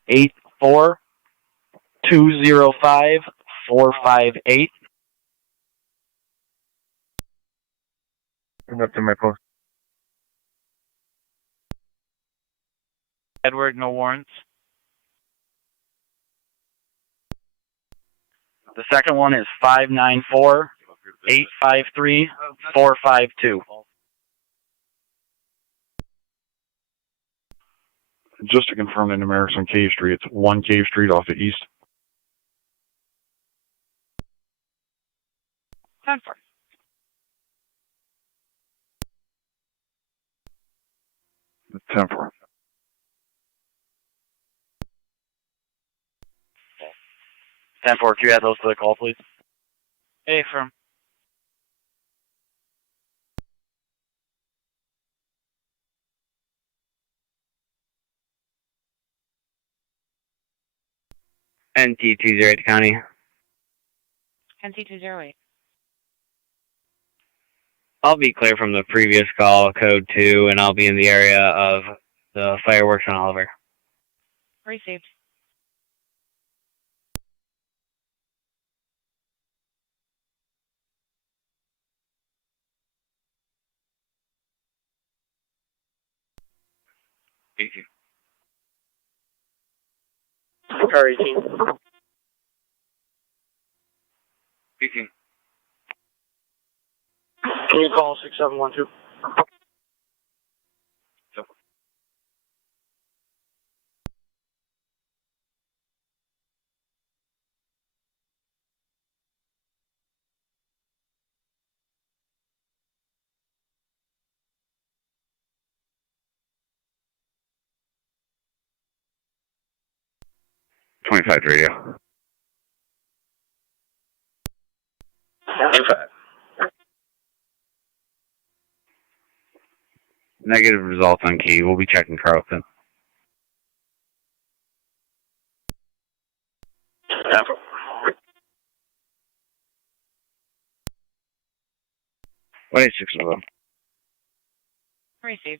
Eight 4-205-458. Bring up to my post. Edward, no warrants. The second one is 594-853-452. Just to confirm the numerics on Cave Street, it's 1 Cave Street off the east. 10-4. It's 10-4. Can you add those to the call, please? A from. NT208 County. NT208. I'll be clear from the previous call, code 2, and I'll be in the area of the fireworks on Oliver. Received. Thank you. Car 18. Speaking. Can you call 6712? 25 radio. 25. Negative results on key. We'll be checking Carlton. Apple. What is 6 of them? Receive.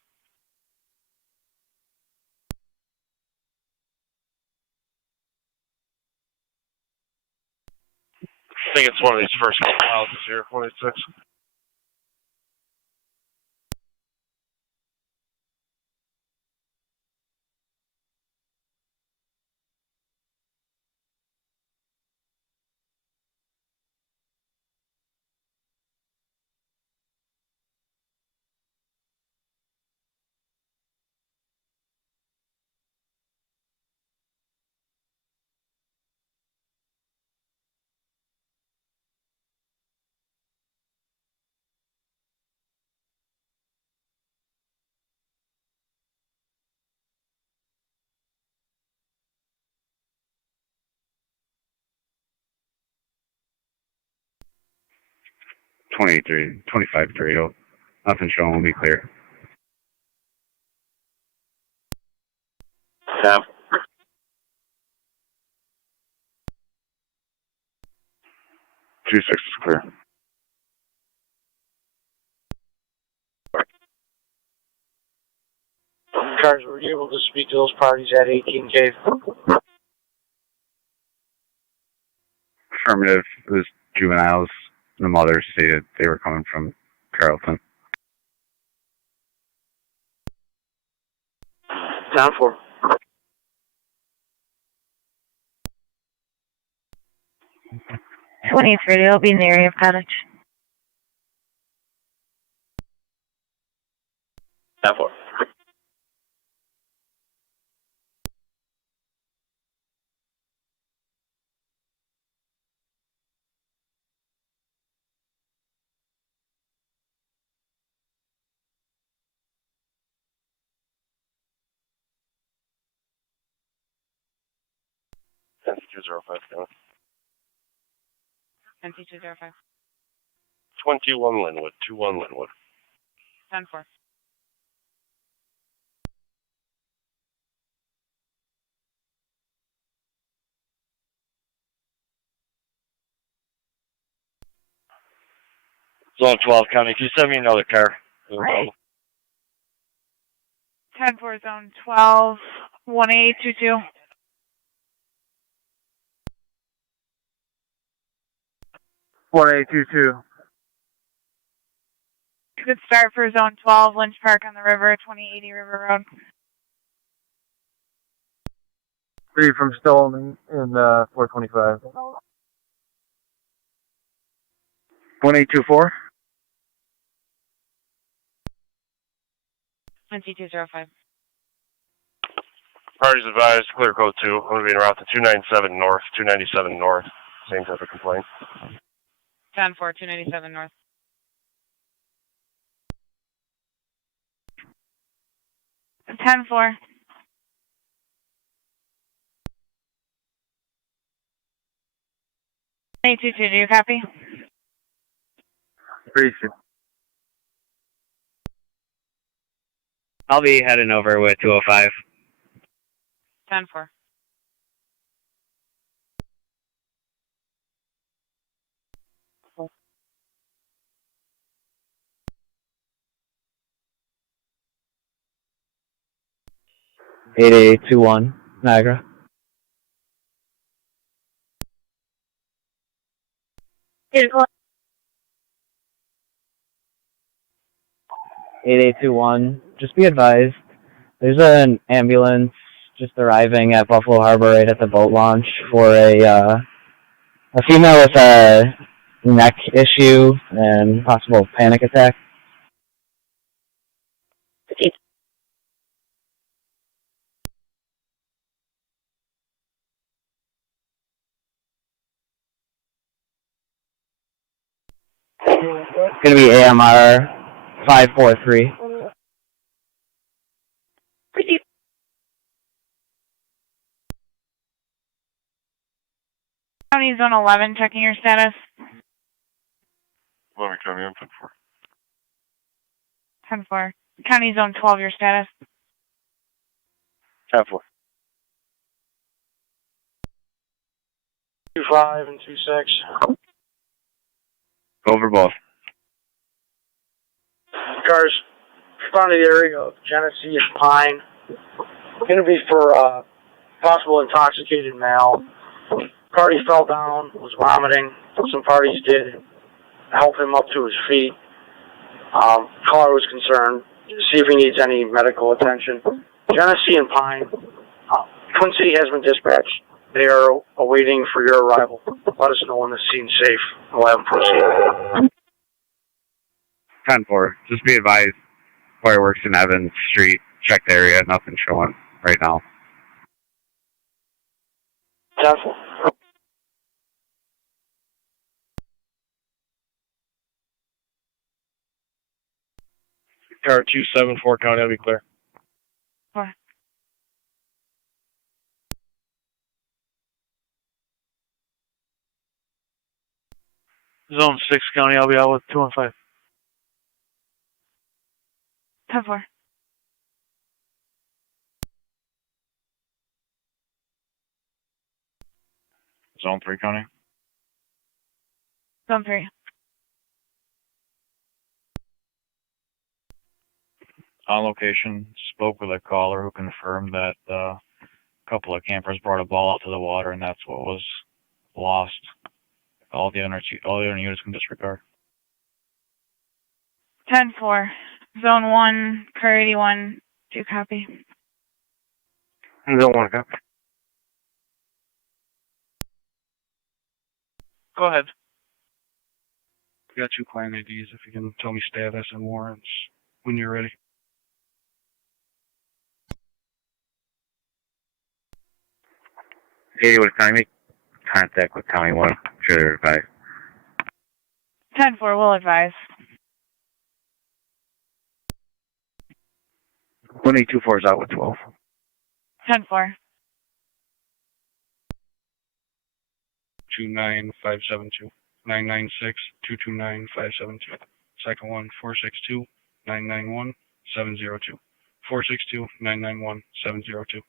I think it's one of these first files this year, 26. $23, $25 radio. Nothing showing. Will be clear. Yeah. 26 is clear. Cars, were you able to speak to those parties at 18 Cave? Affirmative. It was juveniles. The mother stated they were coming from Carlton. Down 4. I'll be in the area of Cottage. Down 4. NC205, Kevin. NC205. 21 Linwood, 21 Linwood. 10-4. Zone 12 County, can you send me another car? 10-4, zone 12, 1822. Good start for zone 12, Lynch Park on the river, 2080 River Road. 3 from Stolen in 425. 1824. NC205. Parties advised, clear code 2. I'm going to be en route to 297 north, 297 north. Same type of complaint. 10-4, 297 north. 10-4. Do you copy? Appreciate. I'll be heading over with 205. 10-4. $8821 Niagara. 8821. Just be advised, there's an ambulance just arriving at Buffalo Harbor right at the boat launch for a female with a neck issue and possible panic attack. It's going to be AMR 543. County Zone 11, checking your status. 11 County, I'm 10-4. 10-4. County Zone 12, your status. 10-4. 2-5 and 2-6. Over both. Cars responding to the area of Genesee and Pine. Going to be for possible intoxicated male. Party fell down, was vomiting. Some parties did help him up to his feet. Caller was concerned. See if he needs any medical attention. Genesee and Pine. Twin City has been dispatched. They are awaiting for your arrival. Let us know when the scene's safe. We'll have them proceed. 10-4. Just be advised, fireworks in Evans Street. Check the area. Nothing showing right now. 10-4. Car 274 County, I'll be clear. 4. Zone 6 County, I'll be out with 215. 10-4. Zone 3 County. Zone 3. On location, spoke with a caller who confirmed that a couple of campers brought a ball out to the water, and that's what was lost. All the other units can disregard. 10-4. Zone 1, Car 81, do you copy? Zone 1, copy. Go ahead. Got 2 client IDs if you can tell me status and warrants when you're ready. Hey, what can I make contact with County 1? Sure they're advised. 10-4, we'll advise. 1824 is out with 12. 10-4. 29572 996 229 572. Second one 462 991 702. 462 991 702.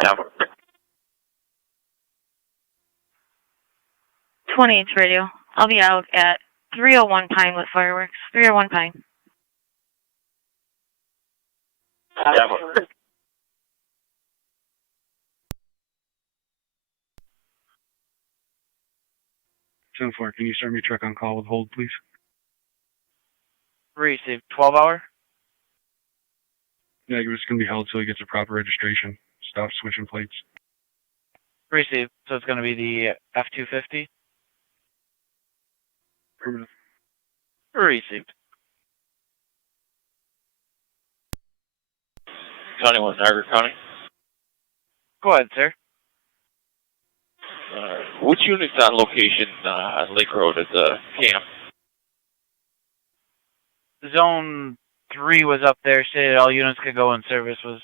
Yeah. 28 radio. I'll be out at 301 Pine with fireworks. 301 Pine. Yeah. 10-4, can you start me truck on call with hold, please? Received. 12 hour? Yeah, it's going to be held till he gets a proper registration. Stop switching plates. Received. So it's going to be the F-250? Affirmative. Received. County 1, Niagara County. Go ahead, sir. Which unit's on location on Lake Road at the camp? Zone 3 was up there, stated all units could go in service, was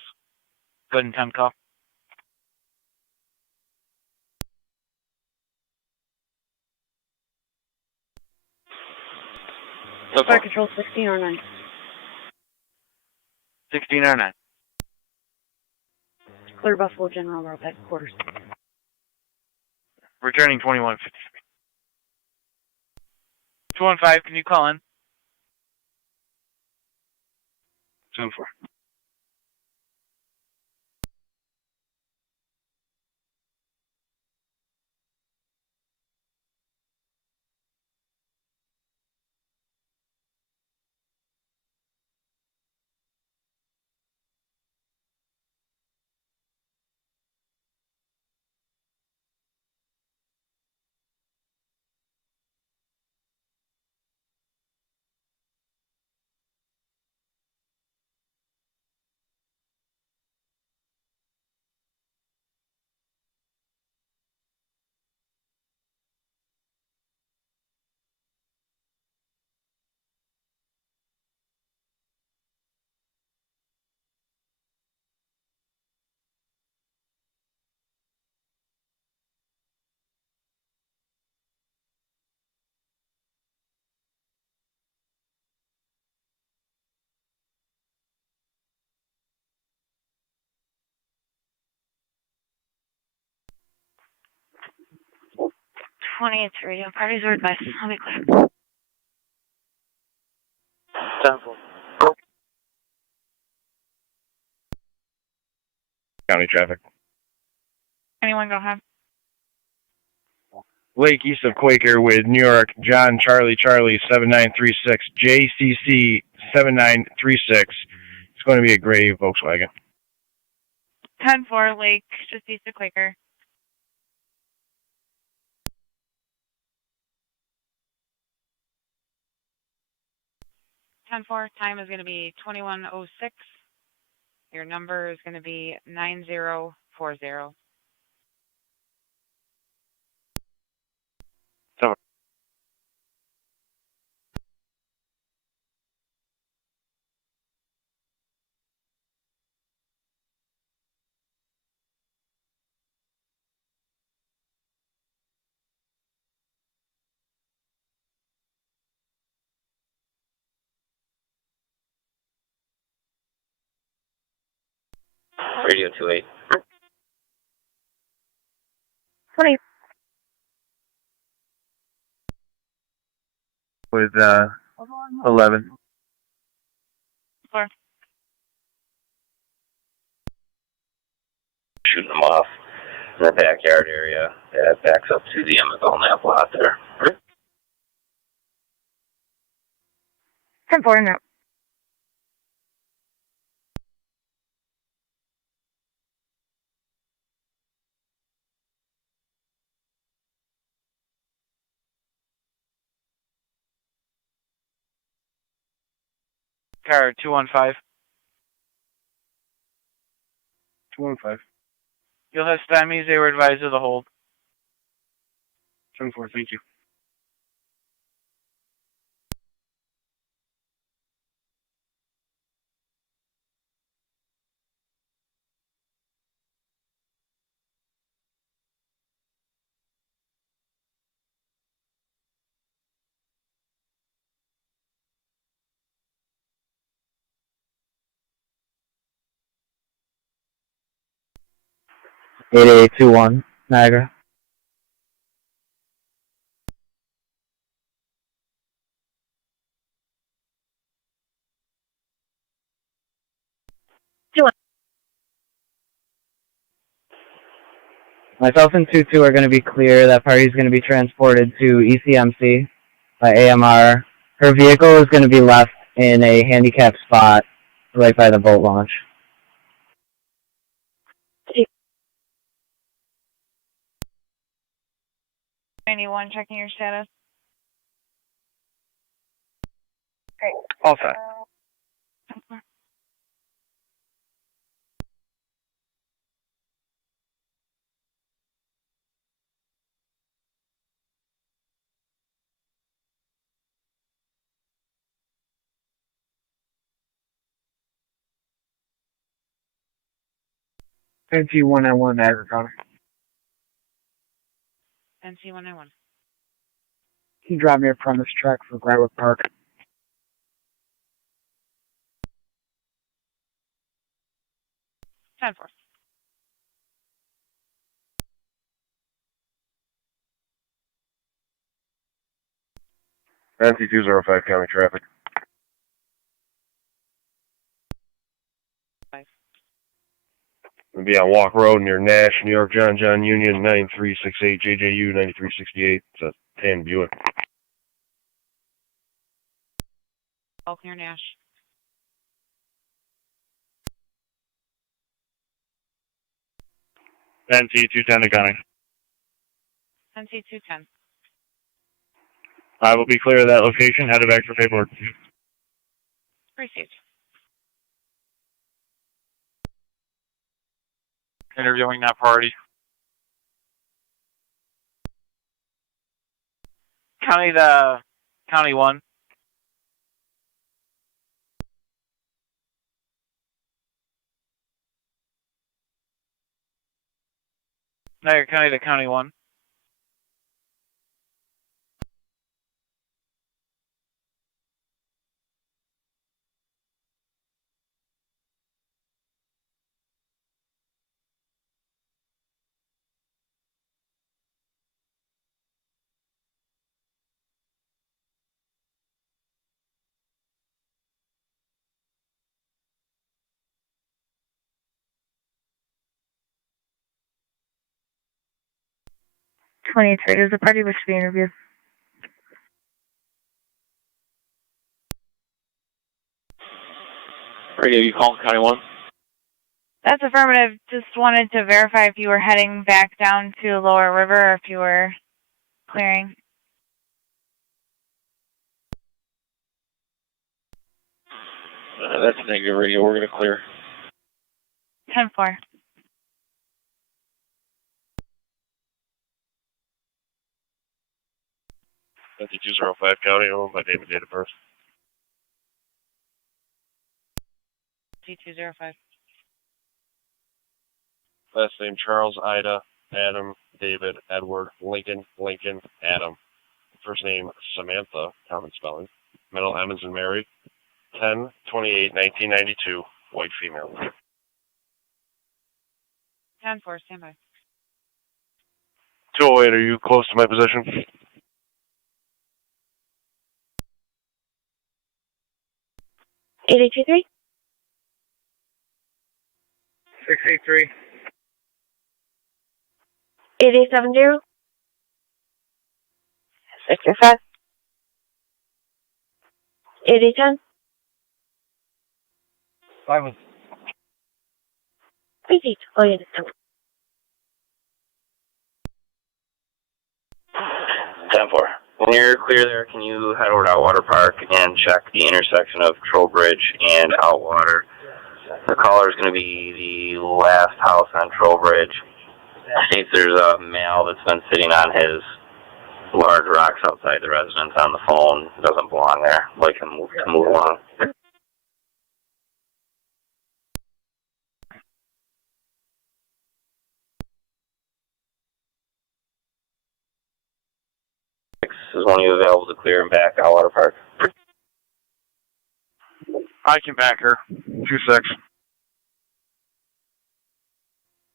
good and 10 call. Fire Control 1609. 1609. Clear Buffalo General Route Headquarters. Returning 2153. 215, can you call in? 10-4. 23. Parties are advised. I'll be quick. 10-4. County traffic. Anyone go ahead? Lake east of Quaker with New York John Charlie 7936 JCC 7936. It's going to be a gray Volkswagen. 10-4 Lake, just east of Quaker. Time is going to be 21:06. Your number is going to be 9040. Radio 28. 20. With 11. Shooting them off in the backyard area. That backs up to the Emmett Belknap lot there. 10-4 now. Car 215. 215. You'll have stymies. They were advised of the hold. 10-4, thank you. Eight 821 Niagara. Myself and Tutu are going to be clear. That party is going to be transported to ECMC by AMR. Her vehicle is going to be left in a handicapped spot right by the boat launch. Anyone checking your status? All set. NT191 Niagara County. NC191. Can you drive me a premise track for Granwood Park? Time for. NC205 County traffic. We'll be on Walk Road near Nash, New York, John Union, 9368 JJU 9368. It's a tan Buick. Faulkner Nash. NC210 to Gunning. NC210. I will be clear of that location. Headed back for paperwork. Received. Interviewing that party. County 1. Niagara County to County 1. 23. There's a party wish to be interviewed. Radio, you calling County 1? That's affirmative. Just wanted to verify if you were heading back down to Lower River or if you were clearing. That's a negative, Radio. We're going to clear. 10-4. That's 205 County, owned by David, date of birth. D205. Last name Charles, Ida, Adam, David, Edward, Lincoln, Adam. First name Samantha, common spelling. Middle M as in Mary. 10/28/1992, white female. 10-4, stand by. 208, are you close to my position? 8823. 683. 8870. 635. 8810. 5. Repeat. Oh, yeah, that's 10-4. When you're clear there, can you head over to Outwater Park and check the intersection of Trowbridge and Outwater? The caller is going to be the last house on Trowbridge. States there's a male that's been sitting on his large rocks outside the residence on the phone. Doesn't belong there. Like him to move along. Is one of you available to clear and back Outwater Park? I can back her. 26.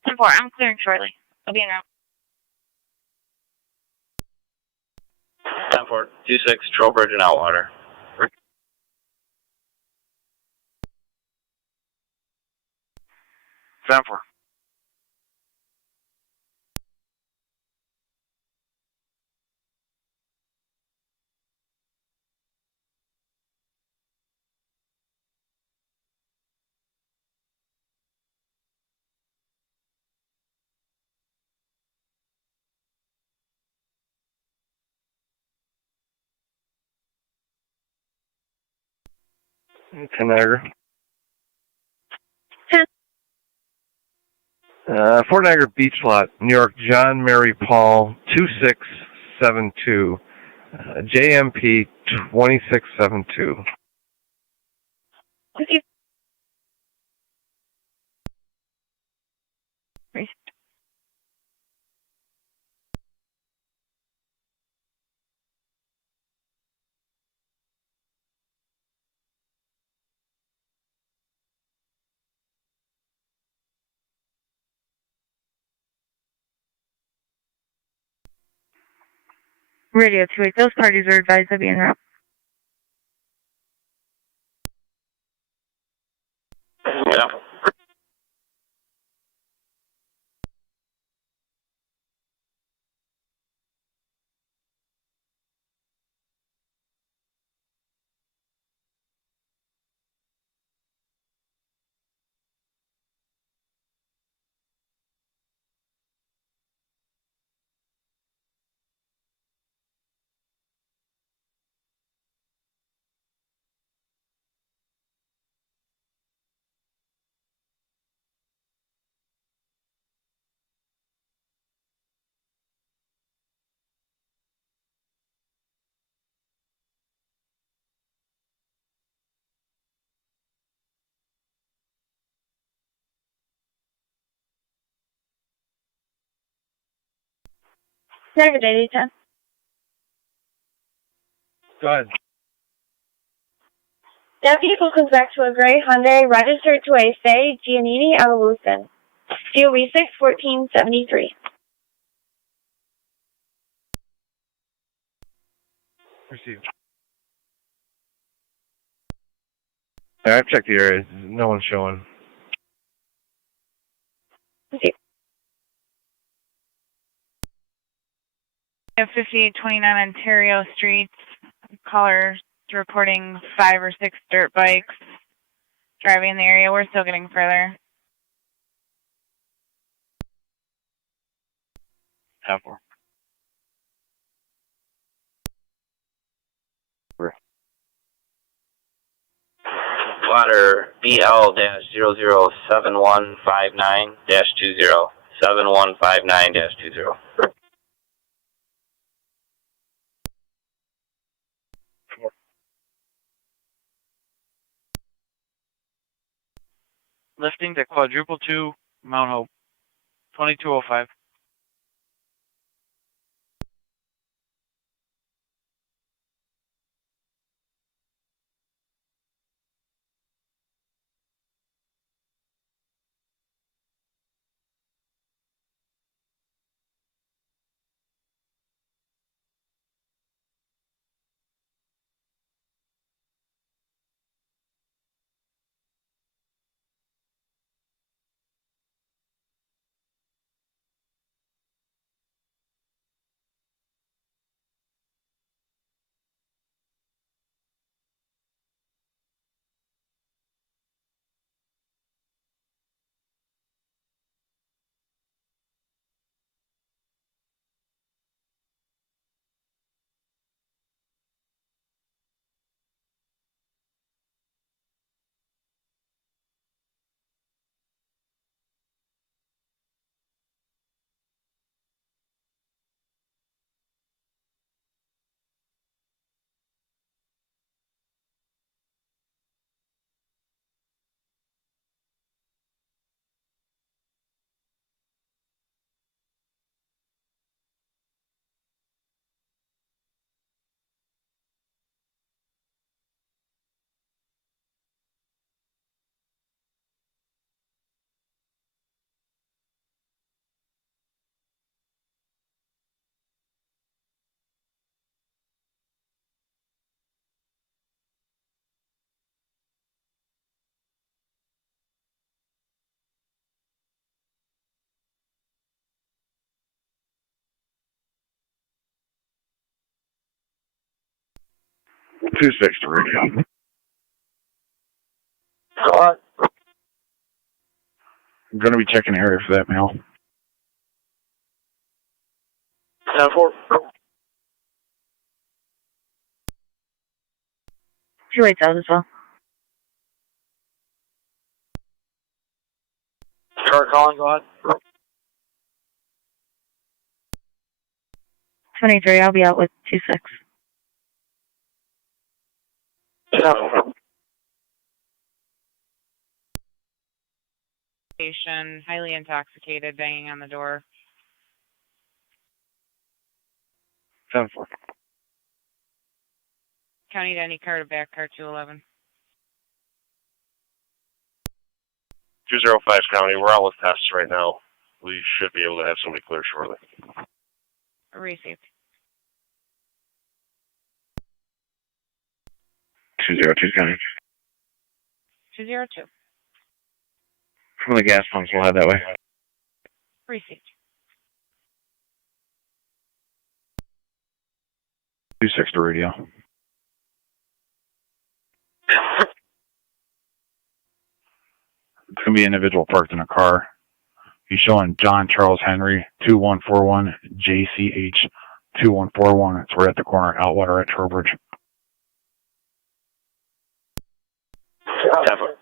10-4. I'm clearing shortly. I'll be in route. 10-4. 26, Trowbridge and Outwater. 10-4. Niagara. 10. Fort Niagara Beach Lot, New York, John Mary Paul, 2672. JMP 2672. Okay. Radio 28. Those parties are advised to be in route. Yeah. Negative 8810. Go ahead. That vehicle comes back to a gray Hyundai registered to a Faye Giannini out of Lewiston. DOE 61473. Received. Yeah, I've checked the area. No one's showing. Received. 5829 Ontario Street. Caller reporting 5 or 6 dirt bikes driving in the area. We're still getting further. 10-4. Water BL-007159-20. 7159-20. Lifting to quadruple 2, Mount Hope. 2205. Two six to radio. I'm going to be checking the area for that mail. 10-4. 280 out as well. Car calling, go ahead. 23, I'll be out with 26. 10-4. Patient, highly intoxicated, banging on the door. 10-4. County to any car to back car 211. 205 County, we're out with tests right now. We should be able to have somebody clear shortly. Received. 202 County. 202. From the gas pumps, we'll head that way. Received. 26 to radio. It's going to be an individual parked in a car. He's showing John Charles Henry, 2141 JCH 2141. It's right at the corner, Outwater at Trowbridge. 10-4.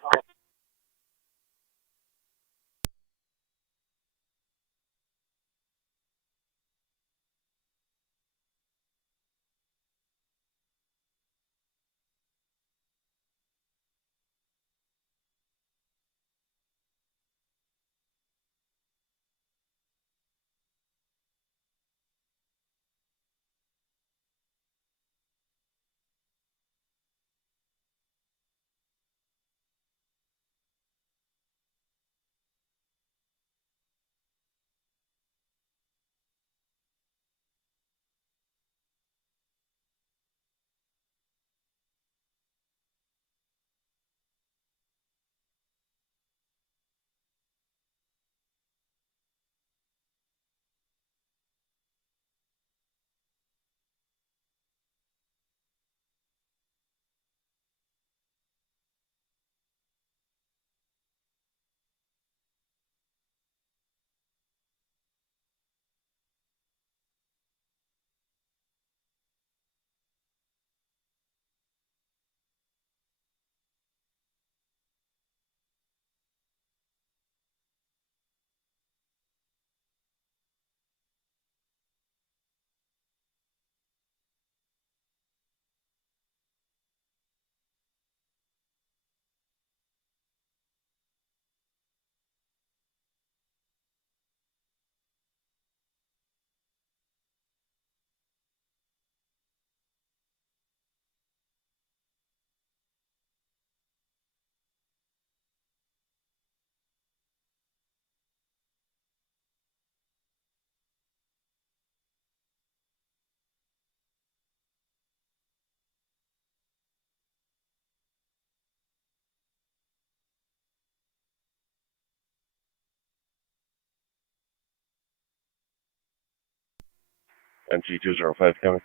NC205 coming.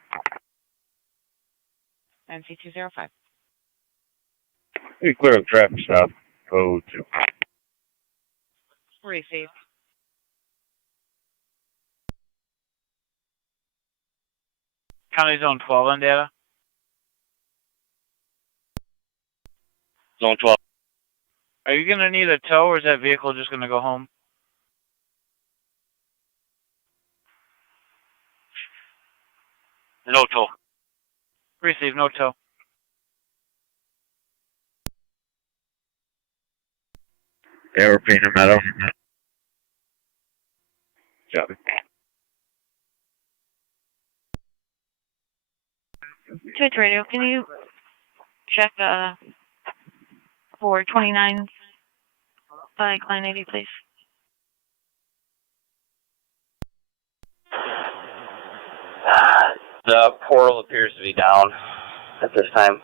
NC205. You clear up traffic stop. Code 2. Received. County Zone 12 on data. Zone 12. Are you going to need a tow, or is that vehicle just going to go home? No tow. Receive, no tow. Yeah, we're painting metal. Copy. 2 radio, can you check for 29 by Client 80, please? The portal appears to be down at this time.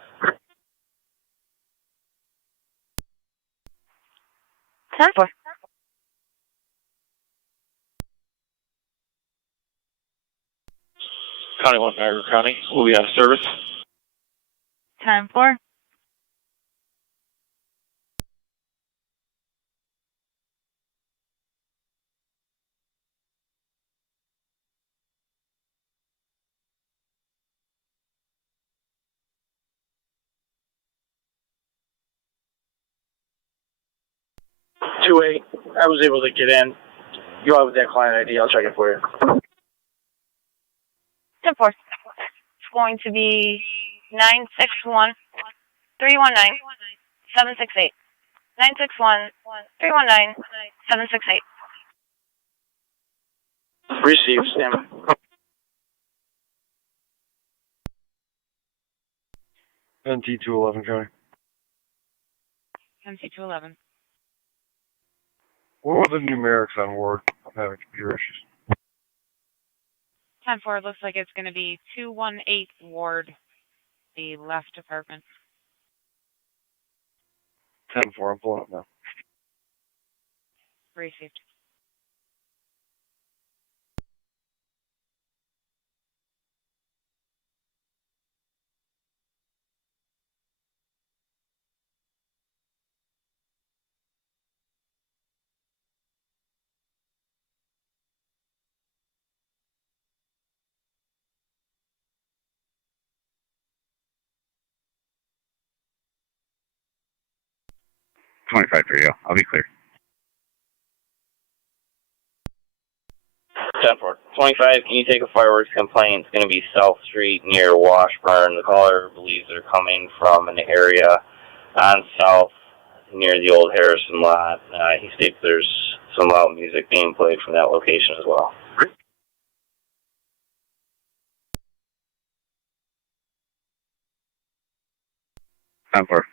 Time for. County 1, Niagara County. Will be out of service. Time for. I was able to get in. You out with that client ID? I'll check it for you. 10-4. It's going to be 961 319 768. 961 319 768. Received, Sam. NT211 County. NC211. What were the numerics on Ward? I'm having computer issues. 10-4, looks like it's going to be 218 Ward, the left apartment. 10-4, I'm pulling up now. Received. $25 for you. I'll be clear. 10-4. 25, can you take a fireworks complaint? It's going to be South Street near Washburn. The caller believes they're coming from an area on South near the old Harrison lot. He states there's some loud music being played from that location as well. Time for.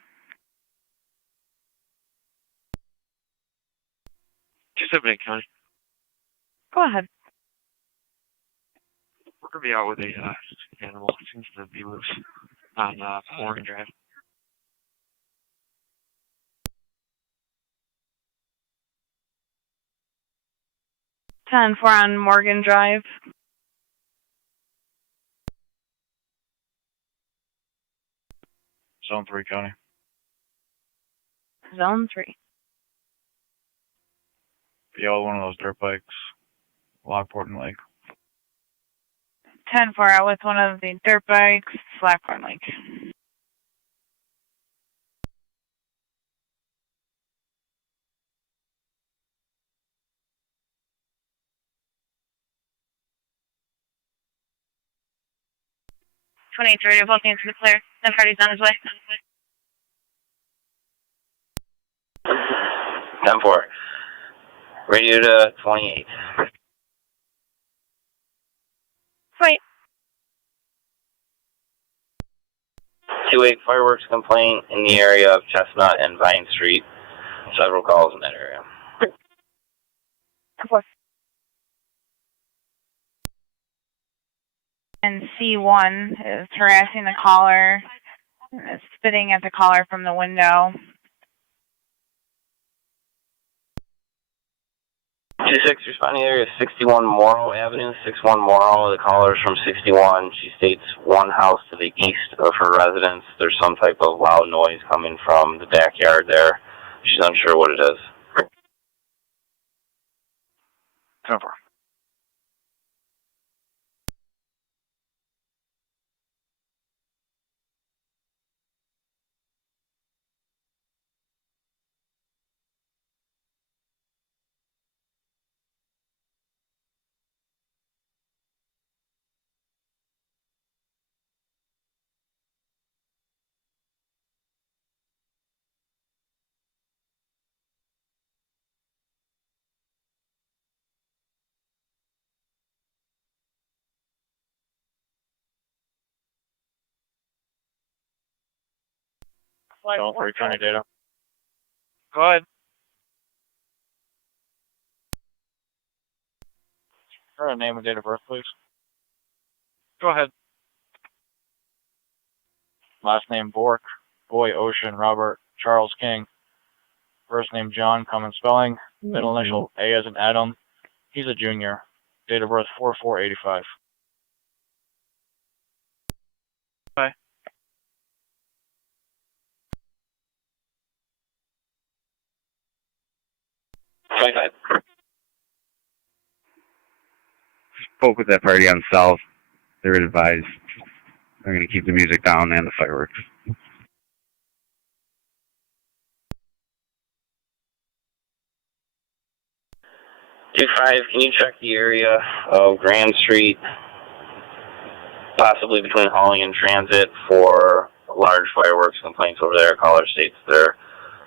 Just a minute, County. Go ahead. We're going to be out with a animal. It seems to be loose on Morgan Drive. 10-4 on Morgan Drive. Zone 3, County. Zone 3. Yellow one of those dirt bikes. Lockport and Lake. 10-4 out with one of the dirt bikes, Lockport Lake. Radio, both hands to the clear. Then party's on his way. 10-4. Radio to 28. Wait. 2-8 fireworks complaint in the area of Chestnut and Vine Street. Several calls in that area. 4. And C1 is harassing the caller, spitting at the caller from the window. 2-6, responding area 61 Morrow Avenue, 61 Morrow. The caller is from 61. She states one house to the east of her residence. There's some type of loud noise coming from the backyard there. She's unsure what it is. 10-4. Calling for county data. Go ahead. Her name and date of birth, please. Go ahead. Last name Bork, Boy, Ocean, Robert, Charles King. First name John, common spelling. Middle initial A as in Adam. He's a junior. Date of birth 4/4/85. Bye. Spoke with that party on South. They were advised they're going to keep the music down and the fireworks. 2-5, can you check the area of Grand Street, possibly between Hauling and Transit, for large fireworks complaints over there? Caller states there are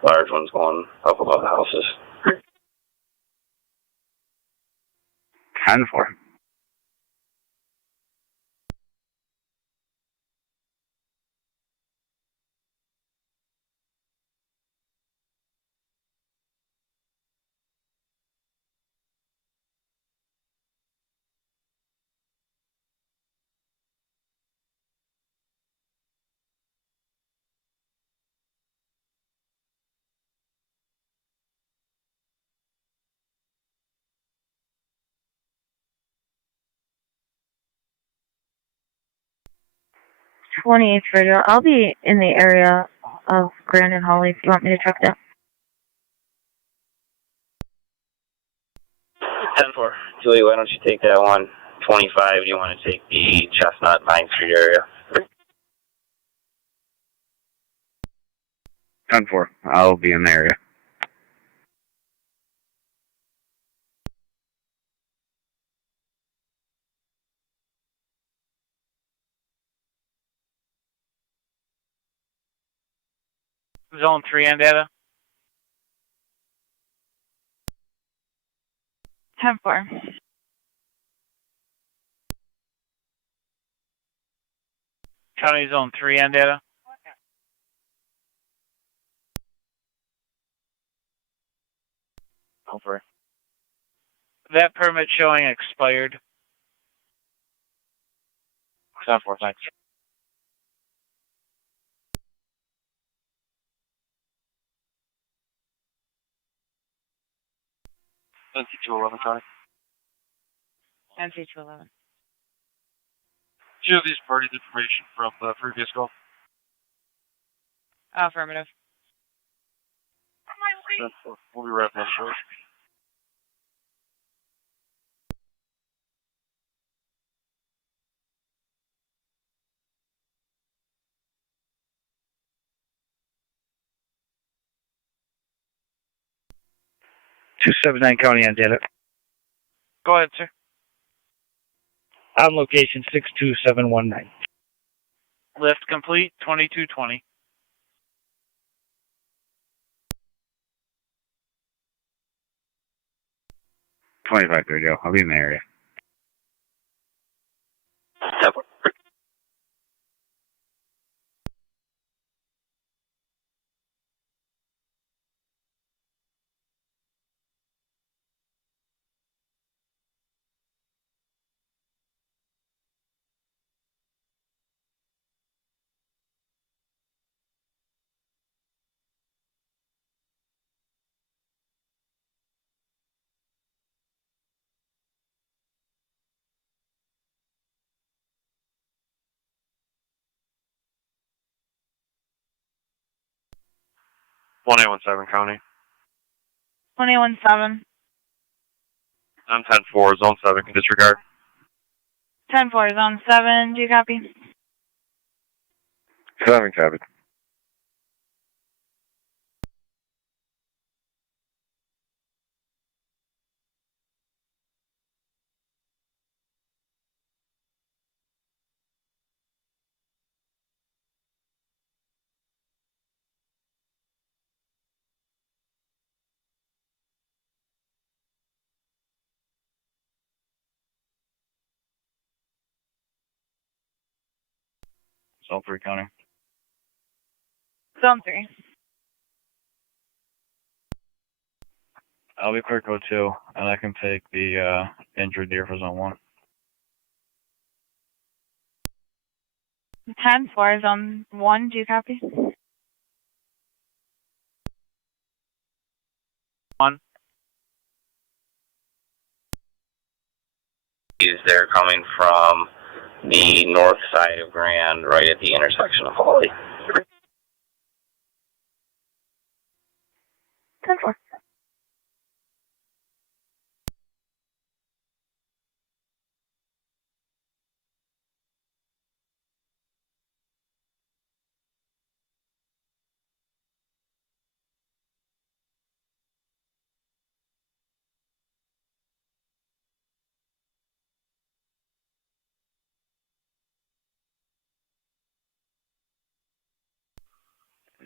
large ones going up above the houses. 10-4. '28 radio. I'll be in the area of Grand and Holly if you want me to check that. 10-4. Julie, why don't you take that one? 25, do you want to take the Chestnut 9th Street area? 10-4. I'll be in the area. Zone 3 and data. 10-4. County Zone 3 and data. Over. That permit showing expired. 10-4, thanks. NC-211, Tony. NC-211. Do you have these parties information from the previous call? Affirmative. We'll be wrapping up short. .279 County on data. Go ahead, sir. On location 62719. Lift complete, 2220. .25 I'll be in the area. 10-4. 1817 County. 1817. I'm 10-4, Zone 7, can disregard. 10-4, Zone 7, do you copy? 7 copy. Zone 3 County. Zone 3. I'll be clear code 2, and I can take the injured deer for Zone 1. 10-4, Zone 1, do you copy? 1. They're coming from the north side of Grand, right at the intersection of Holly. 10-4.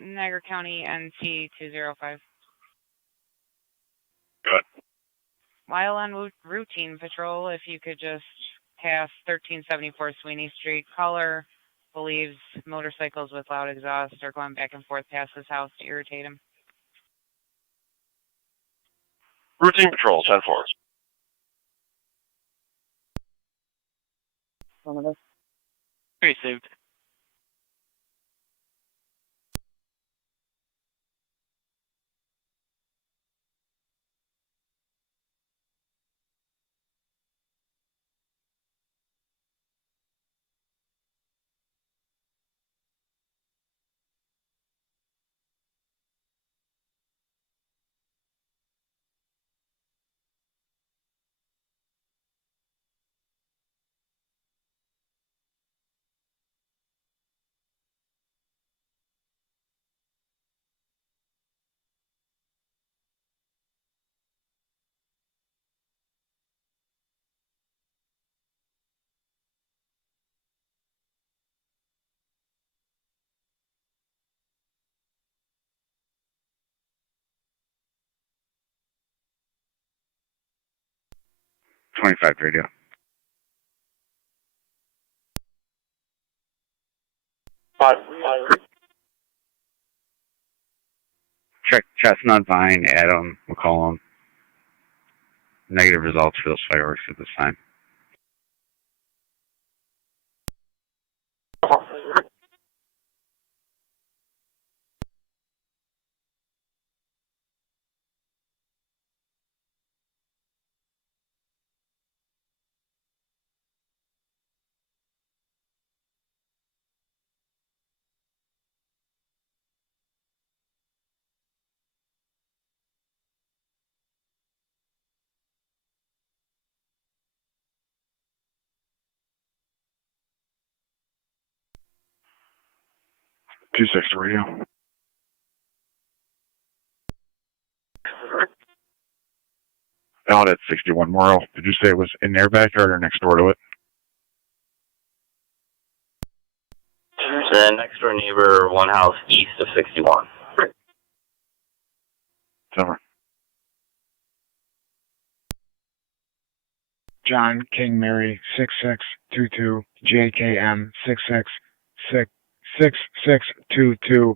Niagara County NC 205. Good. While on routine patrol, if you could just pass 1374 Sweeney Street, caller believes motorcycles with loud exhaust are going back and forth past his house to irritate him. Routine patrol, 10-4. Affirmative. Received. .25 radio. Check Chestnut, Vine, Adam, McCollum. Negative results for those fireworks at this time. .26 radio. Out at 61 Morrow. Did you say it was in their backyard or next door to it? The next door neighbor, one house east of 61. Summer. John King Mary 6622 JKM 6622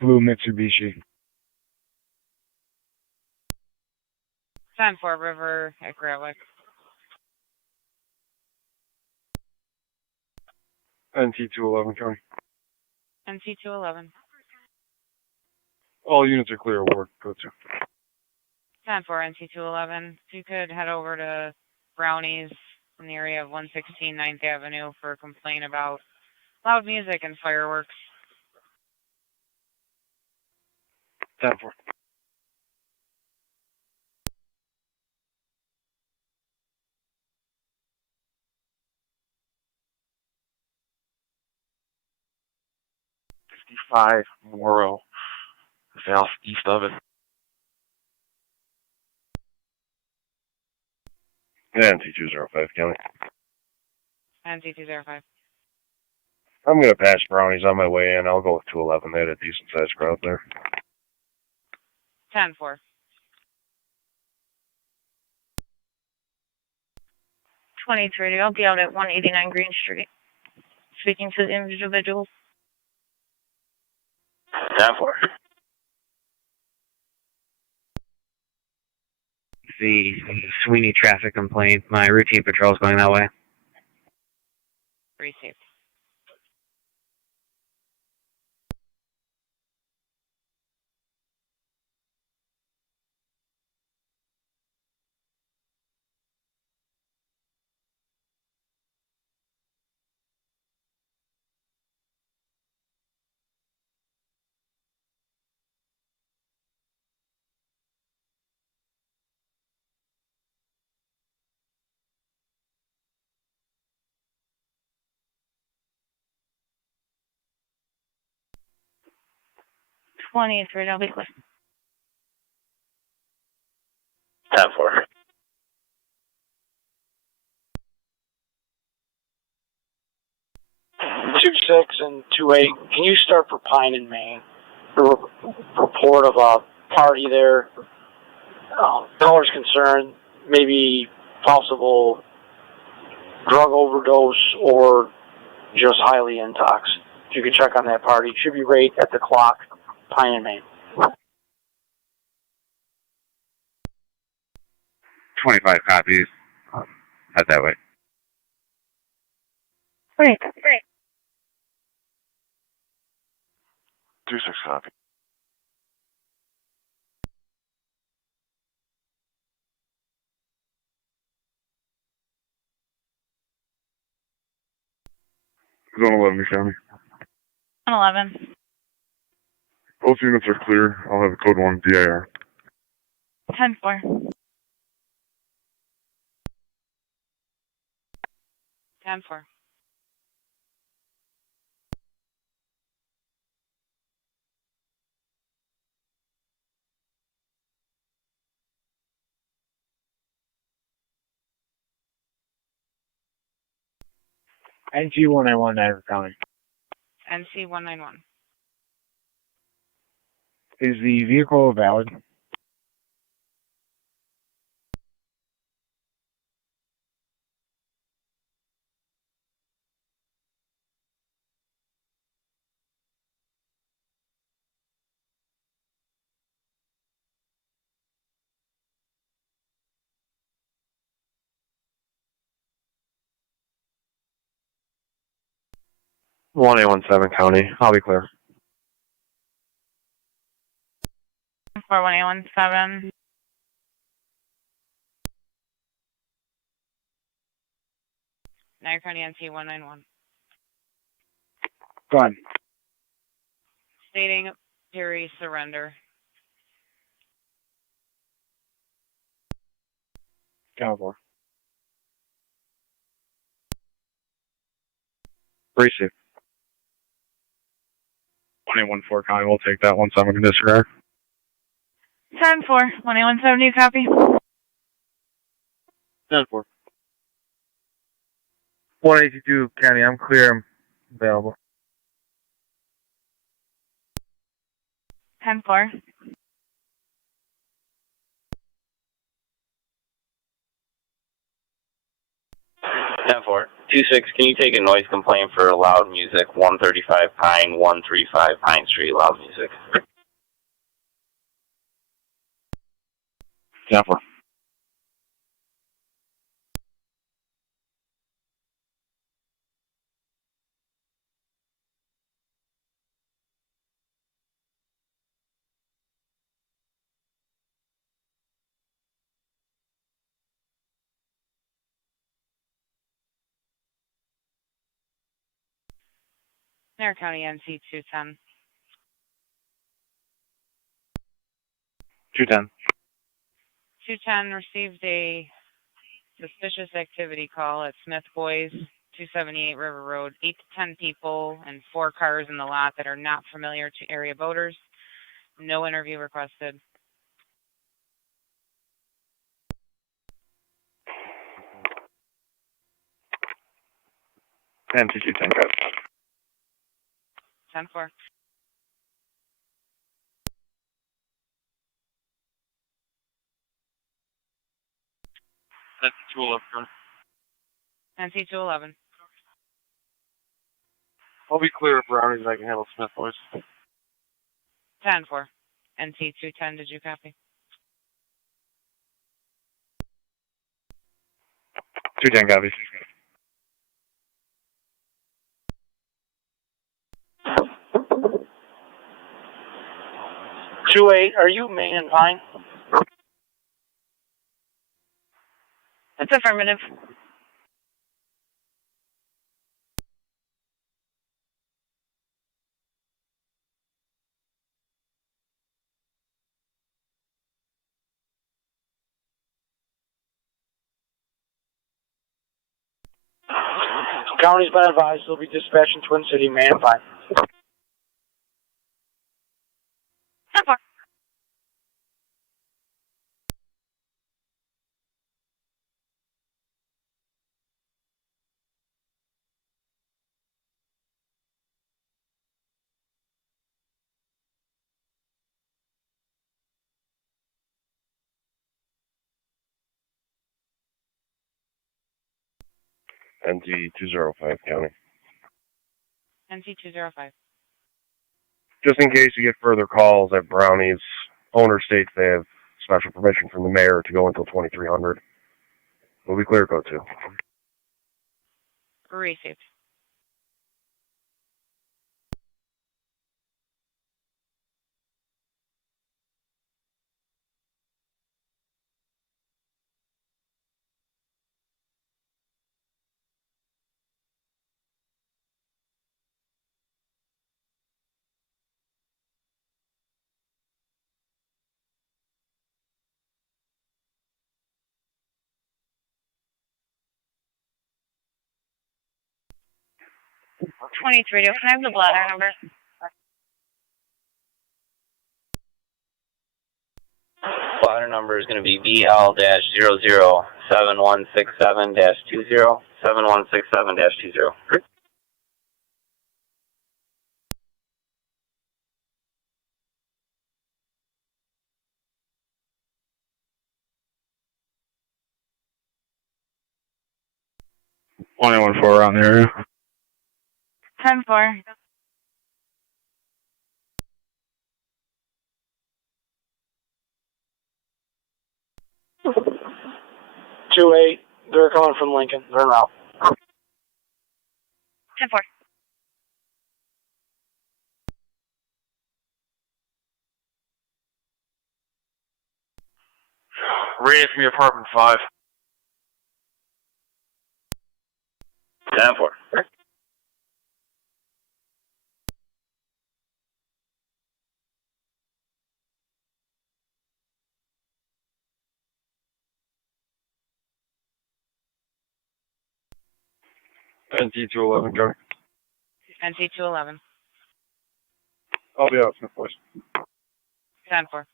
Blue Mitsubishi. 10-4 River at Gratwick. NT 211 County. NC 211. All units are clear. Award. Code 2. 10-4 NC 211. If you could head over to Brownies in the area of 116 9th Avenue for a complaint about loud music and fireworks. 10-4. Morrow, southeast of it. And T205 County. And T205. I'm gonna pass Brownies on my way in. I'll go with 211. They had a decent sized crowd there. 10-4. 23. I'll be out at 189 Green Street, speaking to the individuals. 10-4. The Sweeney traffic complaint. My routine patrol is going that way. Received. $23. I'll be clear. 10-4. 2-6 and 2-8. Can you start for Pine and Main? A report of a party there. Caller's concerned, maybe possible drug overdose or just highly intox. If you could check on that party, should be right at the clock, Pine and Main. 25 copies. Head that way. Great. 2-6 copy. Zone 11, County. 11. Both units are clear. I'll have a code 1 DIR. 10-4. 10-4. NC191, Niagara County. NC191. Is the vehicle valid? One 117 County. I'll be clear. 4117. Niagara County NC191. Go ahead. Stating Perry surrender. California. Receive. 114 County. We'll take that 17 in disregard. 10-4. 2170, you copy? 10-4. 182 County. I'm clear. I'm available. 10-4. 10-4. 2-6, can you take a noise complaint for loud music? 135 Pine, 135 Pine Street, loud music. 10-4. Niagara County NC210. 210. 210 received a suspicious activity call at Smith Boys, 278 River Road. 8 to 10 people and 4 cars in the lot that are not familiar to area boaters. No interview requested. NC 210, go. 10-4. That's 211. NC 211. I'll be clear of Brownies. I can handle Smith Boys. 10-4. NC 210, did you copy? 210 copies. Two eight. Are you Main and Pine? That's affirmative. County's been advised they'll be dispatching Twin City, Main and Pine. 10-4. NC 205 County. NC 205. Just in case you get further calls at Brownies, owner states they have special permission from the mayor to go until 2300. We'll be clear code 2. Received. Can I have the bladder number? Bladder number is going to be BL-007167-20, 7167-20. One 14 around the area. 10-4. Two eight. They're coming from Lincoln. They're en route. 10-4. Radio from your apartment 5. 10-4. NC 211, go. NC 211. I'll be out, Smith Boys. 10-4.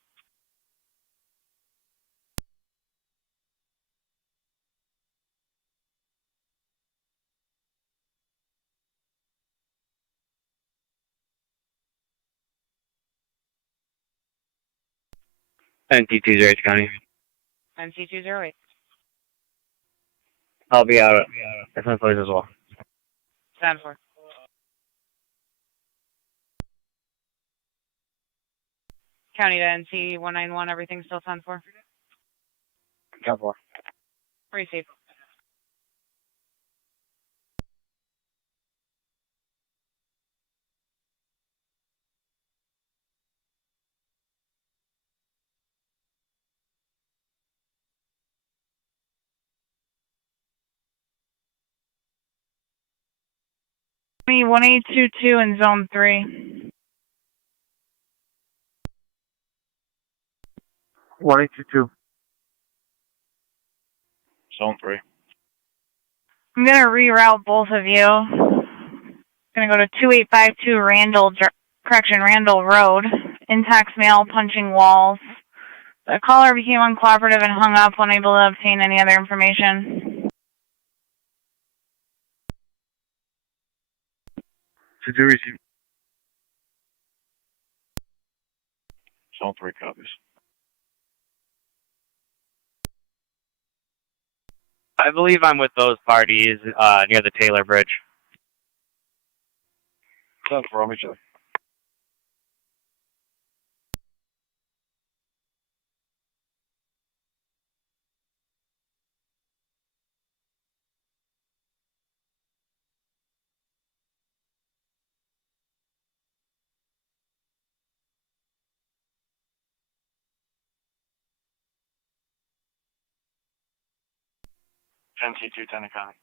NC 208 County. NC 208. I'll be out at Smith Boys as well. 10-4. County to NC 191, everything still 10-4? 10-4. Received. Me 1822 in zone 3. 1822. Zone 3. I'm going to reroute both of you. Going to go to 2852 Randall Road. Intact male punching walls. The caller became uncooperative and hung up, unable to obtain any other information. To do receive. Zone 3 copies. I believe I'm with those parties near the Taylor Bridge. 10-4, I'll meet you there. NT2 Tennessee.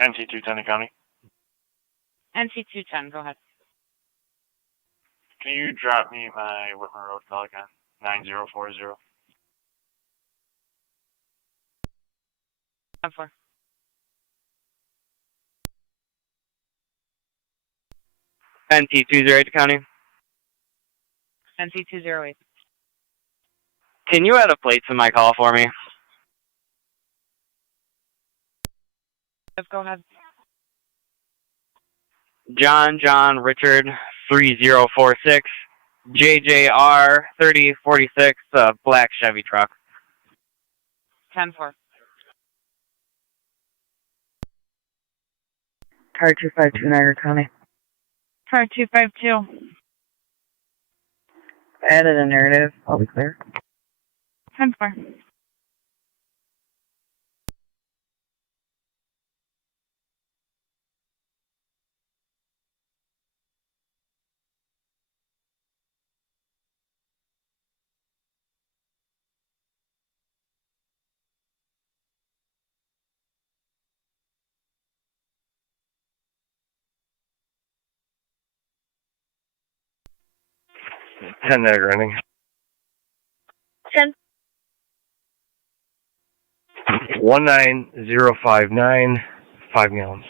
NT2 Tennessee County. NC210, go ahead. Can you drop me my Whitman Road call again? 9040. 10-4. NT208 County. NC208. Can you add a plate to my call for me? Let's go ahead. John Richard 3046 JJR 3046 black Chevy truck. 10-4. Car 252 Niagara County. Car 252. Added a narrative. I'll be clear. 10-4. Ten Niagara ending. 10. 19059, 5 gallons.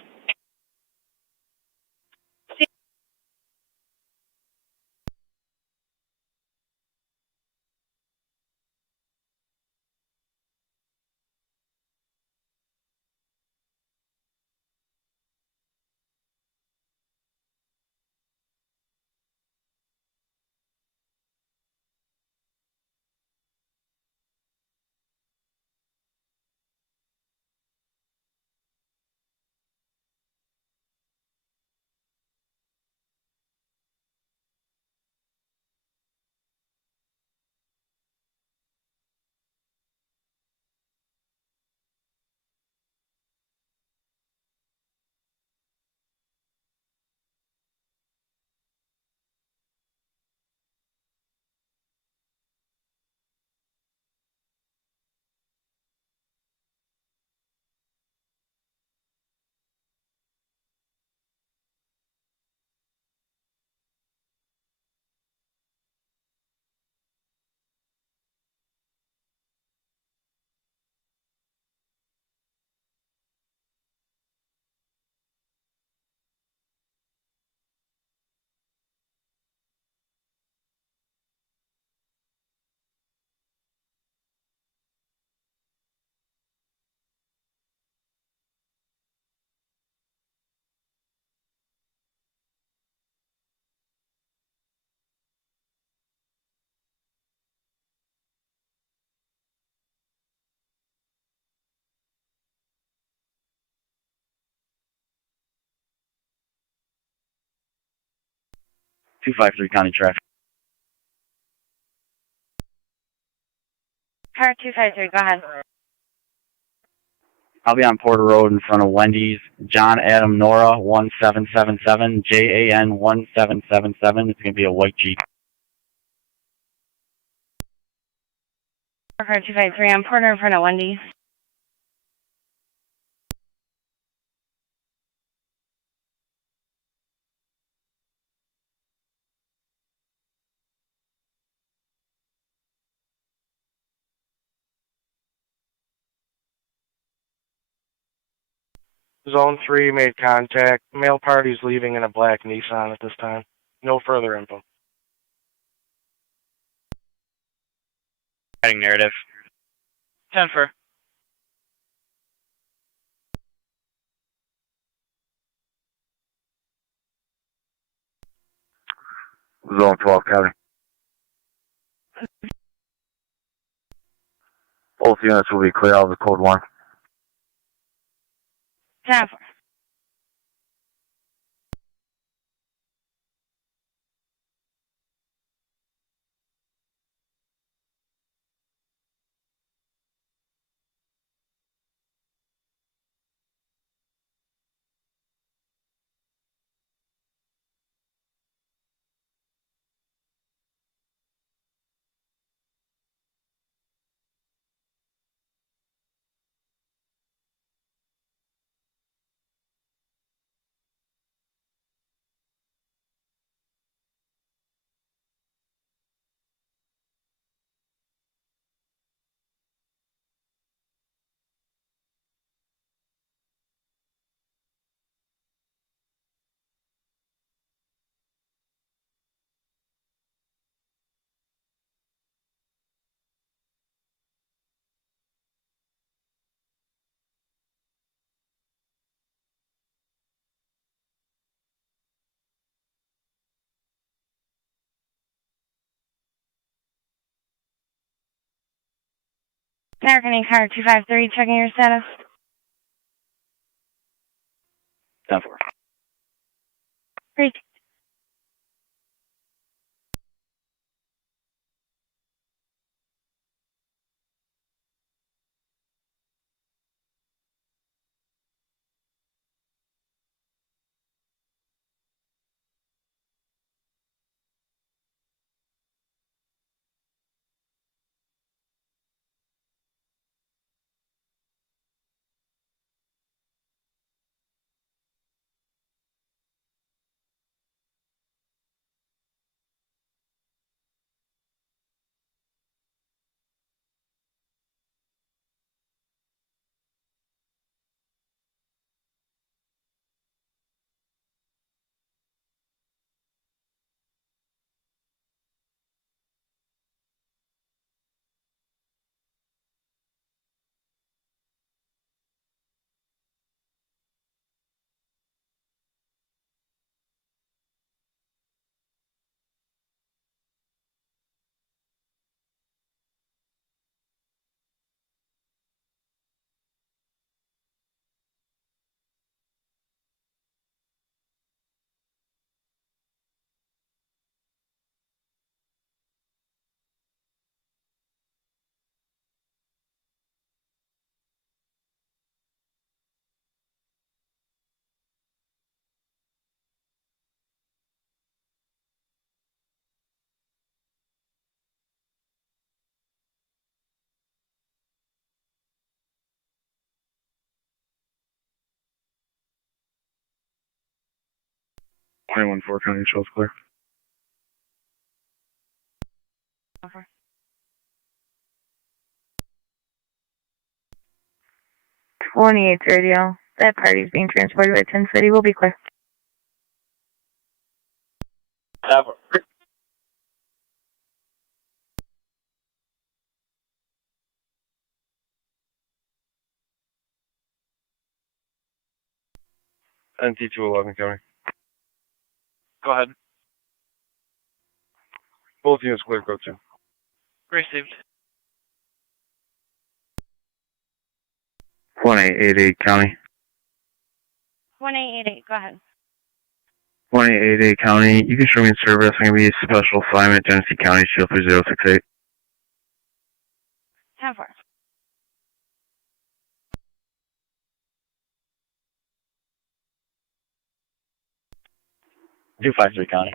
Two five three County traffic. Car 253, go ahead. I'll be on Porter Road in front of Wendy's. John Adam Nora 1777, JAN 1777. It's going to be a white Jeep. Car 253, I'm Porter in front of Wendy's. Zone 3 made contact. Male party's leaving in a black Nissan at this time. No further info. Writing narrative. 10-4. Zone 12, County. Both units will be clear out of the code 1. 10-4. American Car 253, checking your status. 10-4. Great. Twenty-one 4 County shows clear. 28 radio. That party's being transported by 10 City. We'll be clear. 10-4. NT211, County. Go ahead. Both units clear, code 2. Received. 1888 County. 1888, go ahead. 1888 County. You can show me in service. I'm going to be special assignment, Genesee County, Shield 3068. 10-4. 253 County.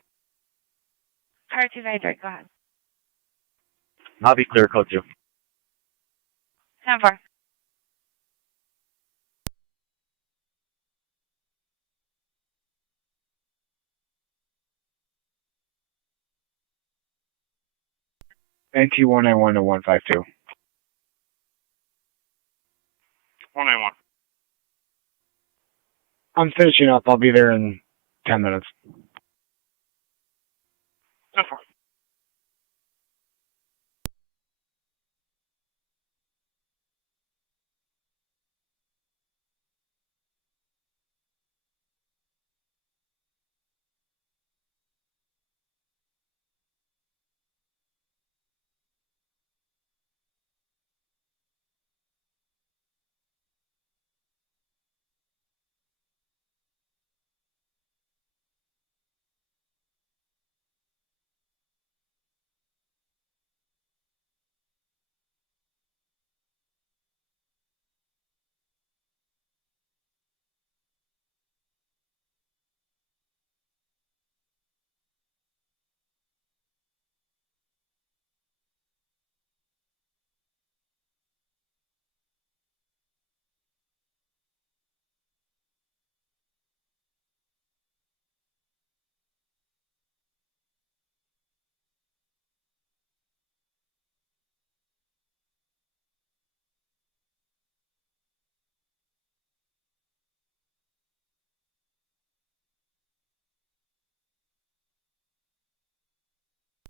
Car 253, go ahead. I'll be clear, code 2. 10-4. NT 191 to 152. 191. I'm finishing up. I'll be there in 10 minutes. 10-4.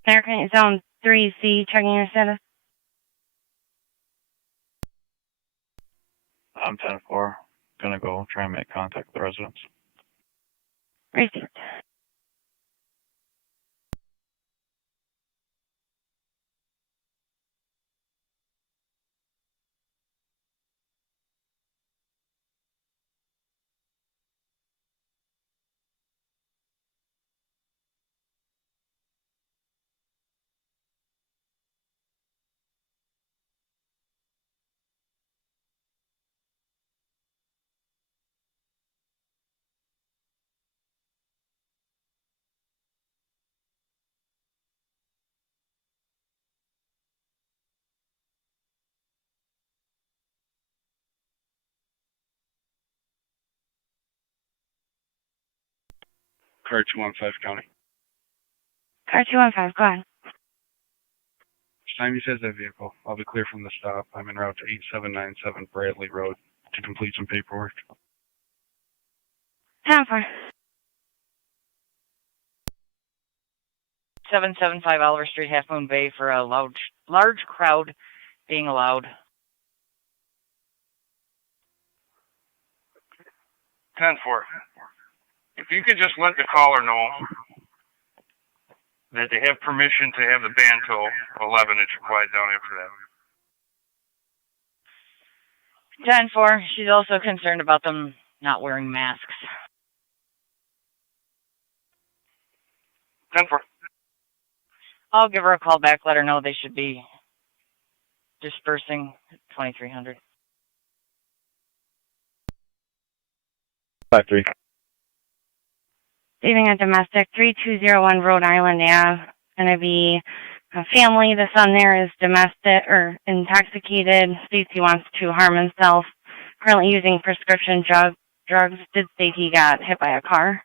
American Zone 3C, checking your status. I'm 10-4. Gonna go try and make contact with the residents. Received. Car 215 County. Car 215, go ahead. Time he says that vehicle. I'll be clear from the stop. I'm en route to 8797 Bradley Road to complete some paperwork. 10-4. 775 Oliver Street, Half Moon Bay for a large crowd being allowed. 10-4. If you could just let the caller know that they have permission to have the band till 11, it should quiet down after that. 10-4. She's also concerned about them not wearing masks. 10-4. I'll give her a call back, let her know they should be dispersing at 2300. 53. Leaving a domestic 3201 Rhode Island Ave. Going to be a family. The son there is domestic or intoxicated. States he wants to harm himself. Currently using prescription drugs. Did state he got hit by a car.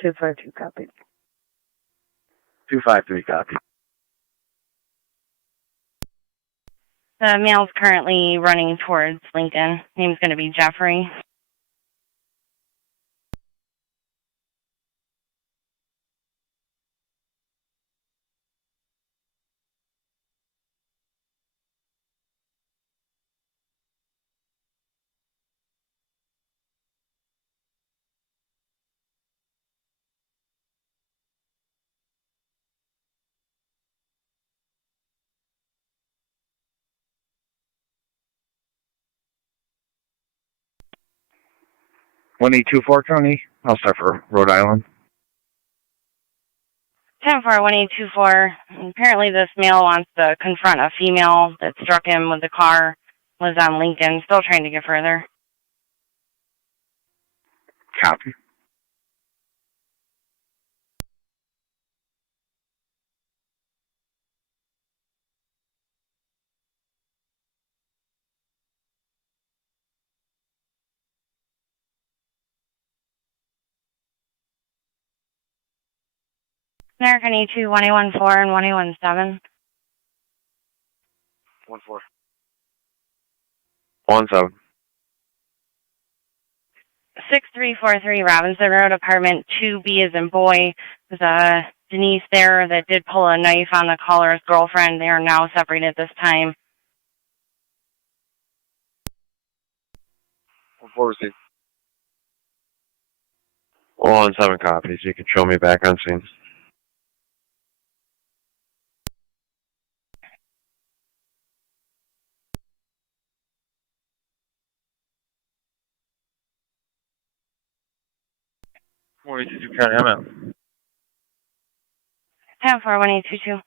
252 copy. 253 copy. The male's currently running towards Lincoln. Name's going to be Jeffrey. One 1-824 County. I'll start for Rhode Island. 10-4-1824. Apparently this male wants to confront a female that struck him with the car. Was on Lincoln. Still trying to get further. Copy. American E2, 1814 and 1817. 1-4. 1-7. 6343 Robinson Road, apartment 2B as in boy. There's Denise there that did pull a knife on the caller's girlfriend. They are now separated this time. 1-4 received. 1-7 copies. You can show me back on scene. County, I'm out. 10-4-1822.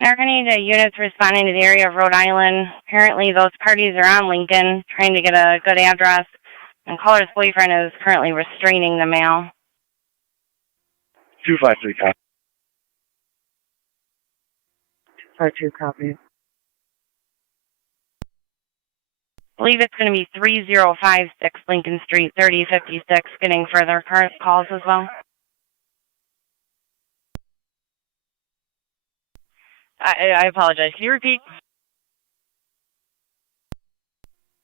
American need units responding to the area of Rhode Island. Apparently those parties are on Lincoln, trying to get a good address. And caller's boyfriend is currently restraining the male. 253 copy. 52 copy. I believe it's going to be 3056 Lincoln Street, 3056, getting further calls as well. I apologize. Can you repeat?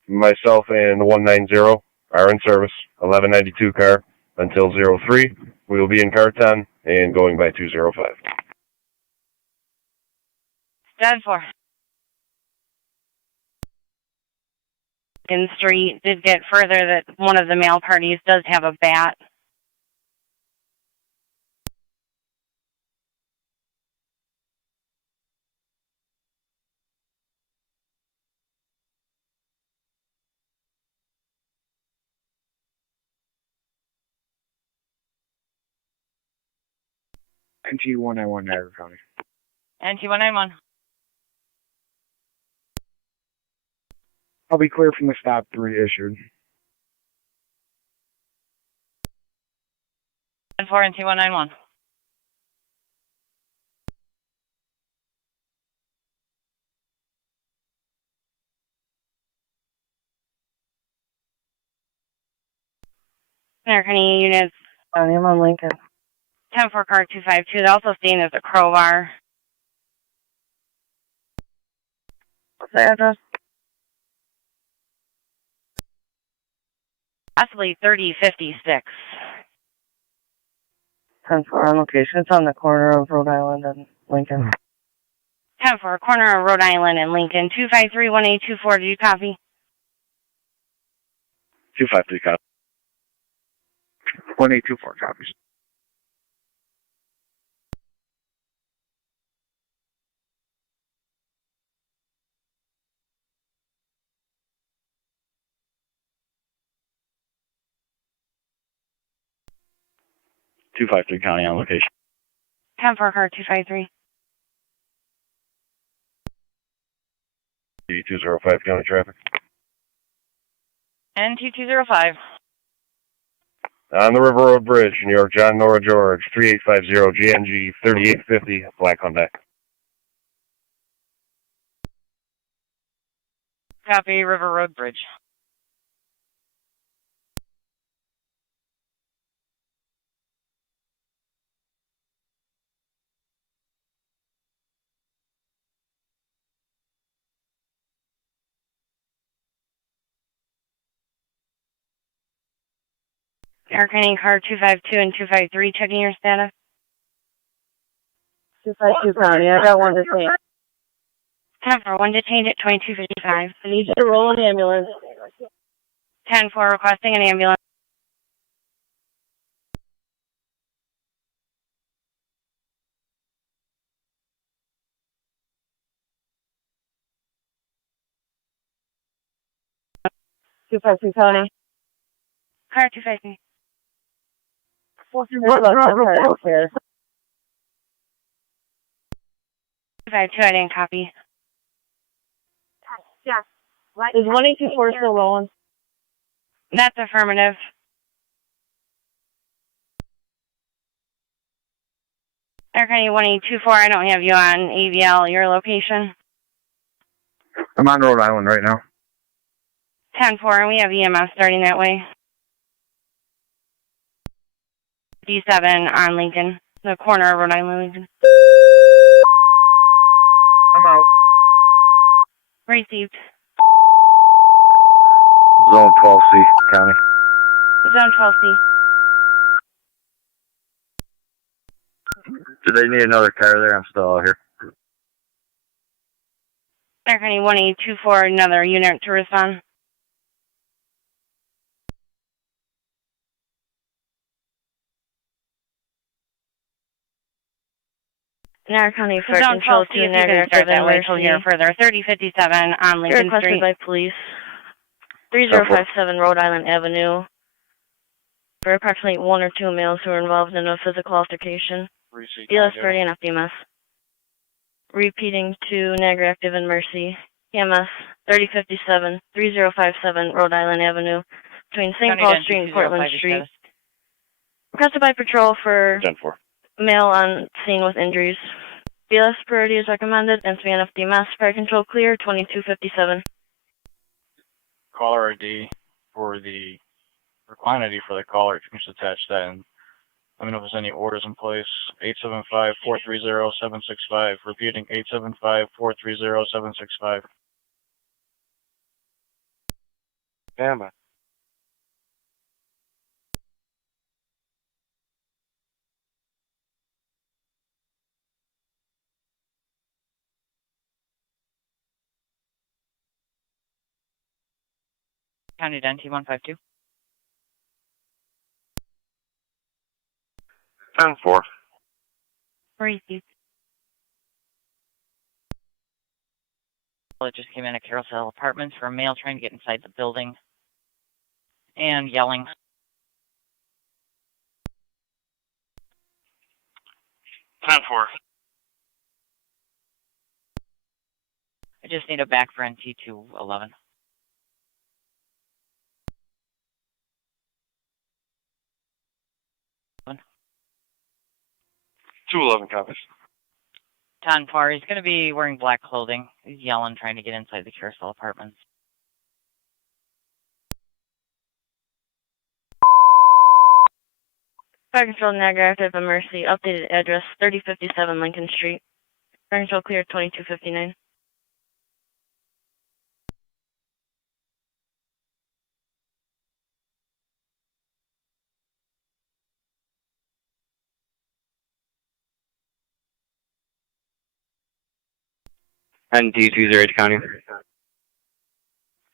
Myself and the 190 are in service. 1192 car until 03. We will be in car 10 and going by 205. Dead for. Lincoln Street did get further that one of the male parties does have a bat. NT191 Niagara County. NT191. I'll be clear from the stop 3 issued. 10-4 NT191. American units. I'm on Lincoln. 10-4 car 252. They're also staying as a crowbar. What's the address? Possibly 3056. 10-4 on location. It's on the corner of Rhode Island and Lincoln. 10-4, corner of Rhode Island and Lincoln. 253-1824. Do you copy? 253 copy. 1824 copies. .253 County on location. 10-4 car 253. 205 county traffic. NT205. On the River Road Bridge, New York, John Nora George, 3850 GNG 3850 Black Hyundai. Copy, River Road Bridge. American car 252 and 253, checking your status. 252 County. I got one detained. 10-4, one detained at 2255. I need you to roll an ambulance. 10-4, requesting an ambulance. Two 252 County. Car 253. What about here? 252, I didn't copy. Yes. Is 1824 still rolling? That's affirmative. Air County 1824, I don't have you on AVL. Your location? I'm on Rhode Island right now. 10-4, and we have EMS starting that way. D7 on Lincoln, the corner of Rhode Island, Lincoln. I'm out. Received. Zone 12C, County. Zone 12C. Do they need another car there? I'm still out here. Air County 1824, another unit to respond. Niagara County Fire Zone Control 12C, to if you Niagara can start that way till Mercy. here further. 3057 on Lincoln Requested Street. by police. 3057 Rhode Island Avenue. For approximately 1 or 2 males who were involved in a physical altercation. BLS Birdie and FDMS. Repeating to Niagara Active and Mercy. EMS 3057, 3057 Rhode Island Avenue. Between St. Paul Street and Portland Street. Requested by patrol for 10-4. male on scene with injuries. BLS priority is recommended and span FDMS. Fire control clear 2257. Caller ID for the, or quantity for the caller, if you can just attach that, and let me know if there's any orders in place. 875-430-765. Repeating, 875-430-765. Damn it. County Identity 152. 10-4. Received. It just came in at Carousel Apartments for a male trying to get inside the building and yelling. 10-4. I just need a back for NT 211. $211 copies. 10-4, he's going to be wearing black clothing. He's yelling, trying to get inside the Carousel Apartments. Fire control Niagara Active and Mercy. Updated address 3057 Lincoln Street. Fire control clear 2259. NT208 County.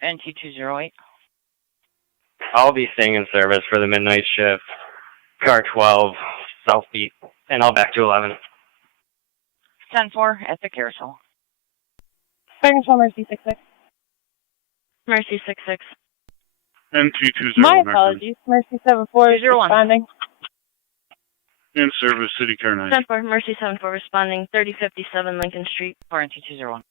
NT 208. I'll be staying in service for the midnight shift. Car 12, South Beat, and I'll back to 11. 10-4 at the Carousel. Fire control Mercy 66. Mercy 66. NT20. My apologies. Mercy 74 is 201. responding. In service, City Car 9. 10-4, Mercy 74 responding. 3057 Lincoln Street. 4 NT 201.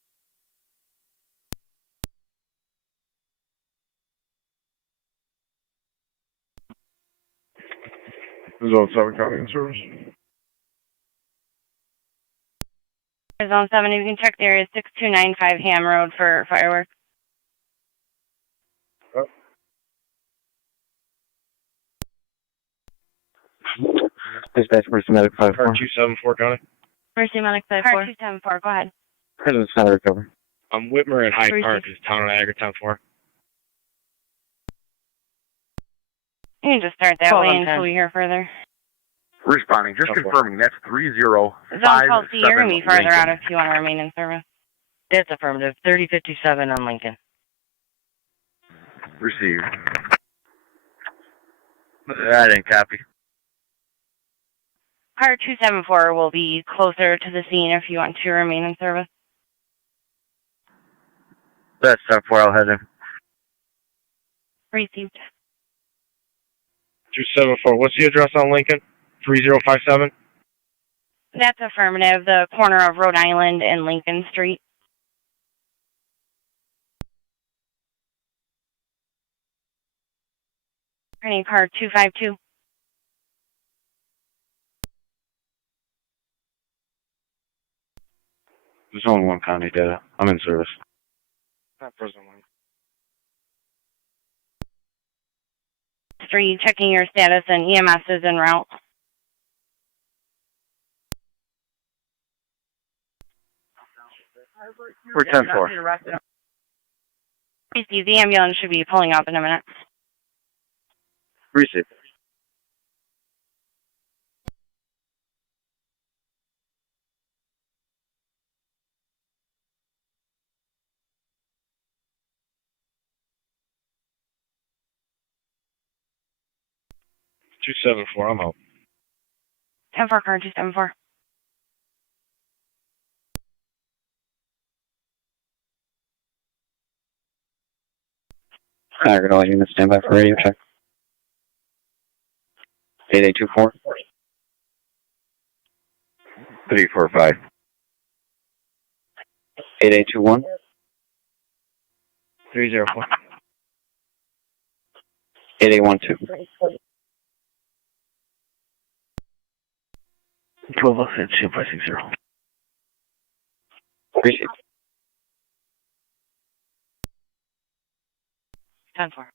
Zone 7 County in service. Zone 7, if you can check the area 6295 Ham Road for fireworks. Dispatch Mercy Medic 5-4. 274 County. Mercy Medic Car 54. 274, go ahead. Presence Center recover. I'm Whitmer and Hyde Received. Park is town of Niagara 10-4. You can just start that Call way on until 10. we hear further. Responding. Just confirming. That's 3057. Zone 12C, you're going to be farther out if you want to remain in service. That's affirmative. 3057 on Lincoln. Received. I didn't copy. Car 274 will be closer to the scene if you want to remain in service. That's 10-4. I'll head in. Received. 274. What's the address on Lincoln? 3057? That's affirmative. The corner of Rhode Island and Lincoln Street. Any car 252. Zone 1 County data. I'm in service. Not prison 1. Street, checking your status, and EMS is en route. We're 10-4. The ambulance should be pulling up in a minute. Receive. Two 7-4. I'm out. 10-4, car 274. Niagara unit, stand by for radio check. 8824. 345. 8821. 304. 8812. 1206, 2560. Appreciate 10-4.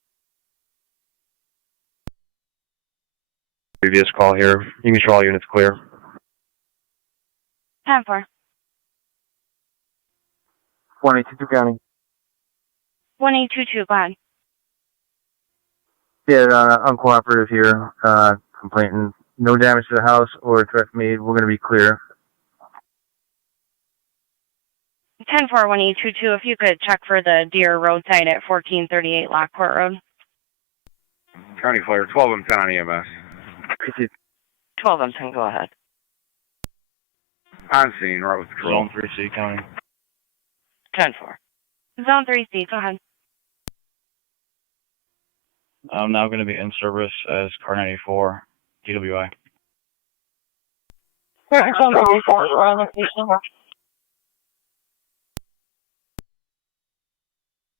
Previous call here. You can show all units clear. 10-4. 182 County. 1822, go ahead. Yeah, uncooperative here. Complainant. No damage to the house or threat made. We're going to be clear. 10-4, 1822, if you could check for the Deer roadside at 1438 Lockport Road. County Fire 12 and 10 on EMS. 12 on 10, go ahead. On scene, right with control. Zone 3C County. 10-4. Zone 3C, go ahead. I'm now going to be in service as car 94, DWI. Zone 94, we're on location.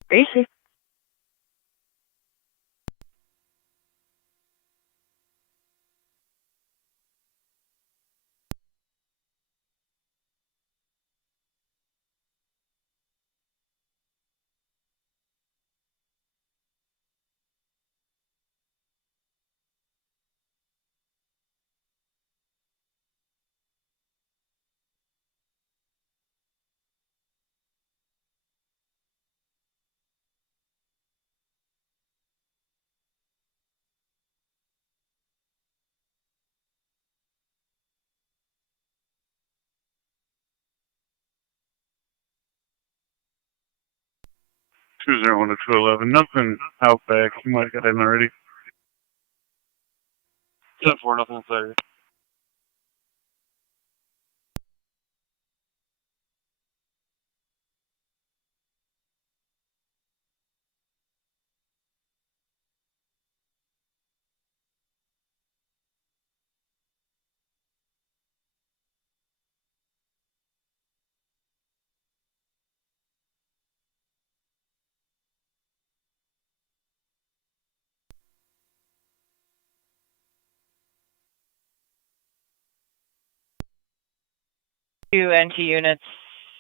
Basic. Two 0 to 211. Nothing out back. You might have got in already. 10-4, nothing inside. Two NT units.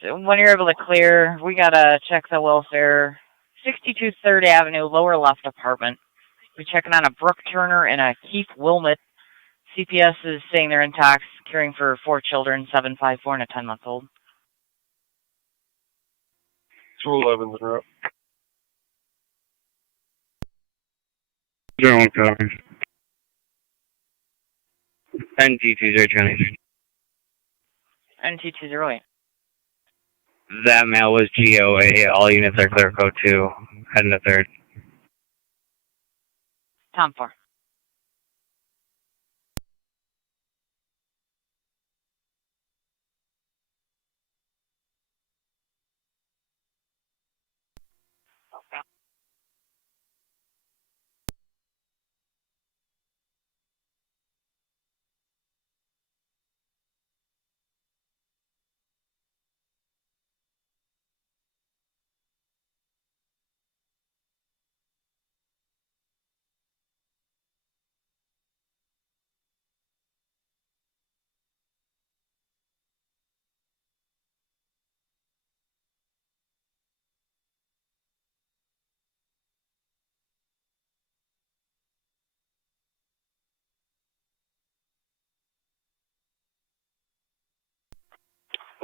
When you're able to clear, we gotta check the welfare. 62 3rd Avenue, lower left apartment. We're checking on a Brooke Turner and a Keith Wilmot. CPS is saying they're intact, caring for 4 children, 7, 5, 4, and a 10-month-old. 211's are up. 0 copies. NT20 County. NT208. That mail was GOA. All units are clear code 2. Heading to 3rd. Tom 4.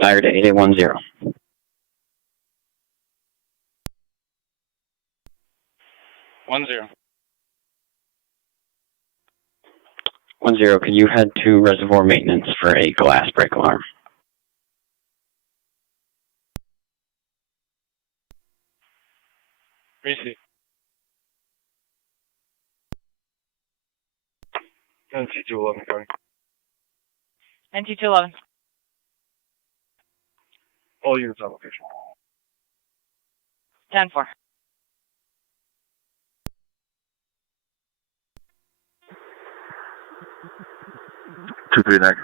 Niagara to 8810. 10. 10, can you head to reservoir maintenance for a glass break alarm? Receive. 10-211 County. NT211. All units on location. 10-4. Two three next.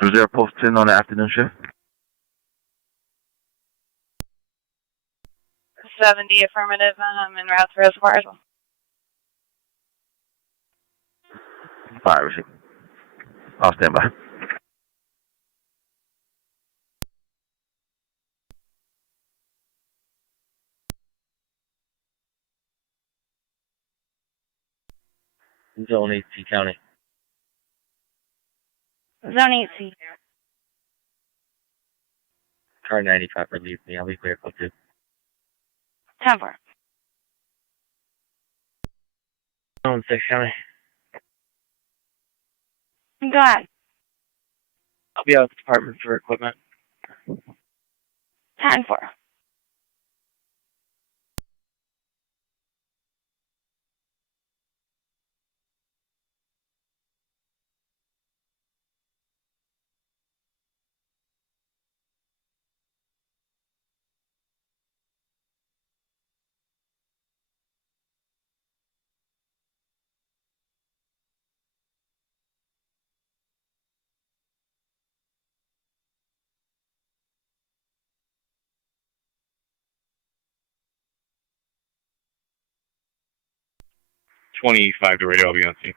Was there a post in on the afternoon shift? 70 affirmative, I'm en route to reservoir as well. Alright, receive. I'll stand by. Zone 8C County. Zone 8C. Car 95 relieve me. I'll be clear code 2. 10-4. Zone 6 County. Go ahead. I'll be out of the department for equipment. 10-4. $25 to radio, I'll be on scene.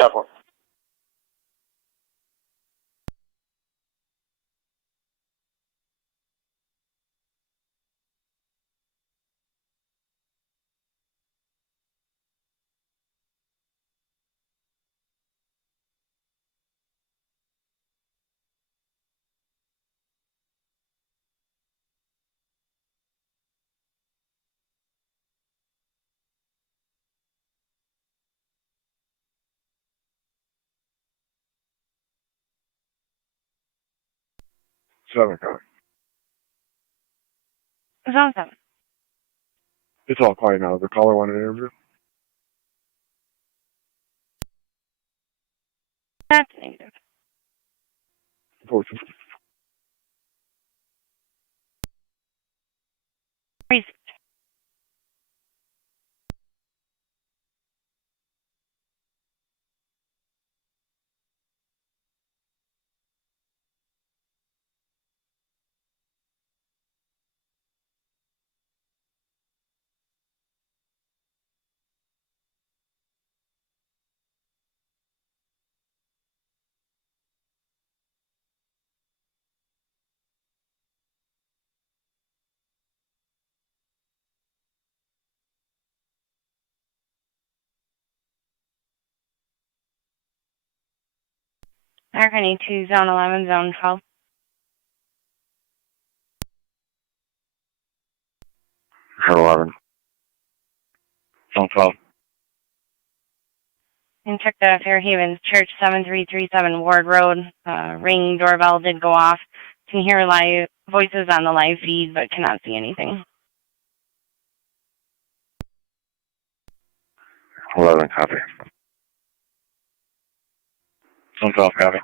10-4. Seven County. Zone 7. It's all quiet now. The caller wanted an interview. That's negative. 14. Receive. Niagara 2, Zone 11, Zone 12. Zone 11. Zone 12. And check the Fairhaven Church 7337 Ward Road. Ring doorbell did go off. Can hear live voices on the live feed, but cannot see anything. 11 copy. Zone 12, copy.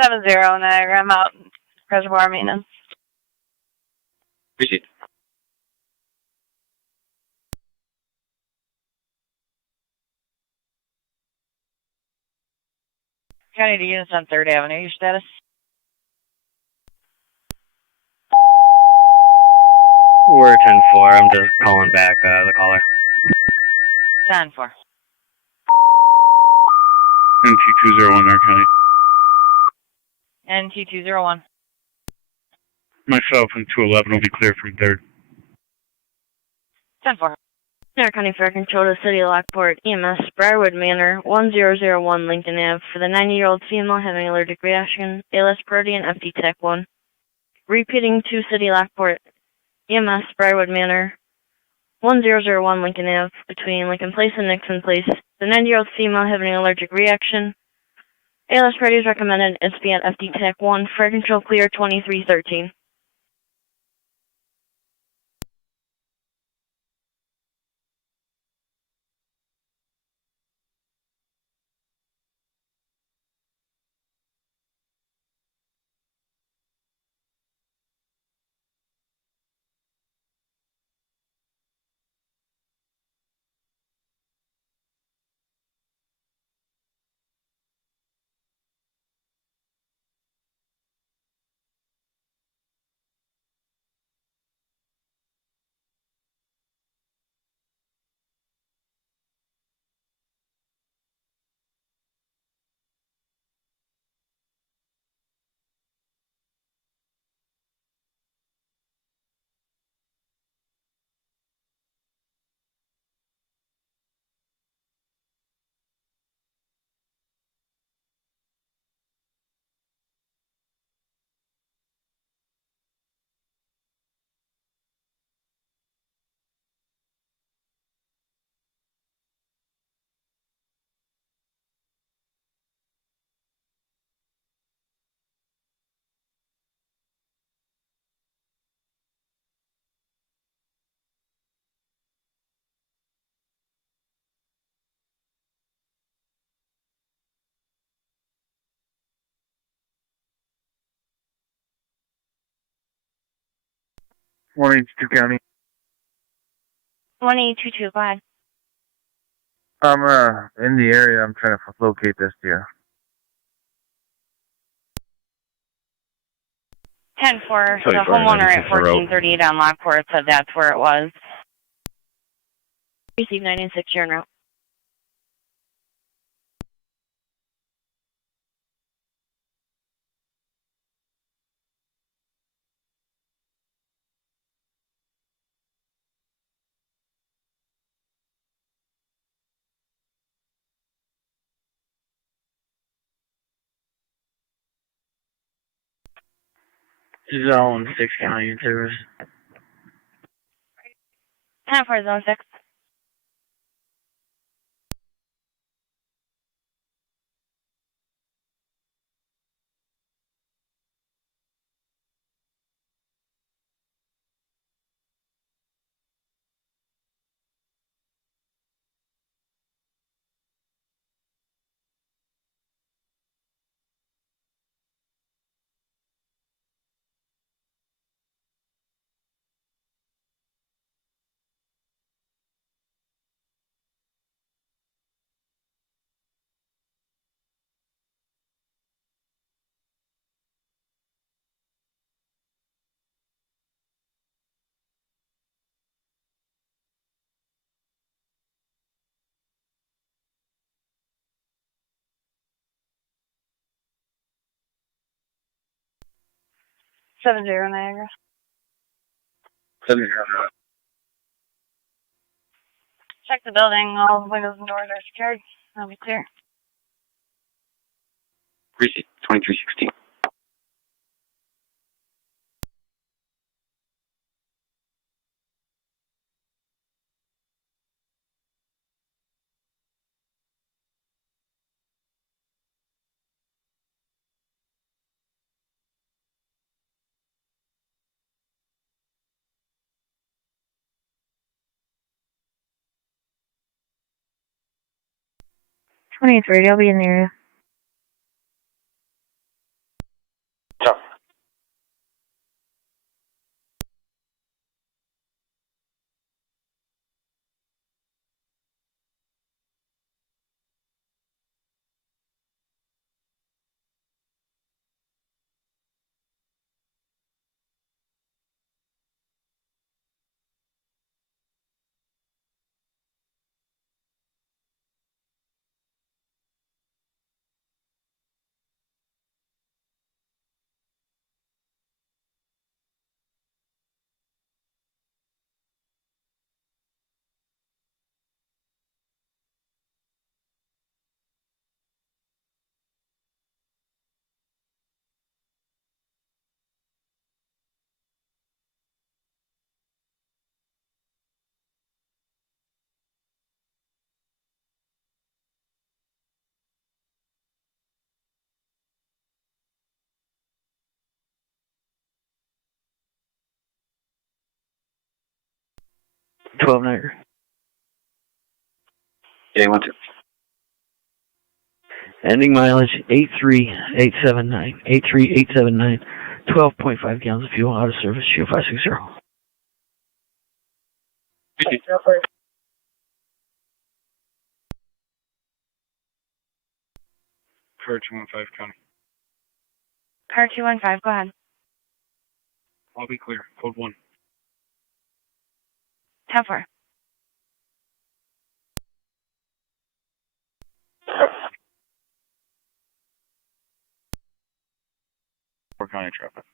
70 Niagara, I'm out. Reservoir maintenance. Received. County to units on 3rd Avenue. Your status? We're 10-4. I'm just calling back the caller. 10-4. NT201 there, County. NT201. Myself and 211 will be clear from 3rd. 10-4. Niagara County Fire Control to City of Lockport, EMS, Briarwood Manor, 1001 Lincoln Ave, for the 90-year-old female having allergic reaction, ALS priority and FD TAC 1. Repeating to City Lockport, EMS, Briarwood Manor, 1001 Lincoln Ave, between Lincoln Place and Nixon Place, the 90-year-old female having an allergic reaction, ALS priority is recommended, SB at FD TAC 1, Fire Control clear 2313. Morning, Stu County. 1822, go ahead. I'm in the area. I'm trying to locate this deer. 10-4. The 24, homeowner at 96 1438 on Lockport said that's where it was. Receive 996, you're en route. Zone 6 County in service. 10-4, zone 6. Niagara. 70. Check the building. All the windows and doors are secured. That'll be clear. Received. 2316. I'll be in the area. 12 Niagara. J12. Ending mileage 83879. 83879. 12.5 gallons of fuel out of service. Shield 560. Car 215 County. Car 215, go ahead. I'll be clear. Code 1. 10-4. Fort County traffic.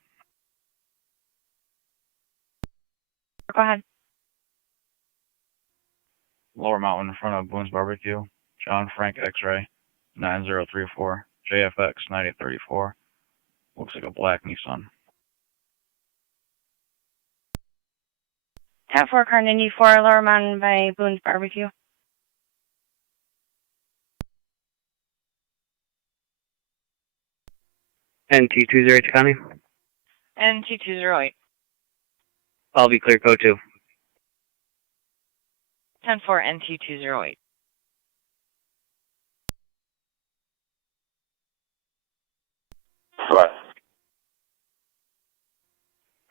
Go ahead. Lower Mountain in front of Boone's Barbecue. John Frank X-Ray 9034. JFX 9034. Looks like a black Nissan. 10-4, car 94, Lower Mountain by Boone's Barbecue. NT208 County. NT208. I'll be clear. Code 2. 10-4, NT208. What?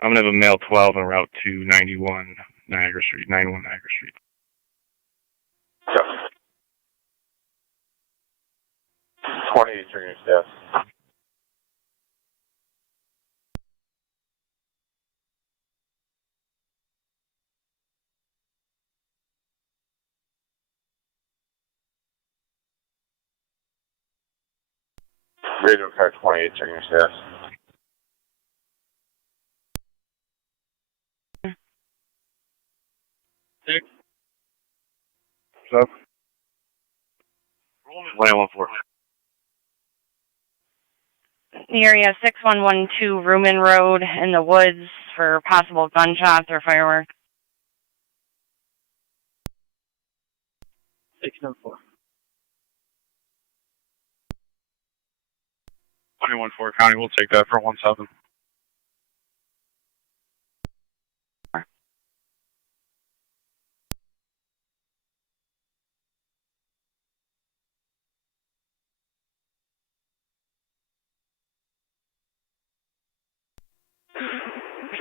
I'm going to have a male 12 en route to 91 Niagara Street, 91 Niagara Street. Sure. 23 yes. Radio car 28, checking your status. Six. What's up? 1914. The area 6112 Rumen Road in the woods for possible gunshots or fireworks. 694. 214 County, we'll take that for 17.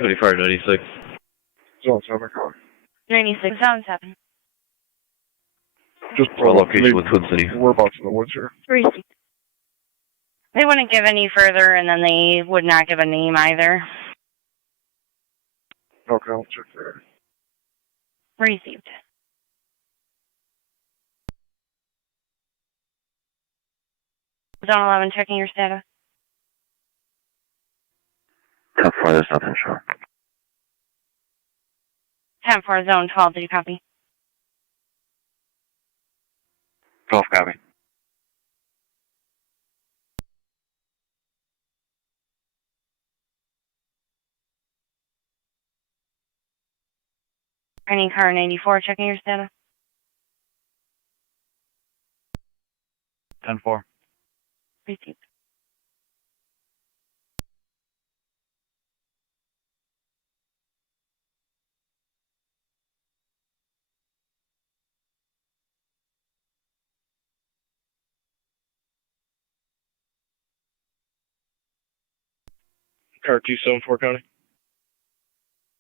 $75 96. Zone 7. 96 Zone 7. Just Our location with Twin City. Whereabouts in the woods here? Received. They wouldn't give any further, and then they would not give a name either. Okay, I'll check there. Received. Zone 11, checking your status. 10-4, there's nothing short. 10-4, Zone 12, did you copy? 12 copy. Training car 94, checking your status. 10-4. Received. Car 274 County.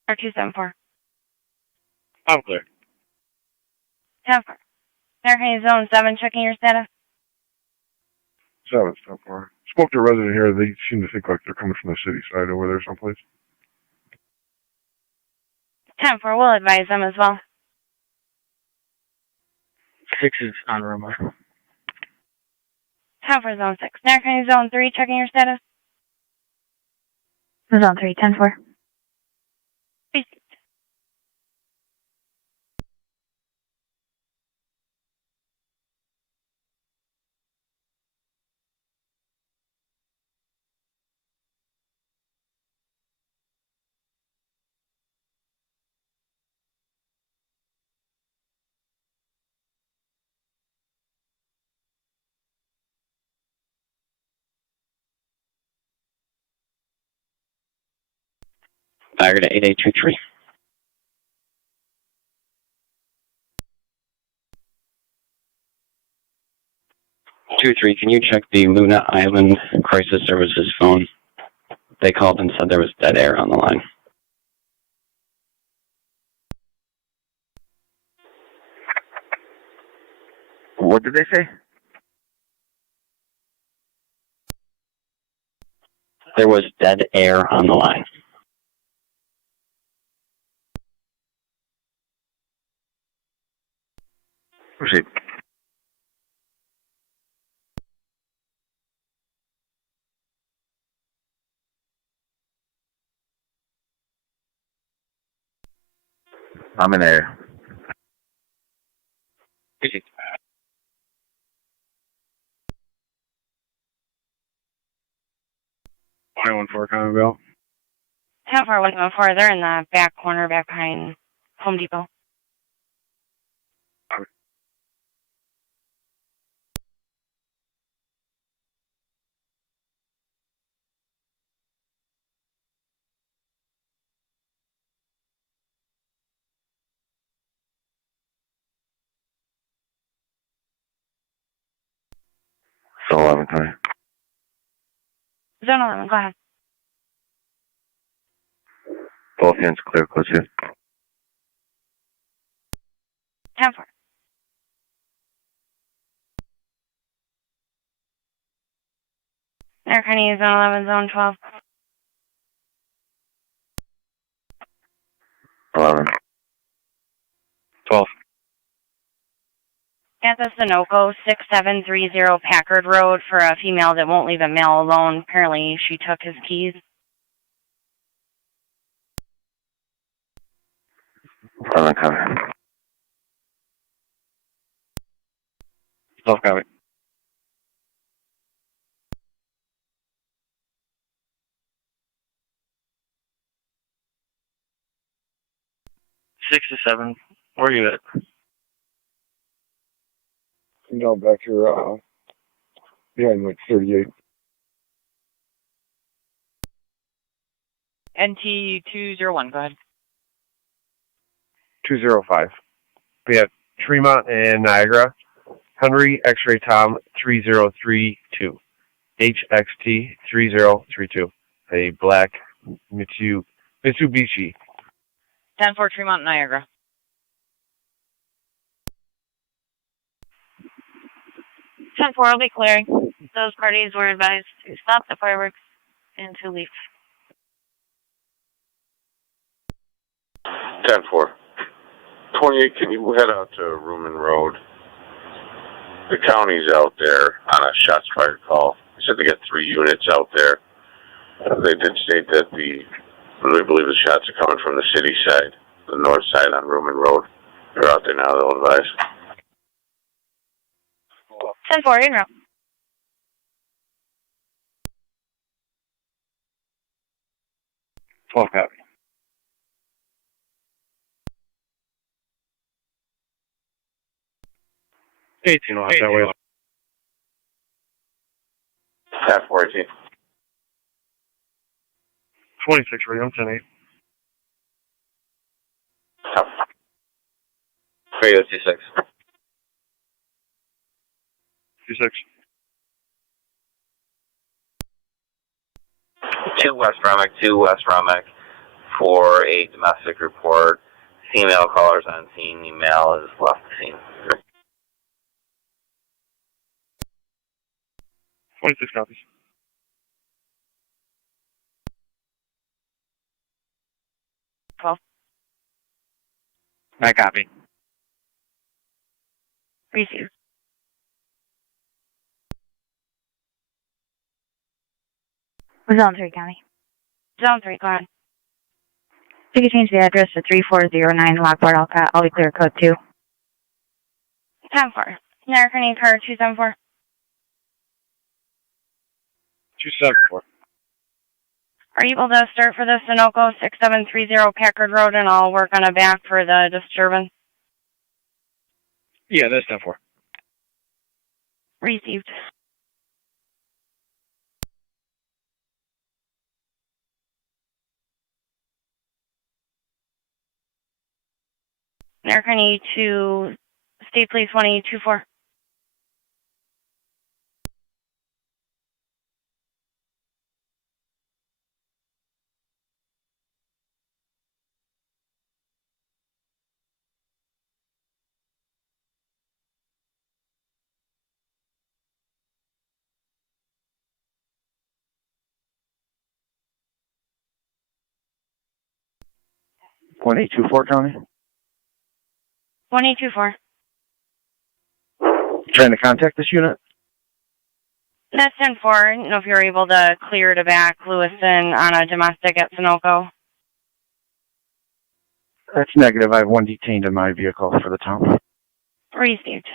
Car 274. I'm clear. 10-4. American Zone 7, checking your status. 7, 10-4. Spoke to a resident here. They seem to think like they're coming from the city side over there someplace. 10-4, we'll advise them as well. 6 is on rumor. 10-4, Zone 6. American Zone 3, checking your status. Zone 3, 10-4. Received. Niagara 8823. 423, can you check the Luna Island Crisis Services phone? They called and said there was dead air on the line. What did they say? There was dead air on the line. Proceed. I'm in there. Proceed. 914 Conville. 10-4, they're in the back corner, back behind Home Depot. So 11, Connie. Zone 11, go ahead. Both hands clear, close here. 10-4. Air County, Zone 11, Zone 12. 11. 12. At the Sunoco, 6730 Packard Road for a female that won't leave a male alone. Apparently, she took his keys. 11, copy. 12, copy. Six to 7. Where are you at? I'm down back here, behind like 38. NT 201, go ahead. 205. We have Tremont and Niagara. Henry X-Ray Tom 3032. HXT 3032. A black Mitsubishi. 10-4, Tremont, Niagara. 10-4, I'll be clearing. Those parties were advised to stop the fireworks and to leave. 10-4. 28, can you head out to Rumen Road? The county's out there on a shots fired call. They said they got 3 units out there. They did state that they believe the shots are coming from the city side, the north side on Rumen Road. They're out there now, they'll advise. 10-4, in route. 12, copy. 18 off that way. 10-4, 18. 26 radio, 10-8. Radio 26. 26. 2 West Romack for a domestic report. Female callers on scene. The male has left the scene. 26 copies. I copy. Receive. Zone 3, County. Zone 3, go ahead. You can change the address to 3409 Lockport. I'll be clear code 2. 10-4. Air County, car 274. 274. Are you able to start for the Sunoco 6730 Packard Road, and I'll work on a back for the disturbance? Yeah, that's 10-4. Received. Air County to State Police 1824. 1824 County. 1824. Trying to contact this unit? That's 10-4. I don't know if you're able to clear to back Lewiston on a domestic at Sunoco. That's negative. I have one detained in my vehicle for the town. Received.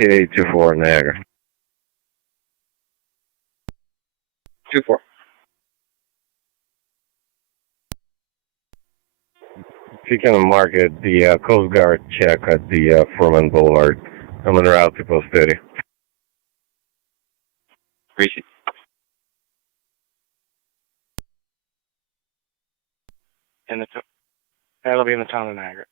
TAC 24 Niagara. 24. If you can mark it, the Coast Guard check at the Furman Boulevard. I'm en route to Post 30. Appreciate it. That'll be in the town of Niagara.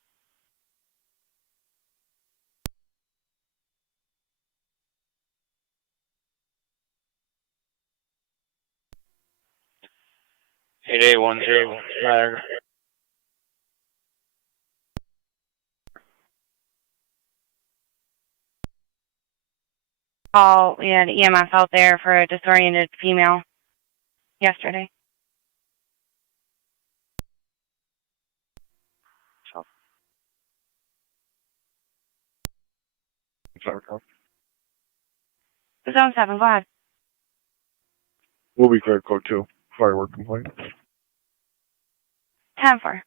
Niagara. Call, we had EMS out there for a disoriented female yesterday. Zone 7, go ahead. We'll be cleared code 2. Firework complaint. 10-4.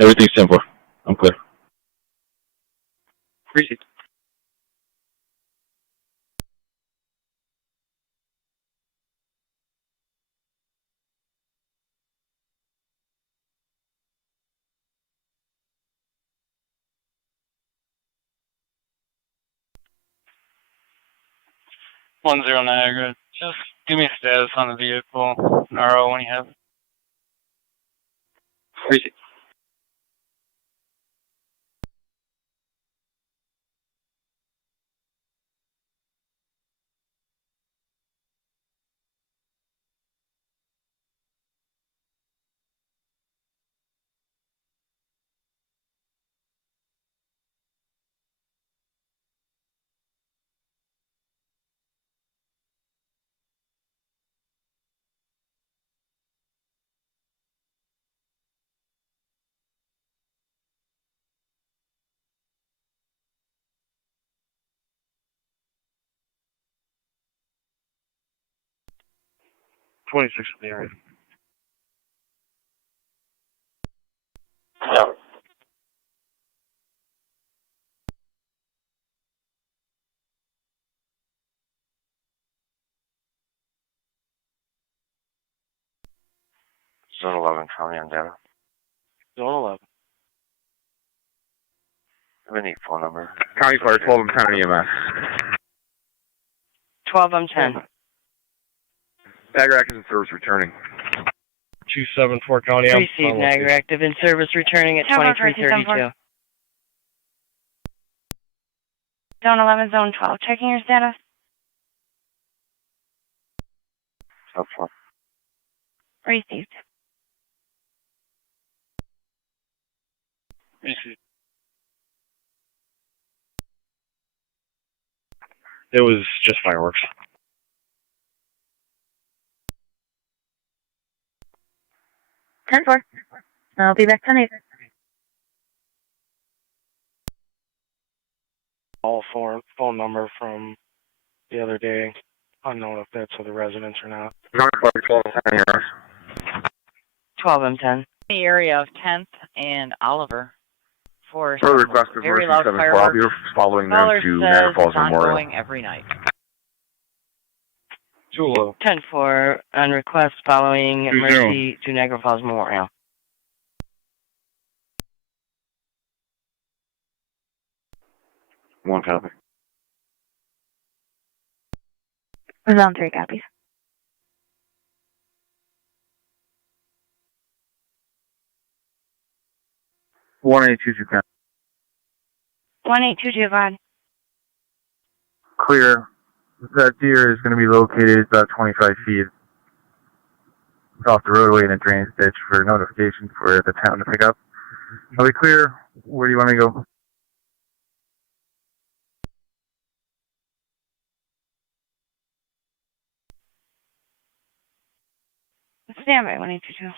Everything's 10-4. I'm clear. Appreciate it. Niagara. Just give me a status on the vehicle, NRO, when you have it. Appreciate it. in the area. Yeah. Zone 11 County on data. Zone 11. I have a neat phone number. County Fire 12 and 10 EMS. 12, I'm 10. Niagara Active in service returning. 274 County. Received Niagara Active in service returning at 2332. Zone 11, Zone 12. Checking your status. Up 4. Received. Received. It was just fireworks. 10-4. I'll be back tonight. All phone number from the other day. Unknown if that's for the residents or not. 12 M10. The area of 10th and Oliver for Per request of very Mercy loud 712, fireworks. you're following them Caller to says Niagara Falls it's Memorial. ongoing every night. 10-4 on request following 2-0. Mercy to Niagara Falls Memorial. One copy. Zone 3 copies. One 822 County. 1822, go ahead. Clear. That deer is going to be located about 25 feet off the roadway in a drainage ditch for notification for the town to pick up. Are we clear? Where do you want me to go? Stand by 1822.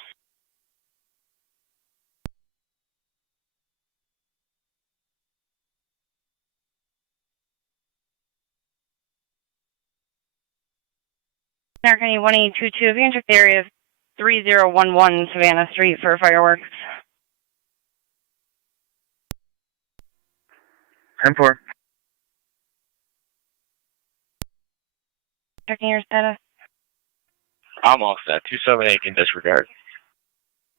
Niagara County 1822. If you can check the area of 3011 Savannah Street for fireworks. 10-4. Checking your status. I'm all set. 278 can disregard.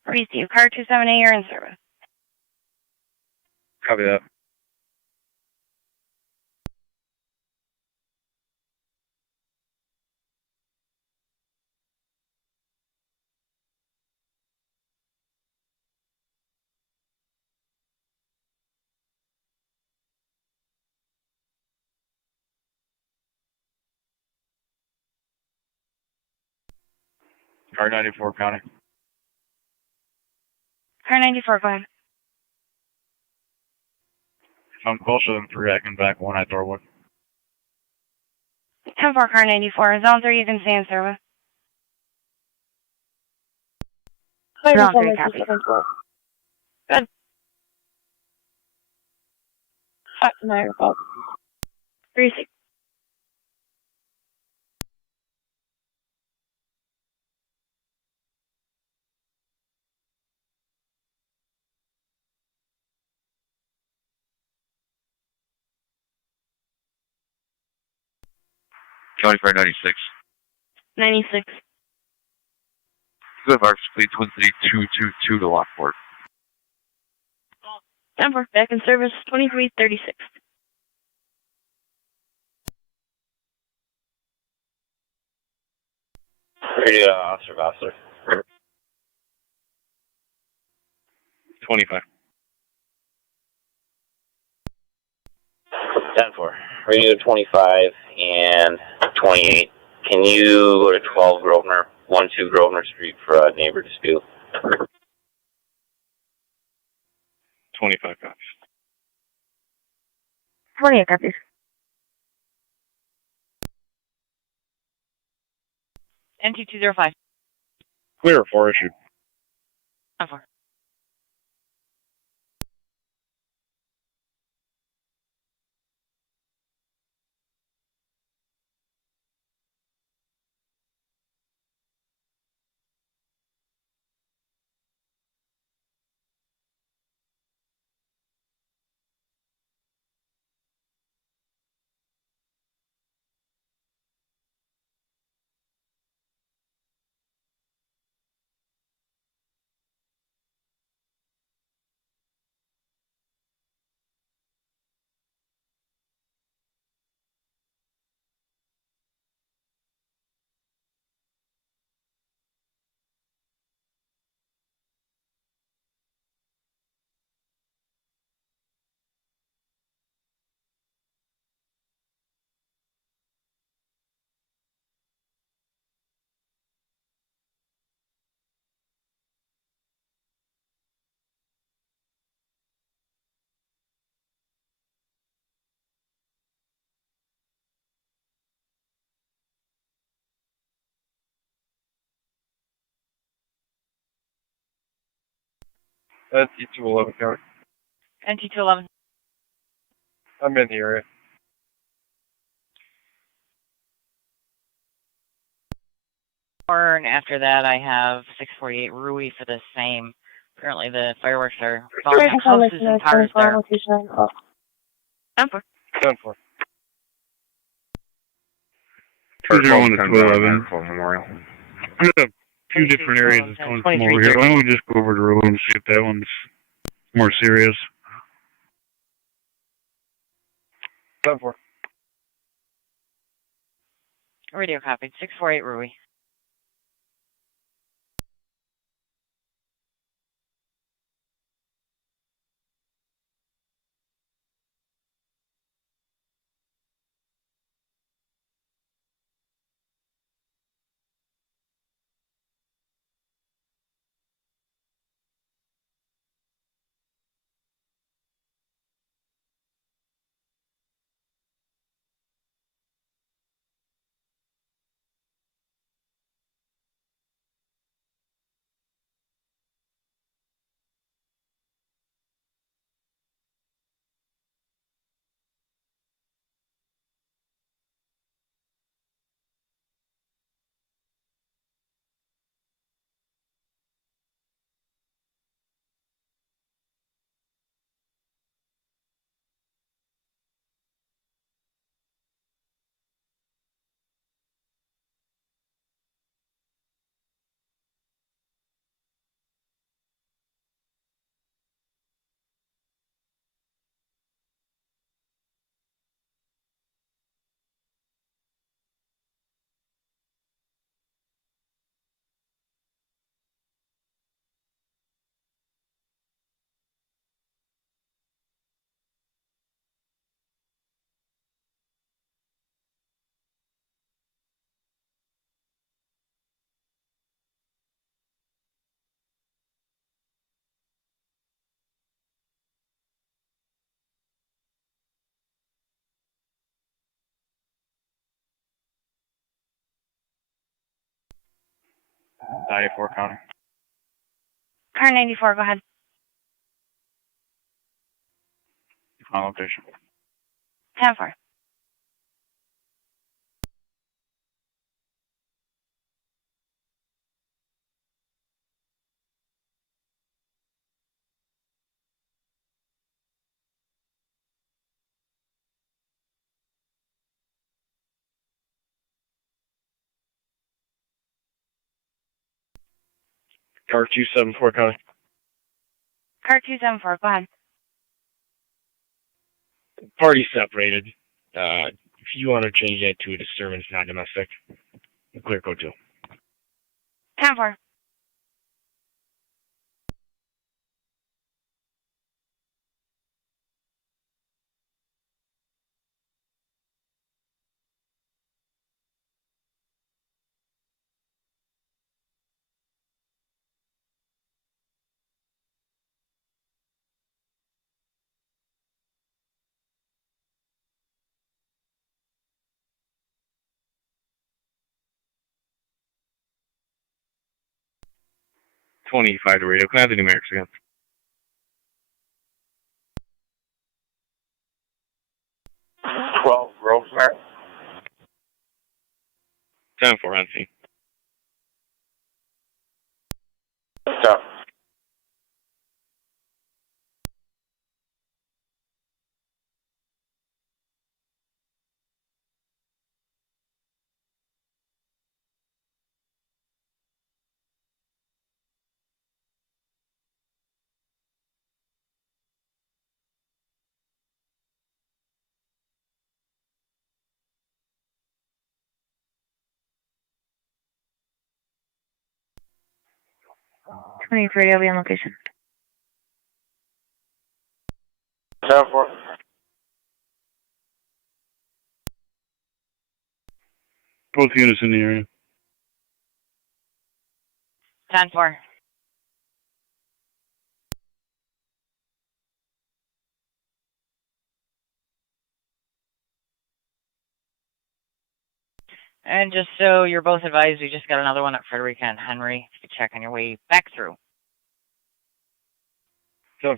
Receive. Car 278, you're in service. Copy that. Car 94 County. Car 94, go ahead. If I'm closer than 3, I can back 1 at Dorwood. 10-4, car 94. Zone 3, you can stay in service. Zone 3, copy. Good. Niagara Falls. 36. County Fire 96. 96. Good, Arch Fleet Twin City 222 to Lockport. 10-4, back in service, 2336. Radio officer. 25. 10-4. Radio 25 and 28. Can you go to 12 Grosvenor, 12 Grosvenor Street for a neighbor dispute? 25 copies. 28 copies. NT205. Clear for issue. 10-4. NT211 County. NT211. I'm in the area. And after that, I have 648 Rui for the same. Apparently, the fireworks are blowing up houses and cars there. 10-4. 10-4. 201 to 211. Memorial. I have 2 different areas that's going from over here. Why don't we just go over to Rue and see if that one's more serious? 10-4. Radio copied. 648 Rui. 94 County. Car 94, go ahead. On location. 10-4. Car 274 County. Car 274, go ahead. Party separated. If you want to change that to a disturbance, not domestic, clear code 2. 10-4. $25 to radio. Can I have the numerics again? 12 Grosvenor. 10-4 on scene. Tough. Radio, be on location. 10-4. Both units in the area. 10-4. And just so you're both advised, we just got another one at Frederica and Henry. You can check on your way back through. 10-4.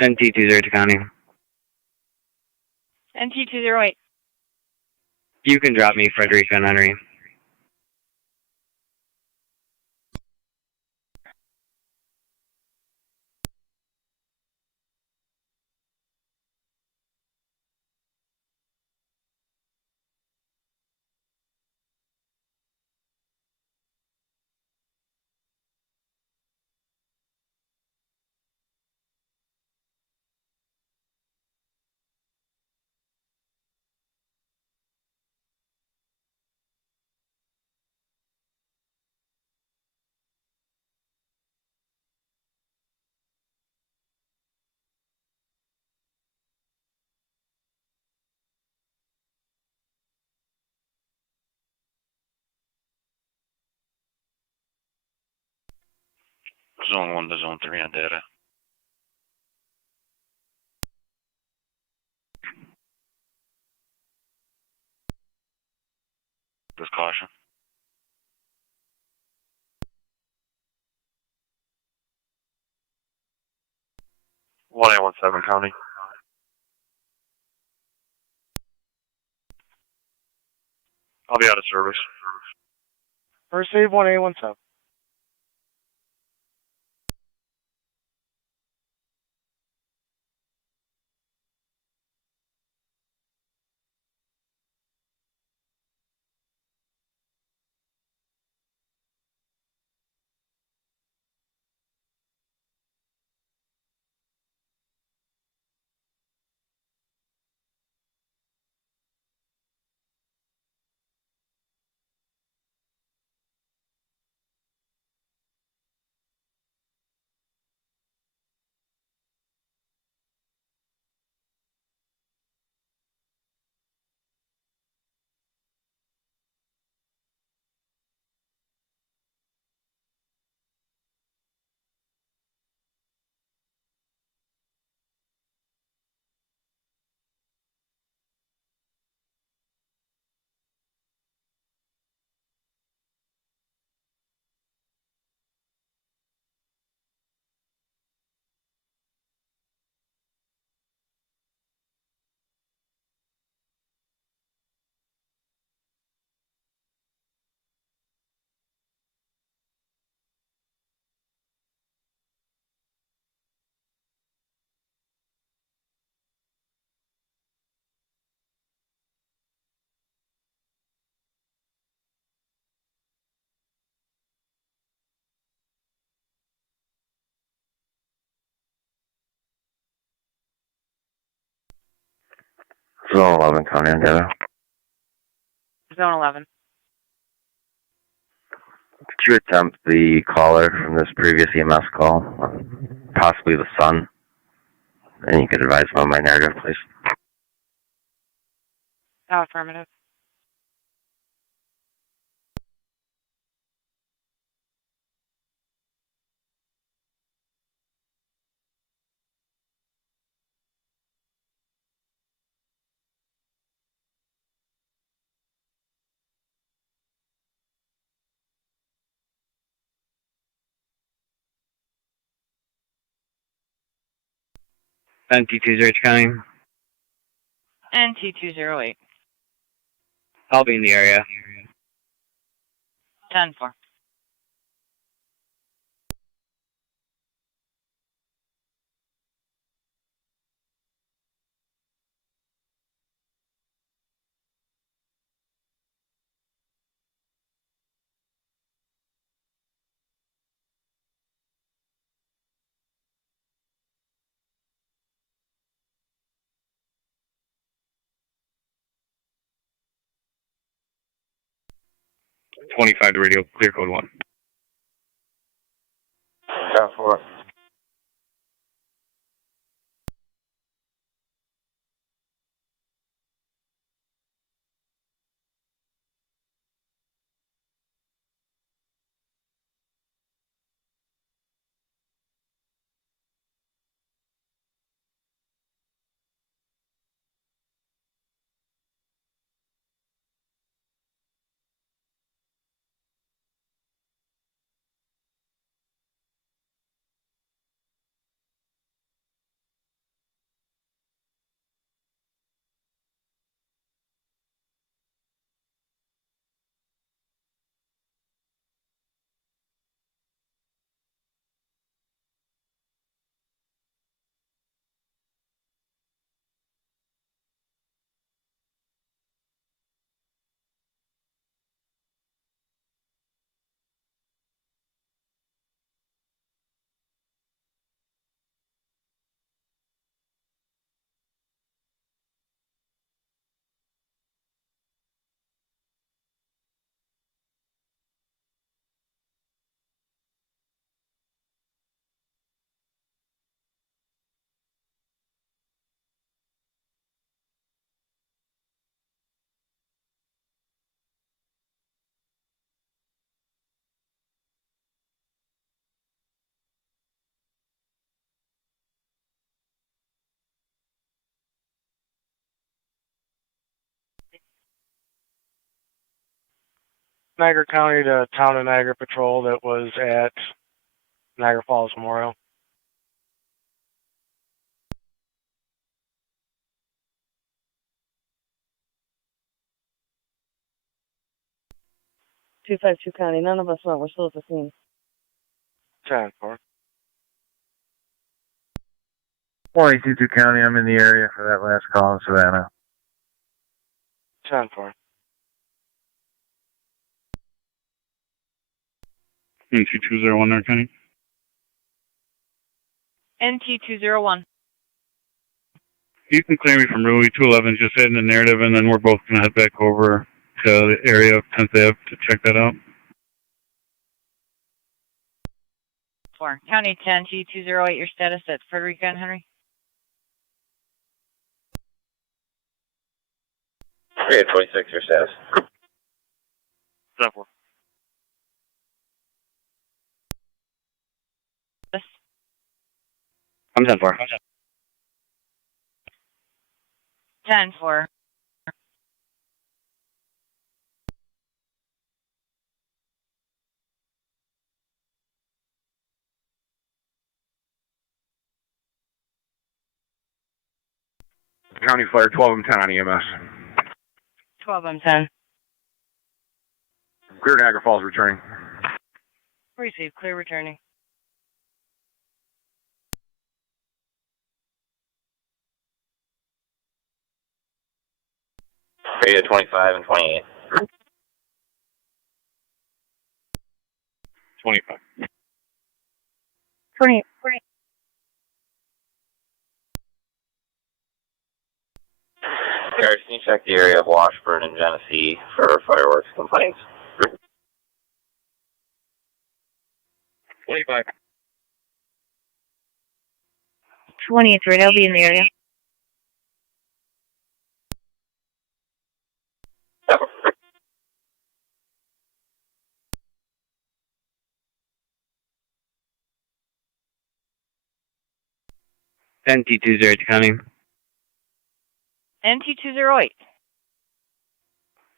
NT202 County. NT208. You can drop me, Frederica and Henry. Zone 1 to Zone 3 on data. With caution. One 817 County. I'll be out of service. First save 1817. Zone 11, County Ontario. Zone 11. Could you attempt the caller from this previous EMS call? Possibly the son. And you could advise him on my narrative, please. Affirmative. NT20 County. NT208. I'll be in the area. 10-4. .25 to radio, clear code 1. 10-4. Niagara County to Town of Niagara Patrol that was at Niagara Falls Memorial. .252 County. None of us went. We're still at the scene. 10-4. 22 County, I'm in the area for that last call in Savannah. 10-4. NT201 there, County. NT201. You can clear me from Rui 211, just head in the narrative, and then we're both going to head back over to the area of 10th Ave to check that out. 4. County 10, T208, your status at Frederica and Henry? Area 26, your status. 10-4. I'm 10-4. 10-4. County Fire 12M10 on EMS. 12M10. Clear Niagara Falls returning. Received. Clear returning. Area 25 and 28. 25. 20. Cars, can you check the area of Washburn and Genesee for fireworks complaints? 25. 23, they'll be in the area. NT20 County. NT208.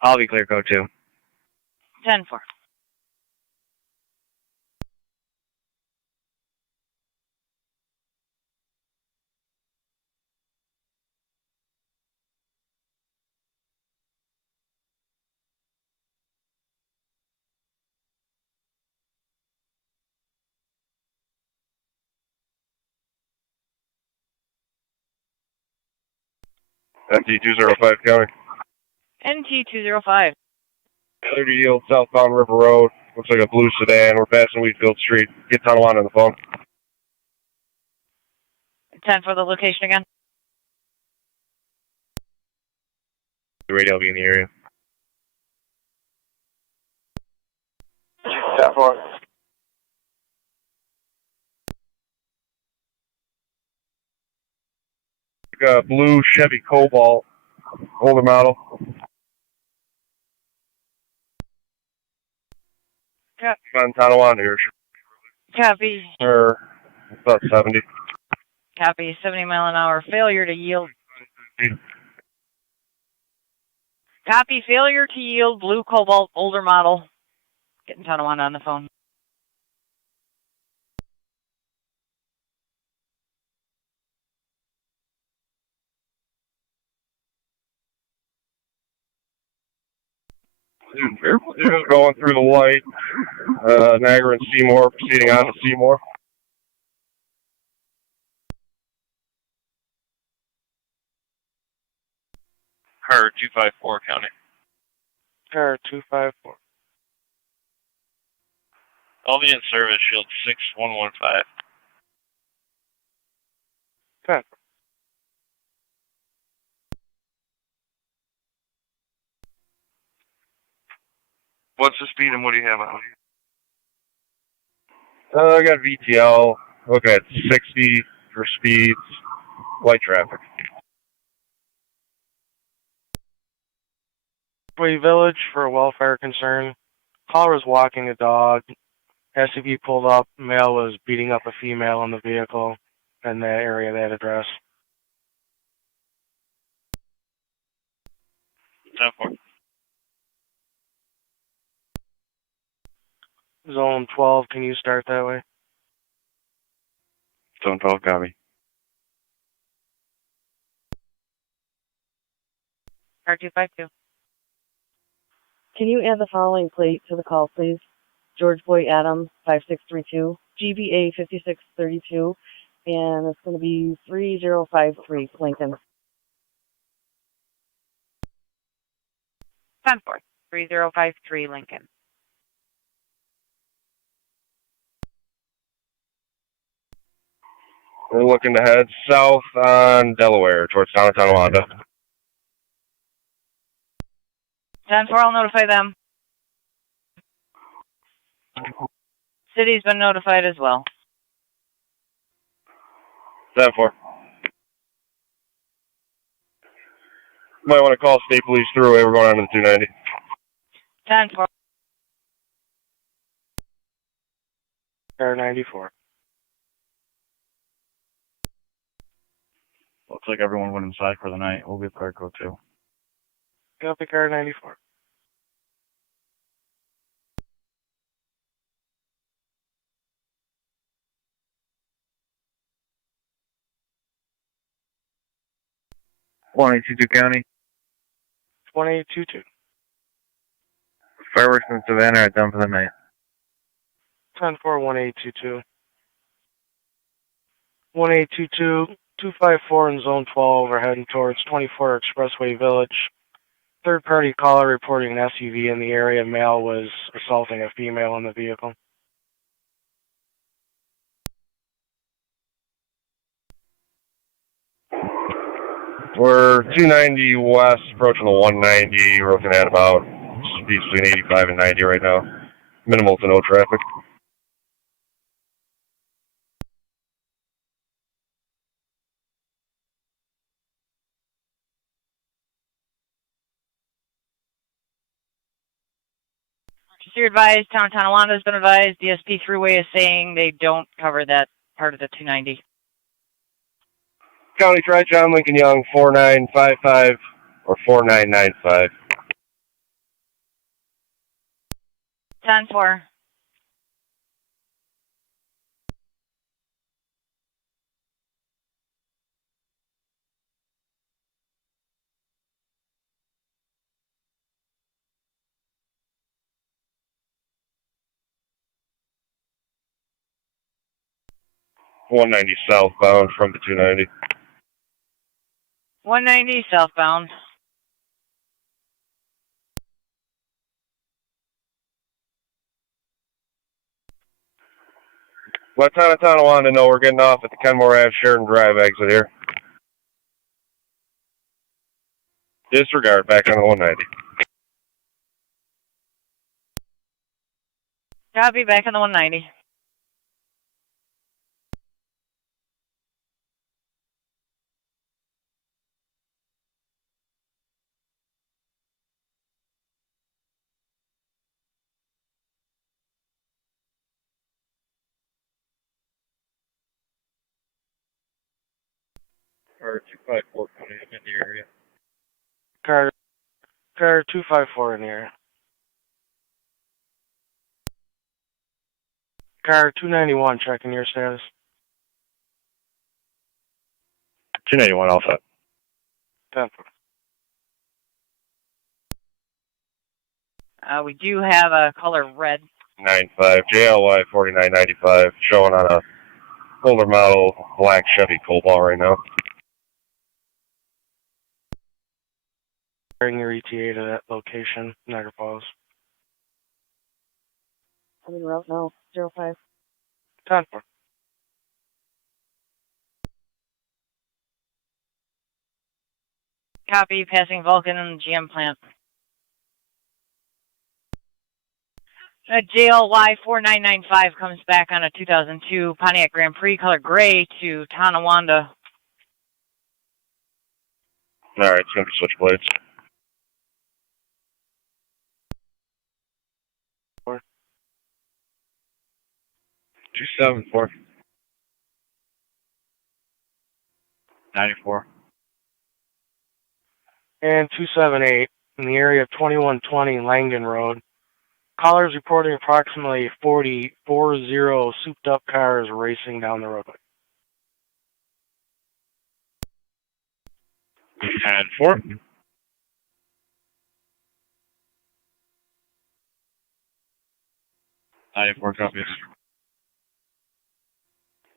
I'll be clear code 2. 10-4. NT205 County. NT205. 30 yield southbound River Road. Looks like a blue sedan. We're passing Wheatfield Street. Get Tonawanda on the phone. 10 for the location again. The radio will be in the area. 10-4. Blue Chevy Cobalt, older model. On Tonawanda here. Copy. Or about 70. Copy. 70 mile an hour. Failure to yield. Copy. Failure to yield. Blue Cobalt, older model. Getting Tonawanda on the phone. Just going through the light. Niagara and Seymour, proceeding on to Seymour. Car 254 County. Car 254. I'll be in service, shield 6115. Okay. What's the speed and what do you have on? I got VTL. Look at 60 for speeds. Light traffic. Way Village for a welfare concern. Caller was walking a dog. SUV pulled up. Male was beating up a female in the vehicle in that area, that address. 10-4. Zone 12, can you start that way? Zone 12, copy. Car 252. Can you add the following plate to the call, please? George Boy Adam 5632, GBA 5632, and it's going to be 3053 Lincoln. 10-4. 3053 Lincoln. We're looking to head south on Delaware towards town of Tonawanda. 10-4, I'll notify them. City's been notified as well. 10-4. Might want to call State Police Thruway. We're going on to the 290. 10-4. Car 94. Looks like everyone went inside for the night. We'll be clear code 2. Copy, car 94. County. 2822. Fireworks in Savannah are done for the night. 10-4, 1822. 1822, 254 in Zone 12. We're heading towards 24 Expressway Village. Third-party caller reporting an SUV in the area. Male was assaulting a female in the vehicle. We're 290 west, approaching the 190. We're looking at about speeds between 85 and 90 right now. Minimal to no traffic. You're advised, Town of Tonawanda has been advised, DSP Thruway is saying they don't cover that part of the 290. County, try John Lincoln Young, 4955 or 4995. 10-4. One 190 southbound from the 290. 190 southbound. Let Town of Tonawanda know we're getting off at the Kenmore Ave Sheridan Drive exit here. Disregard, back on the 190. Copy, back on the 190. Or 254 coming up in the area. Car 254 in the area. Car 291, checking your status. 291, all set. 10. We do have a color red. 95 JLY 4995, showing on a older model black Chevy Cobalt right now. Bring your ETA to that location, Niagara Falls. I'm en route now, 05. 10-4. Copy, passing Vulcan and GM plant. JLY 4995 comes back on a 2002 Pontiac Grand Prix, color gray, to Tonawanda. Alright, it's going to be switchblades. 274. 94. And 278 in the area of 2120 Langdon Road. Callers reporting approximately 40 souped up cars racing down the roadway. 10-4. 94 copies.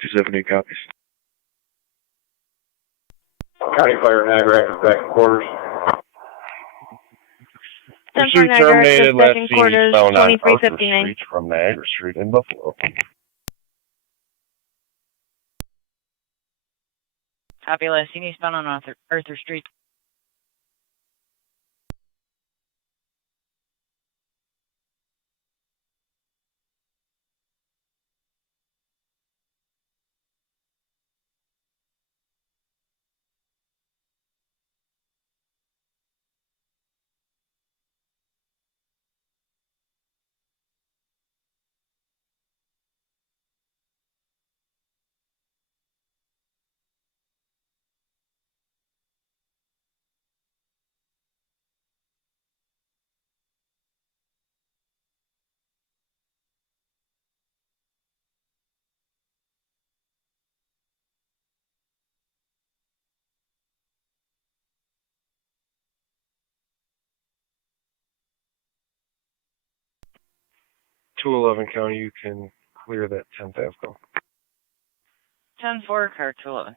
270 copies. County Fire Niagara, back in quarters. Central Pursuit Niagara, terminated, last dispatching seen quarters, found on Arthur 2359. Street from Niagara Street in Buffalo. Copy, last seen eastbound on Arthur Street. .211 County, you can clear that 10th Ave call. 10-4, car 211.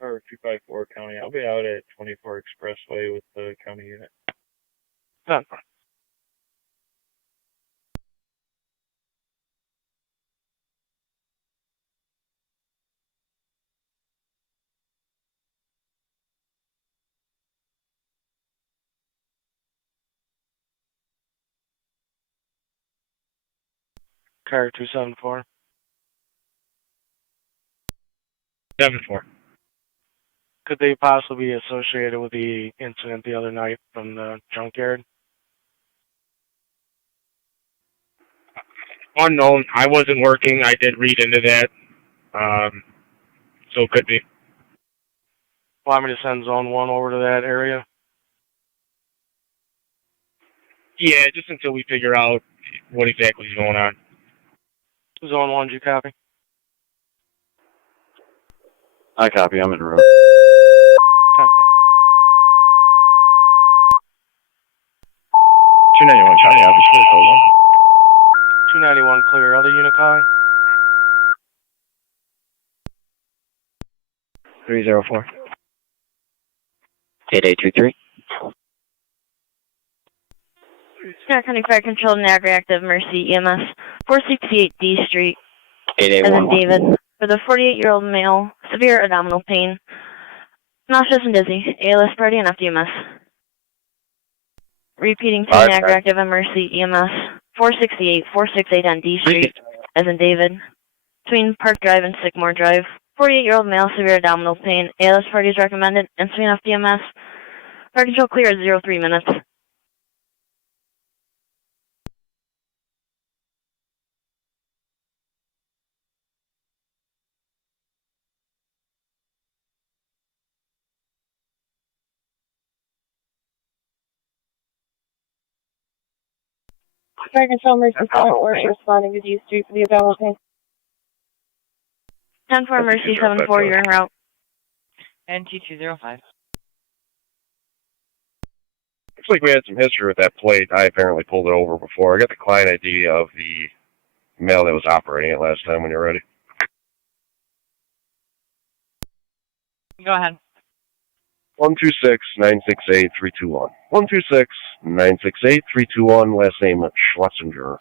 or 254 County. I'll be out at 24 Expressway with the county unit. 10-4. Car 274. 7-4. Could they possibly be associated with the incident the other night from the junkyard? Unknown. I wasn't working. I did read into that. So it could be. Want me to send Zone 1 over to that area? Yeah, just until we figure out what exactly is going on. Zone 1, did you copy? I copy. I'm in route. 10-4. 291 County, obviously, hold on. 291 clear. Other unit calling? 304. 8823. Niagara County Fire Control, Niagara Active, Mercy, EMS, 468 D Street, as in 8811. David, for the 48-year-old male, severe abdominal pain, nauseous and dizzy, ALS party and FDMS. Repeating to Niagara Active and Mercy, EMS, 468 on D Street, as in David, between Park Drive and Sycamore Drive, 48-year-old male, severe abdominal pain, ALS party is recommended, insulin FDMS, fire control clear at 03 minutes. Fire Control, Mercy, 7-4, responding to D Street for the abdominal pain. 10-4, Mercy, 7-4, you're en route. NT205. Looks like we had some history with that plate. I apparently pulled it over before. I got the client ID of the male that was operating it last time when you're ready. Go ahead. 126-968-321. 126-968-321. Last name Schwarzinger.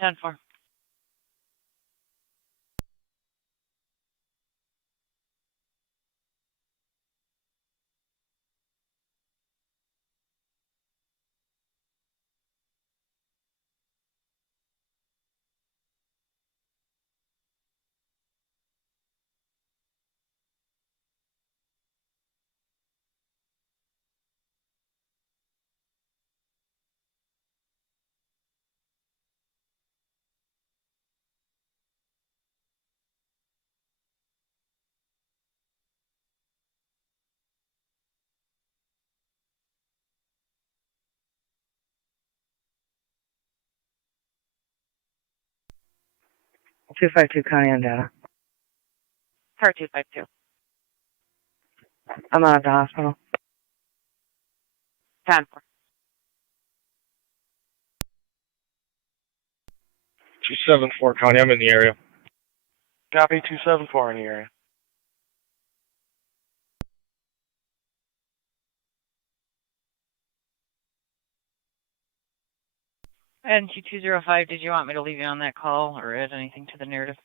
10-4. Two five two County on data. Car 252. I'm out of the hospital. 10-4. 274 County, I'm in the area. Copy 274 in the area. NT205, did you want me to leave you on that call or add anything to the narrative?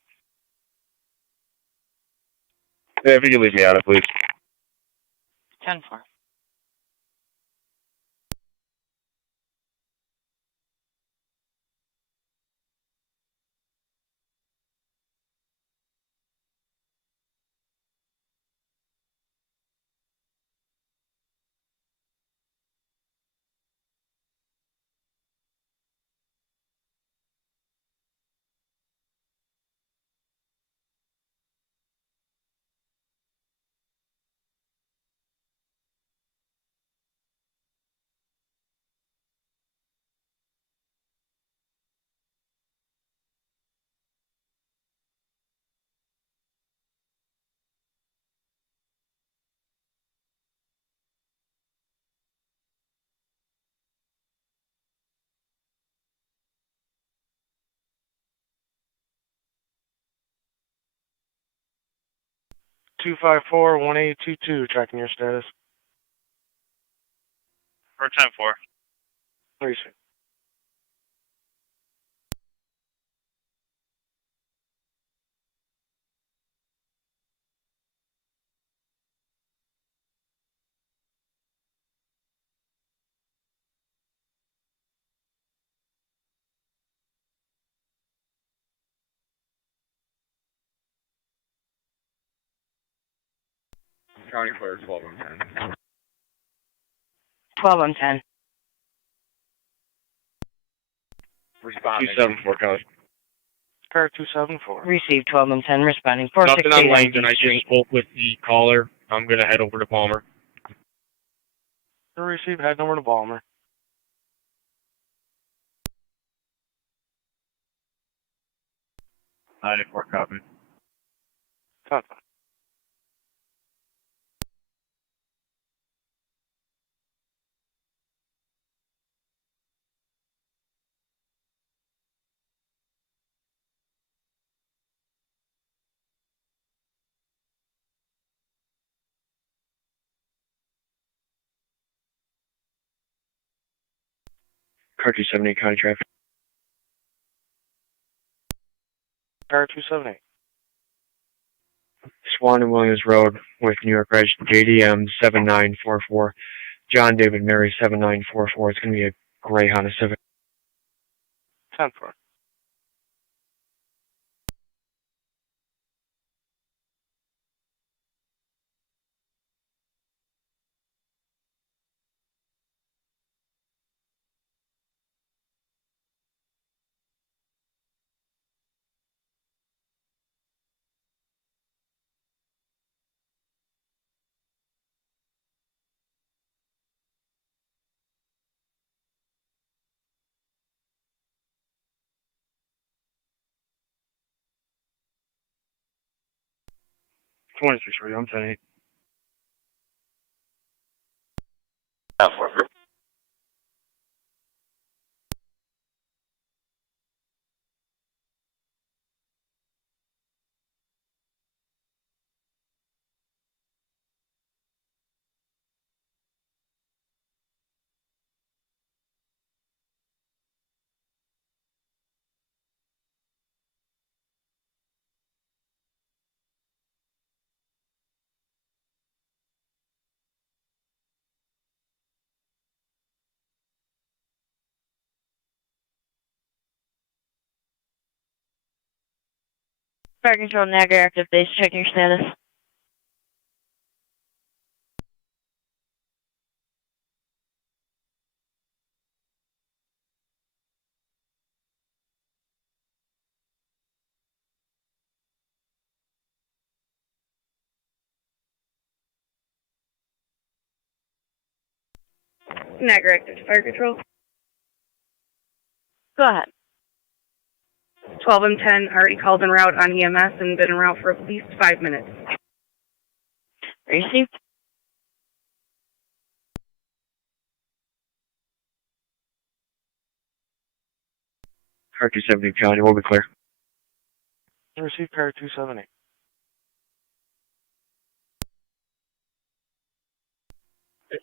Yeah, if you could leave me on it, please. 10-4. 254-1822, checking your status. For 10-4. Receive. County Fire 12 on 10. 12 on 10. Responding. 274 County. Car 274. Received 12 on 10, responding. Nothing 468 on on Langdon. D I just Street. spoke with the caller. I'm going to head over to Palmer. Receive, head over to Balmer. .94 copy. Copy. Car 278 County traffic. Car 278. Swan and Williams Road with New York Reg JDM 7944. John David Mary 7944. It's going to be a gray Honda Civic. 10-4. Twenty-six for you. I'm 10-8. 10-4. Fire Control, Niagara active base, checking your status. Niagara active to Fire Control. Go ahead. 12 and 10 already called en route on EMS and been en route for at least 5 minutes. Received. Car 270 County. We'll be clear. Receive car 278.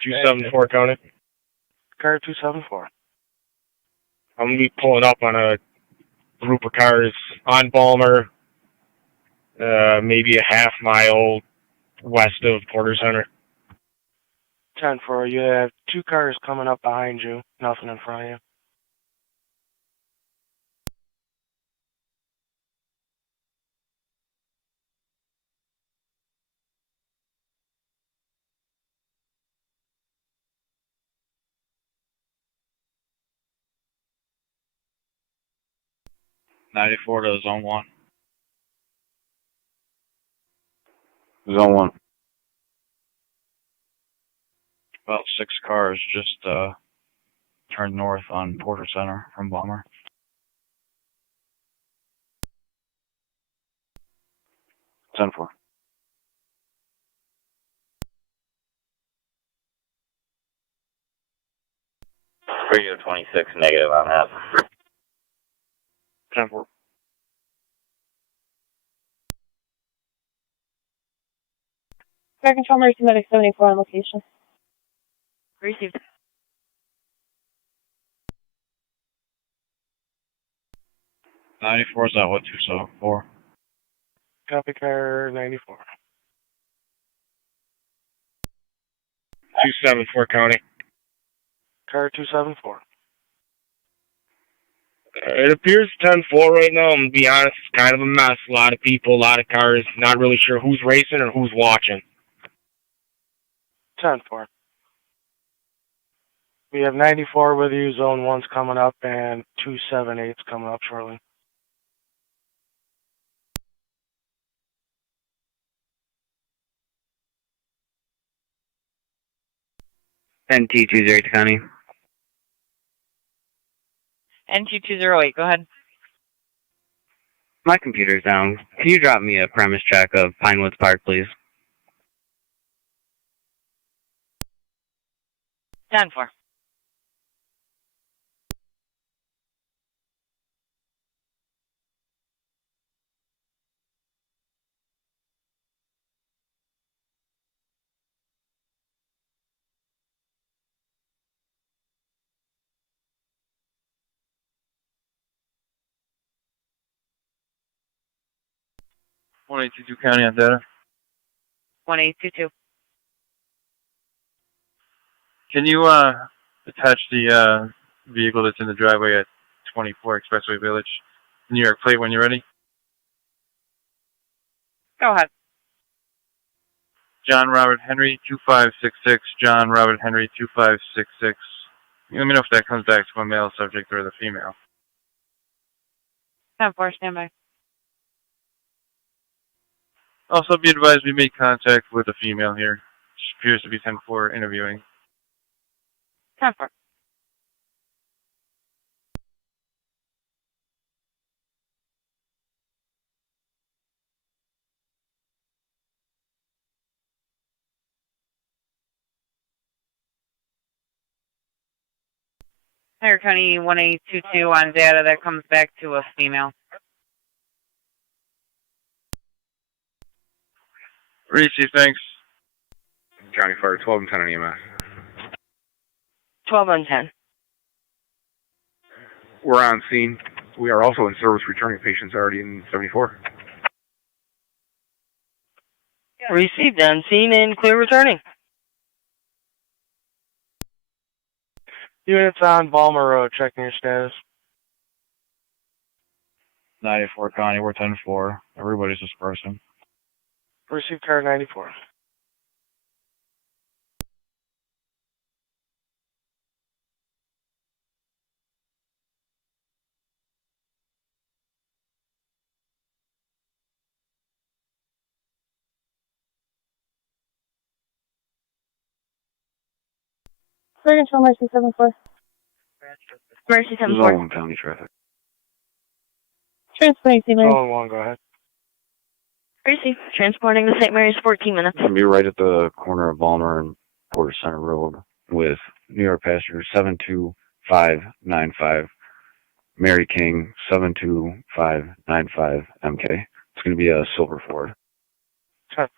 274 County. Car 274. I'm going to be pulling up on a group of cars on Balmer, maybe a half mile west of Porter Center. 10-4. You have 2 cars coming up behind you. Nothing in front of you. .94 to zone 1. Zone 1. About 6 cars just turned north on Porter Center from Balmer. 10-4. Radio 26 negative on that. 10-4. Fire Control Mercy Medic 74 on location. Received. '94 is that what 274? Copy car 94. 274 County. Car 274. It appears 10-4 right now. I'm going to be honest, it's kind of a mess. A lot of people, a lot of cars, not really sure who's racing or who's watching. 10-4. We have 94 with you, zone 1's coming up, and 278's coming up shortly. NT208 County. NT208, go ahead. My computer's down. Can you drop me a premise check of Pinewoods Park, please? 10-4. One 822 County on data. 1822. Can you attach the vehicle that's in the driveway at 24 Expressway Village, New York plate when you're ready? Go ahead. John Robert Henry 2566. John Robert Henry 2566. Let me know if that comes back to a male subject or the female. 10-4, stand by. Also, be advised we made contact with a female here. She appears to be 10-4 interviewing. 10-4. Niagara County 1822 on data that comes back to a female. Receive, thanks. County Fire 12 and 10 on EMS. 12 on 10. We're on scene. We are also in service returning patients already in 74. Received on scene and clear returning. Units on Balmer Road, checking your status. 94 County, we're 10-4. Everybody's dispersing. Receive car 94. Fire Control Mercy 74. Mercy 10-4. Zone County traffic. Transporting St. Mary's. Zone 1, go ahead. Received. Transporting to St. Mary's, 14 minutes. It's going to be right at the corner of Balmer and Porter Center Road with New York passenger 72595, Mary King 72595 MK. It's going to be a silver Ford. 10-4.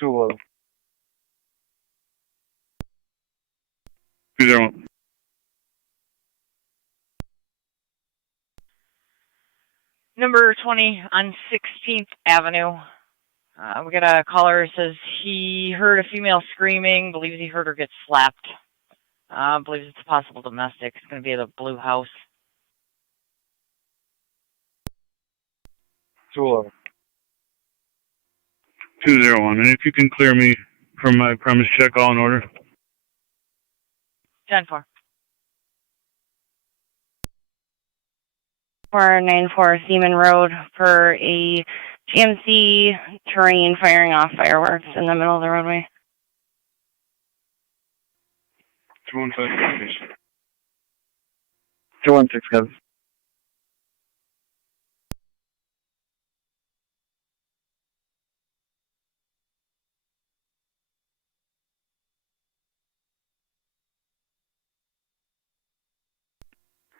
Too low. 2-0. Number 20 on 16th Avenue. We got a caller who says he heard a female screaming, believes he heard her get slapped. Believes it's a possible domestic. It's going to be at the Blue House. 2-11. 201. And if you can clear me from my premise check, all in order. 10-4. 494 Seaman Road for a GMC terrain firing off fireworks in the middle of the roadway. 215. 216, guys.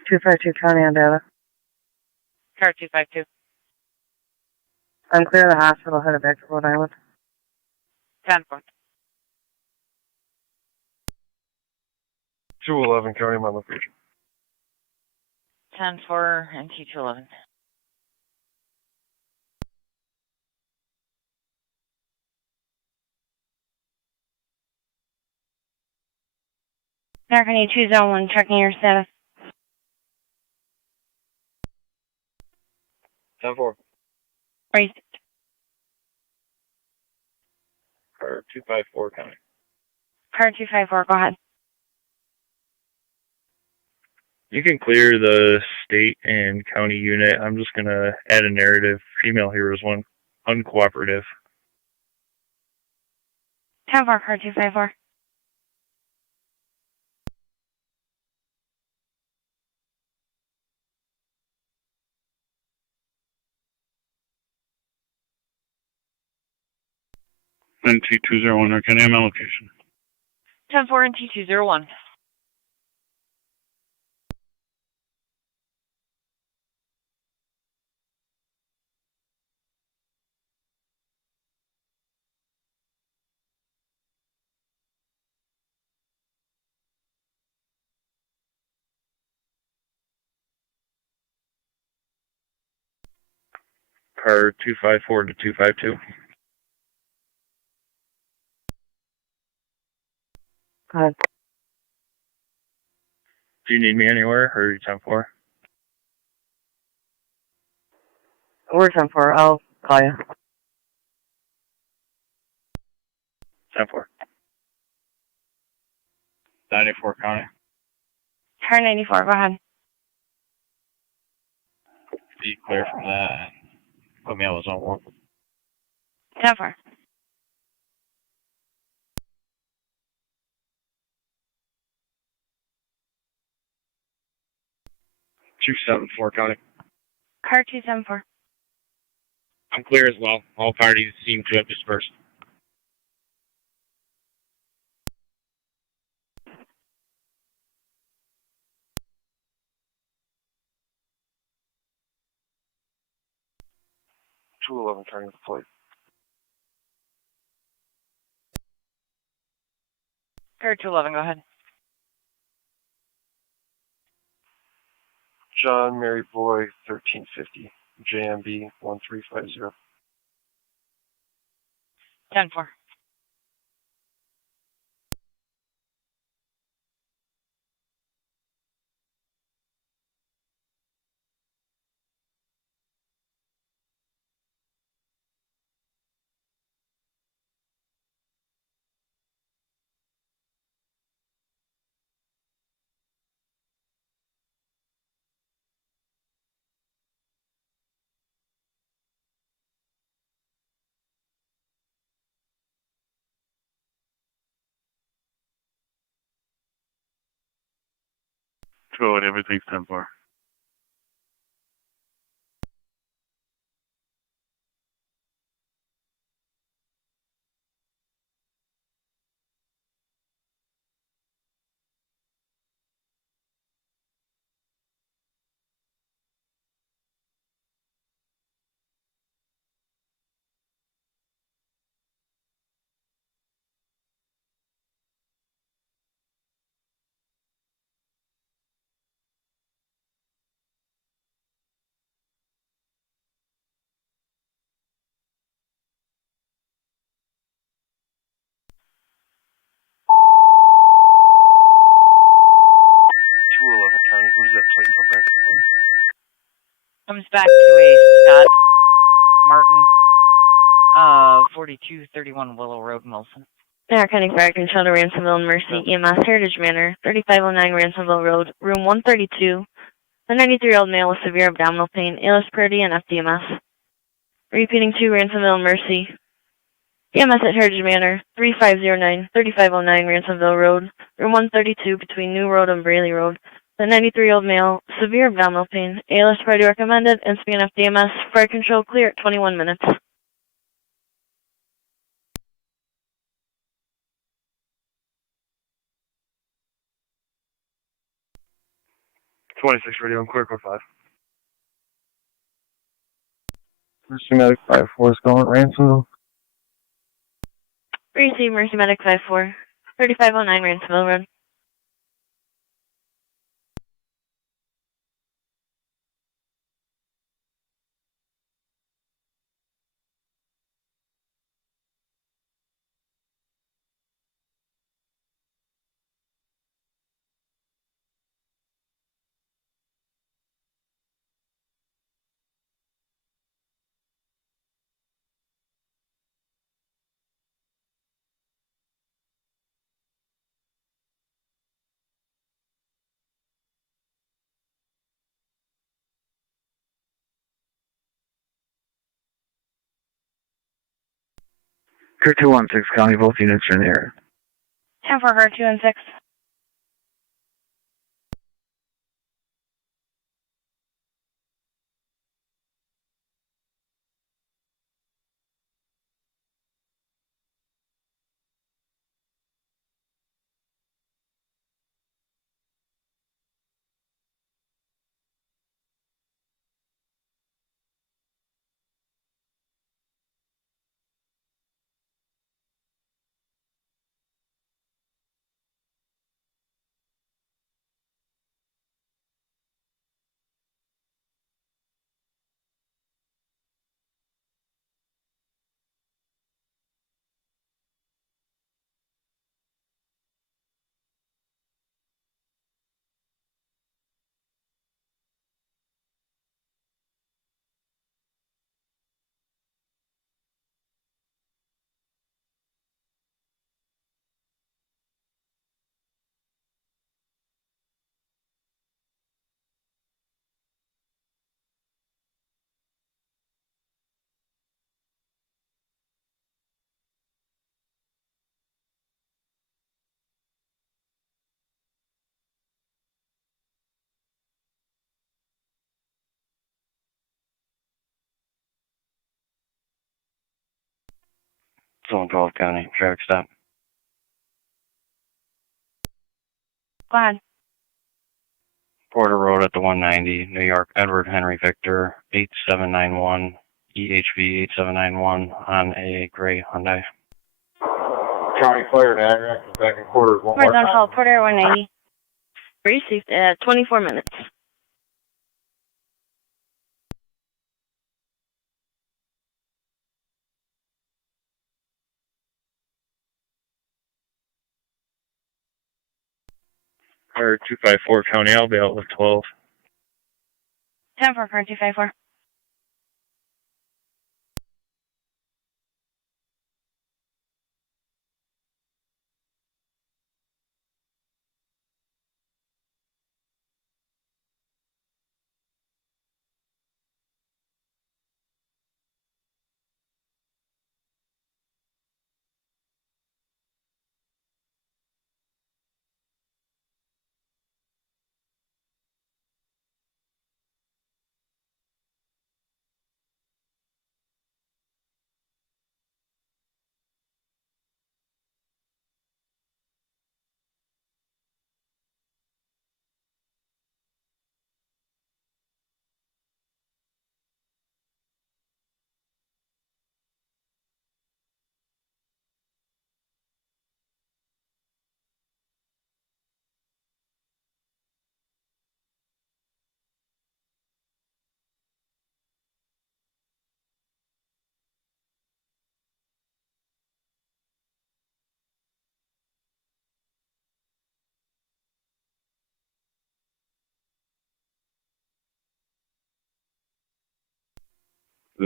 (252) County on data. Car 252. I'm clear of the hospital, headed back to Rhode Island. 10-4. 211 County, my location. 10-4 and T211. American 8201, checking your status. 10-4. Raised. Car 254 County. Car 254, go ahead. You can clear the state and county unit. I'm just going to add a narrative. Female here is one. Uncooperative. 10-4, car 254. NT201, can I have my location? 10-4 and T201. Car 254 to 252. Go ahead. Do you need me anywhere, or are you 10-4? We're 10-4. I'll call you. 10-4. 94 County. Car 94, go ahead. Be clear from that. Put me on zone 1. 10-4. County. Car 274. I'm clear as well. All parties seem to have dispersed. (211 turning the plate). Car 211, go ahead. John Mary Boy 1350 JMB 1350. 10-4. And everything's 10-4. County. Who does that plate come back to? Comes back to a Scott Martin. 4231 Willow Road, Wilson. County Fire Control to Ransomville and Mercy EMS Heritage Manor, 3509 Ransomville Road, room 132. The 93-year-old male with severe abdominal pain, ALS priority and FDMS. Repeating to Ransomville and Mercy. EMS at Heritage Manor, 3509, 3509 Ransomville Road, room 132 between New Road and Braley Road. The 93-year-old male, severe abdominal pain, ALS priority recommended, NSP and FDMS, fire control clear at 21 minutes. Radio and clear code 5. Mercy Medic 5-4 is going Ransomville. Receive Mercy Medic 5-4, 3509 Ransomville Road. Clear 216, County, both units are in the area. 10 for her, 2 and 6. Zone 12, County, traffic stop. Go ahead. Porter Road at the 190, New York, Edward Henry Victor, 8791, EHV 8791 on a gray Hyundai. County Fire, Niagara, back in quarters. One more Zone time. 12, Porter 190. Received at 24 minutes. Car 254, County, I'll be out with 12. 10 for car 254.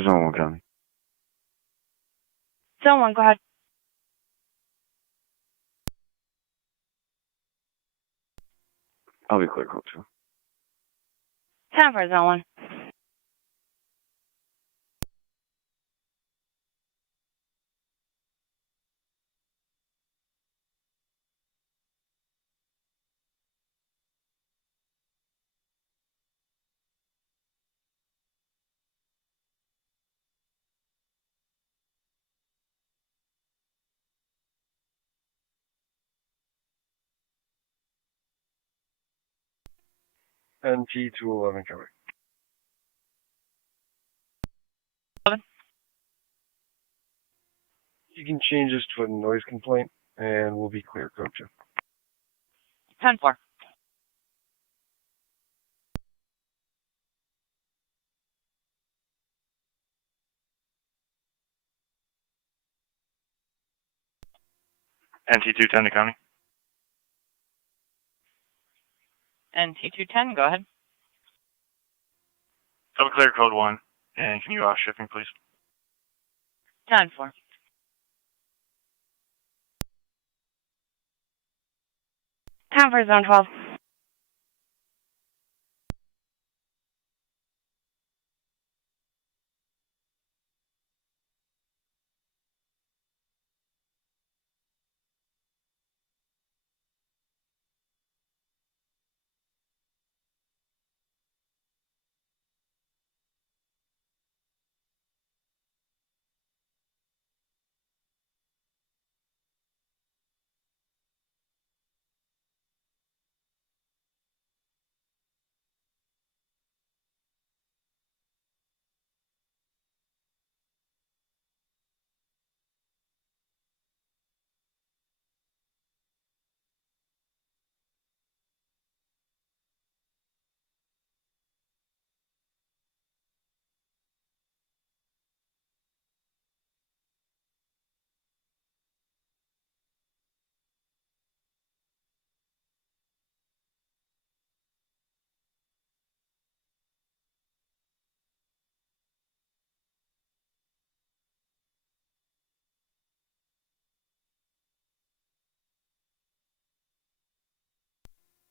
Zone 1, County. Zone 1, go ahead. I'll be clear code 2. 10 for Zone 1. NT211 coming. 11. You can change this to a noise complaint, and we'll be clear code 2. 10-4. NT210 to county. NT210, go ahead. Double clear code 1. And can you shift me, please? 10-4. Time for Zone 12.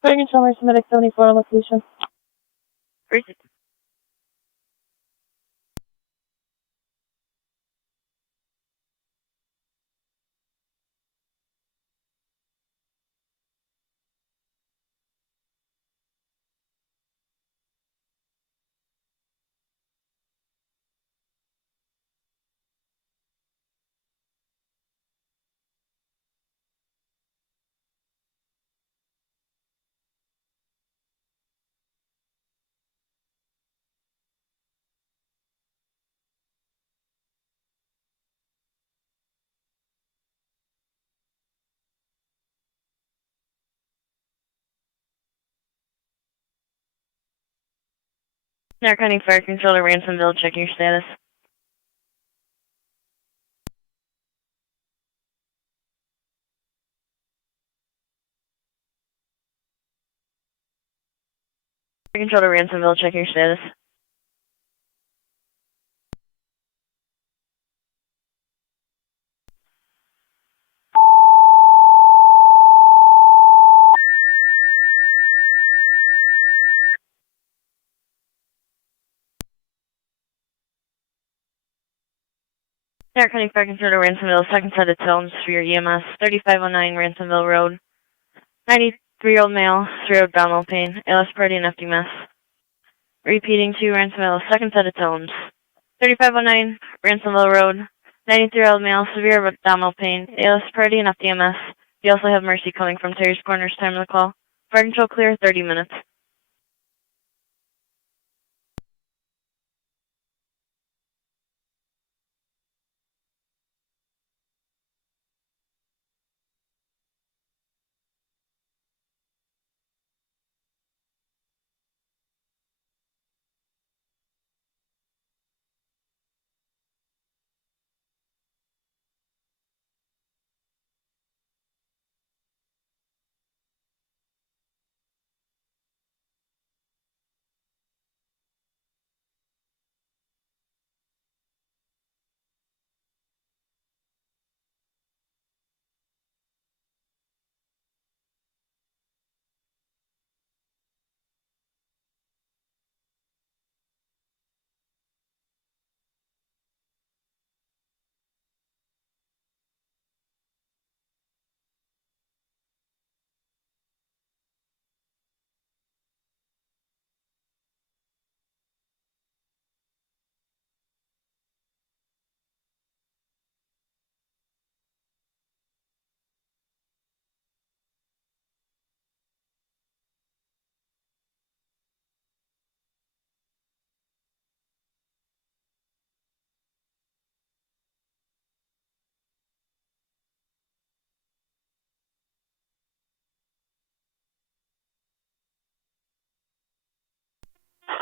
Bergen Chalmers, Medic 74 on location. Receive. Niagara County Fire Controller, Ransomville, checking your status. Fire Controller, Ransomville, checking your status. Niagara County Fire Controller, Ransomville, second set of tones for your EMS, 3509 Ransomville Road. 93-year-old male, 3 abdominal pain, ALS party and empty mess. Repeating to Ransomville, second set of tones. 3509 Ransomville Road. 93-year-old male, severe abdominal pain, ALS party and empty MS. You also have Mercy coming from Terry's Corners, time of the call. Fire control clear, 30 minutes.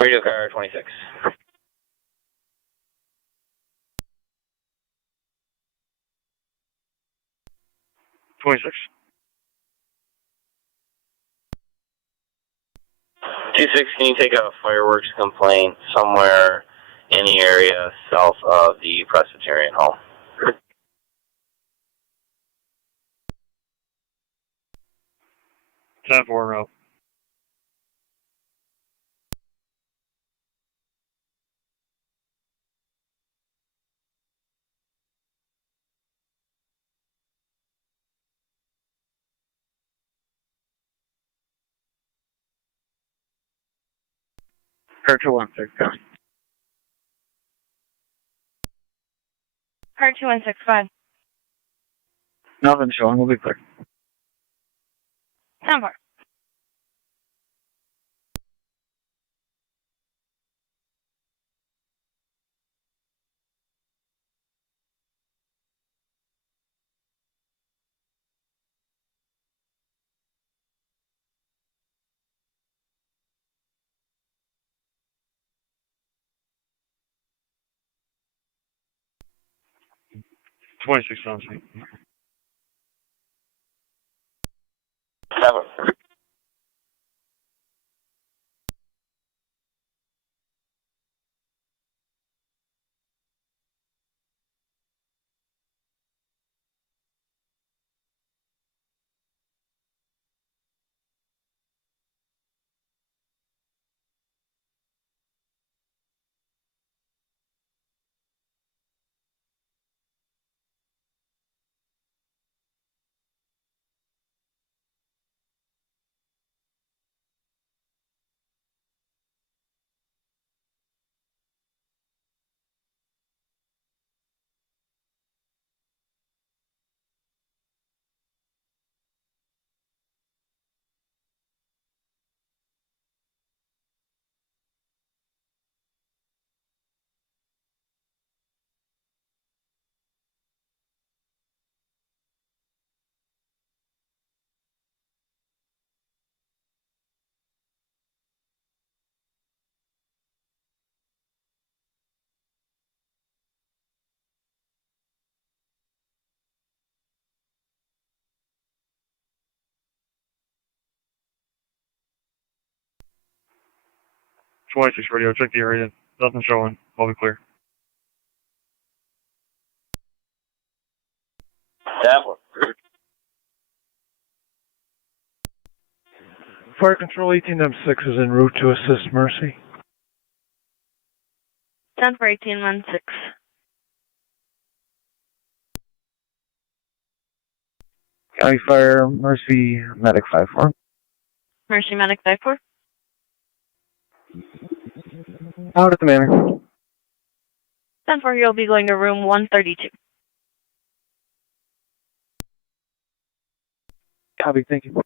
Radio car 26. Two six, can you take a fireworks complaint somewhere in the area south of the Presbyterian Hall? 10-4 route. Car 216, go. Car 216, go ahead. Nothing showing, we'll be clear. 10-4. Twenty-six on me. 7. Twenty-six radio, check the area. Nothing showing. All be clear. That one. Fire Control 18M6 is en route to assist Mercy. 10 for 1816. County Fire, Mercy, Medic 5-4. Mercy Medic 5-4. Out at the manor. 10-4, you'll be going to room 132. Copy, thank you.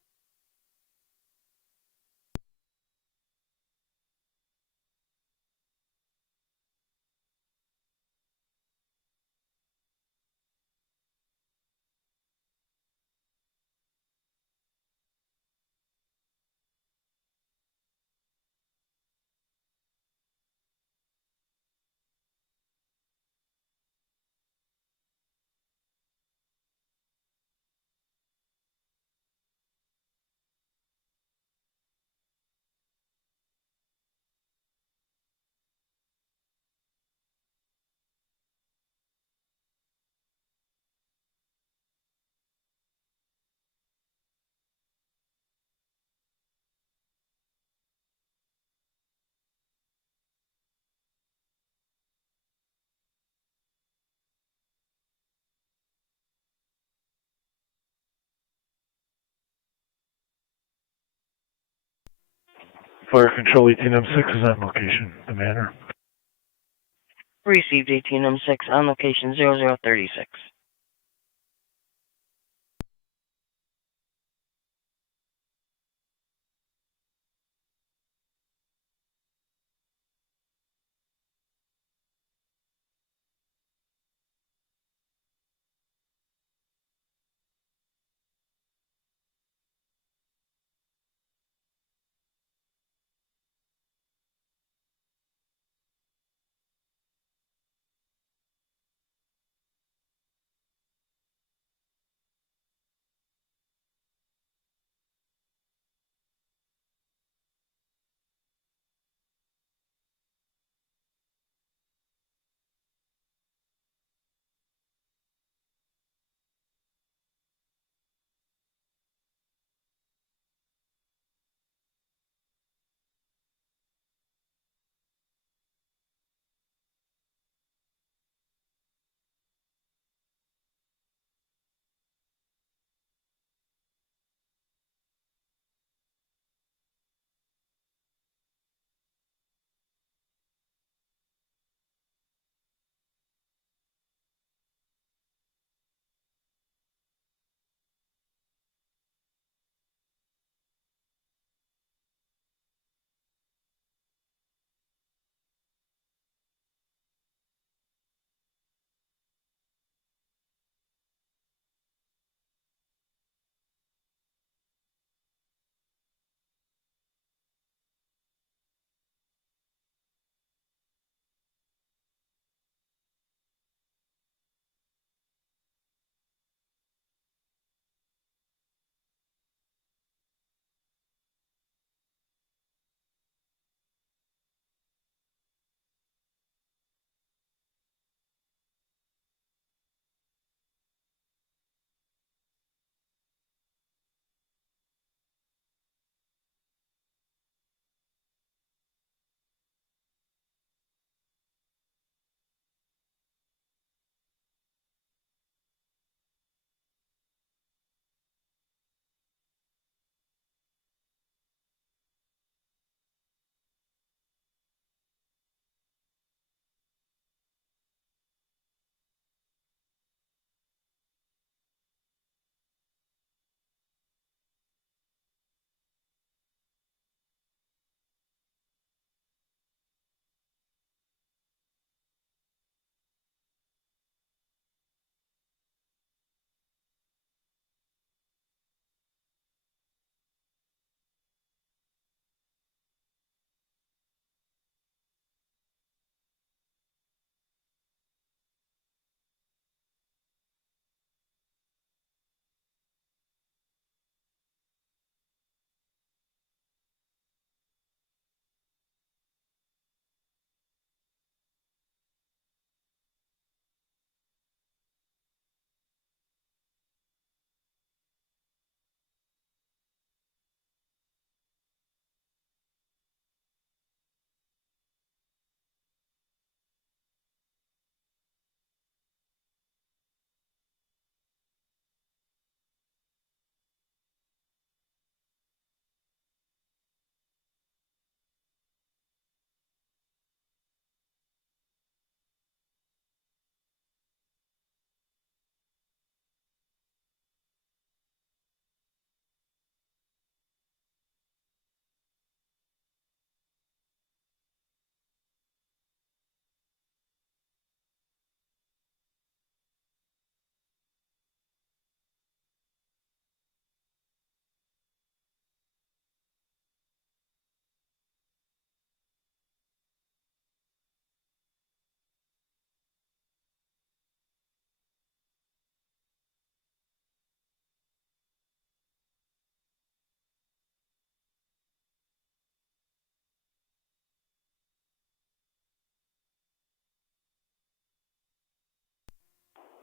Fire Control 18M6 is on location, the manor. Received 18M6 on location 0036.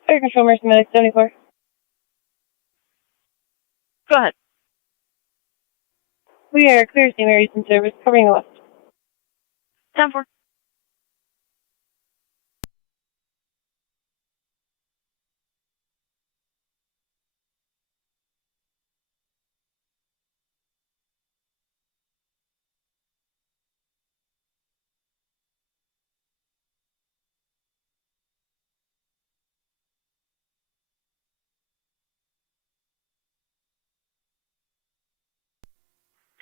Fire Control Emergency Medic 74. Go ahead. We are clear St. Mary's in service, covering the west. 10-4.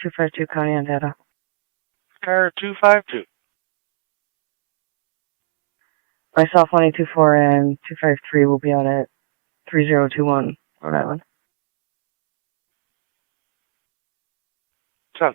Two five two County on data. Star 252. Myself 124 and 253 will be out at 3021 Rhode Island. 10-4.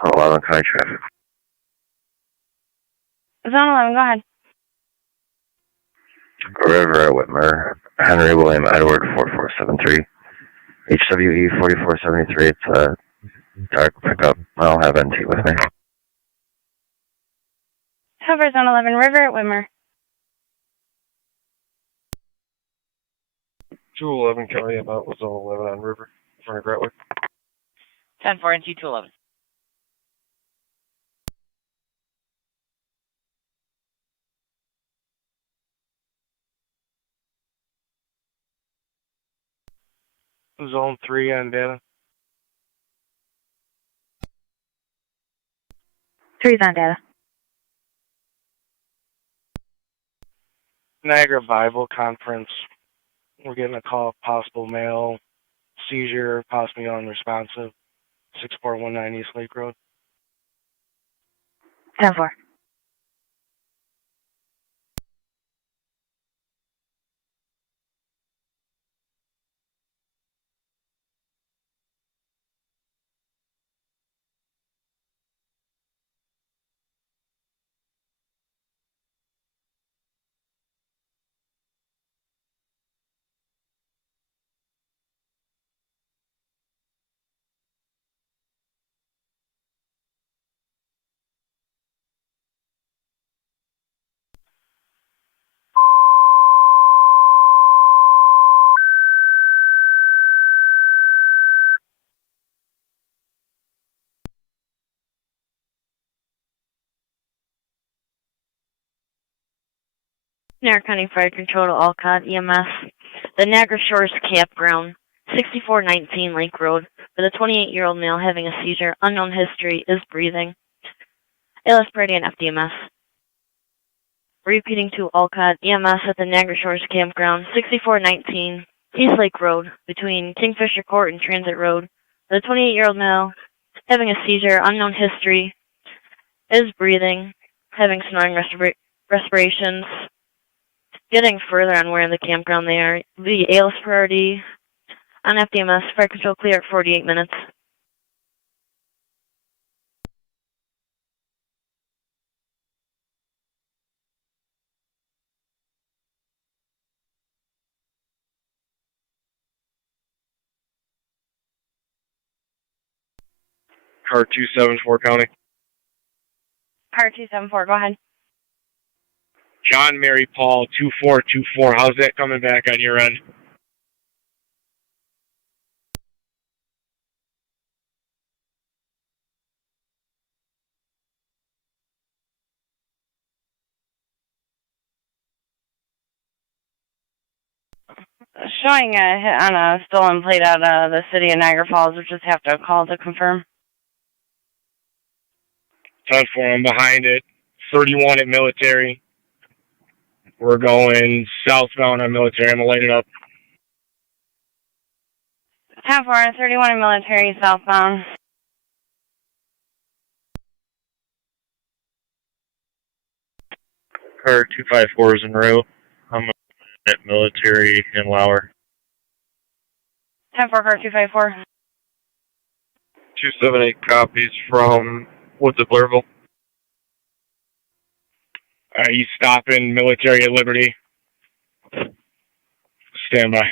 Front 11 County traffic. Zone 11, go ahead. River at Whitmer, Henry William Edward 4473, HWE 4473. It's a dark pickup. I'll have NT with me. Cover Zone 11, River at Whitmer. 211 County about was Zone 11 on River, in front of Gretwick. 10-4 and 211. Zone 3 on data. 3's on data. Niagara Bible Conference. We're getting a call of possible male seizure, possibly unresponsive. 6419 East Lake Road. 10-4. Niagara County Fire Control to Alcott EMS. The Niagara Shores Campground, 6419 Lake Road, with a 28-year-old male having a seizure. Unknown history, is breathing. ALS Party and FDMS. Repeating to Alcott EMS at the Niagara Shores Campground, 6419 East Lake Road, between Kingfisher Court and Transit Road, with a 28-year-old male having a seizure. Unknown history, is breathing, having snoring respirations. Getting further on where in the campground they are. The ALS priority on FDMS. Fire control clear at 48 minutes. Car 274 County. Car 274, go ahead. John Mary Paul 2424. How's that coming back on your end? Showing a hit on a stolen plate out of the city of Niagara Falls. We just have to call to confirm. 10-4, I'm behind it. 31 at Military. We're going southbound on Military. I'm going to light it up. 10-4, 31 in Military, southbound. Car 254 is en route. I'm at Military in Lauer. 10-4, car 254. 278 copies from Woods at Blairville. He's stopping Military at Liberty. Stand by.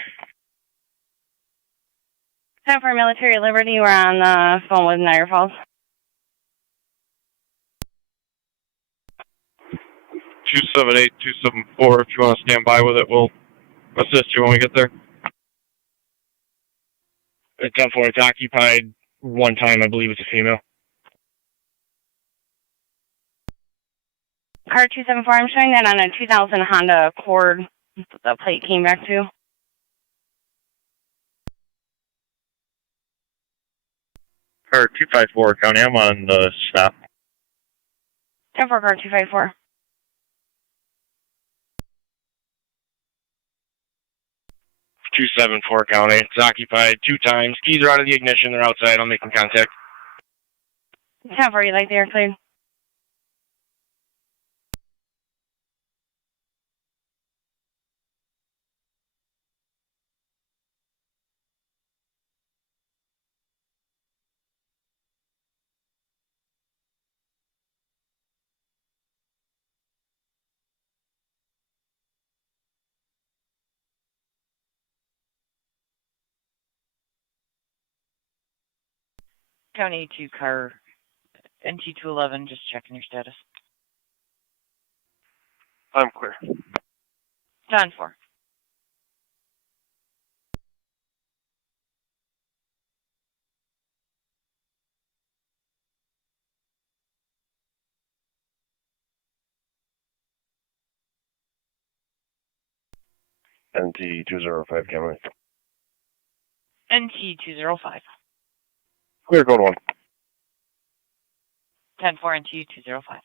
10-4, Military at Liberty. We're on the phone with Niagara Falls. 278, 274. If you want to stand by with it, we'll assist you when we get there. At 10-4, it's occupied one time. I believe it's a female. Car 274, I'm showing that on a 2000 Honda Accord. The plate came back to. Car 254, County, I'm on the stop. 10-4, car 254. 274 County. It's occupied two times. Keys are out of the ignition. They're outside. I'm making contact. 10-4, you like the air cleared? County 2 car NT211, just checking your status. I'm clear. 10-4. NT 205 Camry. NT 205. Clear code 1. 10-4 NT 205.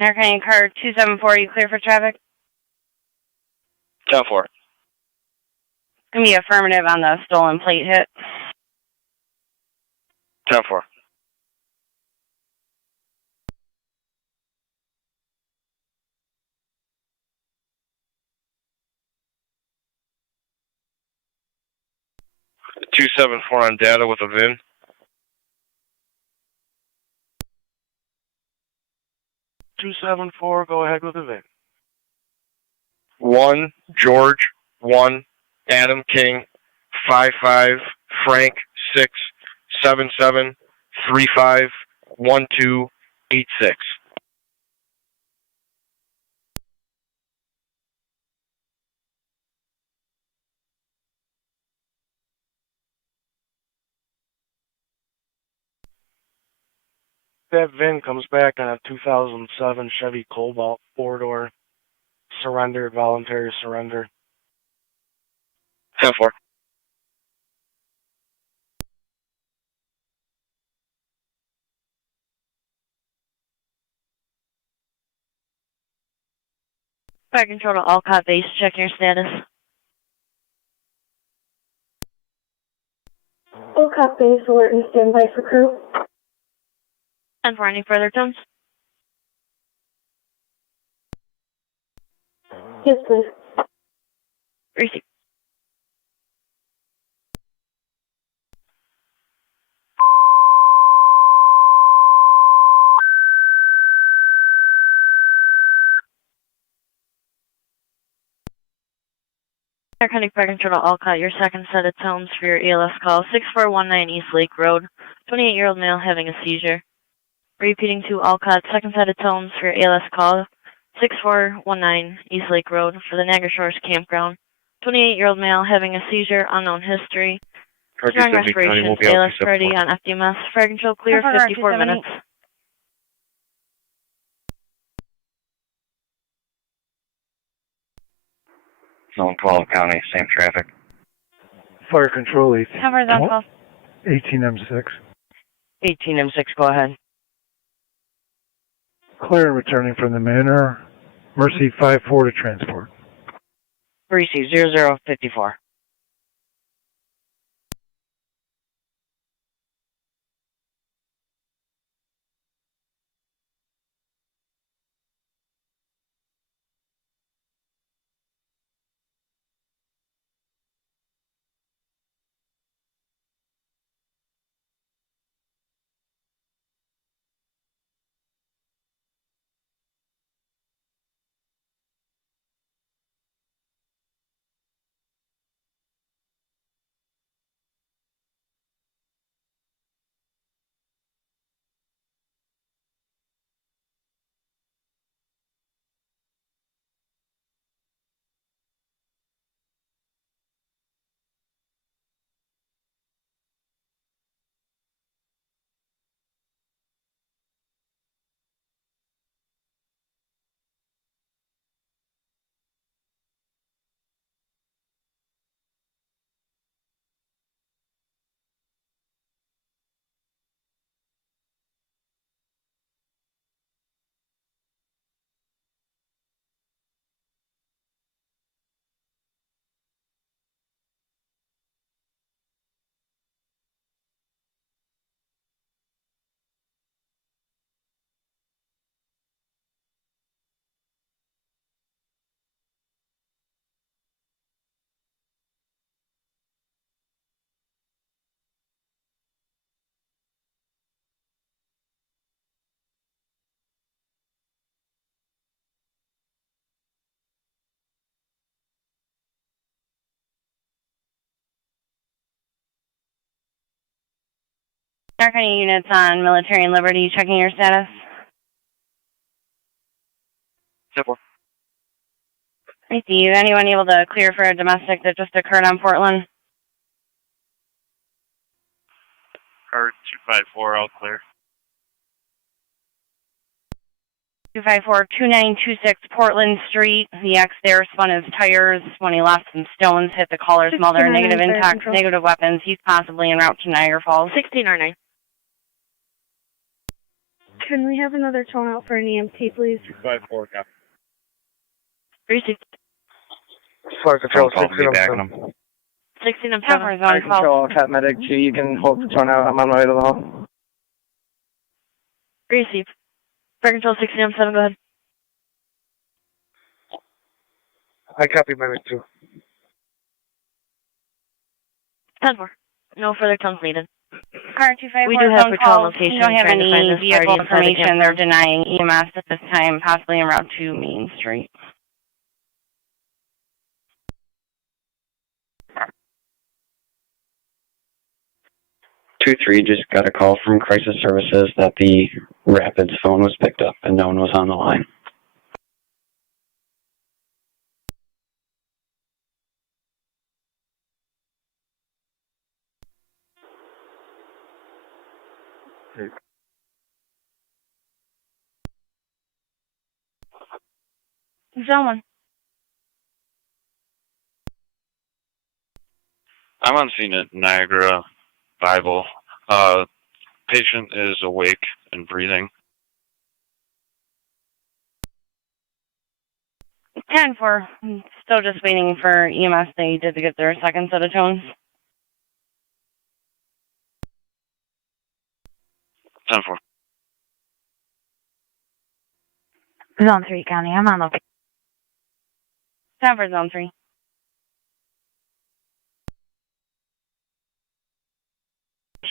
American car 274, you clear for traffic? 10-4. Gonna be affirmative on the stolen plate hit. 10-4. $274 on data with a VIN. 274, go ahead with the VIN. 1 George 1 Adam King 55 Frank 6 77 35 12 86. That VIN comes back on a 2007 Chevy Cobalt 4-door. Surrendered, voluntary surrender. 10-4. Fire control to Alcott base, check your status. Alcott base, alert and standby for crew. And for any further tones? Yes, please. Receive. Narcotic Fire Control to Alcott, your second set of tones for your ELS call, 6419 East Lake Road, 28-year-old male having a seizure. Repeating to Alcott, second set of tones for your ALS call, 6419 East Lake Road for the Niagara Shores Campground. 28-year-old male having a seizure, unknown history. Strong respiration, ALS priority on FDMS. Fire control clear, 54 minutes. Zone 12 County, same traffic. Fire control 18. Cover zone 12. 18M6. 18M6, go ahead. Clear and returning from the manor. Mercy 5-4 to transport. Receive 0054. Stark, any units on Military and Liberty checking your status? 10-4. I see you. Anyone able to clear for a domestic that just occurred on Portland? Car 254, all clear. 254-2926 Portland Street. The ex there spun his tires when he left some stones, hit the caller's mother. Negative intact, negative weapons. He's possibly en route to Niagara Falls. 1609. Can we have another tone out for an EMT, please? 254, copy. Received. Flight control, 1607. 1607. Flight control, Cat Medic G, you can hold the tone out. I'm on my way to the hall. Received. Flight control 1607, go ahead. I copy Medic 2. 10-4. No further tones needed. Car 254, we do have patrol calls. location. We don't have any vehicle information. They're They're denying EMS at this time, possibly en route to Main Street. Two-three just got a call from Crisis Services that the Rapids phone was picked up and no one was on the line. Zone 1. I'm on scene at Niagara Bible. Patient is awake and breathing. 10-4. Still just waiting for EMS. They did get their second set of tones. 10-4. Zone 3, County. I'm on location. 10-4, Zone 3.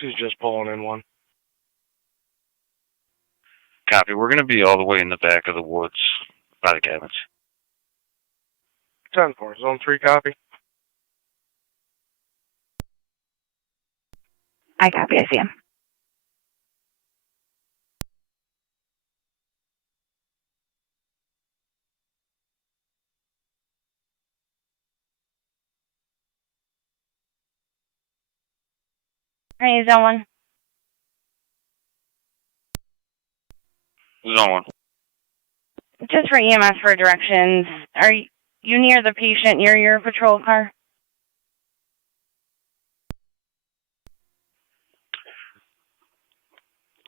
She's just pulling in one. Copy. We're going to be all the way in the back of the woods by the cabins. 10-4, Zone 3, copy. I copy. I see him. Hey, Zone 1. Zone 1. Just for EMS for directions, are you near the patient, near your patrol car?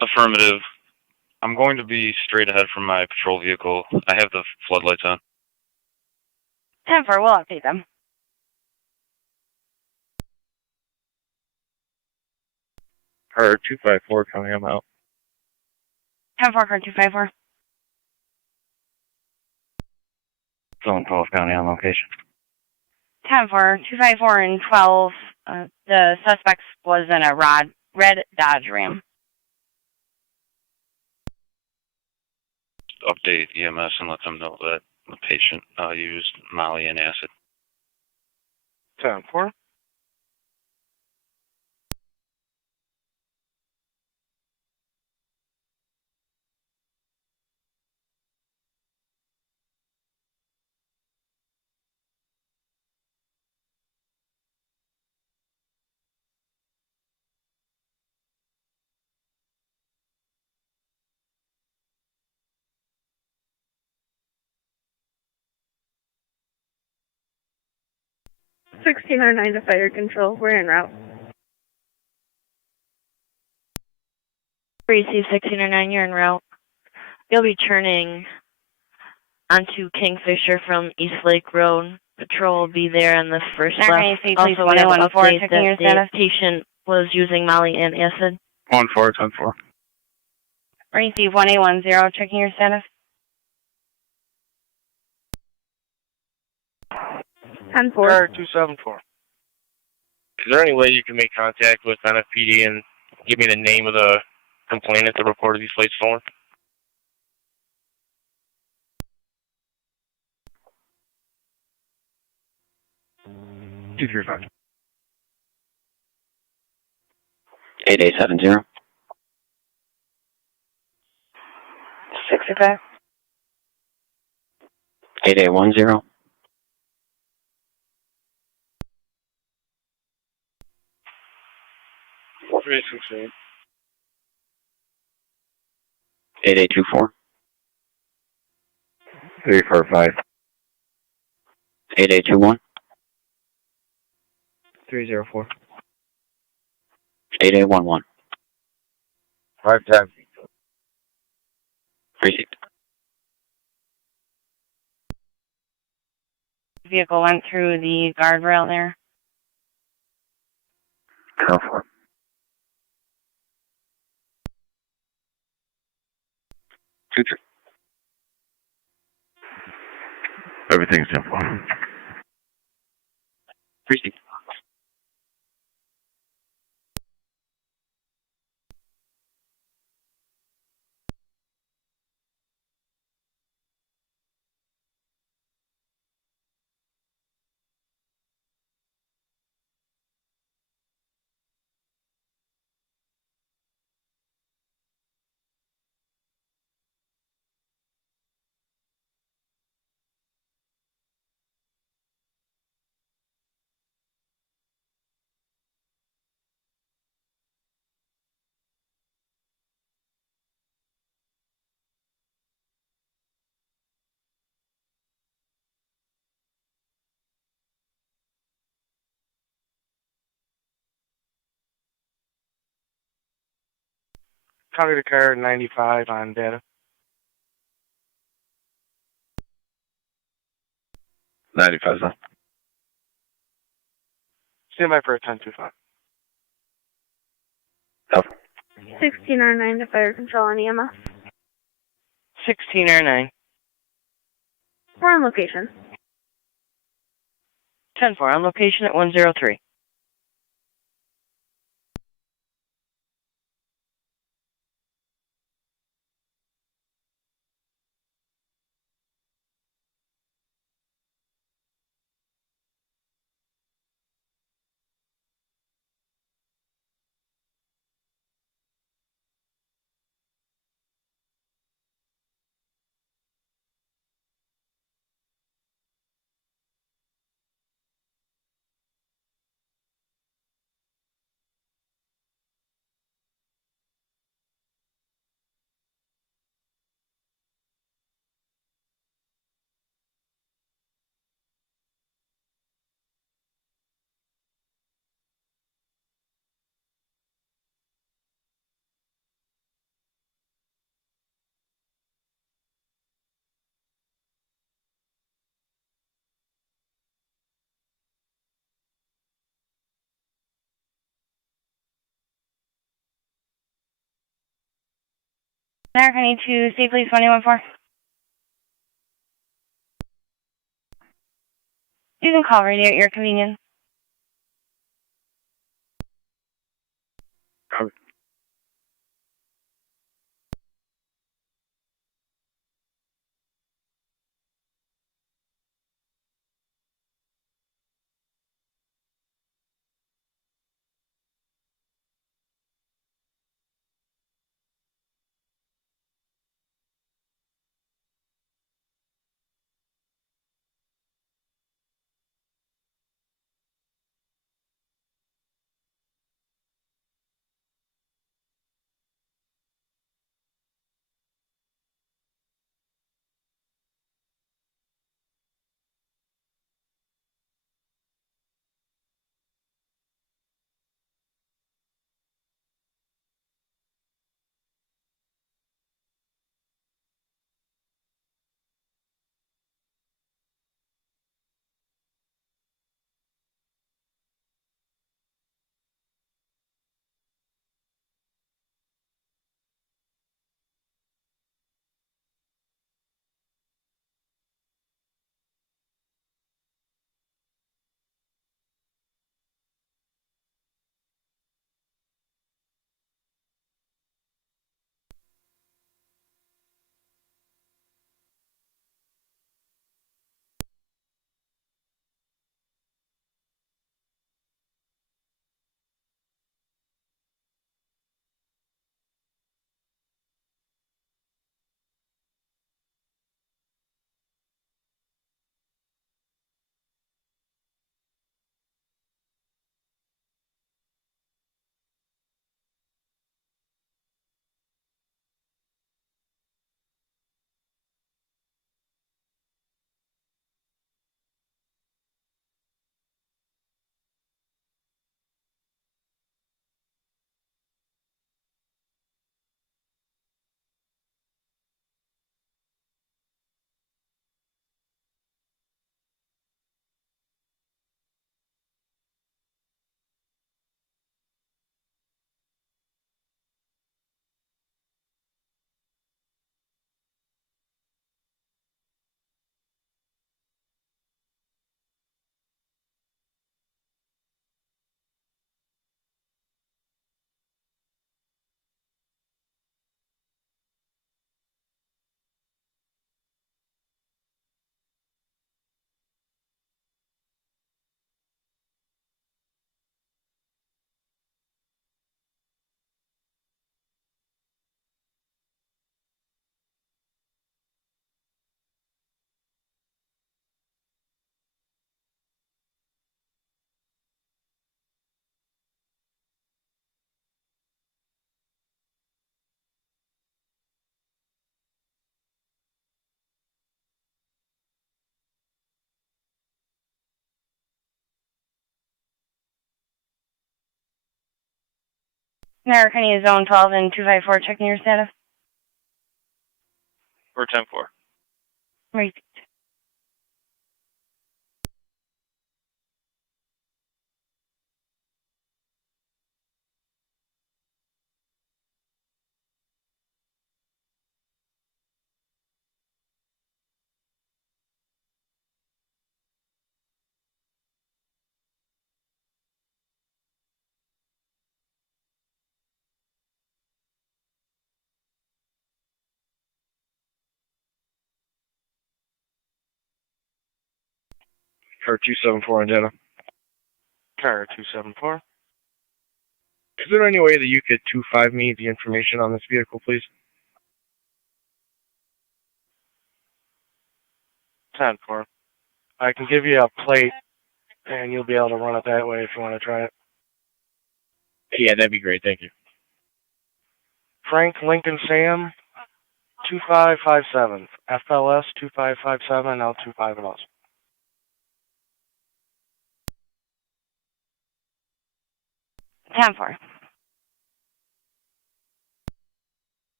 Affirmative. I'm going to be straight ahead from my patrol vehicle. I have the floodlights on. 10-4, we'll update them. Car 254, County, I'm out. 10-4, car 254. Zone 12, County, on location. 10-4, 254 and 12. The suspect was in a red Dodge Ram. Update EMS and let them know that the patient used Molly and acid. 10-4. $1609 to fire control. We're en route. Receive 1609, you're en route. You'll be turning onto Kingfisher from East Lake Road. Patrol will be there on the first left. Also, we have an update that the patient was using Molly and acid. 1-4, 10-4. Receive 1810, checking your status. 10-4. Car 274. Is there any way you can make contact with NFPD and give me the name of the complainant that reported these plates stolen? Eight 8870. 65. 8810. 368. 8824. 345. 8821. 304. 8811. 510. 36. Vehicle went through the guardrail there. 10-4. 23. Everything's 10-4. 36. Copy the car 95 on data. 95, sir. Stand by for a 1025. 1609 to fire control on EMS. 1609. We're on location. 10-4 on location at 103. America, I need to see police 114. You can call radio at your convenience. American Zone 12 and 254, checking your status. For 10-4. Repeat. Car 274 on data. Car 274. Is there any way that you could 25 me the information on this vehicle, please? 10-4. I can give you a plate, and you'll be able to run it that way if you want to try it. Yeah, that'd be great. Thank you. Frank Lincoln Sam, 2557. FLS 2557, L25 LS. 10-4.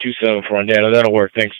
Two 274 on data. That'll work. Thanks.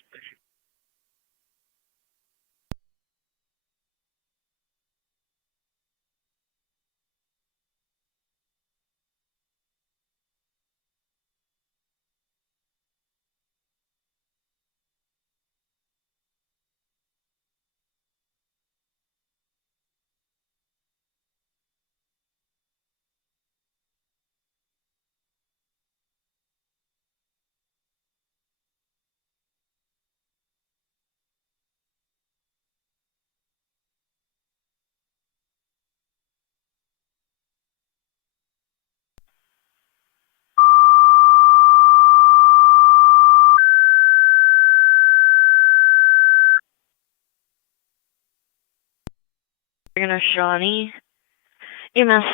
Shawnee. EMS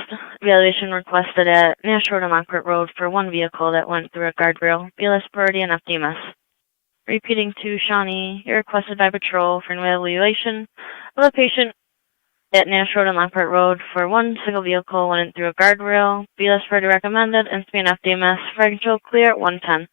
evaluation requested at Nash Road and Lockport Road for one vehicle that went through a guardrail. BLS priority and FDMS. Repeating to Shawnee, you're requested by patrol for an evaluation of a patient at Nash Road and Lockport Road for one single vehicle went through a guardrail. BLS priority recommended and speed and FDMS. Fire control clear at 110.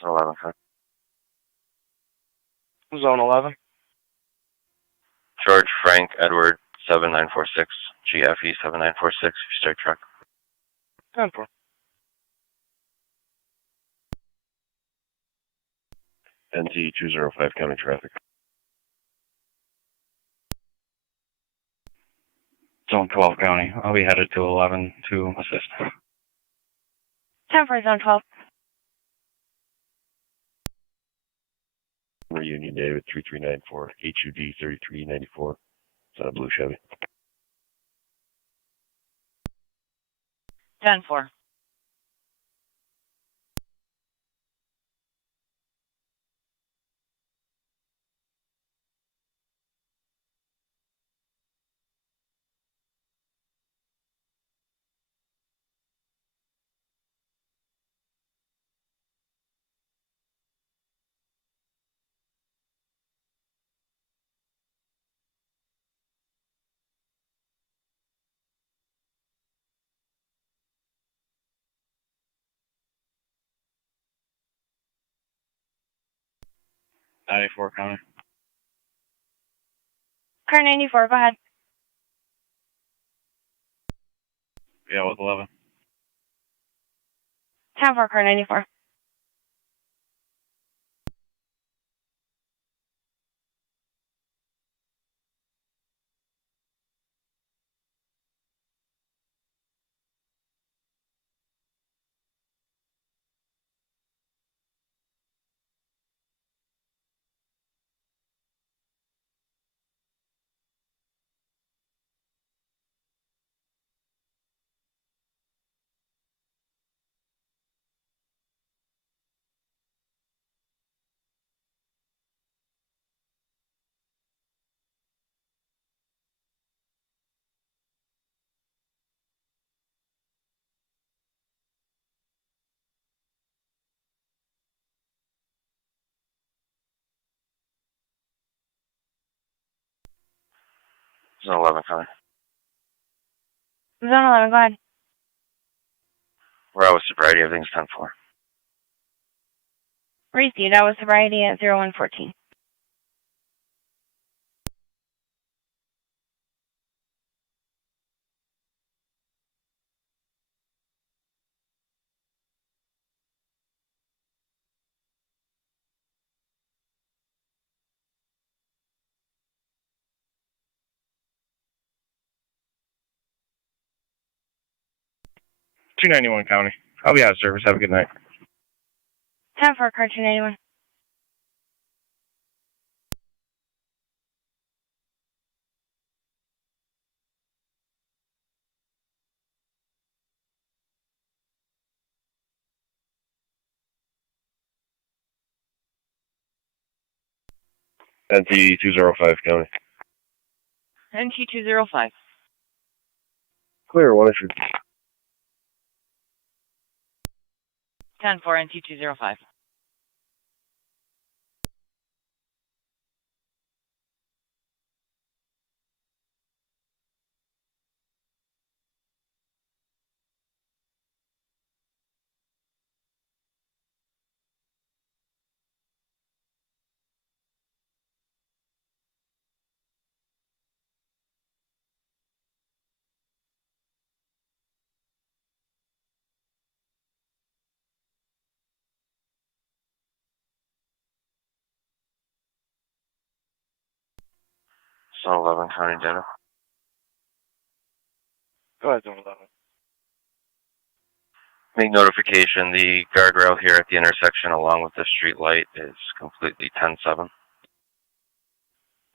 Zone 11, sir. Zone 11. George Frank Edward 7946, GFE 7946, straight truck. 10-4. NT 205 county traffic. Zone 12 County. I'll be headed to 11 to assist. 10-4, Zone 12. Reunion David 3394, HUD 3394. It's on a blue Chevy. 10-4. 94 County. Car 94, go ahead. Yeah, with 11. 10-4, car 94. Zone 11 County. Zone 11, go ahead. We're out with sobriety. Everything's 10-4. Received. I was sobriety at 0114. $291 County. I'll be out of service. Have a good night. 10-4, car 291. NT 205 County. NT 205. Clear, one issue. 10-4, NT 205. Zone 11 County Denver. Go ahead, Zone 11. Make notification, the guardrail here at the intersection along with the street light is completely 10-7.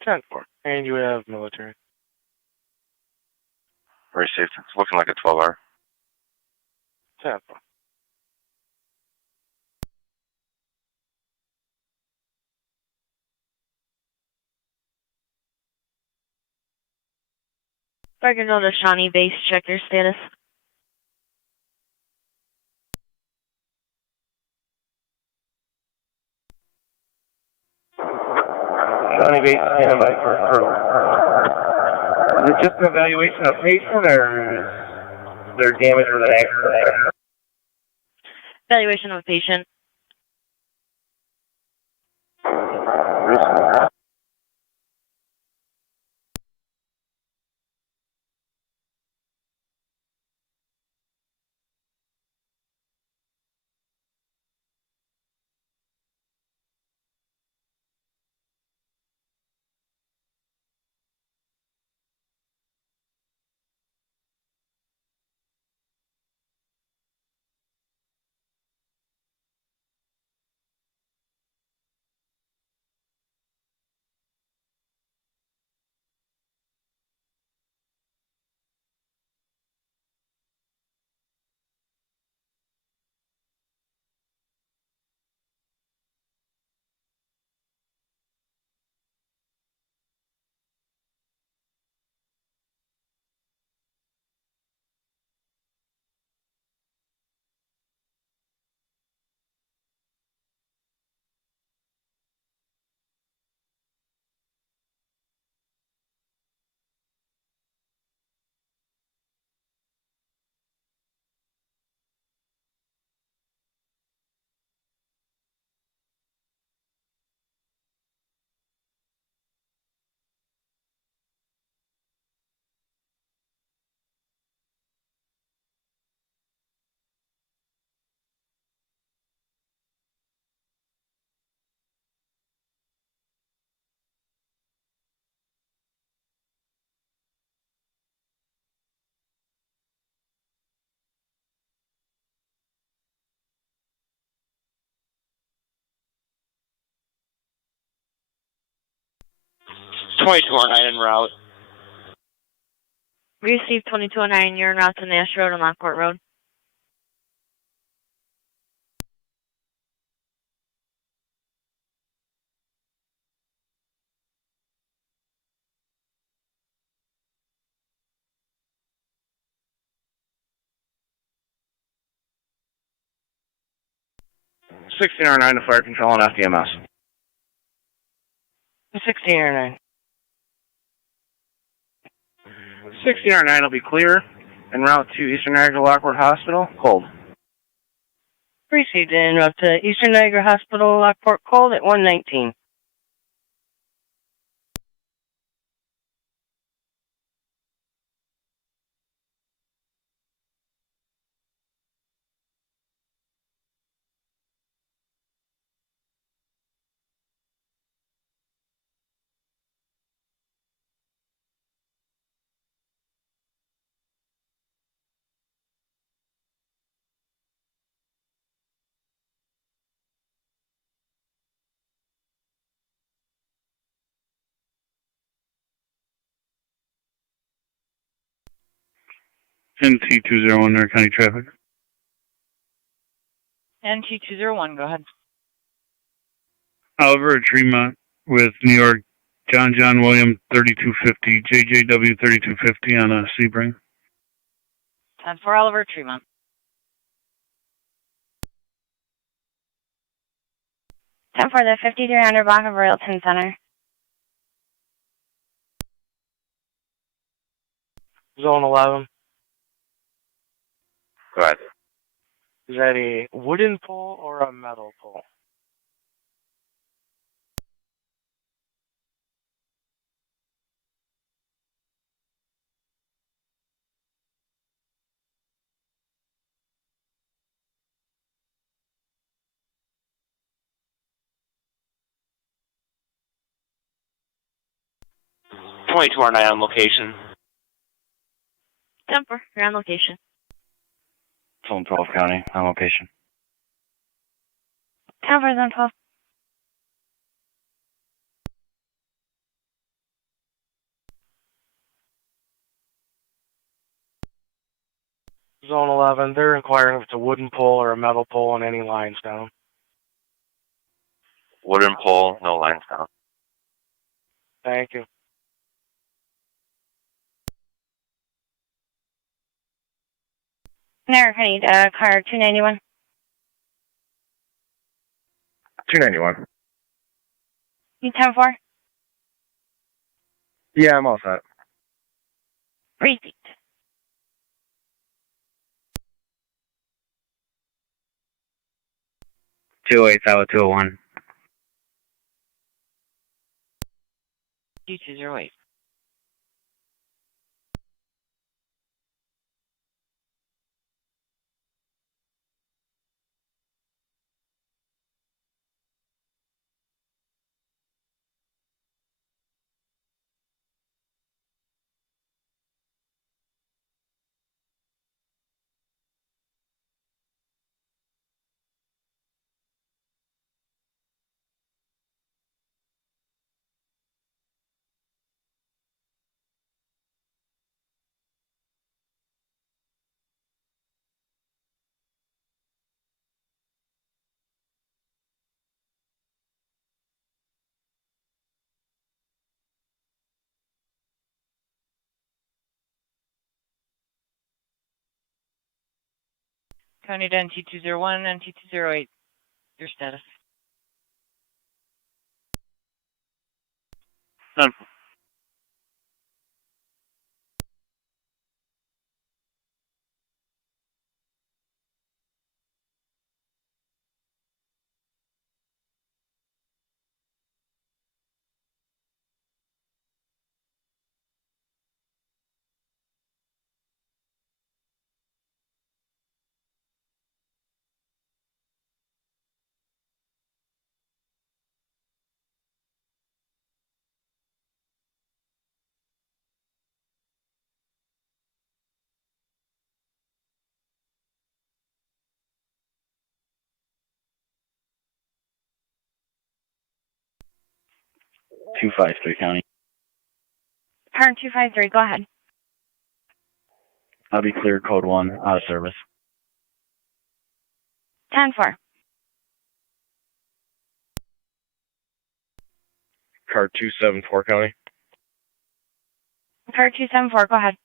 10-4. And you have military. Very safe. It's looking like a 12-hour. 10-4. If I could go to Shawnee Base, check your status. Shawnee Base, stand by for Is it just an evaluation of patient, or is there damage or the accident? Evaluation of a patient. 2209 en route. We received 2209. You're en route to Nash Road and Lockport Road. $1609 to fire control and FDMS. 1609. 1609 will be clear. En route to Eastern Niagara Lockport Hospital. Cold. Received en route to Eastern Niagara Hospital, Lockport, cold at 119. NT201 Niagara County traffic. NT201, go ahead. Oliver at Tremont with New York John William 3250, JJW 3250 on a Sebring. 10-4 Oliver, Tremont. Time for the 5300 block of Royalton Center. Zone 11. Go ahead. Is that a wooden pole or a metal pole? $2209 on location. 10-4, you're on location. Zone 12 County, on location. Time for Zone 12. Zone 11. They're inquiring if it's a wooden pole or a metal pole and any lines down. Wooden pole, no lines down. Thank you. Niagara County, car 291. 291. You 10-4. Yeah, I'm all set. Repeat. Two-eight, Tower 201. 2208. County to NT201, NT208, your status. None. Two five three County. Car 253, go ahead. I'll be clear, code 1, out of service. 10-4. Car 274 County. Car 274, go ahead.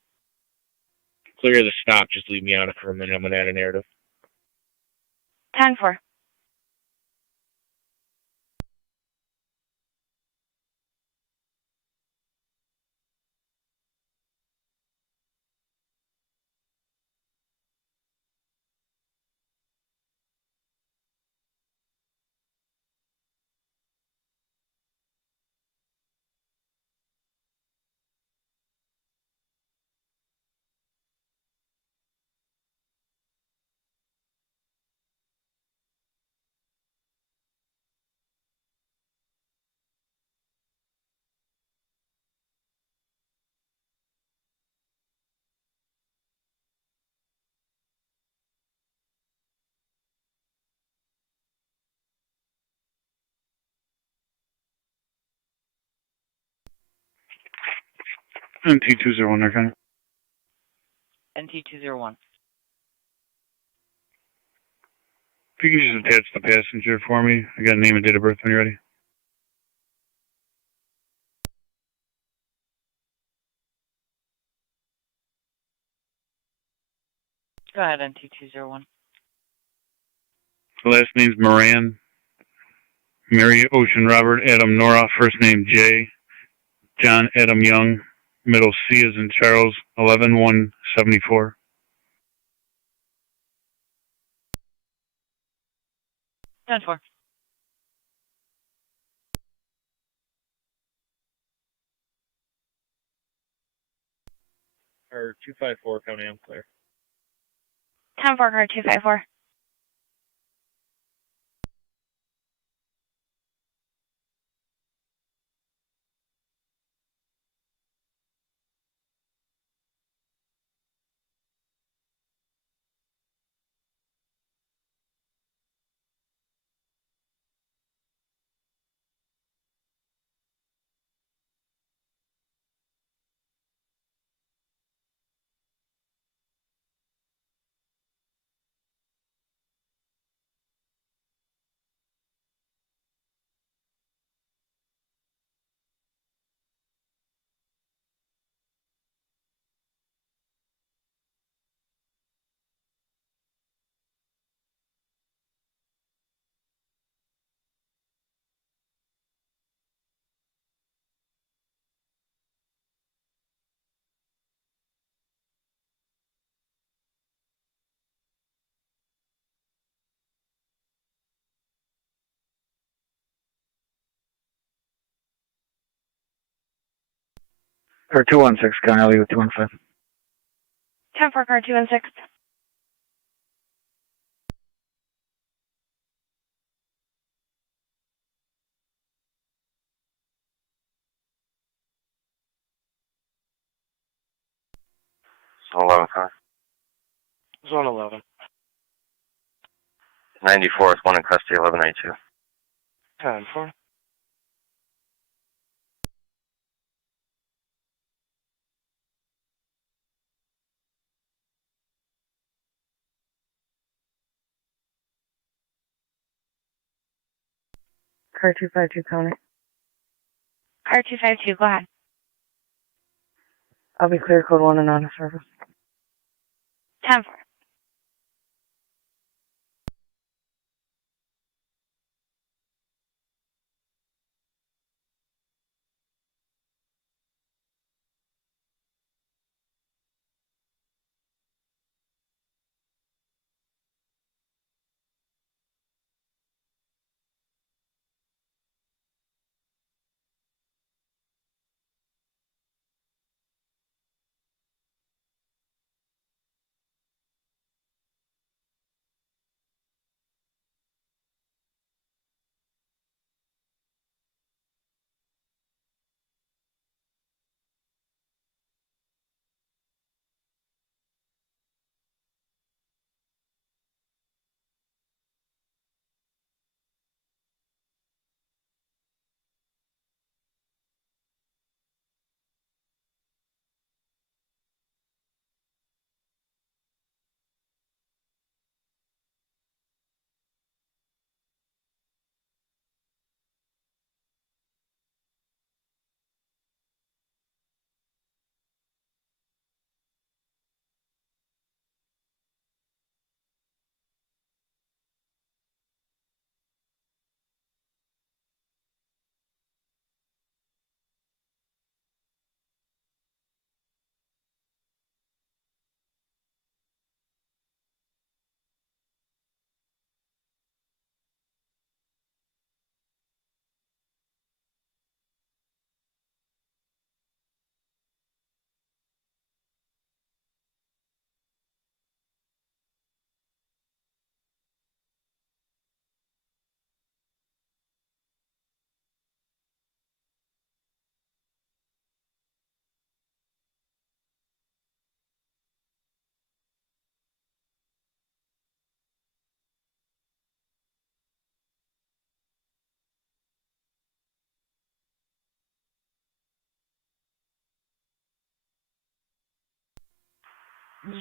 Clear the stop, just leave me on it for a minute. I'm going to add a narrative. 10-4. NT201, okay. NT201. If you can just attach the passenger for me. I got name and date of birth when you're ready. Go ahead, NT201. The last name's Moran. Mary Ocean Robert Adam Nora. First name J. John Adam Young. Middle C is in Charles. 11174. 10-4. Car 254 County, I'm clear. 10-4, car 254. Car 216, County, I'll leave with 215. 10-4, car 216. Zone 11, huh? Zone 11. 94 is 1 in custody, 1192. 10-4. Car 252 County. Car 252, go ahead. I'll be clear, code 1 and on service. 10-4.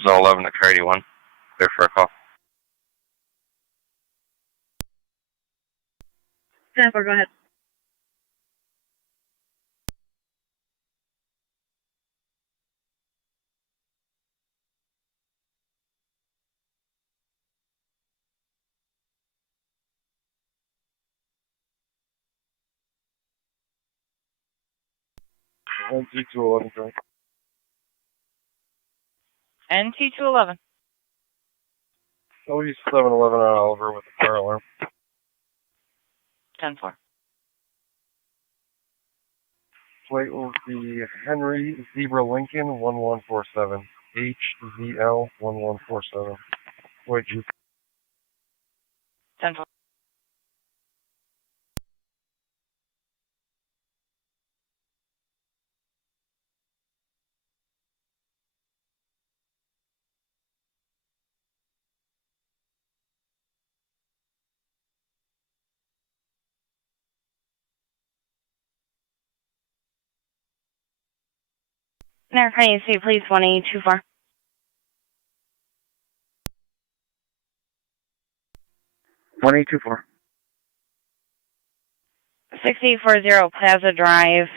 Zone 11 to car 81. There for a call. 10-4, go ahead. NT211, correct? NT211. Louis 711 on Oliver with the fire alarm. 10-4. Plate will be Henry Zebra Lincoln 1147. HZL 1147. Wait, 10-4. Niagara County State Police 1824. 1824. 6840 Plaza Drive.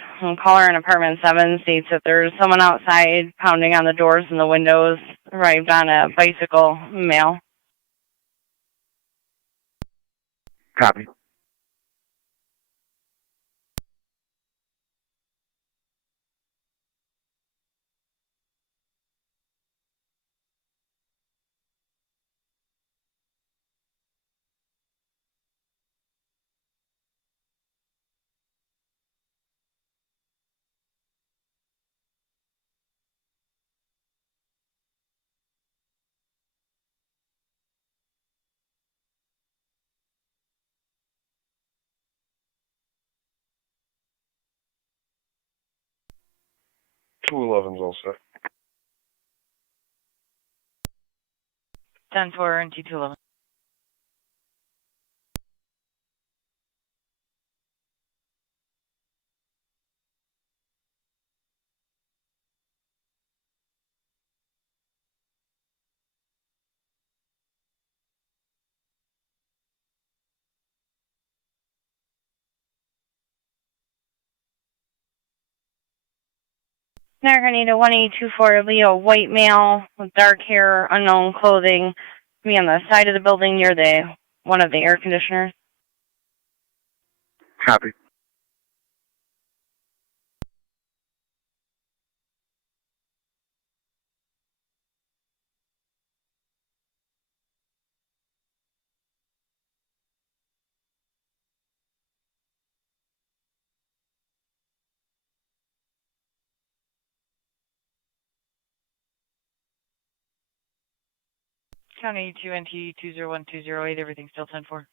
Caller in apartment 7 states that there's someone outside pounding on the doors and the windows. Arrived on a bicycle, male. Copy. .211's all set. 10-4 NT211. Niagara County to 1824 Leo, white male with dark hair, unknown clothing. Be on the side of the building near one of the air conditioners. Copy. County 2 NT201-208, everything's still 10-4.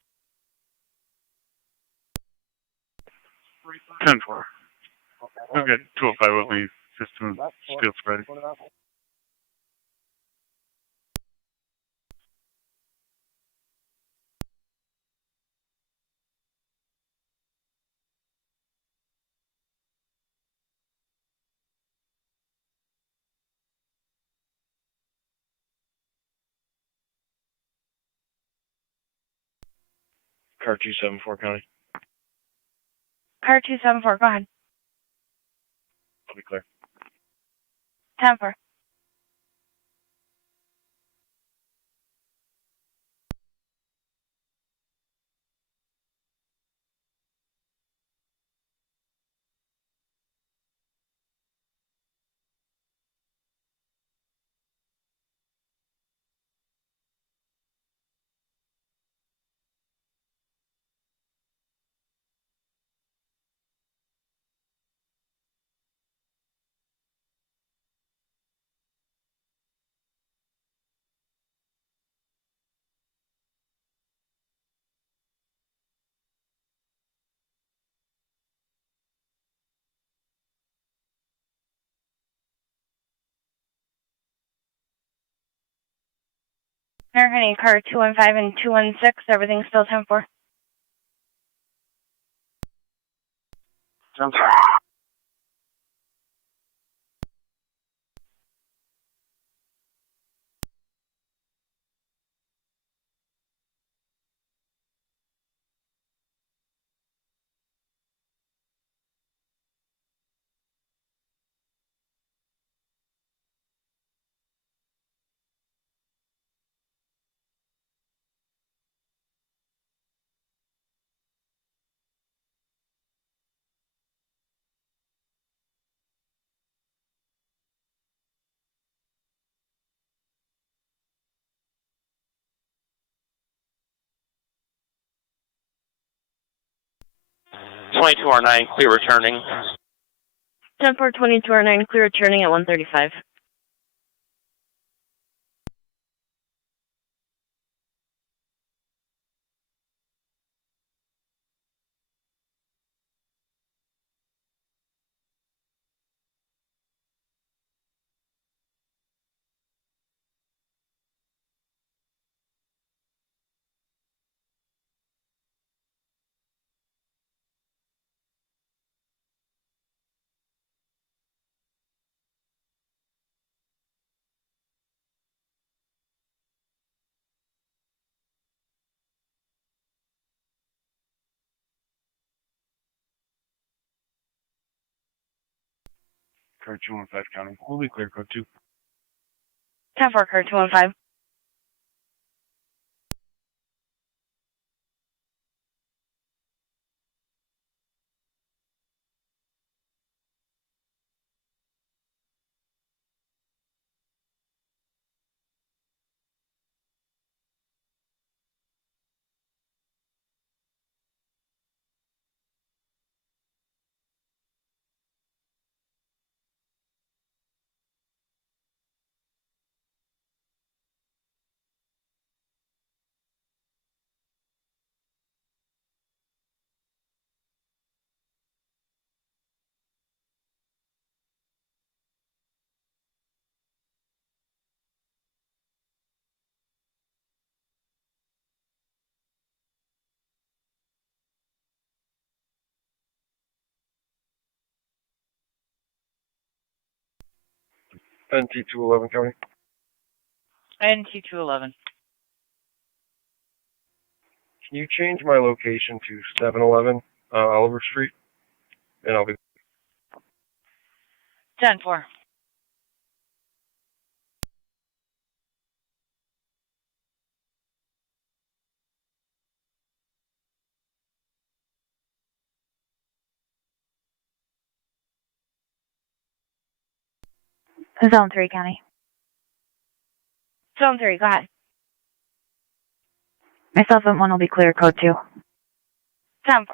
10-4. I've got 205 Whitley system still spreading. Car 274 County. Car 274, go ahead. I'll be clear. 10-4. Niagara County car 215 and 216, everything's still 10-4. 10-4. 22R9, clear returning. 10-4, 22R9, clear returning at 135. Car 215 County. We'll be clear, code 2. 10-4, car 215. NT211 County. NT211. Can you change my location to 711 Oliver Street? And I'll be 10-4. Zone 3, County. Zone 3, go ahead. Myself and 1 will be clear, code 2. 10-4.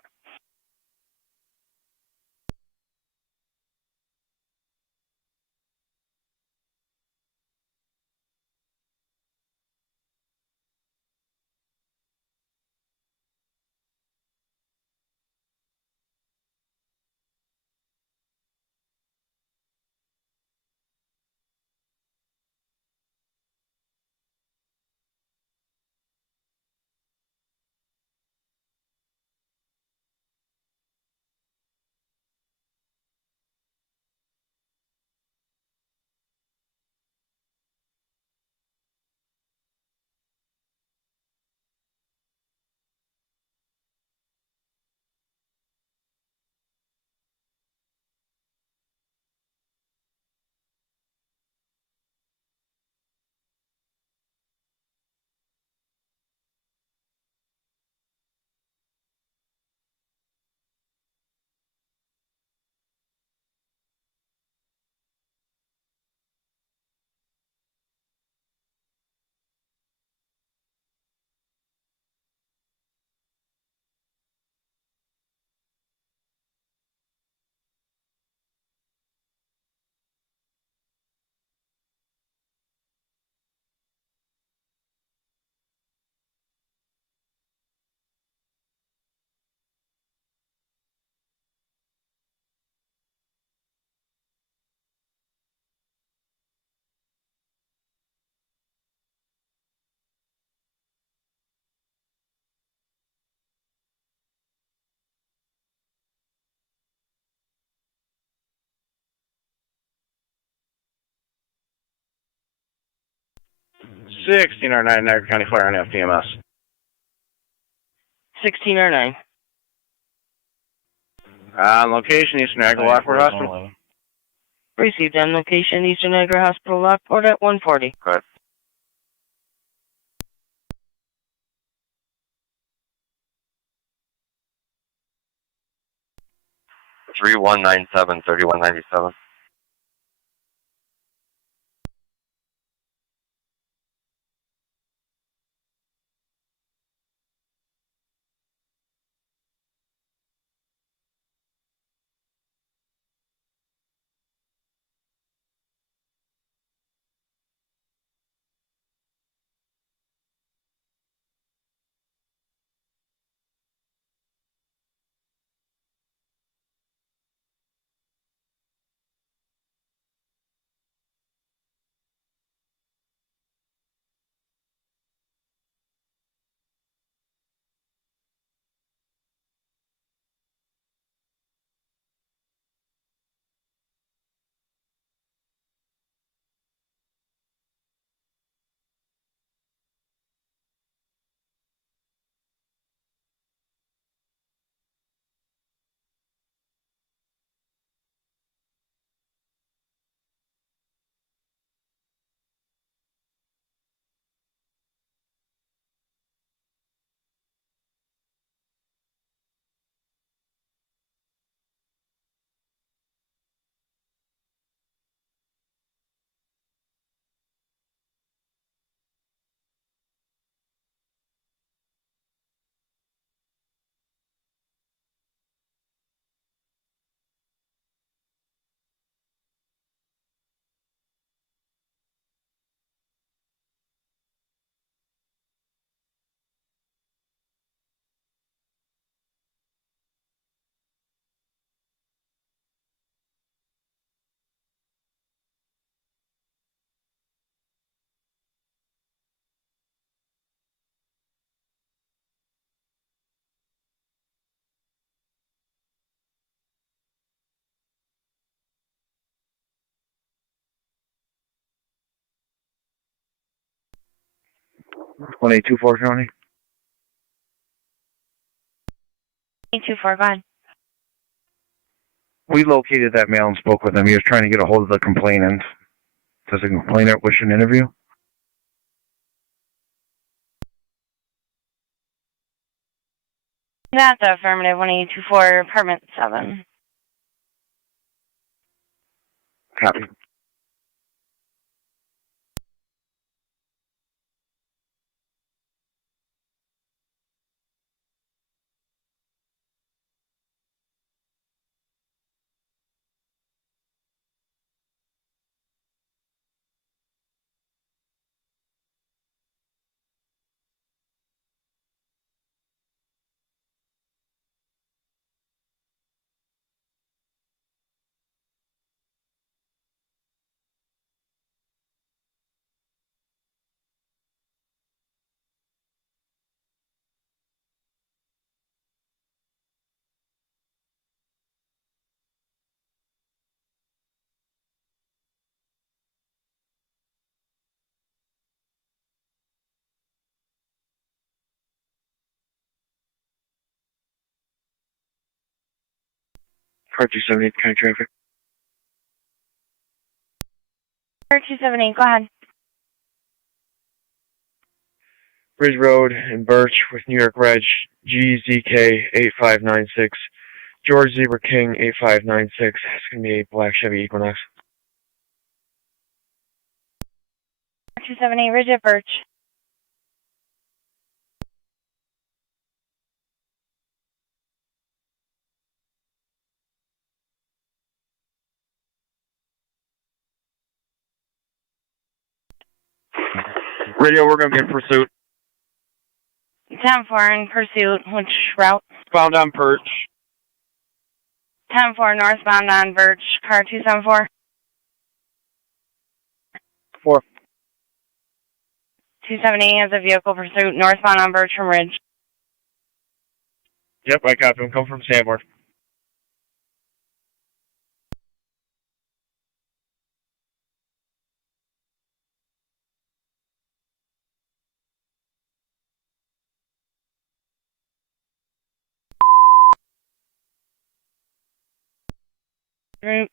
R9, Niagara County Fire and FDMS. 16R9. Location, Eastern Niagara Lockport Hospital. Received on location, Eastern Niagara Hospital, Lockport at 140. Go ahead. Three 197 3197. 1824 County. 824, go ahead. We located that male and spoke with him. He was trying to get a hold of the complainant. Does the complainant wish an interview? That's affirmative, 1824, apartment 7. Copy. Car 278 County Traffic. Car 278, go ahead. Ridge Road in Birch with New York Reg GZK 8596. George Zebra King 8596. It's going to be a black Chevy Equinox. Car 278, Ridge at Birch. Radio, we're going to be in pursuit. 10-4 in pursuit, which route? Found on Perch. 10-4 northbound on Birch, car 274. 4. 278 has a vehicle pursuit northbound on Birch from Ridge. Yep, I copy him. Come from Sanborn.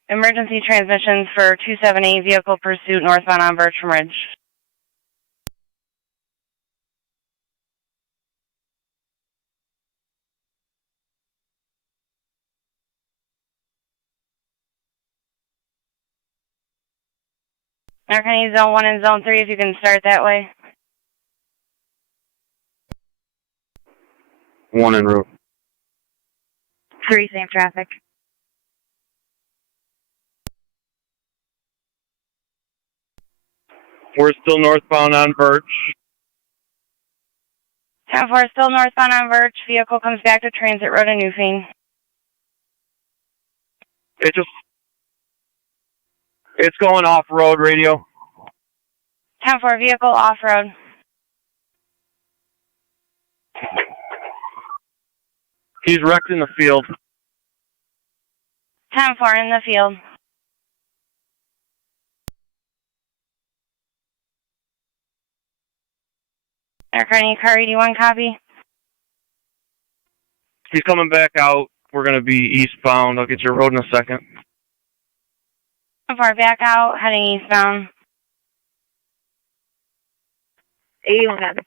Emergency transmissions for 278 vehicle pursuit northbound on Birch from Ridge. Arcany Zone 1 and Zone 3, if you can start that way. 1 en route. 3, same traffic. We're still northbound on Birch. 10-4 still northbound on Birch. Vehicle comes back to Transit Road in Newfane. It's going off-road, radio. 10-4 vehicle off-road. He's wrecked in the field. 10-4 in the field. Arcany car 81, copy. He's coming back out. We're going to be eastbound. I'll get your road in a second. 10-4 back out, heading eastbound. 81, copy.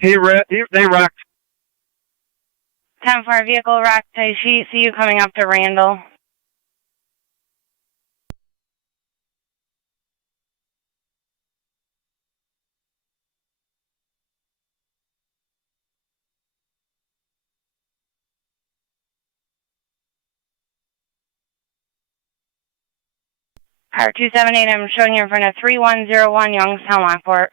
They wrecked. 10-4 vehicle wrecked. I see you coming up to Randall. Car 278, I'm showing you in front of 3101 Youngstown, Lockport.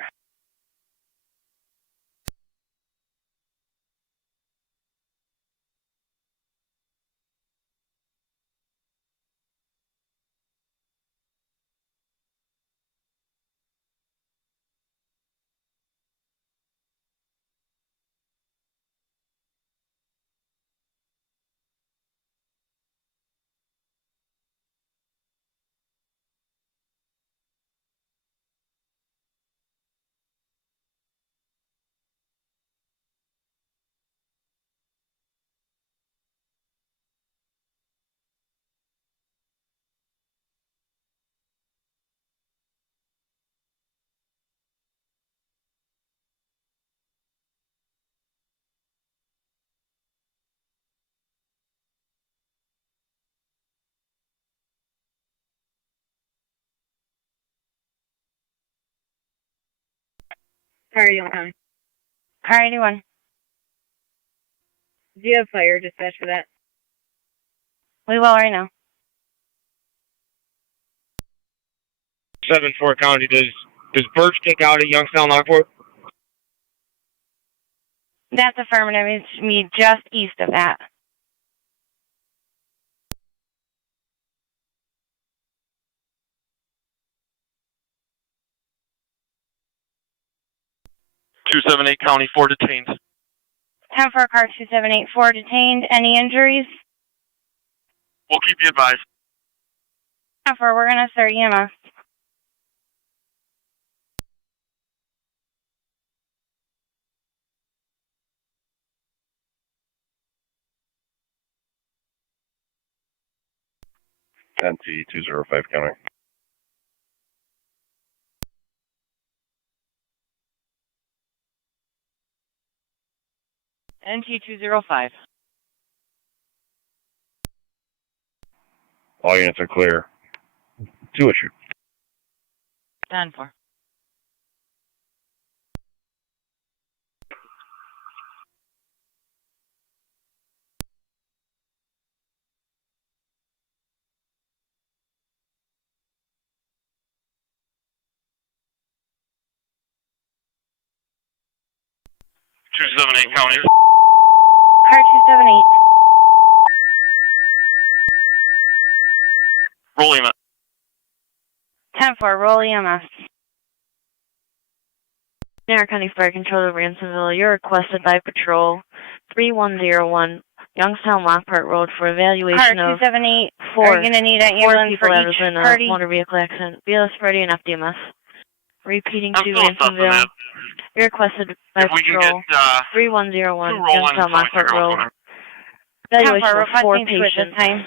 Car 81 County. Car 81. Do you have fire dispatch for that? We will right now. 7-4 County. Does Birch take out at Youngstown, Lockport? That's affirmative. It's me just east of that. County, 4 detained. 10-4 car 2784 detained. Any injuries? We'll keep you advised. 10-4, we're going to start EMS. NT205 County. NT205. All units are clear. 2 issue. 10-4. County. Car 278. Roll EMS. 10-4, roll EMS. Niagara County Fire Control of Ransomville, you're requested by Patrol 3101 Youngstown Lockport Road for evaluation Car of 278. four Are you going to need an ambulance people for that each was in a party? motor vehicle accident. BLS party and FDMS. Repeating I'm to still assessing Ransomville. that. You're requested by If we can Patrol get 3101 two roll-ins, Youngstown so we Lockport figure out Road. what's Evaluation of 4 requesting two at this patients time.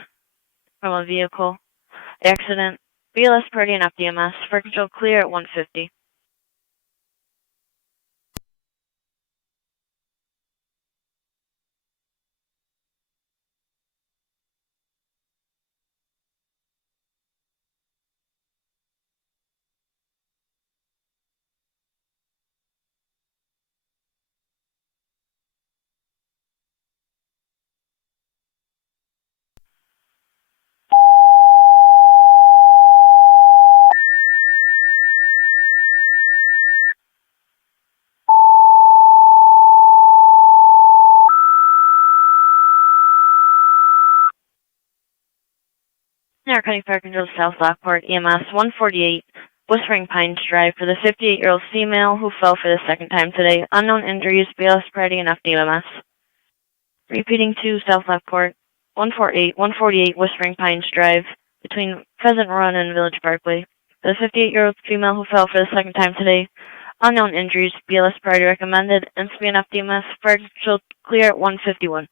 From a vehicle accident. BLS party and FDMS. Fire Control clear at 150. Niagara County Fire Control South Lockport EMS 148 Whispering Pines Drive for the 58-year-old female who fell for the second time today. Unknown injuries, BLS party and FDMS. Repeating to South Lockport 148 Whispering Pines Drive between Pheasant Run and Village Parkway. The 58-year-old female who fell for the second time today. Unknown injuries, BLS party recommended. NCB and FDMS. Fire Control clear at 151.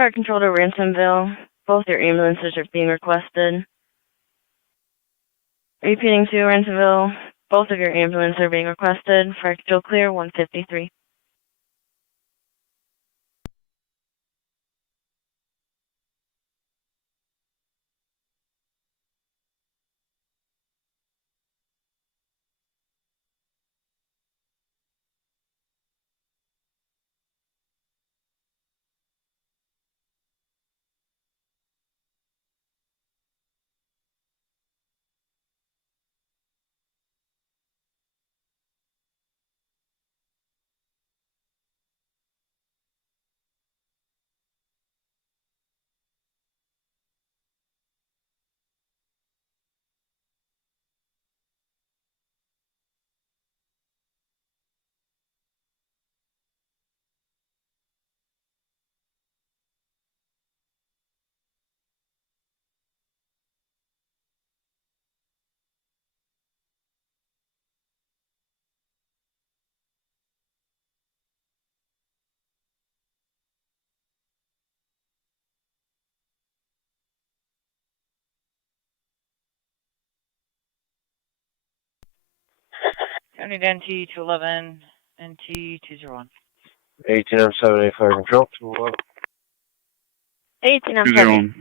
Fire control to Ransomville. Both your ambulances are being requested. Repeating to Ransomville. Both of your ambulances are being requested. Fire control clear, 153. County to NT 211, NT 201. 18M78 Fire Control. 211. 18M7.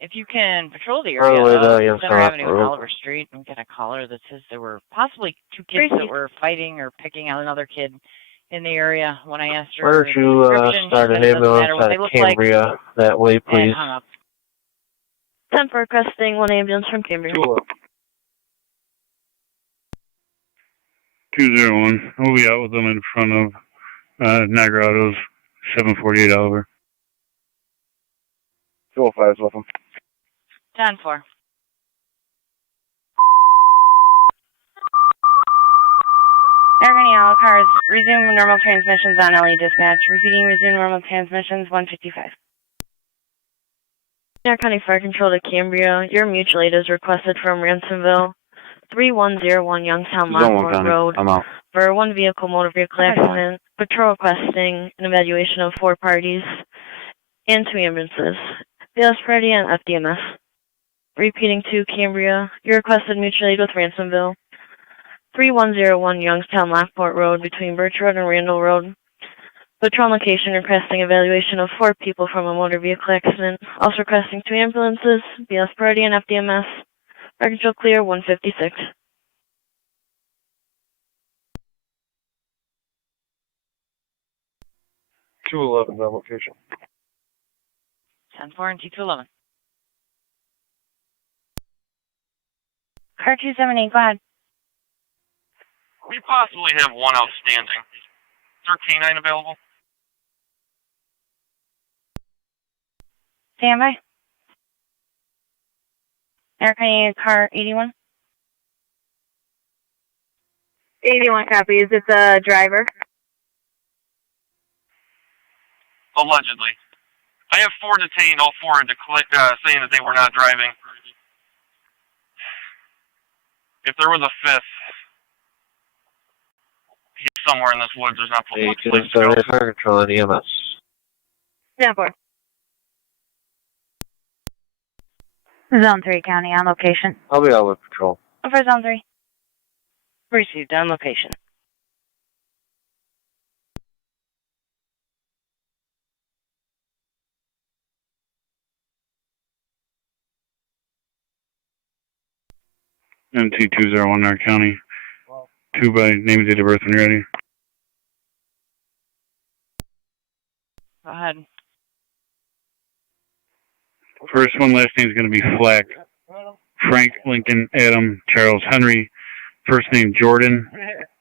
If you can patrol the All the way area to of Youngstown Center Avenue and Road. Oliver Street and get a caller that says there were possibly two kids that were fighting or picking on another kid in the area. When I asked her Why don't you description, start she an said it doesn't ambulance matter what out they of look like, Cambria that way, please? and hung up. 10 for requesting 1 ambulance from Cambria. 201. We'll be out with them in front of Niagara Autos, 748 Oliver. 205 is with them. 10-4. Niagara all cars, resume normal transmissions on LE dispatch. Repeating, resume normal transmissions, 155. Niagara County Fire Control to Cambria. Your mutual aid is requested from Ransomville. 3101 Youngstown Lockport Road. I'm out. For one vehicle motor vehicle accident. Patrol requesting an evaluation of 4 parties and 2 ambulances. BLS Priority and FDMS. Repeating to Cambria. Your requested mutual aid with Ransomville. 3101 Youngstown Lockport Road between Birch Road and Randall Road. Patrol location requesting evaluation of 4 people from a motor vehicle accident. Also requesting 2 ambulances, BLS Priority and FDMS. Fire control clear, 156. $211 on location. 10-4 and T211. Car 278, go ahead. We possibly have one outstanding. Is there a canine available? Stand by. Niagara car 81. 81 copies. It's a driver. Allegedly. I have 4 detained, all 4 saying that they were not driving. If there was a 5th, he's somewhere in this woods. There's not much place to go. Fire Control and EMS. Stand for. Zone 3 County on location. I'll be out with patrol. For Zone 3. Received on location. NT201 North County. 2 by name and date of birth when you're ready. Go ahead. First one, last name is going to be Flack. Frank, Lincoln, Adam, Charles, Henry. First name Jordan.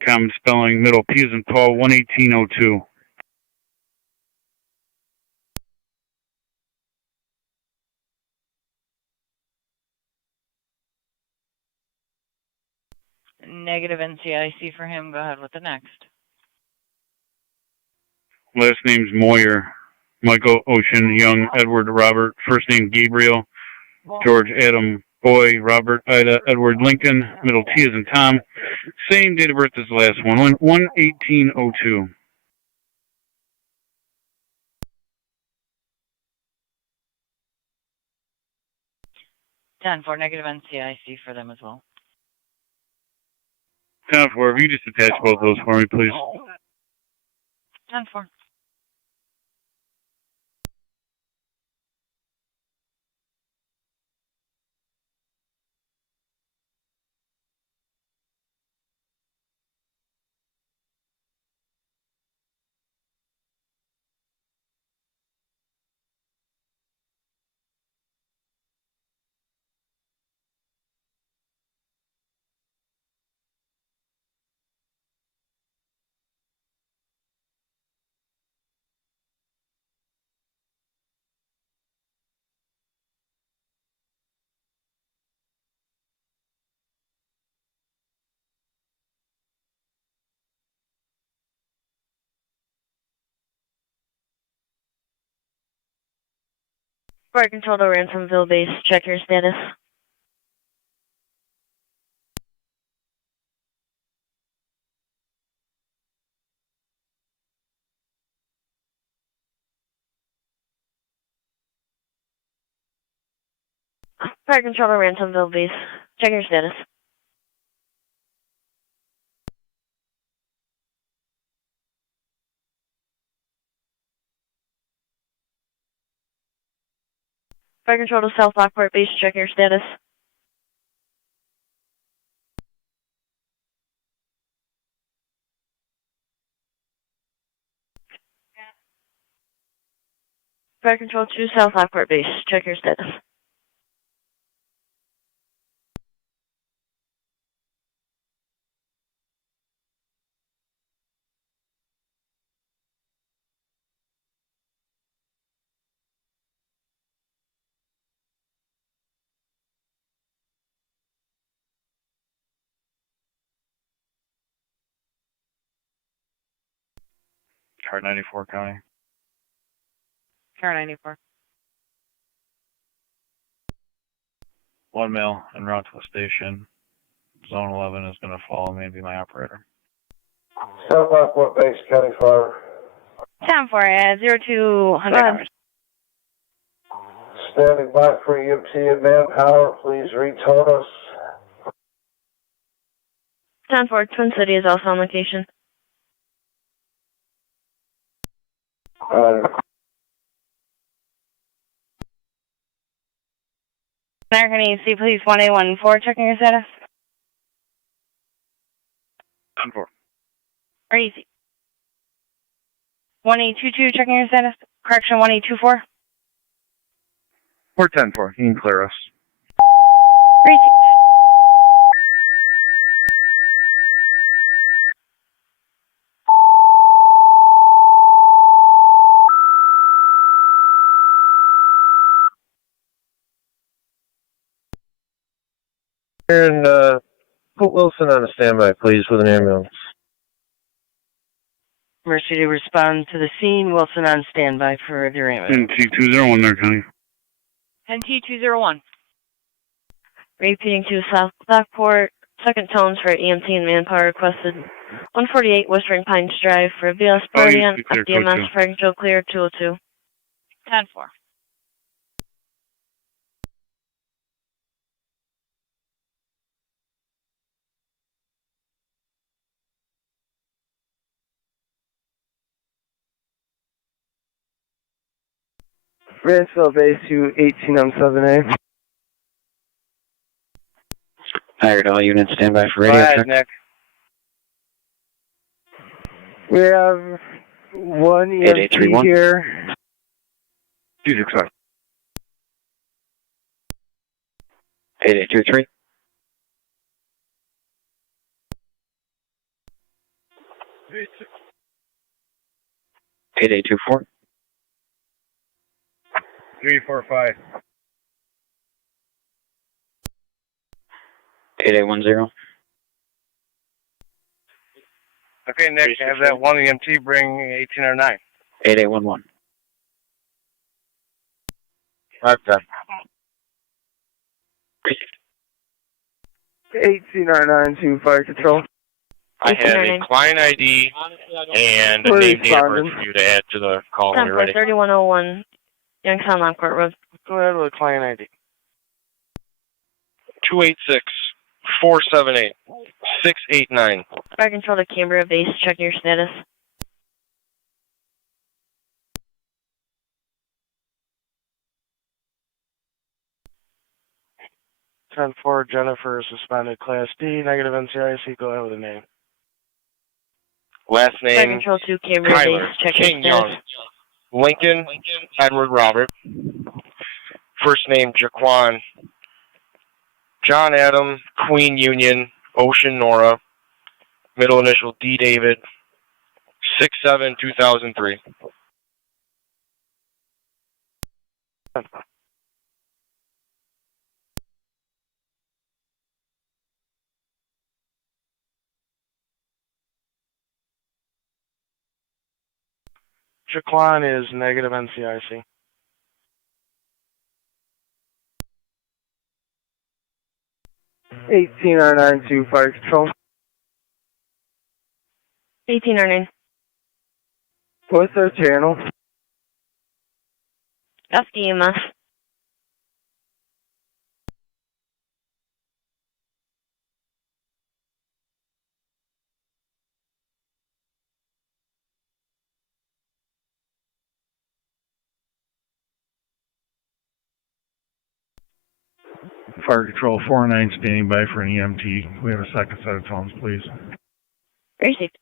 Common spelling, middle P as in Paul, 11802. Negative NCIC for him. Go ahead with the next. Last name's Moyer. Michael, Ocean, Young, Edward, Robert. First name Gabriel. George, Adam, Boy, Robert, Ida, Edward, Lincoln. Middle T as in Tom. Same date of birth as the last one, 11802. 10-4, negative NCIC for them as well. 10-4, if you just attach both those for me, please. 10-4. Fire control to Ransomville base, check your status. Fire control to Ransomville base, check your status. Fire control to South Lockport base, check your status. Fire control to South Lockport base, check your status. Car 94 County. Car 94. One male en route to the station. Zone 11 is going to follow me and be my operator. South Lockport base, County Fire. 10-4 at 0200 hours. Standing by for EMT and manpower. Please retone us. 10-4, Twin City is also on location. American EC, please 1814, checking your status. 10-4. Or easy. 1822, checking your status. Correction, 1824. We're 10-4. You can clear us. Easy. And put Wilson on a standby, please, with an ambulance. Mercy to respond to the scene. Wilson on standby for their ambulance. NT201 there, County. NT201. Repeating to South Lockport. Second tones for EMT and manpower requested. 148 Whispering Pines Drive for BLS Guardian. FDMS fire control clear 202. 10-4. Ransville base to 1807A. Hired all units, stand by for radio check. Nick. We have one EMT here. 265. 8823. Eight 8824. 345. 8810. Okay, Nick, have that one EMT bring 1809. 8811. 510. 1809 to fire control. I have a client ID and a name date of birth for you to add to the call when you're ready. 3101 Youngstown Lockport Road. Go ahead with client ID. 286-478-689. Fire Control to Cambria Base, checking your status. Ten-4, Jennifer, suspended Class D, negative NCIC, go ahead with the name. Last Fire name, Control to Cambria Tyler Base, checking King your Young. status. Lincoln Edward Robert. First name, Jaquan. John Adam, Queen Union, Ocean Nora. Middle initial, D. David. 6/7/2003. Jaquan is negative NCIC. $18.92 Fire Control. 1809. What's their channel? FDMS. Fire Control 49 standing by for an EMT. We have a second set of tones, please. Received.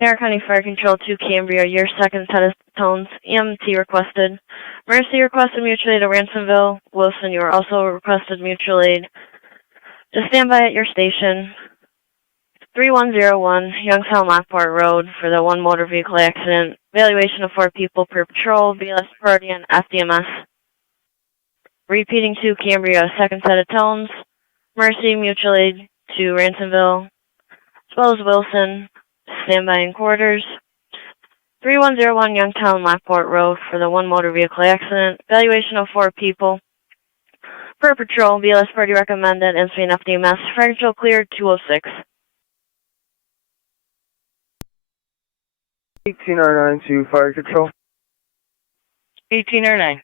Niagara County Fire Control to Cambria, your second set of tones. EMT requested. Mercy requested mutual aid at Ransomville. Wilson, you are also requested mutual aid. Just stand by at your station. 3101 Youngstown Lockport Road for the one motor vehicle accident. Evaluation of 4 people per patrol, BLS priority and FDMS. Repeating to Cambria, second set of tones. Mercy mutual aid to Ransomville, as well as Wilson. Stand by in quarters. 3101 Youngstown Lockport Road for the one motor vehicle accident. Evaluation of 4 people per patrol. BLS party recommended. NSV and FDMS. Fire Control cleared 206. 18.92 Fire Control. 1809.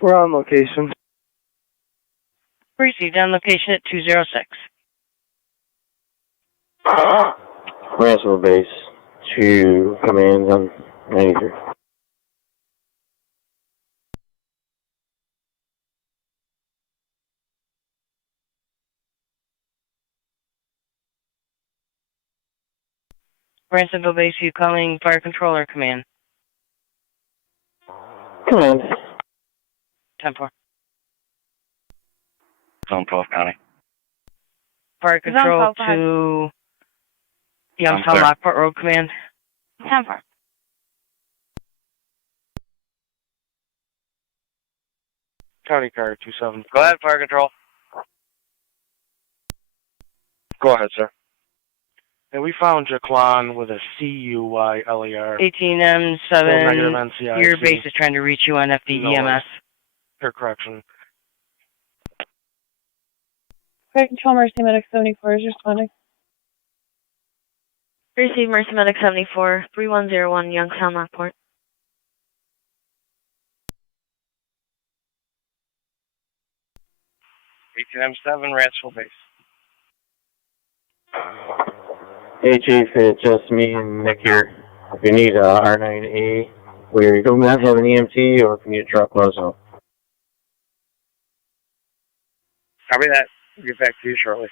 We're on location. Received on location at 206. Ransomville Base to command on 93. Ransomville Base, you calling Fire Control or Command? Command. 10-4. Zone 12 County. Fire Control to Youngstown Lockport Road Command. 10-4. County Car 27. Go ahead, Fire Control. Go ahead, sir. And we found Jaquan with a CUYLER. 18M7. NCIC. Your base is trying to reach you on FDEMS. Fair correction. Fire Control, Mercy Medic 74 is responding. Receive Mercy Medic 74, 3101 Youngstown Lockport. ATM7, Ransomville Base. Hey Chief, it's just me and Nick here. If you need a R9A, we do not have an EMT, or if you need a truck, let us know. Copy that. We'll get back to you shortly.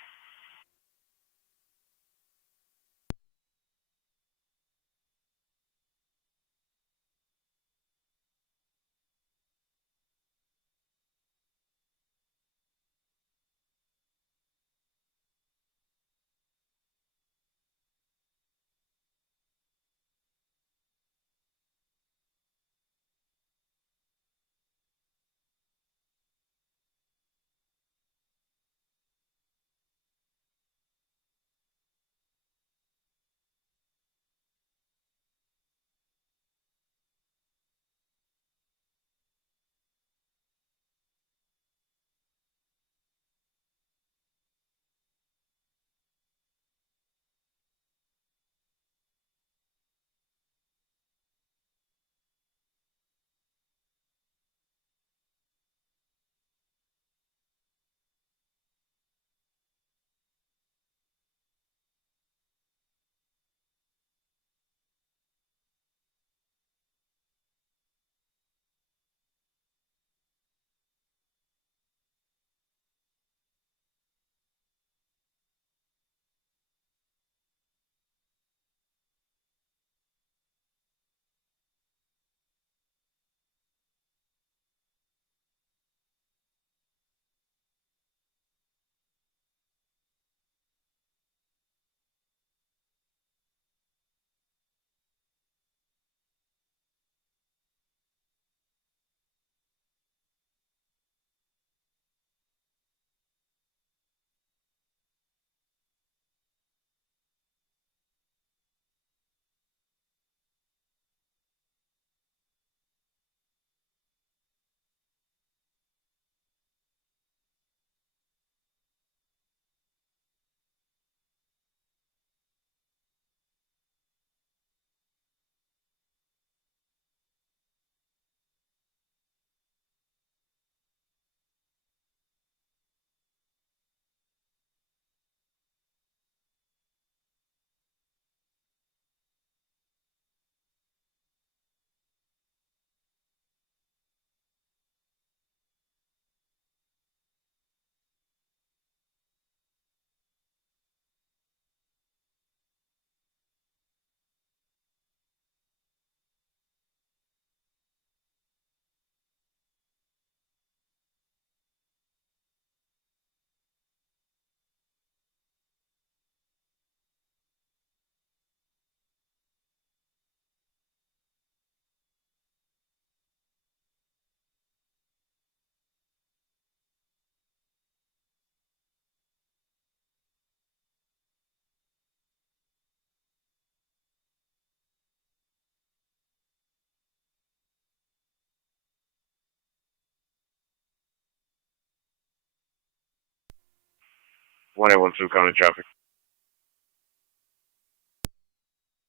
1812 county traffic.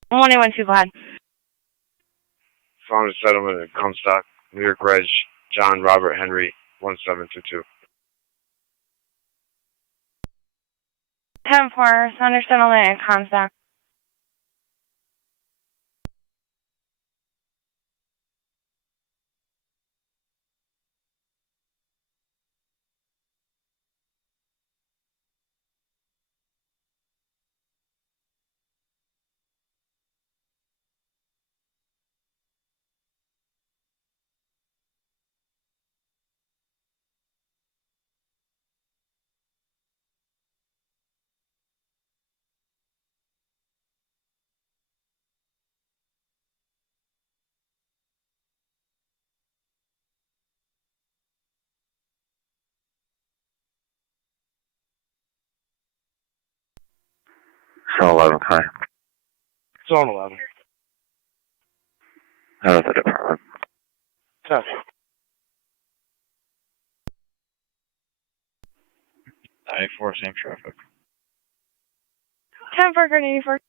1812, go ahead. Found a settlement in Comstock, New York Reg, John Robert Henry, 1722. 10-4, under settlement in Comstock. Zone 11, hi. Zone 11. Out of the department. 10. I-4, same traffic. 10-4, Grid 84.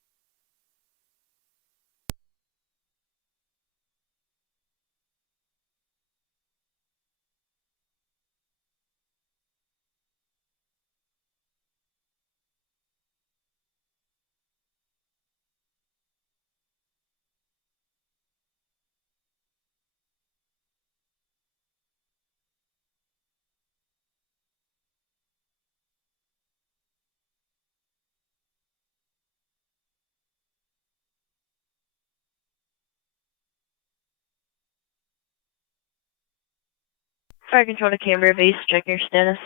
Fire control to Cambria base, check your status.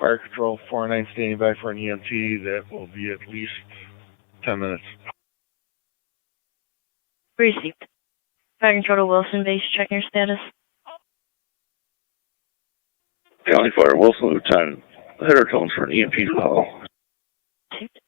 Fire Control 49 standing by for an EMT. That will be at least 10 minutes. Received. Fire control to Wilson base, check your status. County Fire, Wilson Lieutenant. Header tones for an EMP call. Received.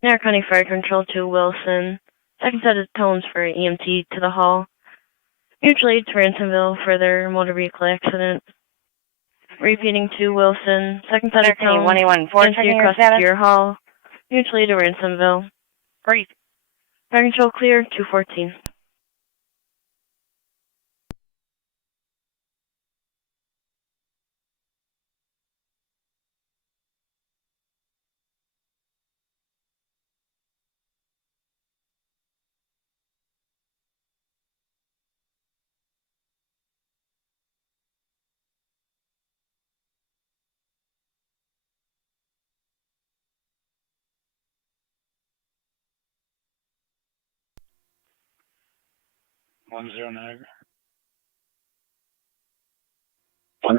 Niagara County Fire Control to Wilson. Second set of tones for EMT to the hall. Mutual aid to Ransomville for their motor vehicle accident. Repeating to Wilson. Second set of tones. 1814, checking your across status. to your hall. Mutual aid to Ransomville. Brief. Fire Control clear, 214. One zero Niagara. 10.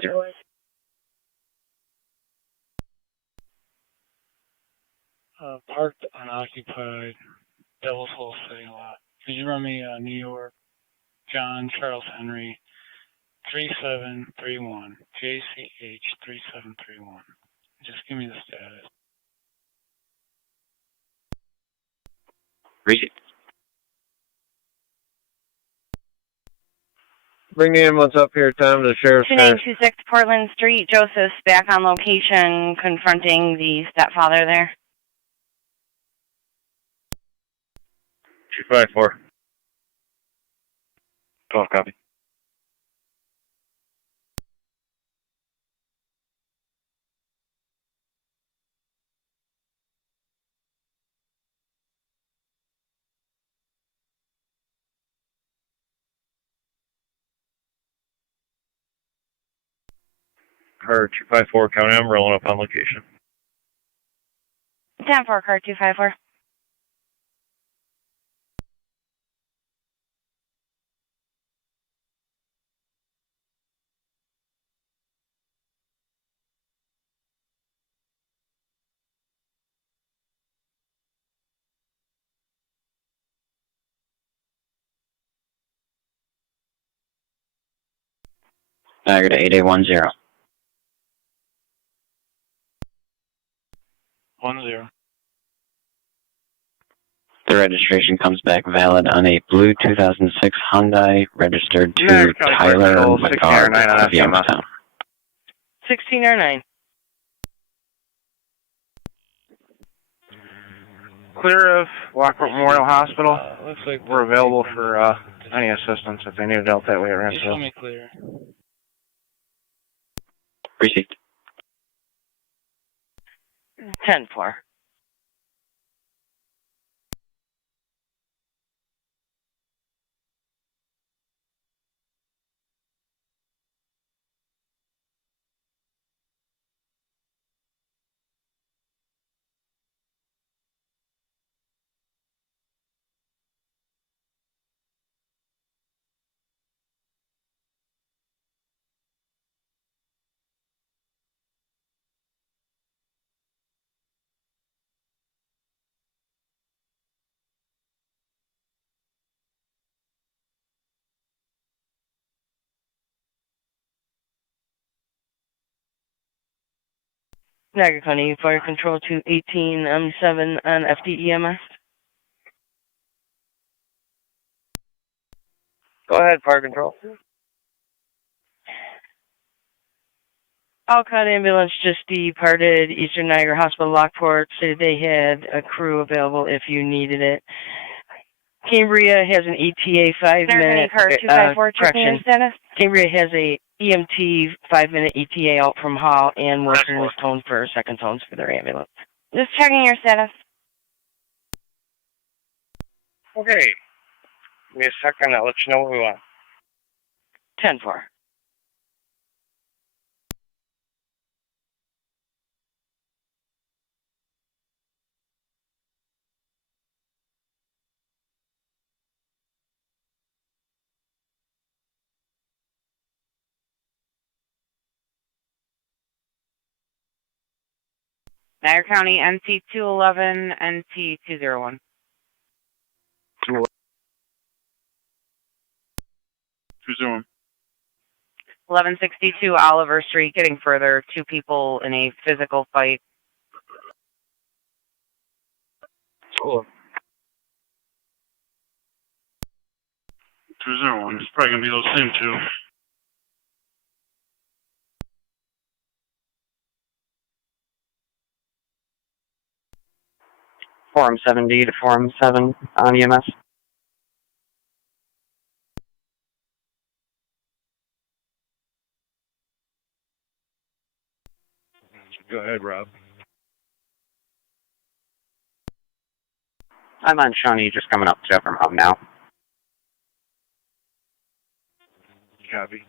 Parked unoccupied Devil's Hole City lot. Could you run me New York, John Charles Henry, 3731, JCH 3731. Just give me the status. Read it. Bring the ambulance up here, Tom, to the sheriff's car. 2926 Portland Street. Joseph's back on location confronting the stepfather there. 254. 12 copy. Her 254 County, I'm rolling up on location. 10-4, car 254. Niagara to 8810. 10. The registration comes back valid on a blue 2006 Hyundai registered to Niagara County Fire Tyler Control, McGard 16R9 on of Youngstown. 16R9. Clear of Lockport Memorial Hospital. Looks like We're available for any assistance if they need it out that way at Just show Renfield. me clear. Received. 10-4. Niagara County Fire Control to 18M7 on FDEMS. Go ahead, Fire Control. Alcott ambulance just departed Eastern Niagara Hospital Lockport. Said they had a crew available if you needed it. Cambria has an ETA 5-minute correction. Cambria has a EMT 5-minute ETA out from Hall and working with tone for second tones for their ambulance. Just checking your status. Okay. Give me a second, I'll let you know what we want. 10-4. Niagara County NT211, NT201. 201. 1162 Oliver Street, getting further. 2 people in a physical fight. Cool. 201. It's probably going to be those same two. Forum 7D to Forum 7 on EMS. Go ahead, Rob. I'm on Shawnee, just coming up to Upper Mountain now. Copy.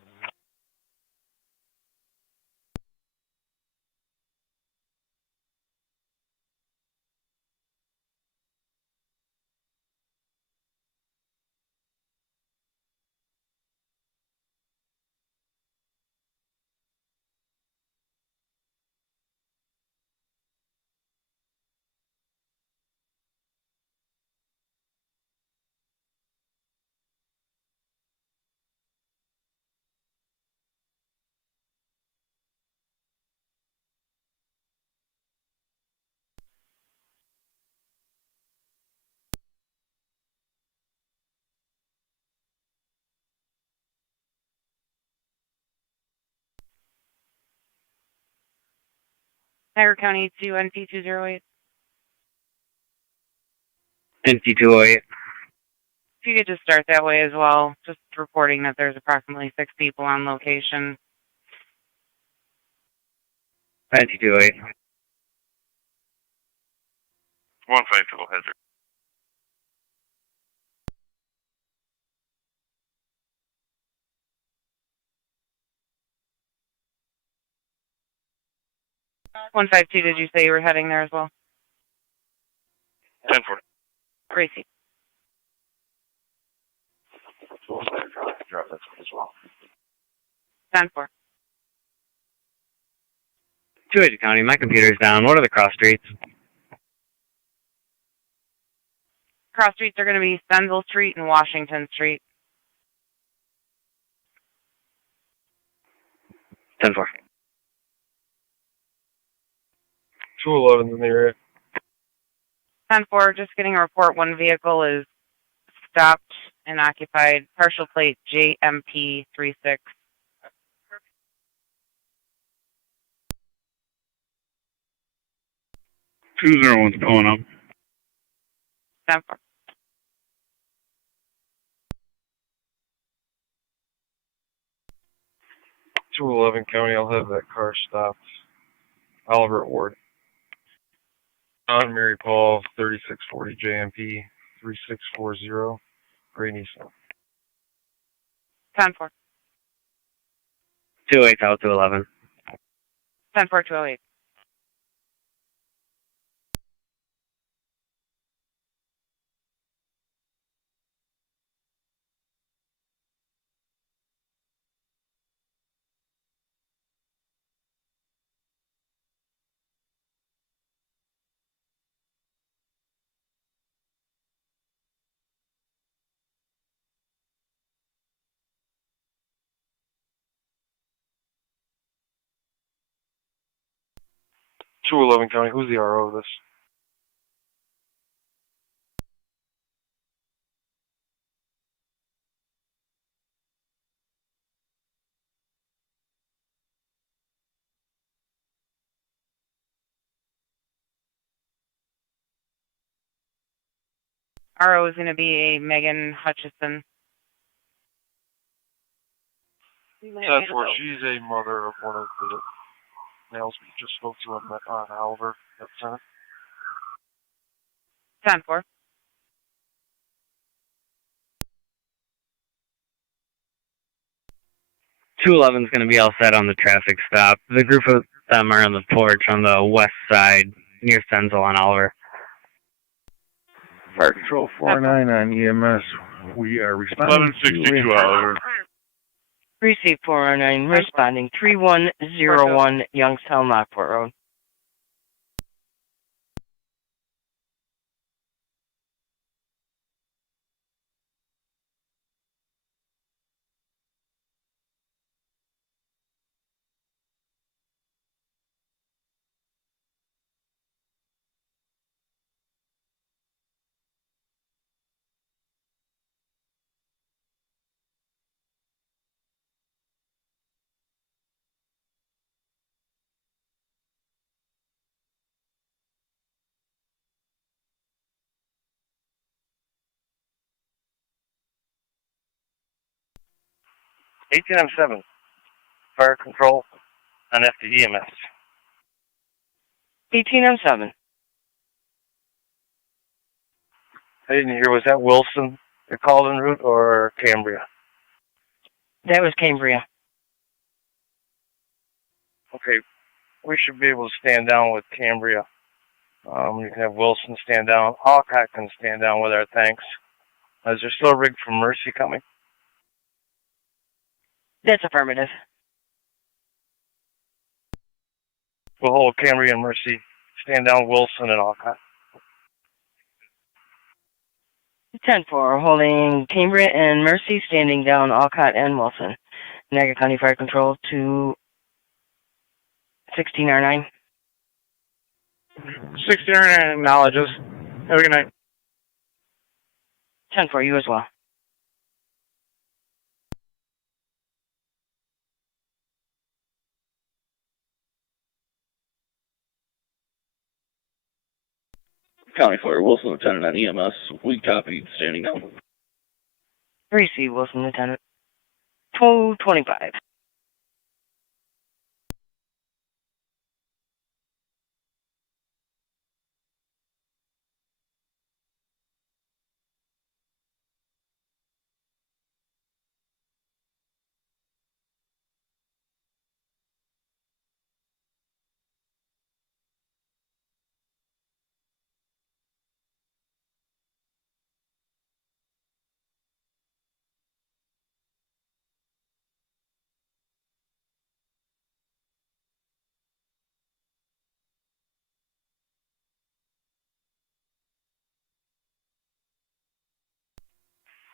Niagara County to NT208. NT208. If you could just start that way as well, just reporting that there's approximately 6 people on location. NT208. 152 hazard. One 152, did you say you were heading there as well? 10-4. Gracie. Drop that as well. 10-4. 280 County, my computer's down. What are the cross streets? Cross streets are going to be Stenzel Street and Washington Street. 10-4. 211's in the area. 10-4, just getting a report. One vehicle is stopped and occupied. Partial plate JMP 36. 201's pulling up. 10-4. .211 County, I'll have that car stopped. Oliver Ward. On Mary Paul, 3640 JMP 3640, Great Eastern. 10-4. 208 out to 11. 10-4, 208. .211 County, who's the RO of this? RO is going to be a Megan Hutchison. 10-4, she's a mother of one of the males we just spoke to on Oliver at Senate. 10-4. 211's going to be all set on the traffic stop. The group of them are on the porch on the west side near Senzel on Oliver. Fire Control 49 on EMS. We are responding 1162 Oliver. Receive 409, responding 3101 Youngstown, Lockport Road. .18M7, Fire Control on FDEMS. 1807. I didn't hear, was that Wilson that called en route or Cambria? That was Cambria. Okay, we should be able to stand down with Cambria. You can have Wilson stand down. Alcott can stand down with our tanks. Is there still a rig from Mercy coming? That's affirmative. We'll hold Cambria and Mercy. Stand down Wilson and Alcott. 10-4, holding Cambria and Mercy, standing down Alcott and Wilson. Niagara County Fire Control to 16R9. 16R9 acknowledges. Have a good night. 10-4, you as well. County Fire, Wilson Lieutenant on EMS. We copied, standing down. Receive, Wilson Lieutenant. 225.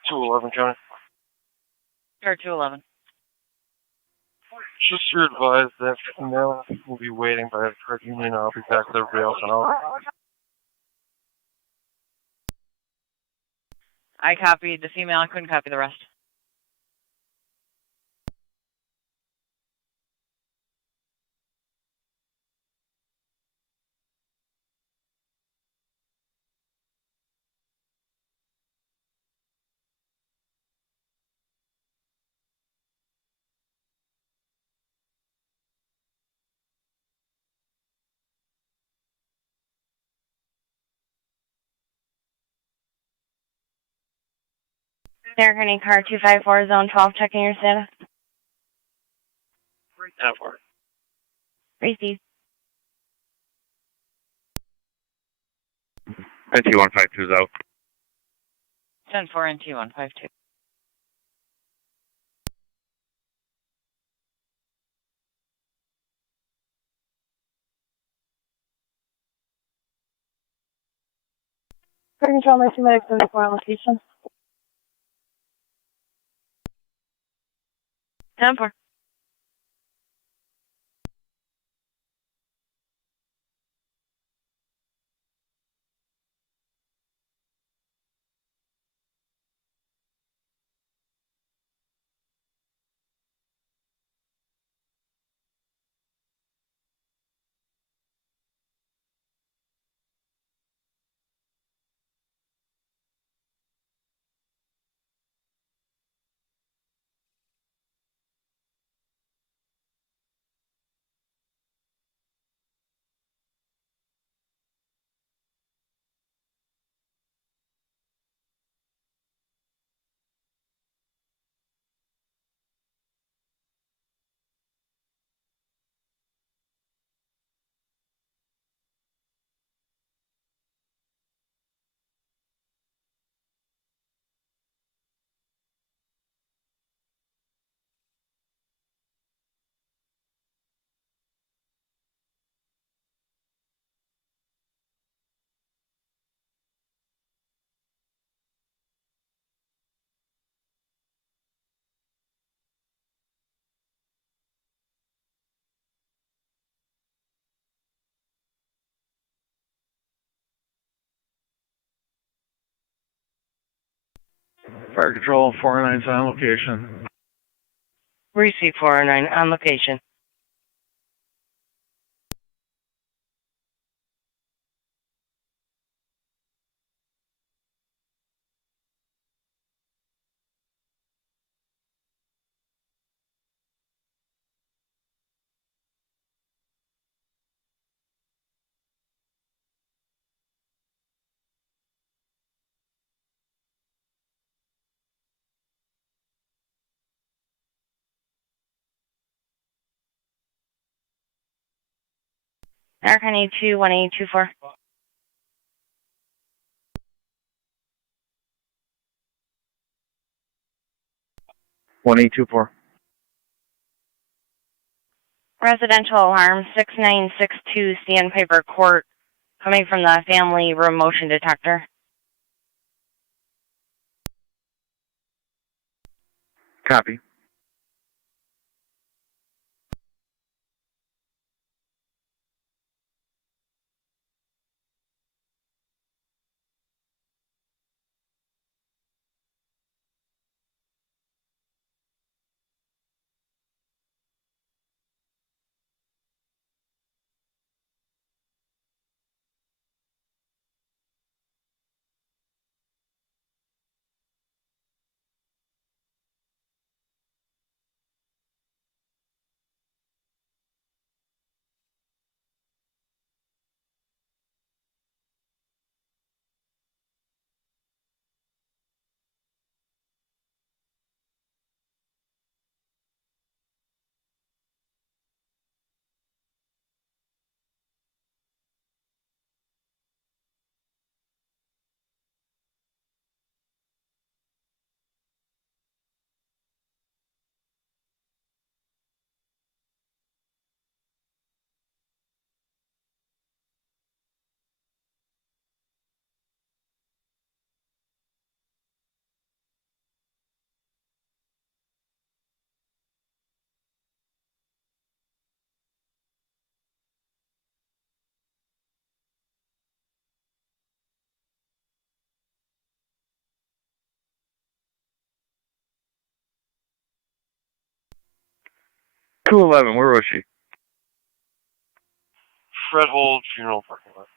.211 County. Or 211. Just you're advised that female will be waiting by the credit union. I'll be back there real soon. I copied the female. I couldn't copy the rest. Derek, any car 254, zone 12, checking your status. 10-4. Receive. NT152 is out. 10-4 and T152. Car control, Mercy Medic 74 on location. 10-4. Fire Control 409's on location. Receive 409 on location. Derek, I need 21824. One 824. Residential alarm 6962 Sandpaper Court, coming from the family room motion detector. Copy. 211, where was she? Fred Hold Funeral Parking Lot.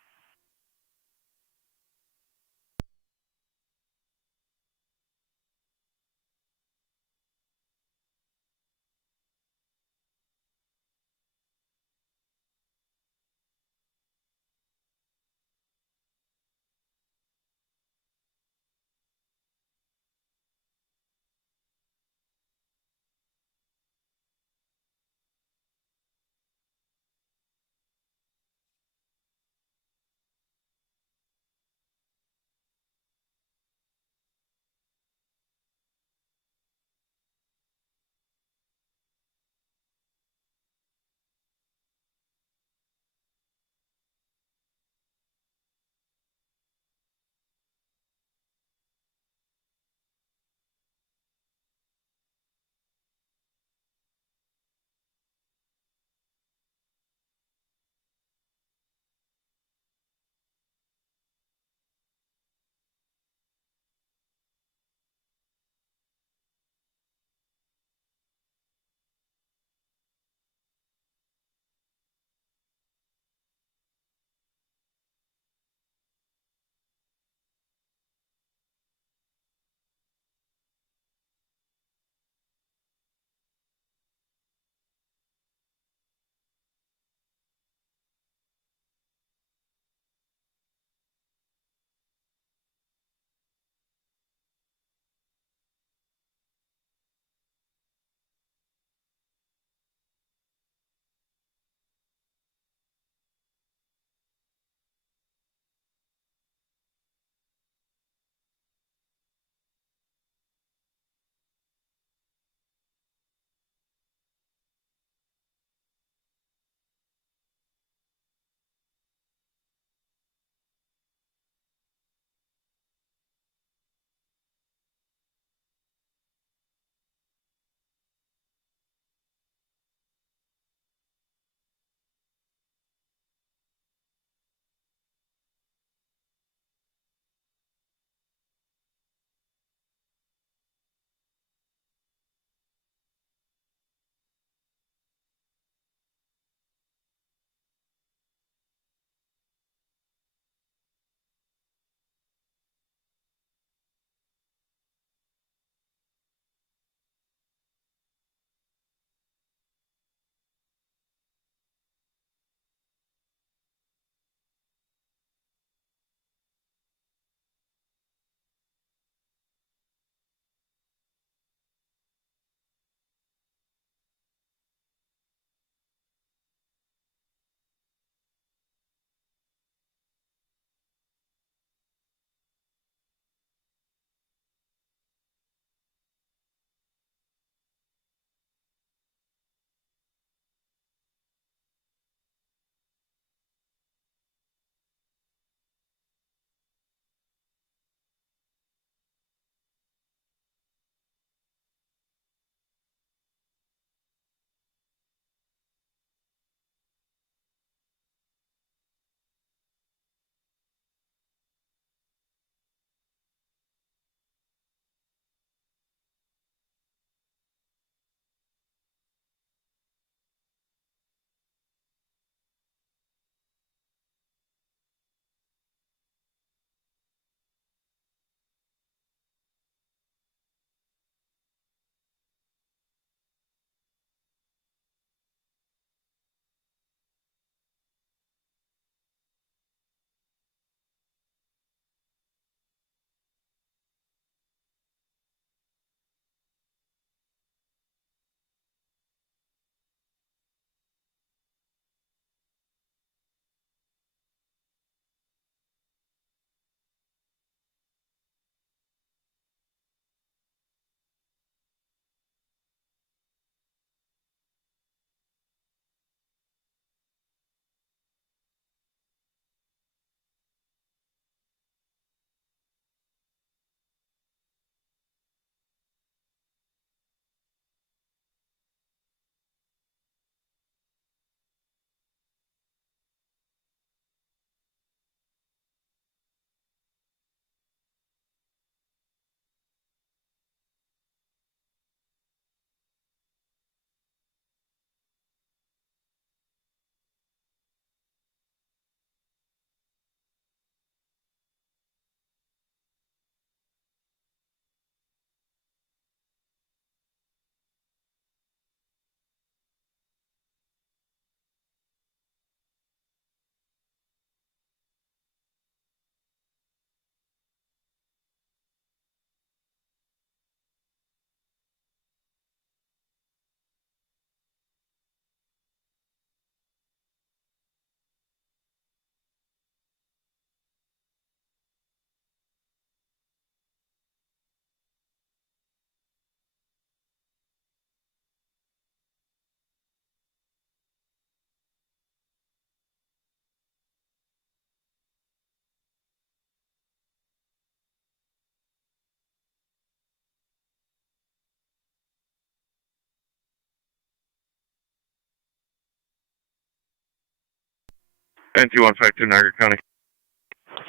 NT152 Niagara County.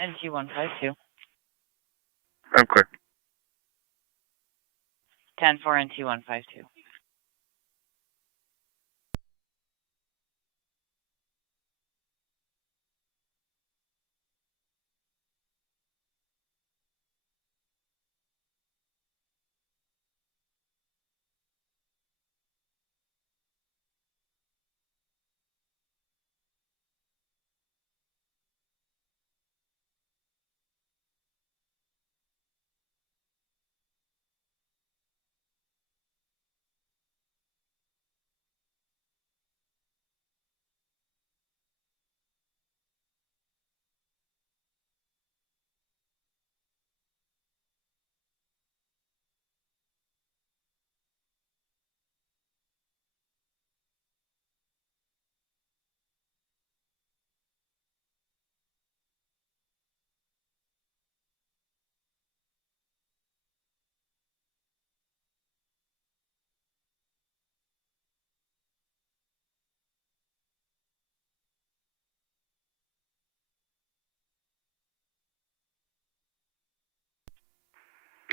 NT152. I'm clear. 10-4 NT152.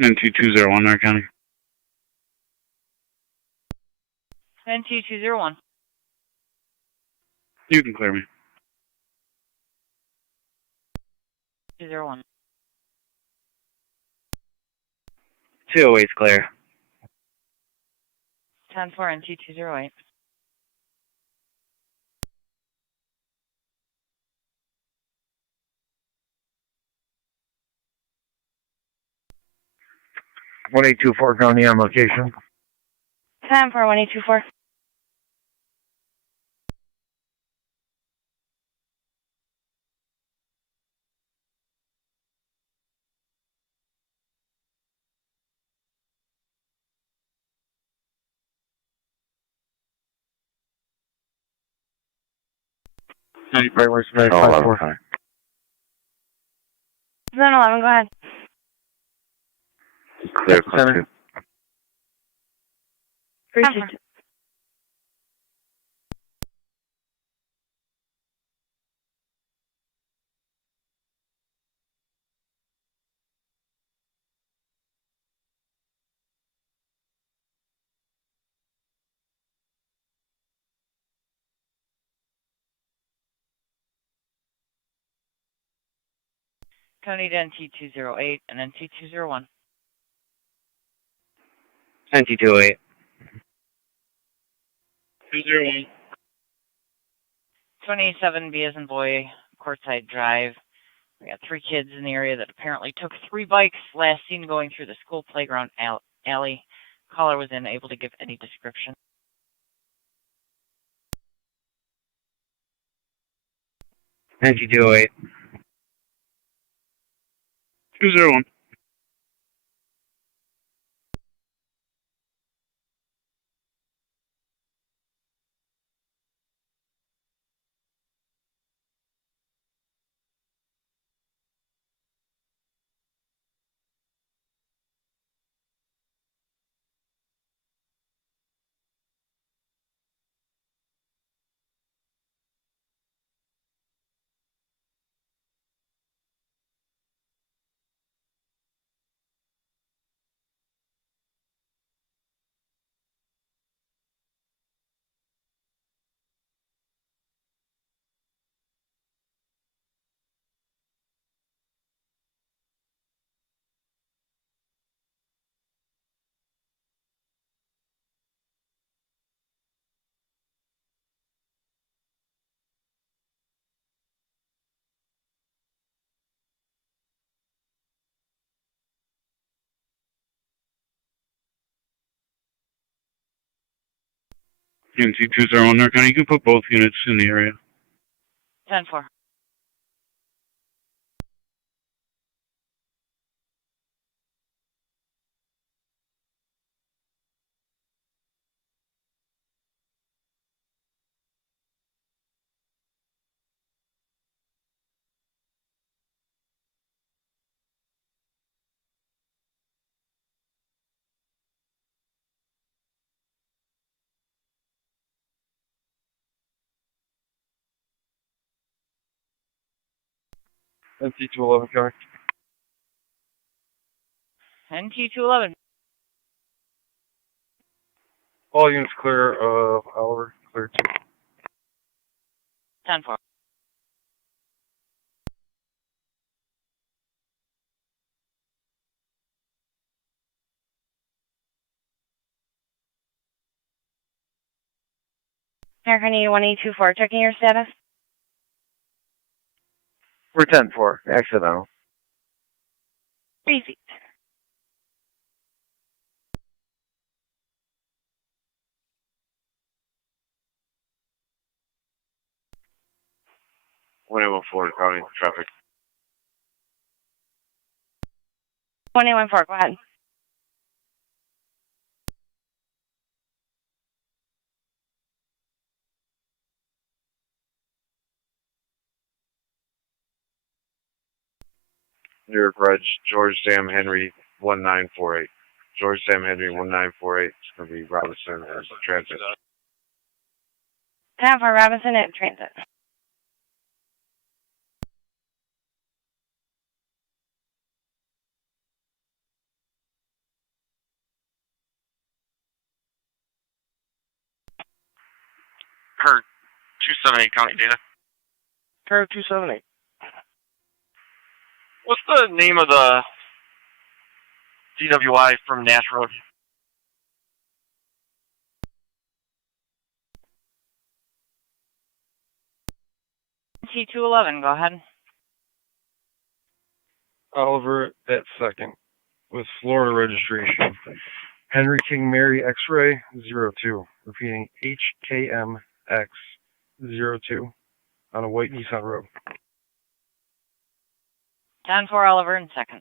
NT201 Niagara County. NT201. You can clear me. 201. 208's clear. 10-4 NT208. One 824 County on location. 10-4 1824. Right where Smith, 5-4. 11, go ahead. Clear, clear. 362. County to NT208 and NT201. NT208. 201. 27B as in boy, Courtside Drive. We got 3 kids in the area that apparently took 3 bikes, last seen going through the school playground alley. Caller was unable to give any description. NT208. 201. NT201 Niagara County. You can put both units in the area. 10-4. NT211 car. NT211. All units clear of Oliver. Clear 2. 10-4. American 1824, checking your status. We're 10-4, accidental. Easy. Florida County traffic. 1814, go ahead. New York Reg, George Sam Henry 1948. George Sam Henry 1948. It's going to be Robinson as transit. 10 for Robinson at transit. Per 278 county data. Per 278. What's the name of the DWI from Nash Road? NT211, go ahead. Oliver at second with Florida registration. Henry King Mary X-ray 02. Repeating HKMX 02 on a white Nissan Road. 10-4, Oliver in second.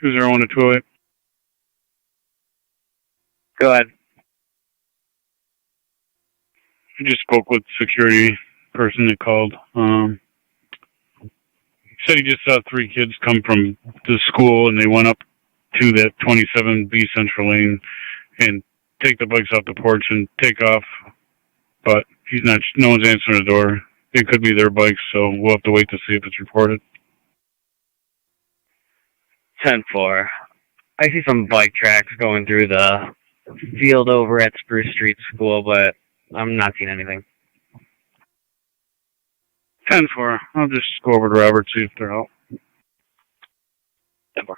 Two zero one to 208. Go ahead. I just spoke with the security person that called. He said he just saw 3 kids come from the school and they went up to that 27B Central Lane and take the bikes off the porch and take off. But no one's answering the door. It could be their bikes, so we'll have to wait to see if it's reported. 10-4. I see some bike tracks going through the field over at Spruce Street School, but I'm not seeing anything. 10-4. I'll just go over to Robert, see if they're out. 10-4.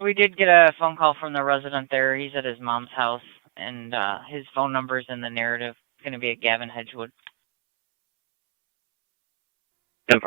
We did get a phone call from the resident there. He's at his mom's house, and his phone number's in the narrative. It's going to be at Gavin Hedgewood. 10-4.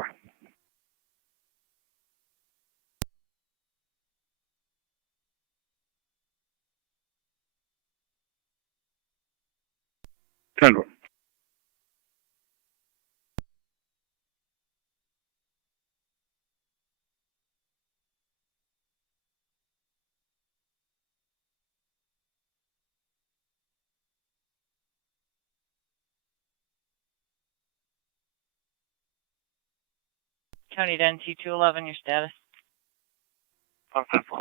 County to NT211, your status. 10-4.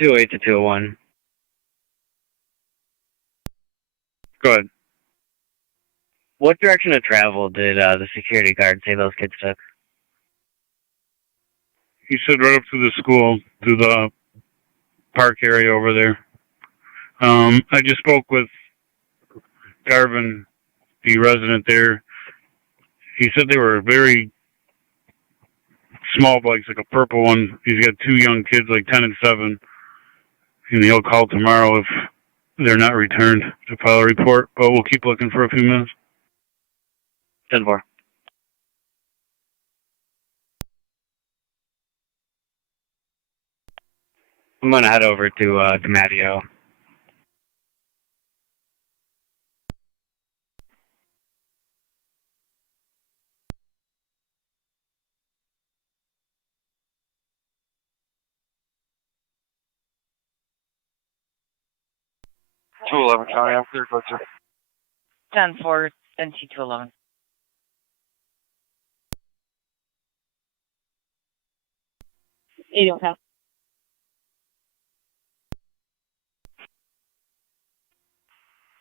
208 to 201. Go ahead. What direction of travel did the security guard say those kids took? He said right up through the school, through the park area over there. I just spoke with Garvin, the resident there. He said they were very small bikes, like a purple one. He's got two young kids, like 10 and 7. And he'll call tomorrow if they're not returned to file a report. But we'll keep looking for a few minutes. 10-4. I'm going to head over to DiMatteo. County, I'm clear, go to. 10-4, NT211. Don't have.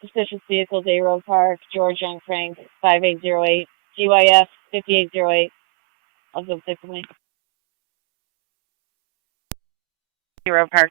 Suspicious vehicles, A Road Park, George Young Frank, 5808, GYF 5808. I'll go 6 with me. A Road Park.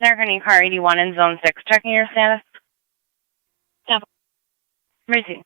Narcotic car 81 in zone 6. Checking your status. Yeah. Receive.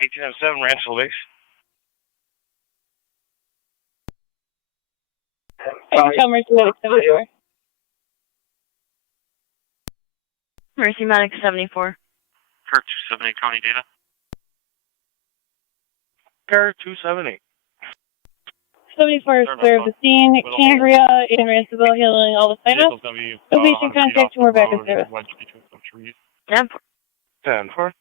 1807 Rancho Base. Mercy Medic 74. Mercy Medic 74. Car 278 County Data. Car 278. 74 is clear of the scene. Cambria, Maria Civil healing all the sign-ups. Location contact, and we're back in service. 10-4. 10-4.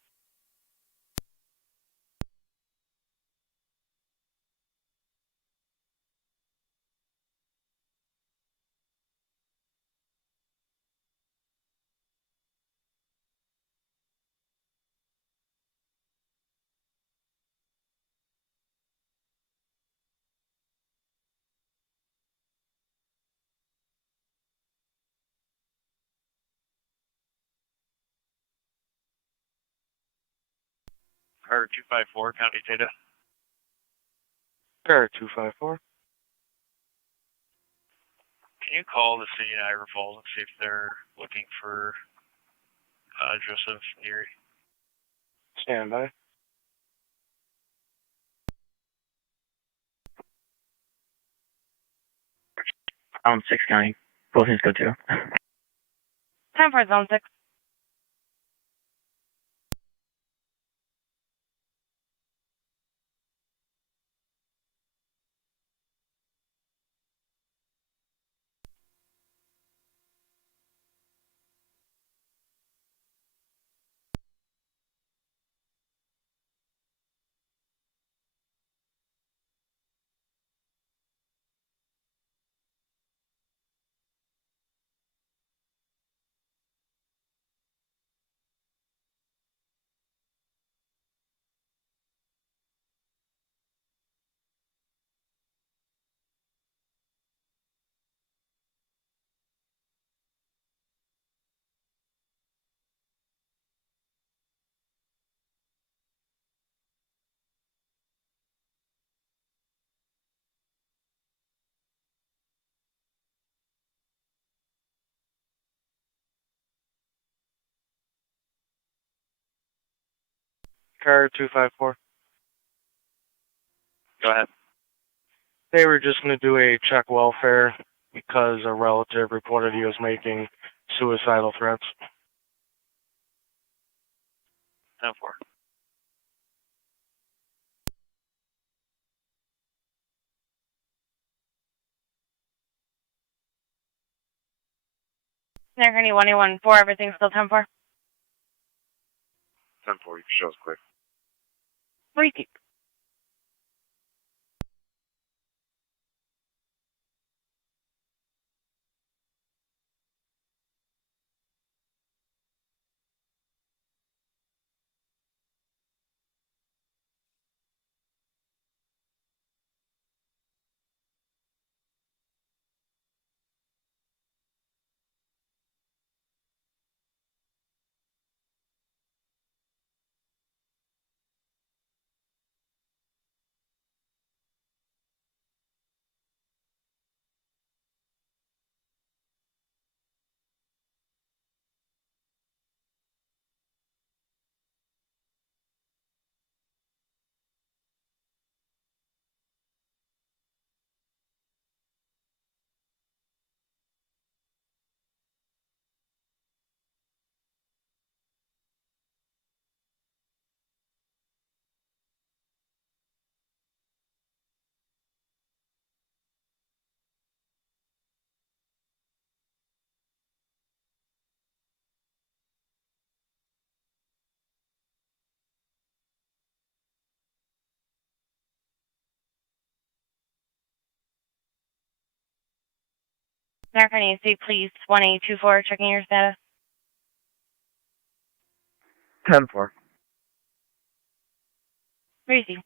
Car 254 County Data. Car 254. Can you call the city of Niagara Falls and see if they're looking for Joseph Geary? Stand by. 6 County. Both things go too. 10-4 zone 6. Car 254. Go ahead. They were just going to do a check welfare because a relative reported he was making suicidal threats. 10-4. Niagara 114, everything's still 10-4. 10-4, you can show us quick. Repeat. Niagara EC, please, 1824, checking your status. 10-4. Repeat.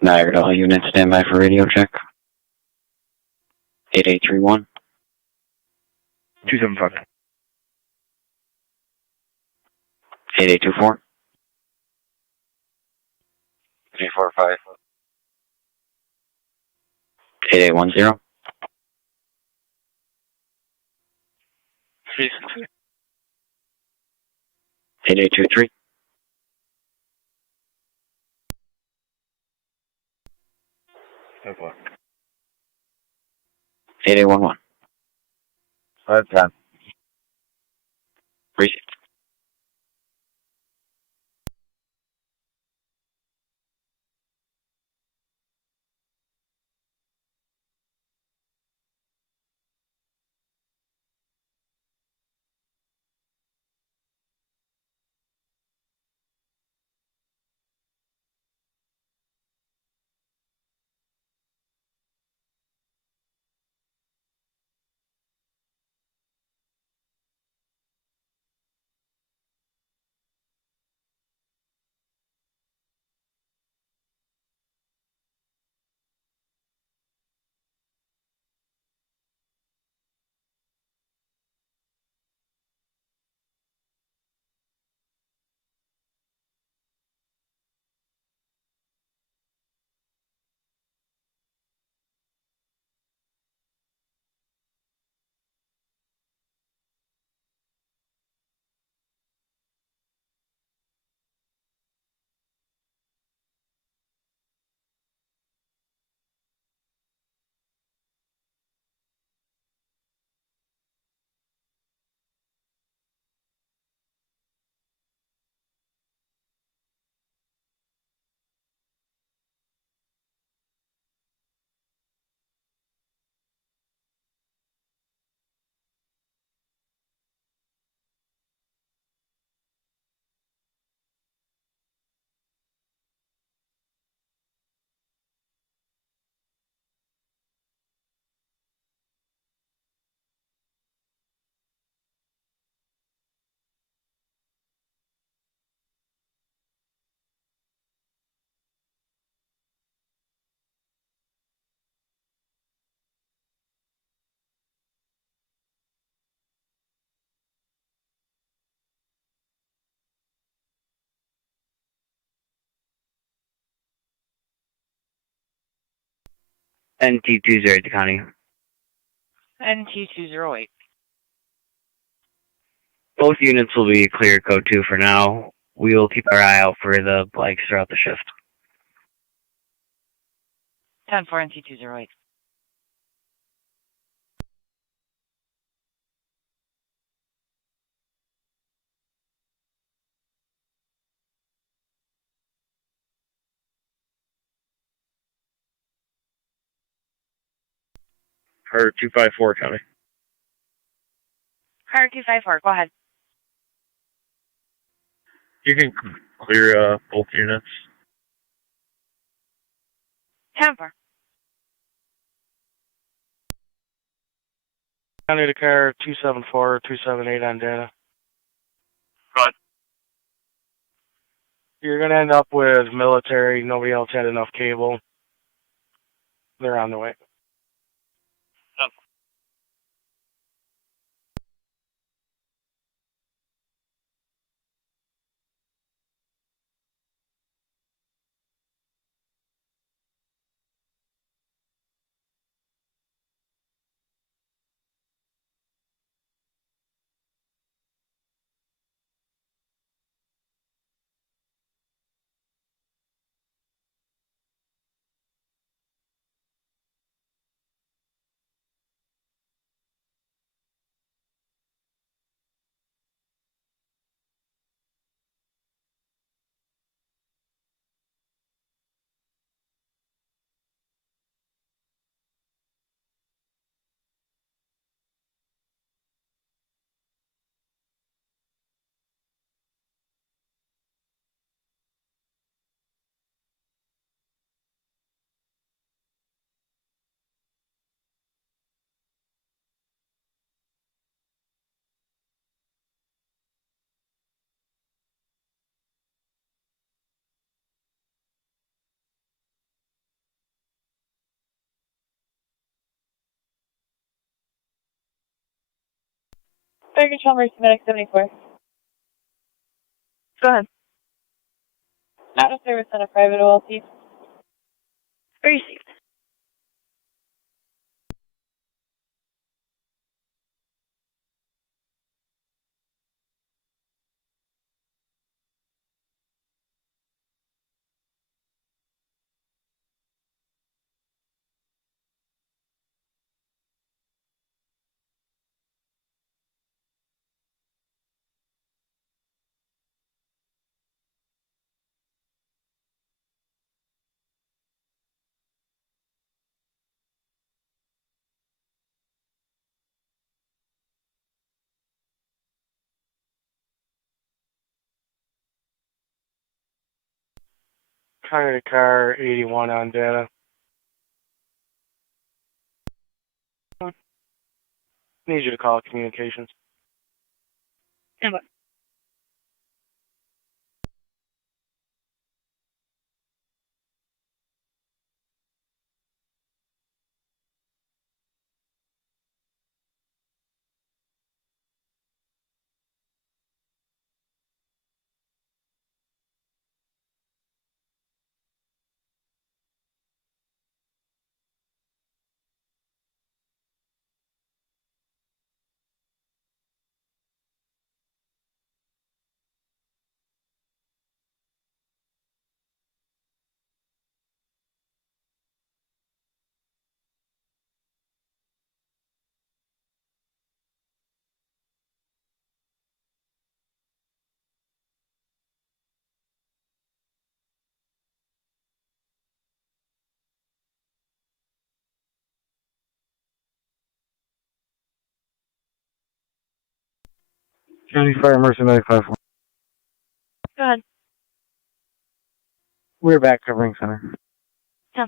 Niagara, all units stand by for radio check. 8831. 275. 8824. 345. 8810. 8823. 8811. 510. Receive. NT20 to County. NT208. Both units will be clear code 2 for now. We will keep our eye out for the bikes throughout the shift. 10-4 NT208. Carter 254, County. Car 254, go ahead. You can clear both units. 10-4. County to car 274, 278 on data. Go ahead. You're going to end up with military. Nobody else had enough cable. They're on the way. Fire Control Mercy Medic 74. Go ahead. Out of service on a private OLT. Received. County to car 81 on data. Need you to call communications. Stand by. County Fire Mercy 95. Go ahead. We're back covering center. 10-4.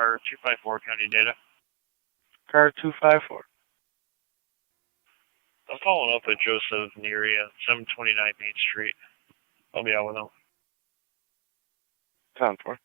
car 254 county data. Car 254. I'm following up with Joseph Neary on 729 Main Street. I'll be out with him. 10-4.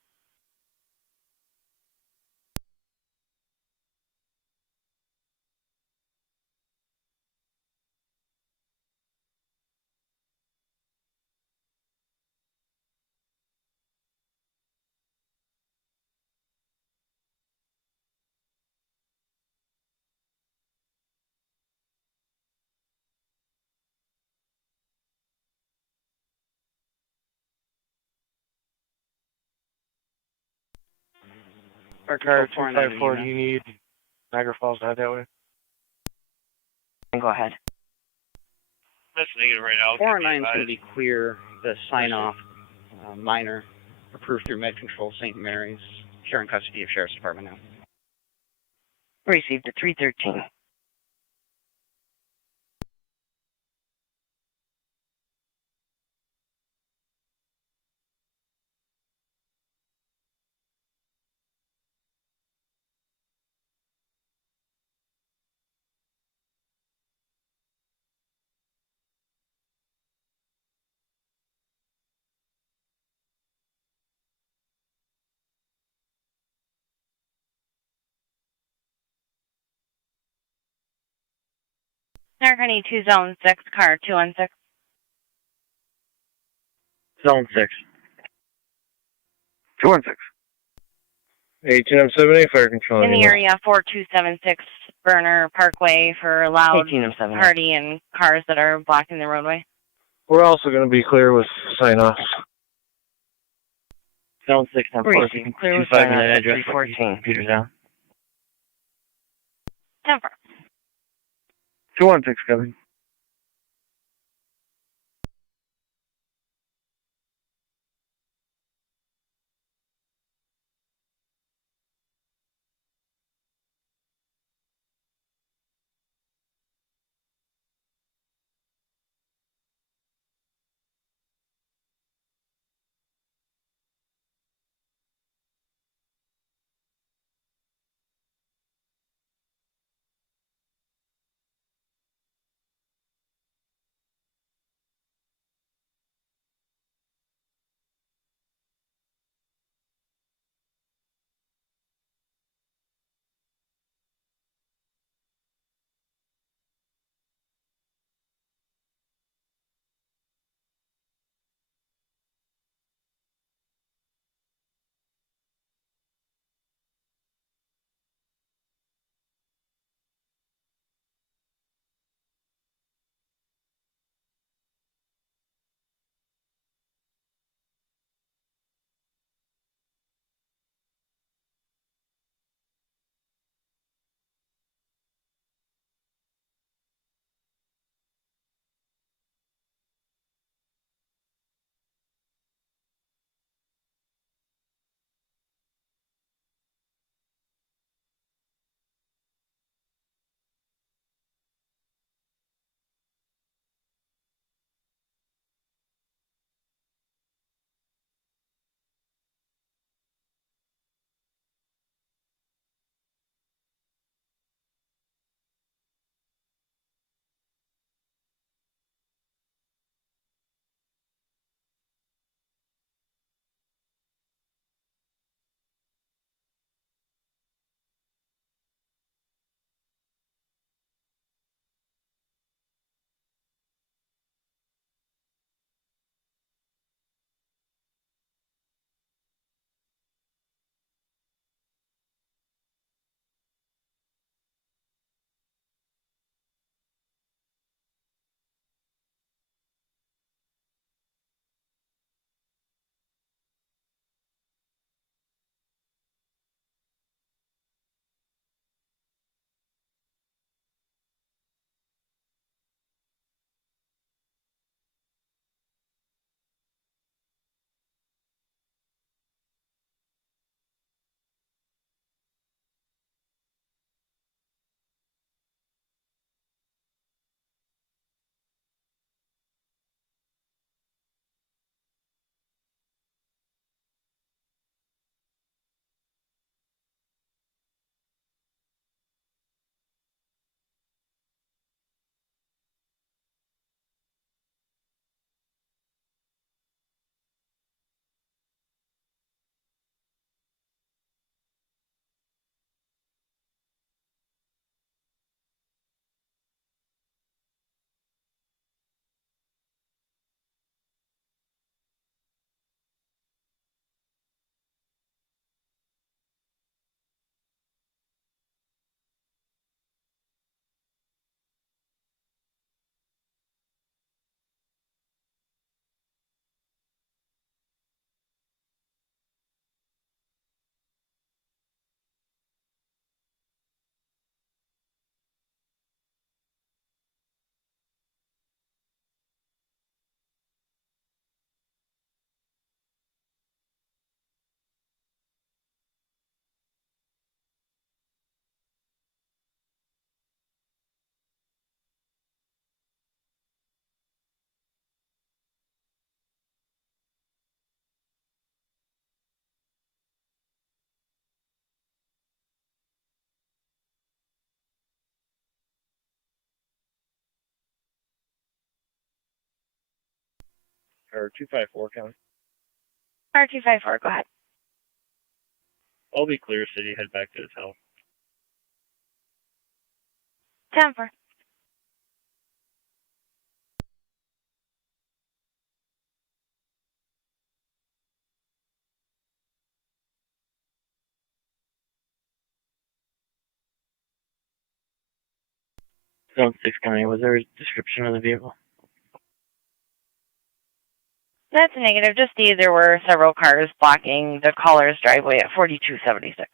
Our car 254, do you need Niagara Falls to head that way? Go ahead. That's negative right now. 409 is going to be clear. The sign-off, minor, approved through Med Control St. Mary's. Care and custody of Sheriff's Department now. Received at 313. Narcony 2 Zone 6, car 216. Zone 6. 216. 18M78, fire control. In the area 4276 Burner Parkway for a loud 18M78. party and cars that are blocking the roadway. We're also going to be clear with sign-offs. Zone 6, I'm Received. Clear with 25 minute sign-off at address. 314. Computers down. 10-4. 216 coming. or 254 County. Car 254, go ahead. I'll be clear, city. Head back to his house. 10-4. Zone 6 County, was there a description of the vehicle? That's a negative. Just there were several cars blocking the caller's driveway at 4276.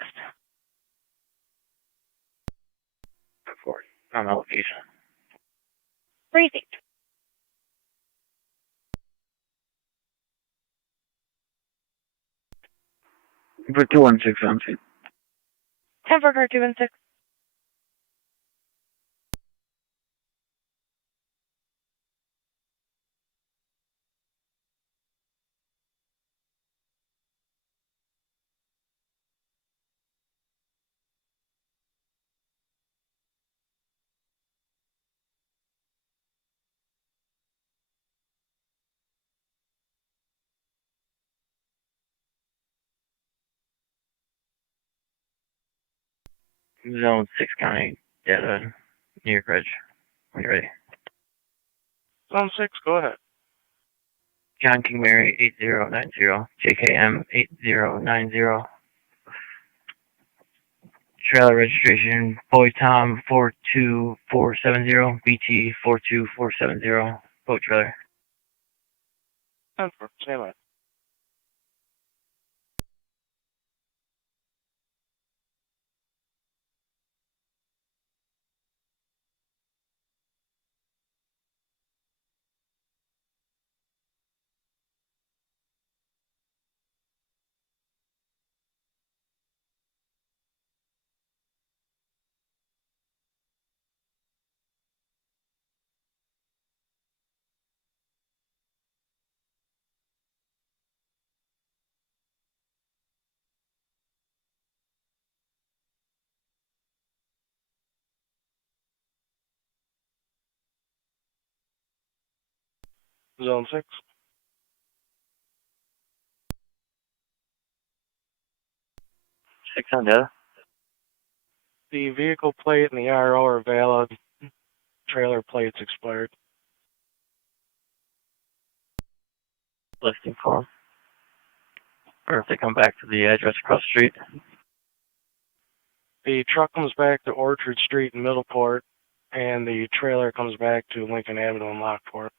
On the location. Received. Put 216 on scene. 10-4, car 216. Zone 6 County, data, New York Ridge. Are you ready? Zone 6, go ahead. John King Mary 8090, JKM 8090. Trailer registration, Boy Tom 42470, BT 42470, boat trailer. 10-4, say that. Zone 6. 6 on data. The vehicle plate and the RO are valid. Trailer plate's expired. Listing form. Or if they come back to the address across the street. The truck comes back to Orchard Street in Middleport, and the trailer comes back to Lincoln Avenue in Lockport.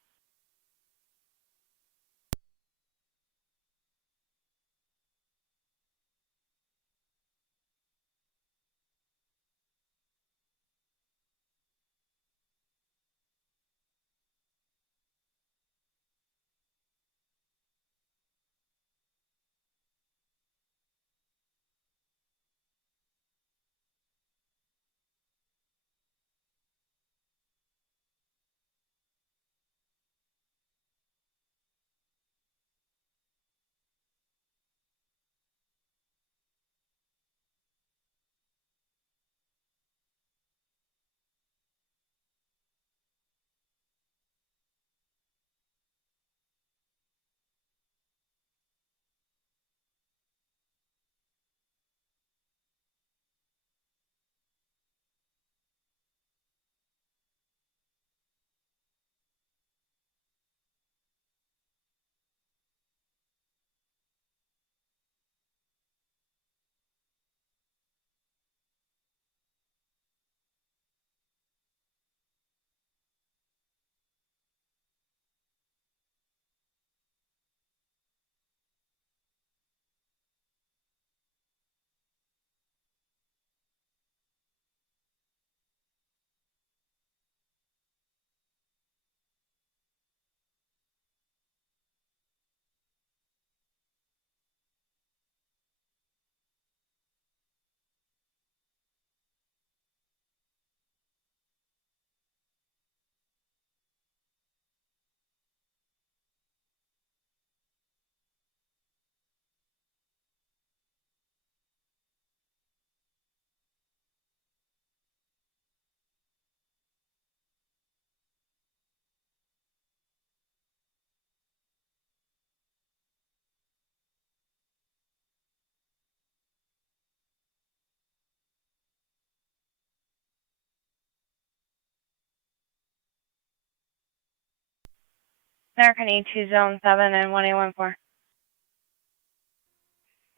American 82 Zone 7 and 1814.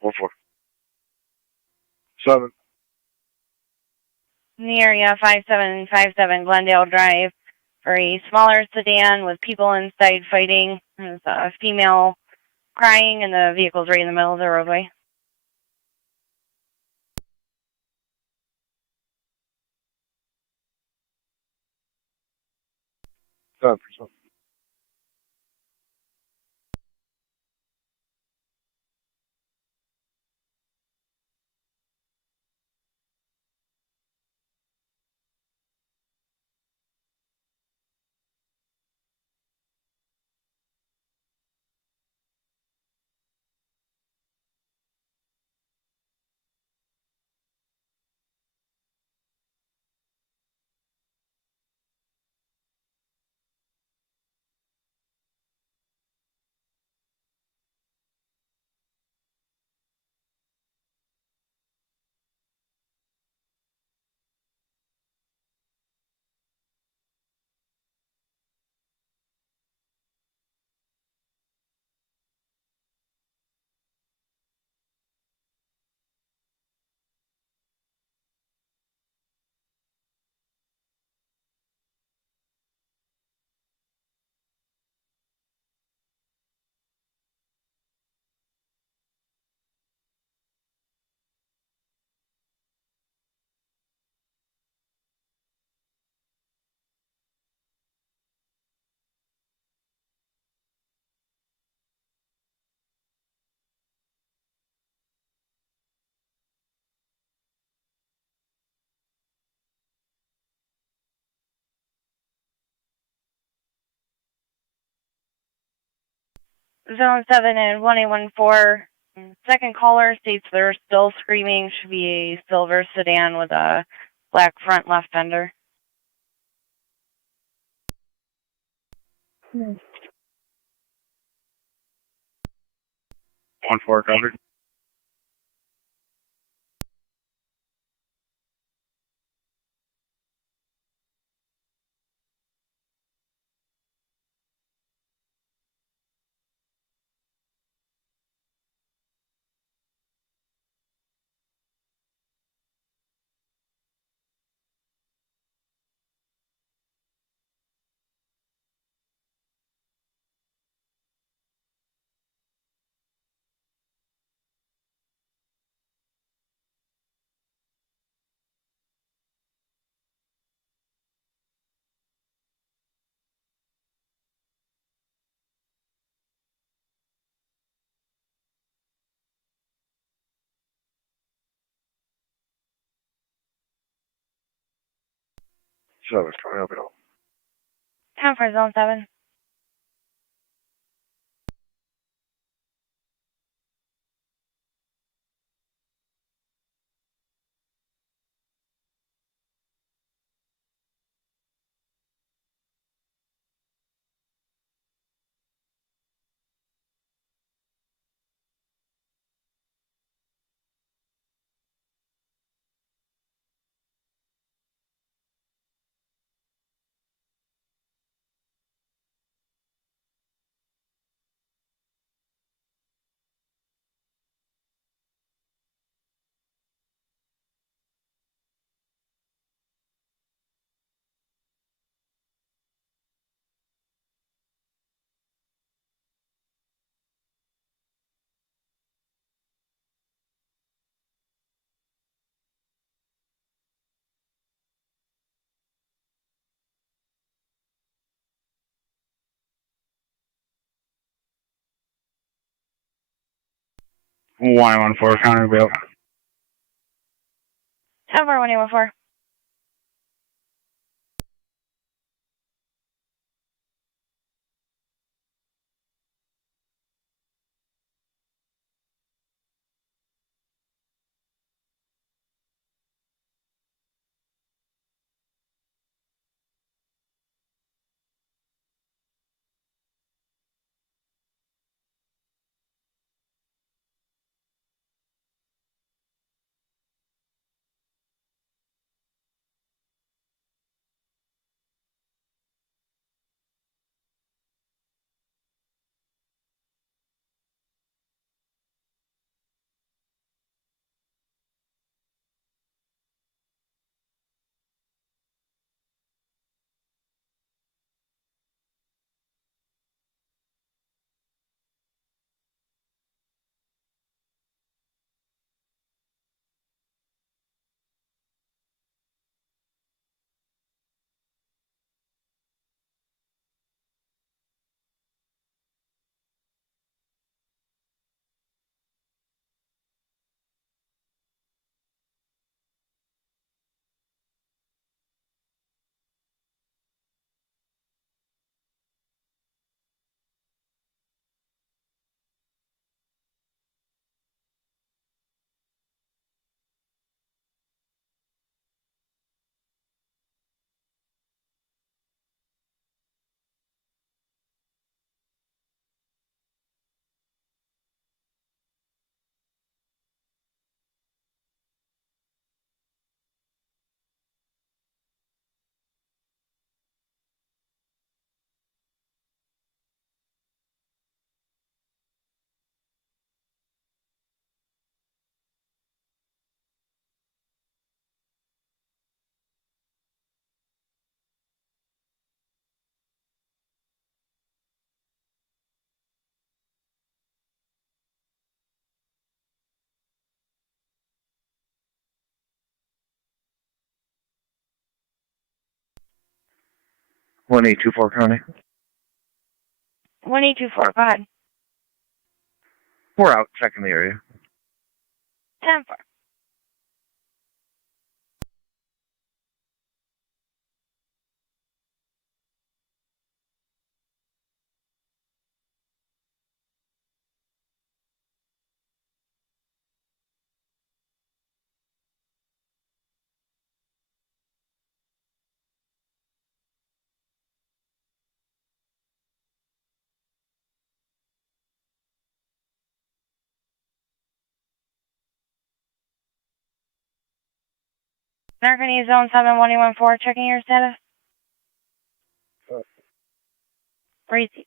14. 7. In the area 5757 Glendale Drive for a smaller sedan with people inside fighting. There's a female crying and the vehicle's right in the middle of the roadway. Done. Zone 7 and 1814. Second caller states they're still screaming. Should be a silver sedan with a black front left fender. 1-4 covered. Seven, coming up hill. 10 for Zone 7. One 14 counter bill. 10 for 1814. 1824 County. 1824, go ahead. We're out checking the area. 10-4. American East Zone 71114, checking your status. Receive.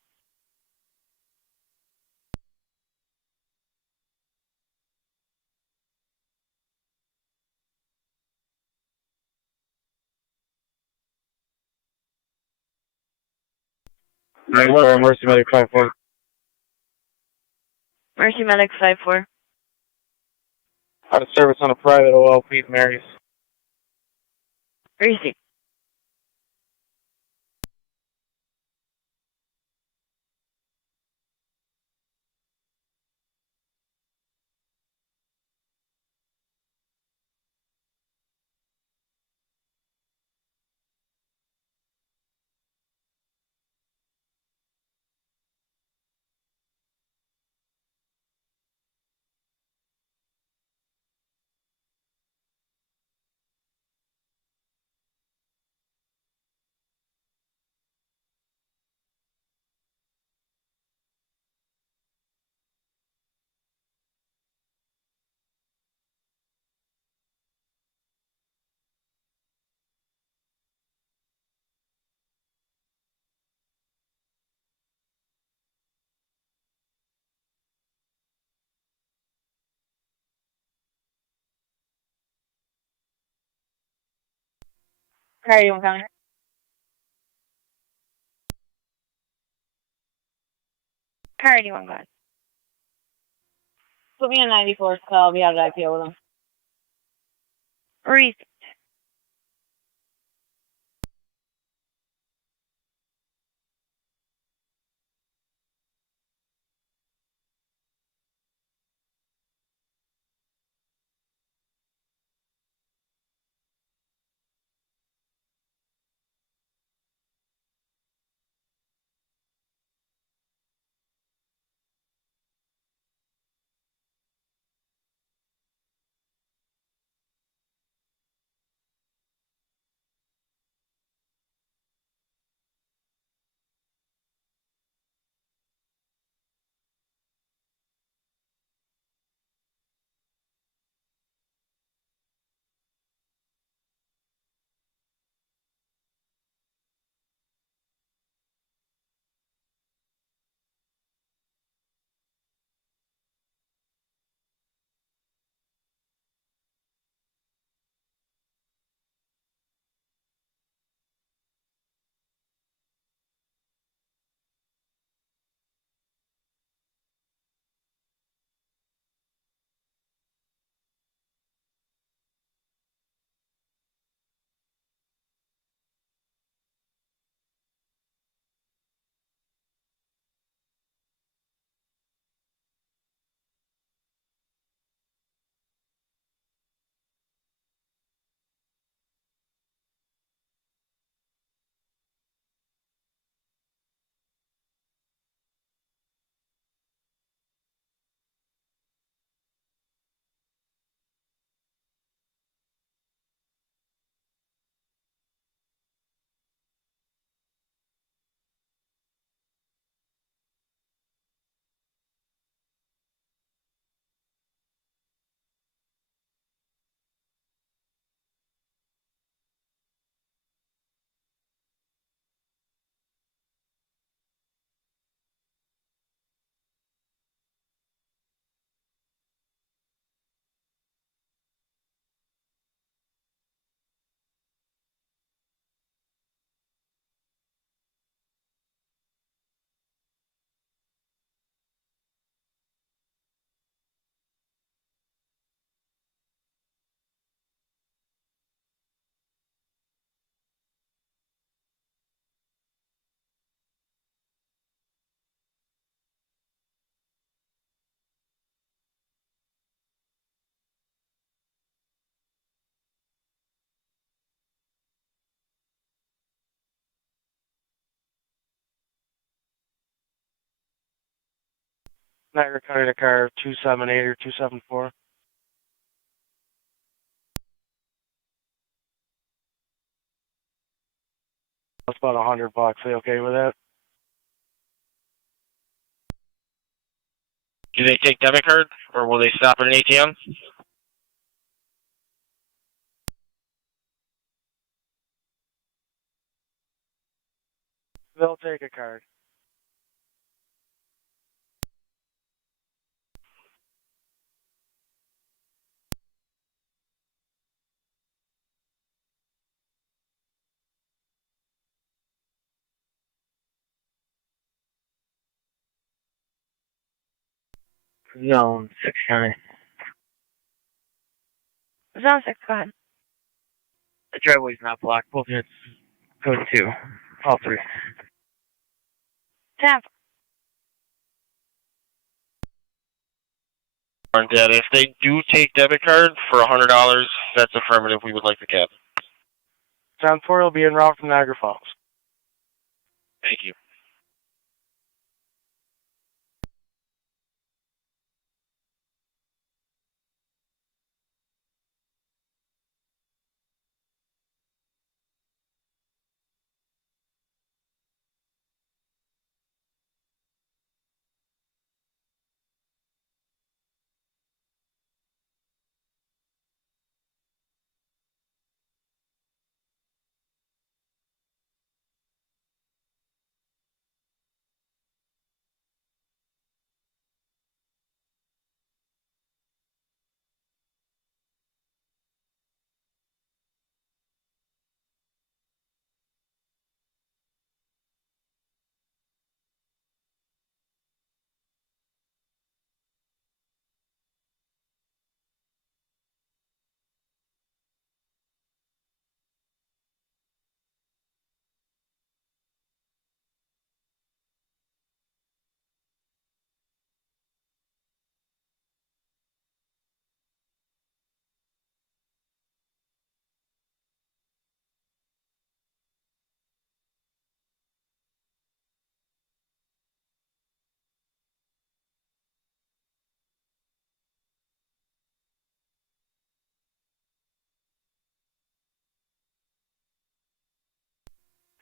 Mercy Medic 5-4. Mercy Medic 5-4. Out of service on a private OL, Pete Marys. Receive. Priority 1 County. Priority 1, go ahead. Put me on 94, so I'll be out of IPO with them. Receive. Niagara County to car 278 or 274. That's about $100. Are you okay with that? Do they take debit card, or will they stop at an ATM? They'll take a card. Zone 6 County. Zone 6, go ahead. The driveway's not blocked. Both units code 2. All 3. 10. That if they do take debit card for $100, that's affirmative. We would like the cab. 10-4 will be en route from Niagara Falls. Thank you.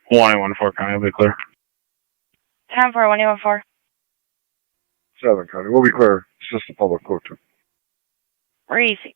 One 14 County will be clear. 10-4, 1814. 7 County, we'll be clear. It's just the public code 2. Received.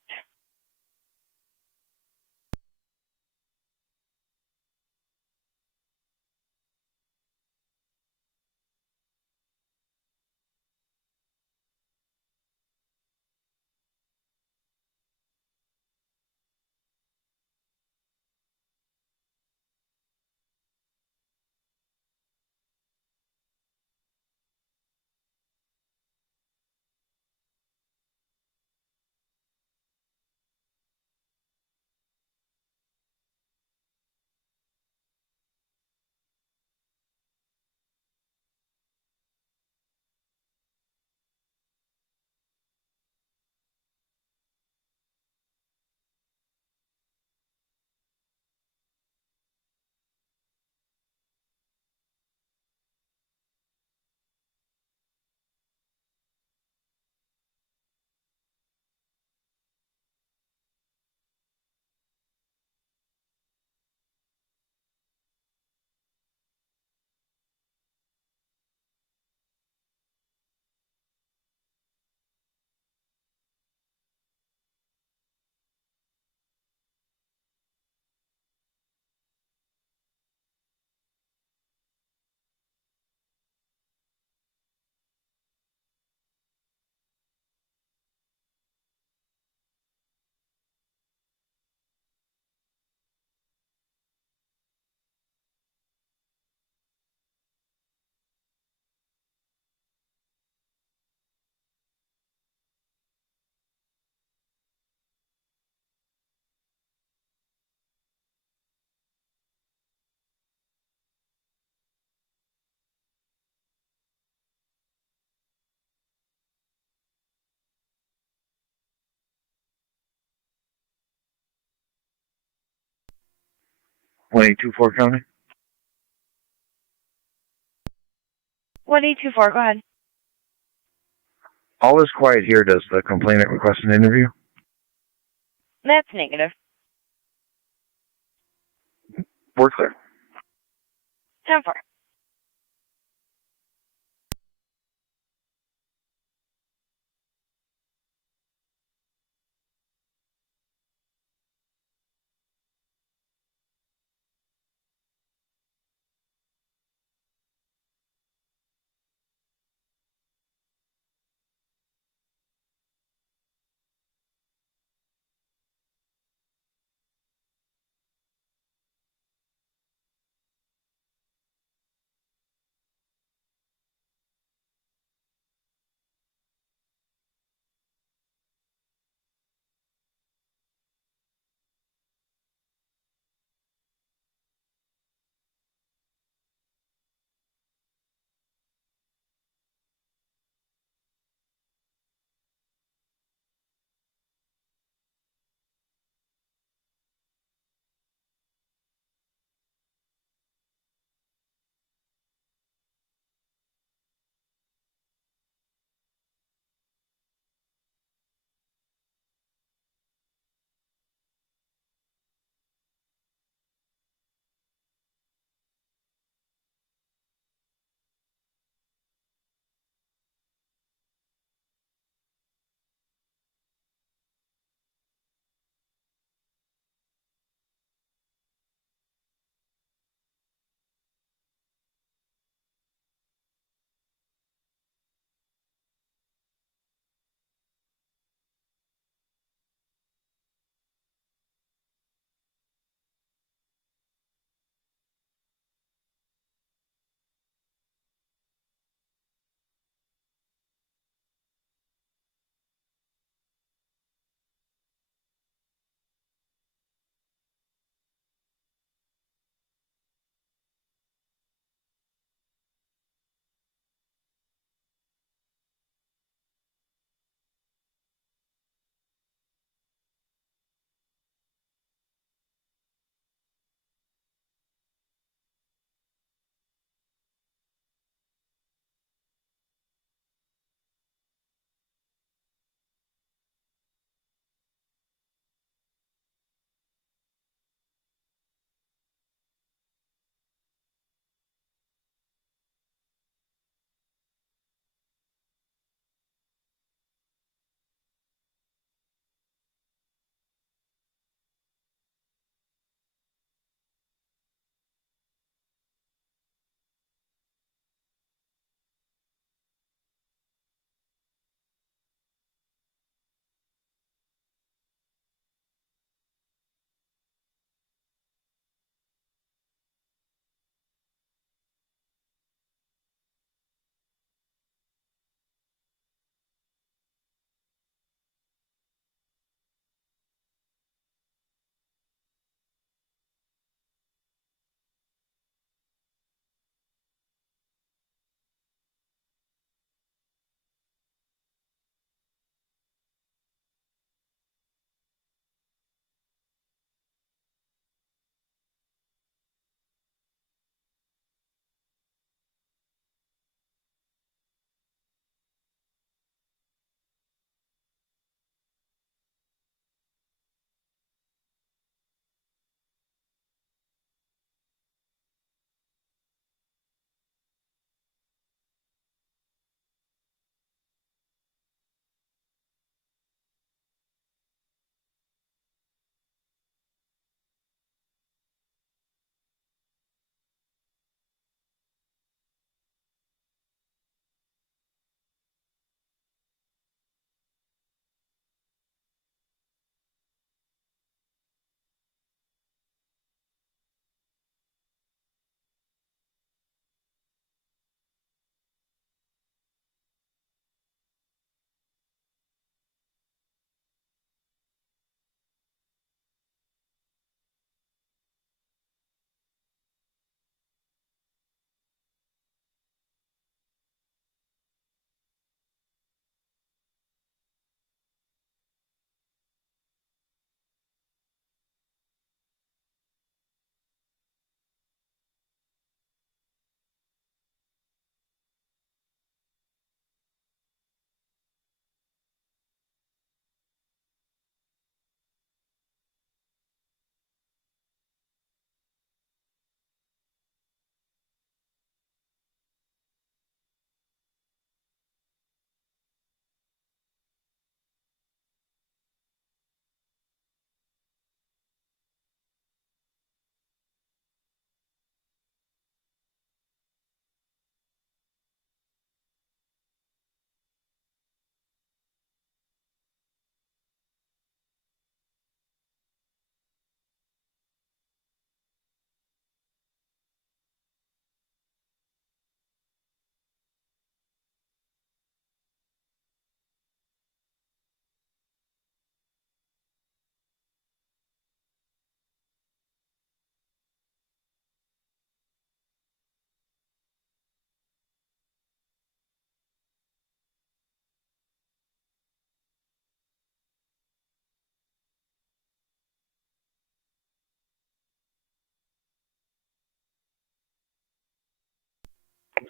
One 824 County. 1824, go ahead. All is quiet here. Does the complainant request an interview? That's negative. We're clear. 10-4.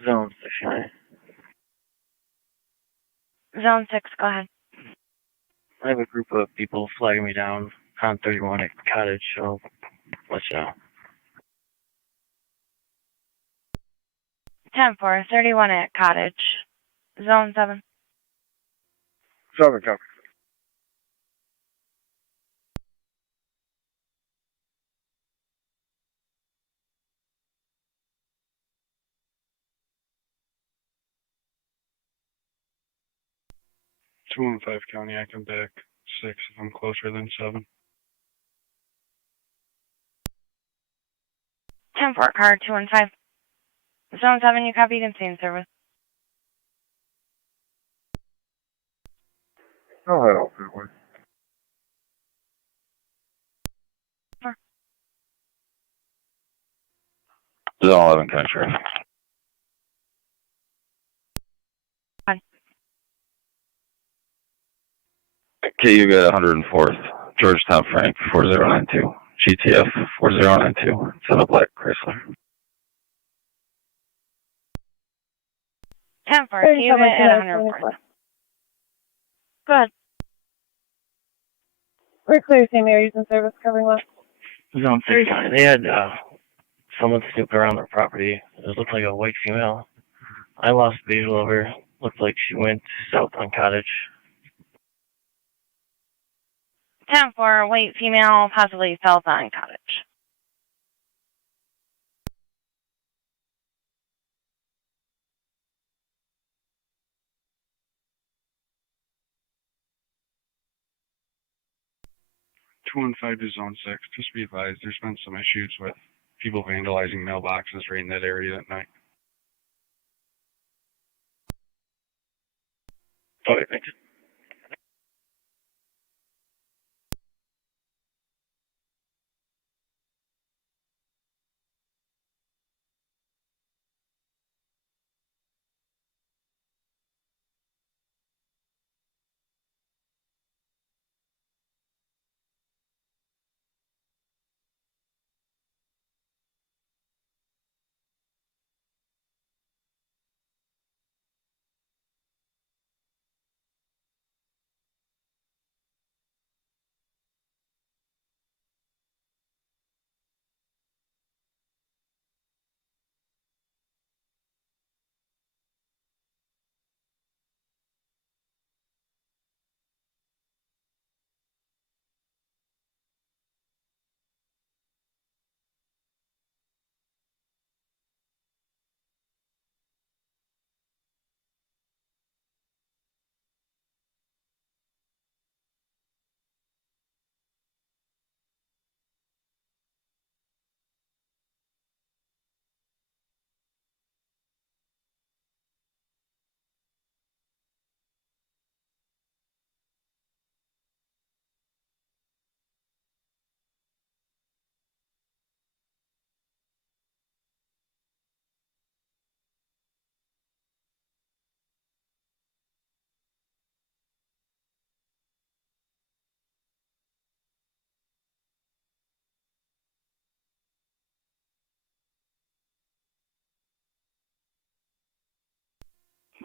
Zone 69. Zone 6, go ahead. I have a group of people flagging me down on 31 at Cottage, so let you know. 10-4, 31 at Cottage. Zone 7. 7, copy. Two and 5 County, I come back 6 if I'm closer than 7. 10-4, car 2 and 5. Zone 7, you copy, you can see in service. I'll head out that way. Zone 11, County Sheriff. Okay, you got 104th, Georgetown Frank, 4092. GTF 4092. It's in a black Chrysler. 10-4, see you at 104. Go ahead. We're clear, St. Mary's in service, covering what? Zone 6 County. They had someone snooping around their property. It looked like a white female. I lost visual of her. Looked like she went south on Cottage. 10-4, white female, possibly south on Cottage. Two and 5 to Zone 6. Just be advised, there's been some issues with people vandalizing mailboxes right in that area at night. Okay, thanks.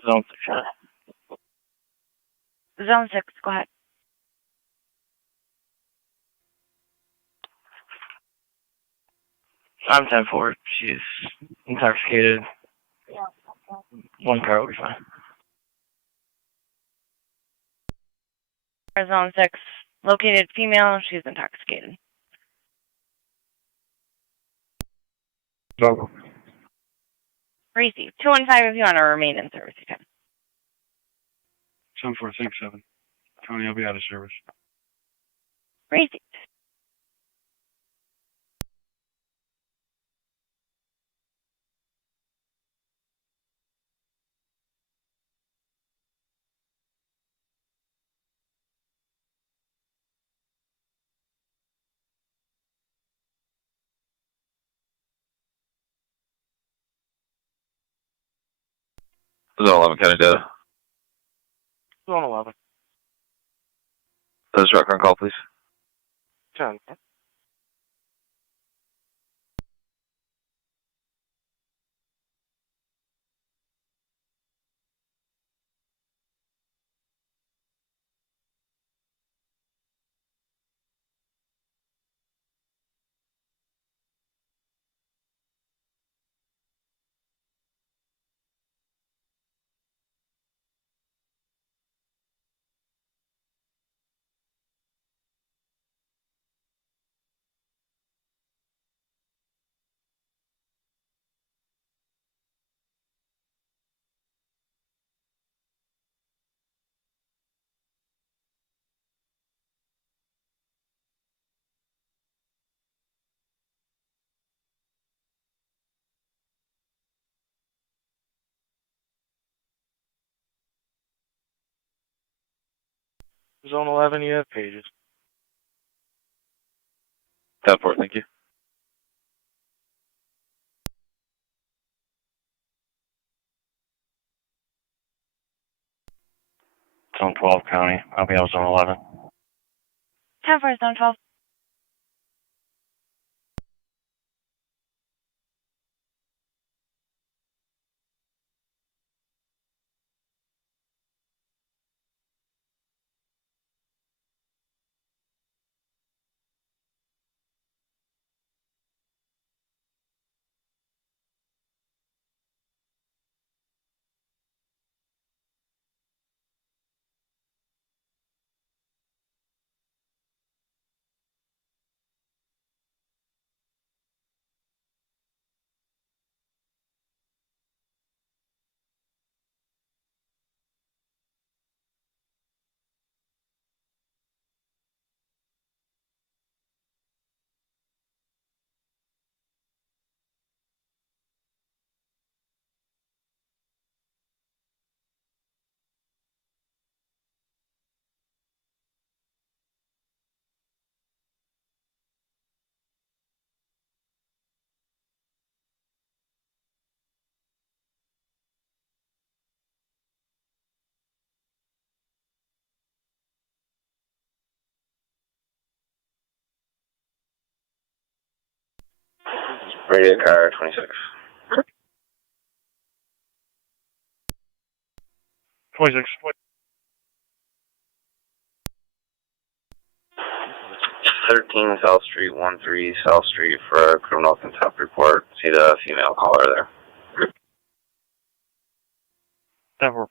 Zone 6 County. Zone 6, go ahead. I'm 10-4. She's intoxicated. One car will be fine. Zone 6, located female, she's intoxicated. Zone. Receive. 2 and 5 if you want to remain in service, you can. 10-4, thanks 7. County, I'll be out of service. Receive. Zone 11, County Data. Zone 11. This is truck on call, please. 10. Zone 11, you have pages. 10-4, thank you. Zone 12 County. I'll be out Zone 11. 10-4, Zone 12. Radio car 26. 26. 13 South Street, 13 South Street for a criminal contempt report. See the female caller there. 10-4.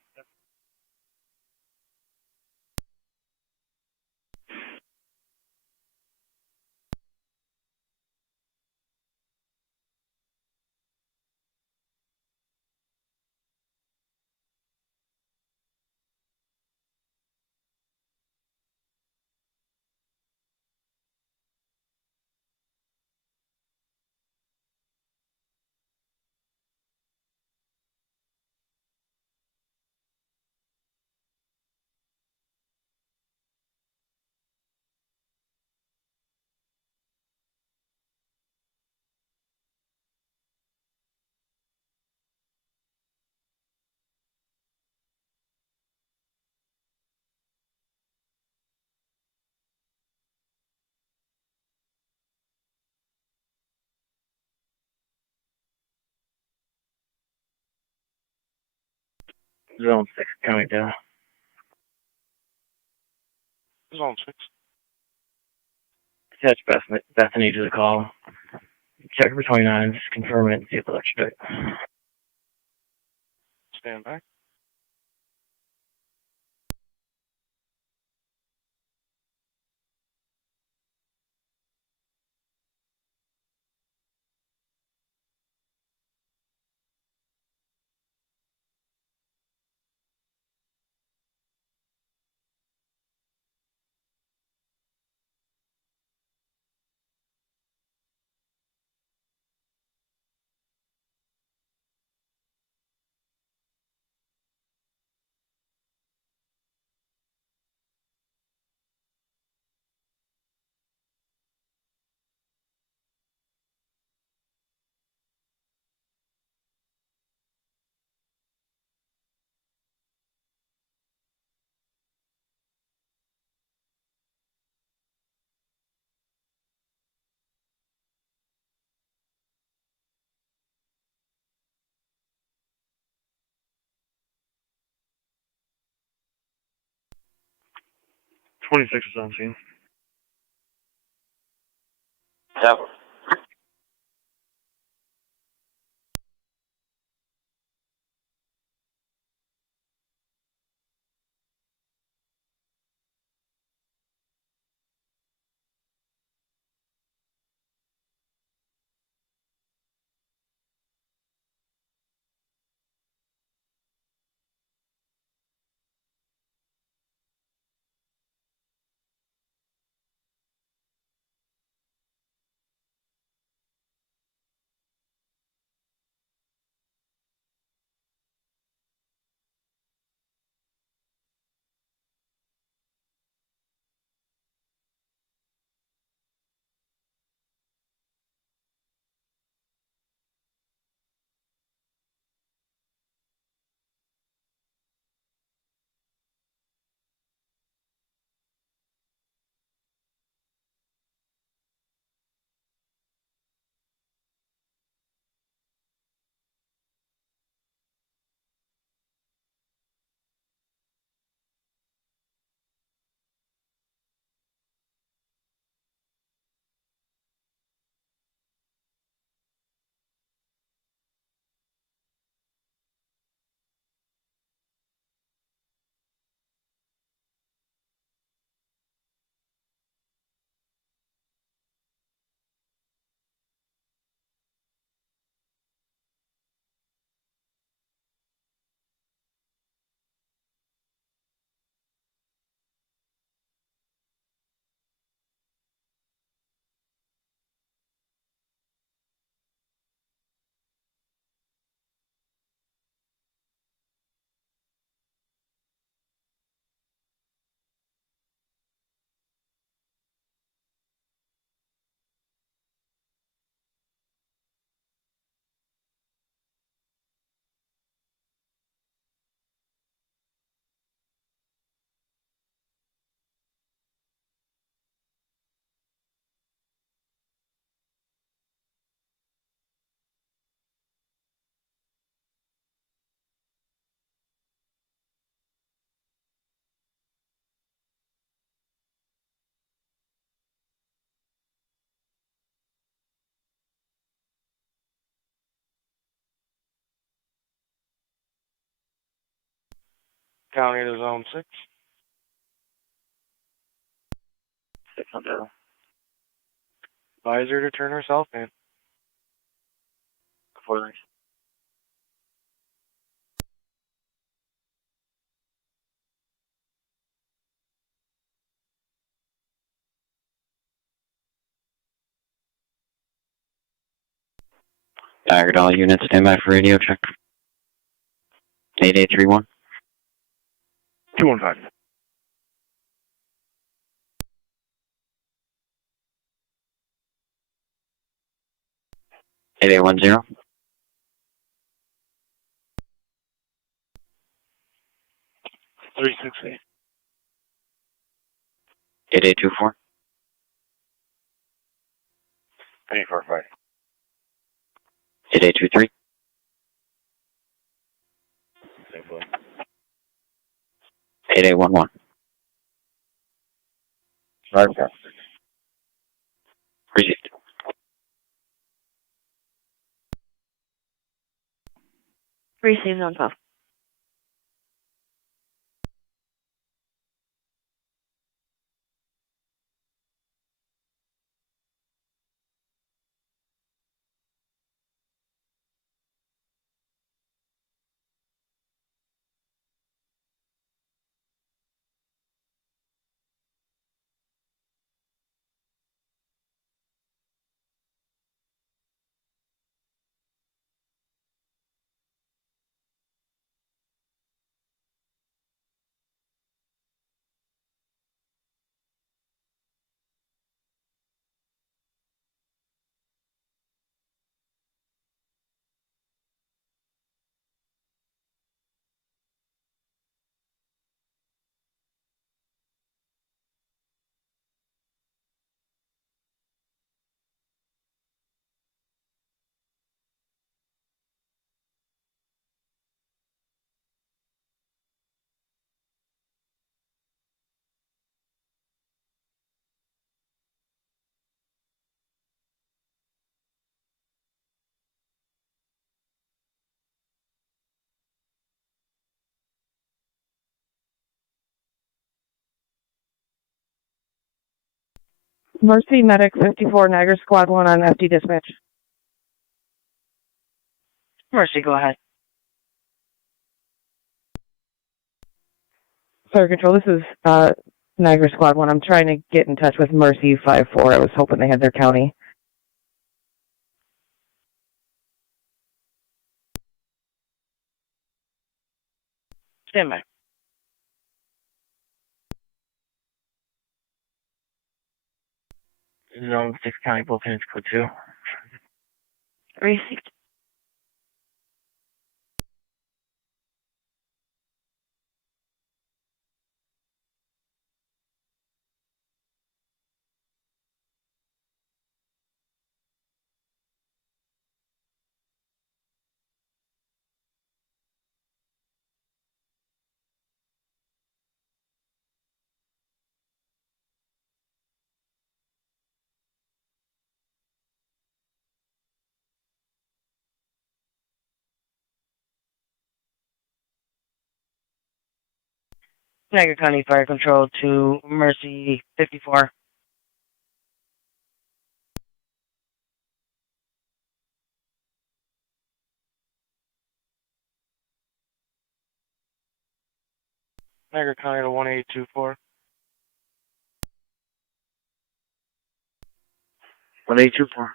Zone 6 County down. Zone 6. Attach Bethany to the call. Check for 29, just confirm it and see if they'll extradite. Stand by. Twenty-six is on scene. 10-4. County to Zone 6. 600. Advisor to turn her south in. Four. 'Niagara all units, stand by for radio check. 8831. 215. Eight eight 368. 8824. 845. 8823. 8811. Sorry, Received. Received on 12. Mercy Medic 54, Niagara Squad 1 on FD dispatch. Mercy, go ahead. Fire Control, this is Niagara Squad 1. I'm trying to get in touch with Mercy 54. I was hoping they had their county. Stand by. Zone 6 County, both units code 2. Received. Niagara County Fire Control to Mercy 54. Niagara County to 1824. 1824.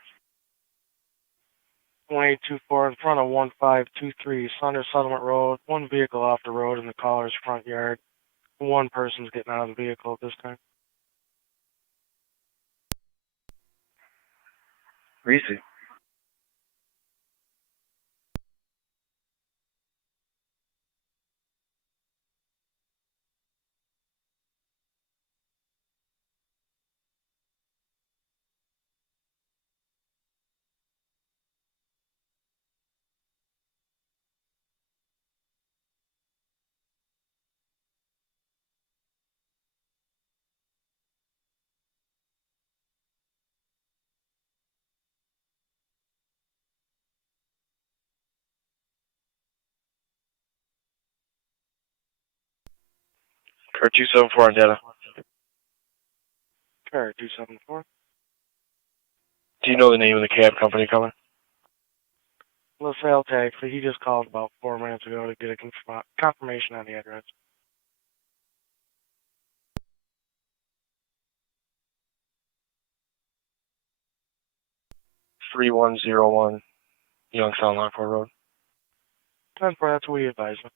1824 in front of 1523 Saunders Settlement Road. One vehicle off the road in the caller's front yard. One person's getting out of the vehicle at this time. Receive. Car 274 on data. Car 274. Do you know the name of the cab company coming? LaSalle Taxi. He just called about 4 minutes ago to get a confirmation on the address. $3101 Youngstown Lockport Road. 10-4, that's what we advise him.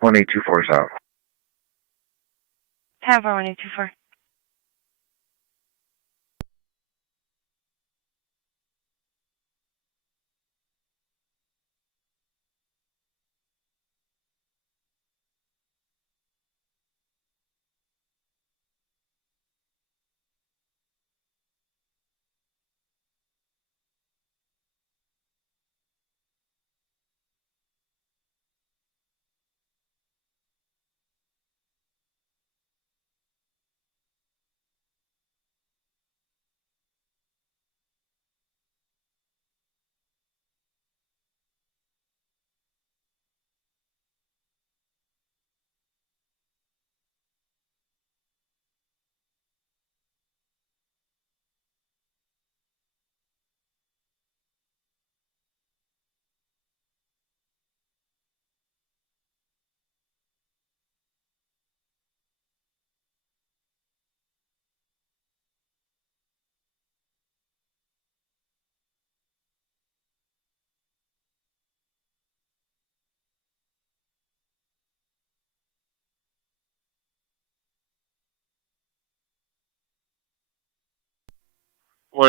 One 824 south. 10-4, 1824.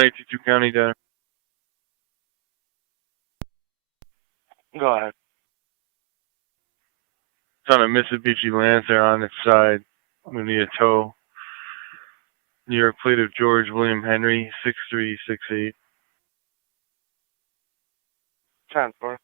1822 County data. Go ahead. It's on a Mitsubishi Lancer on its side. I'm going to need a tow. New York plate of George William Henry, 6368. 10-4.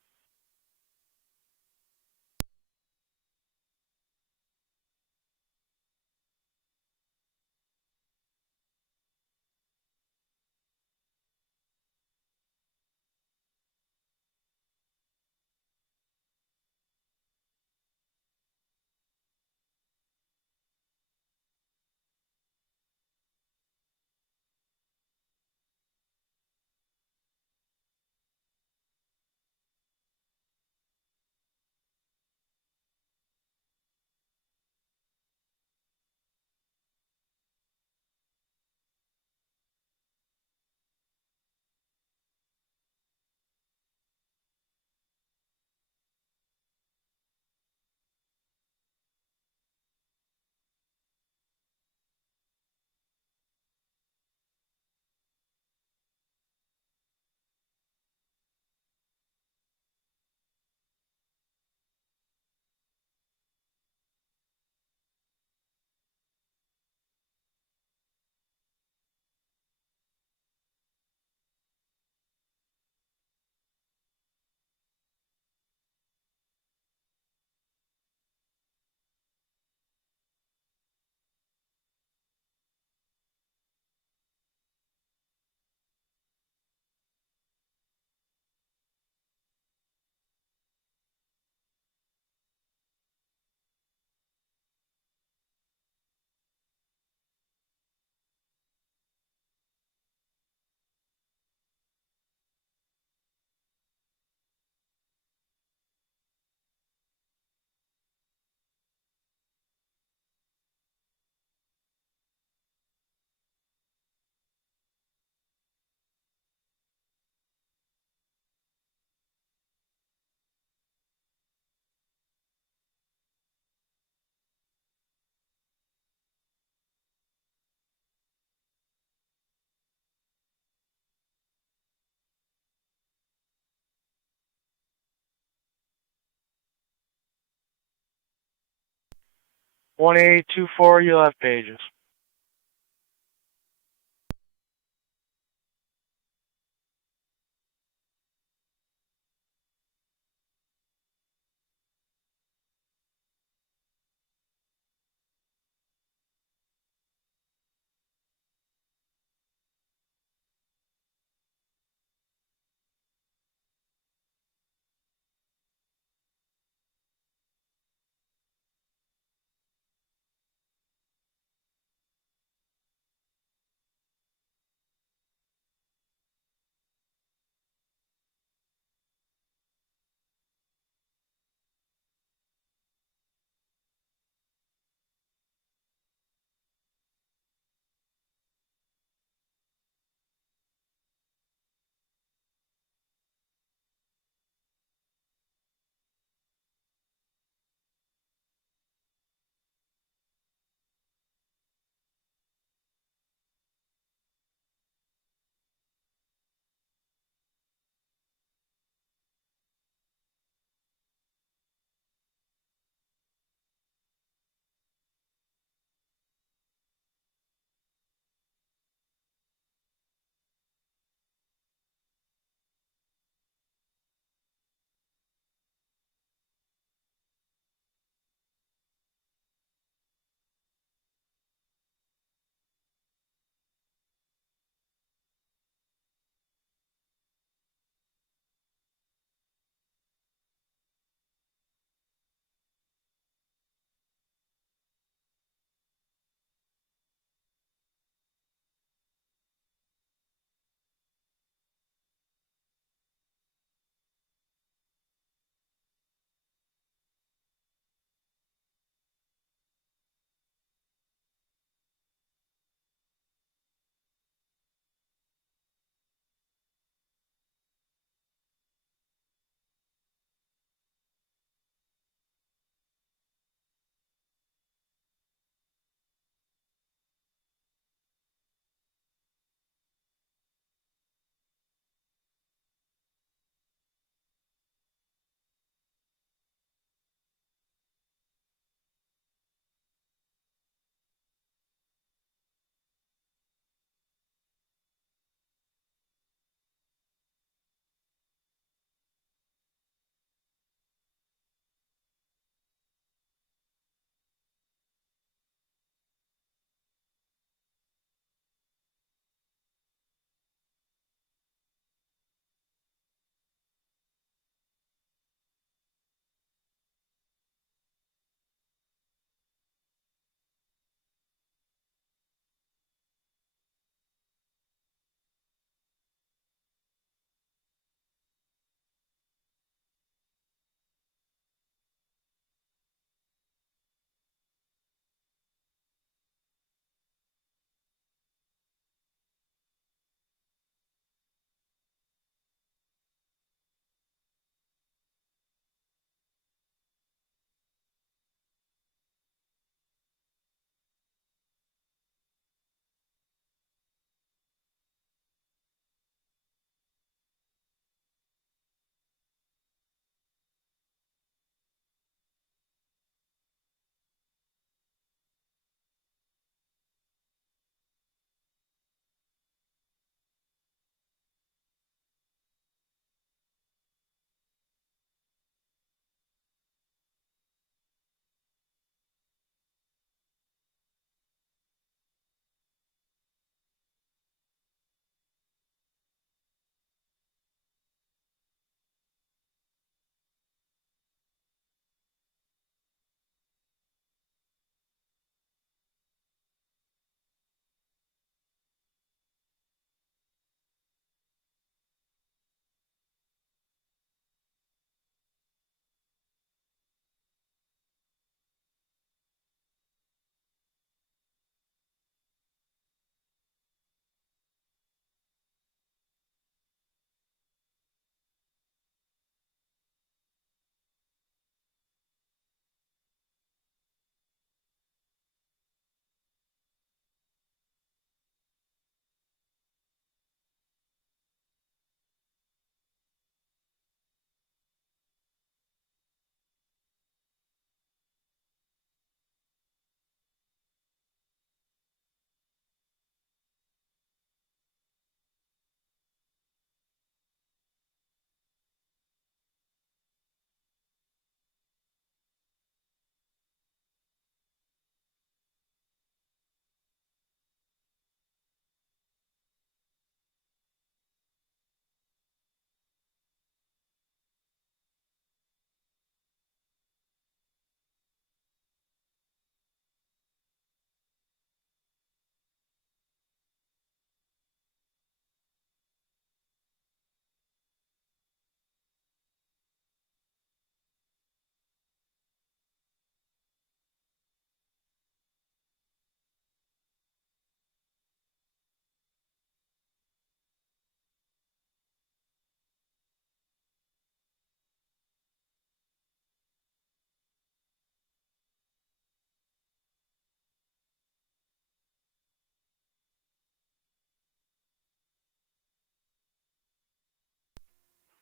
One 1824, you'll have pages.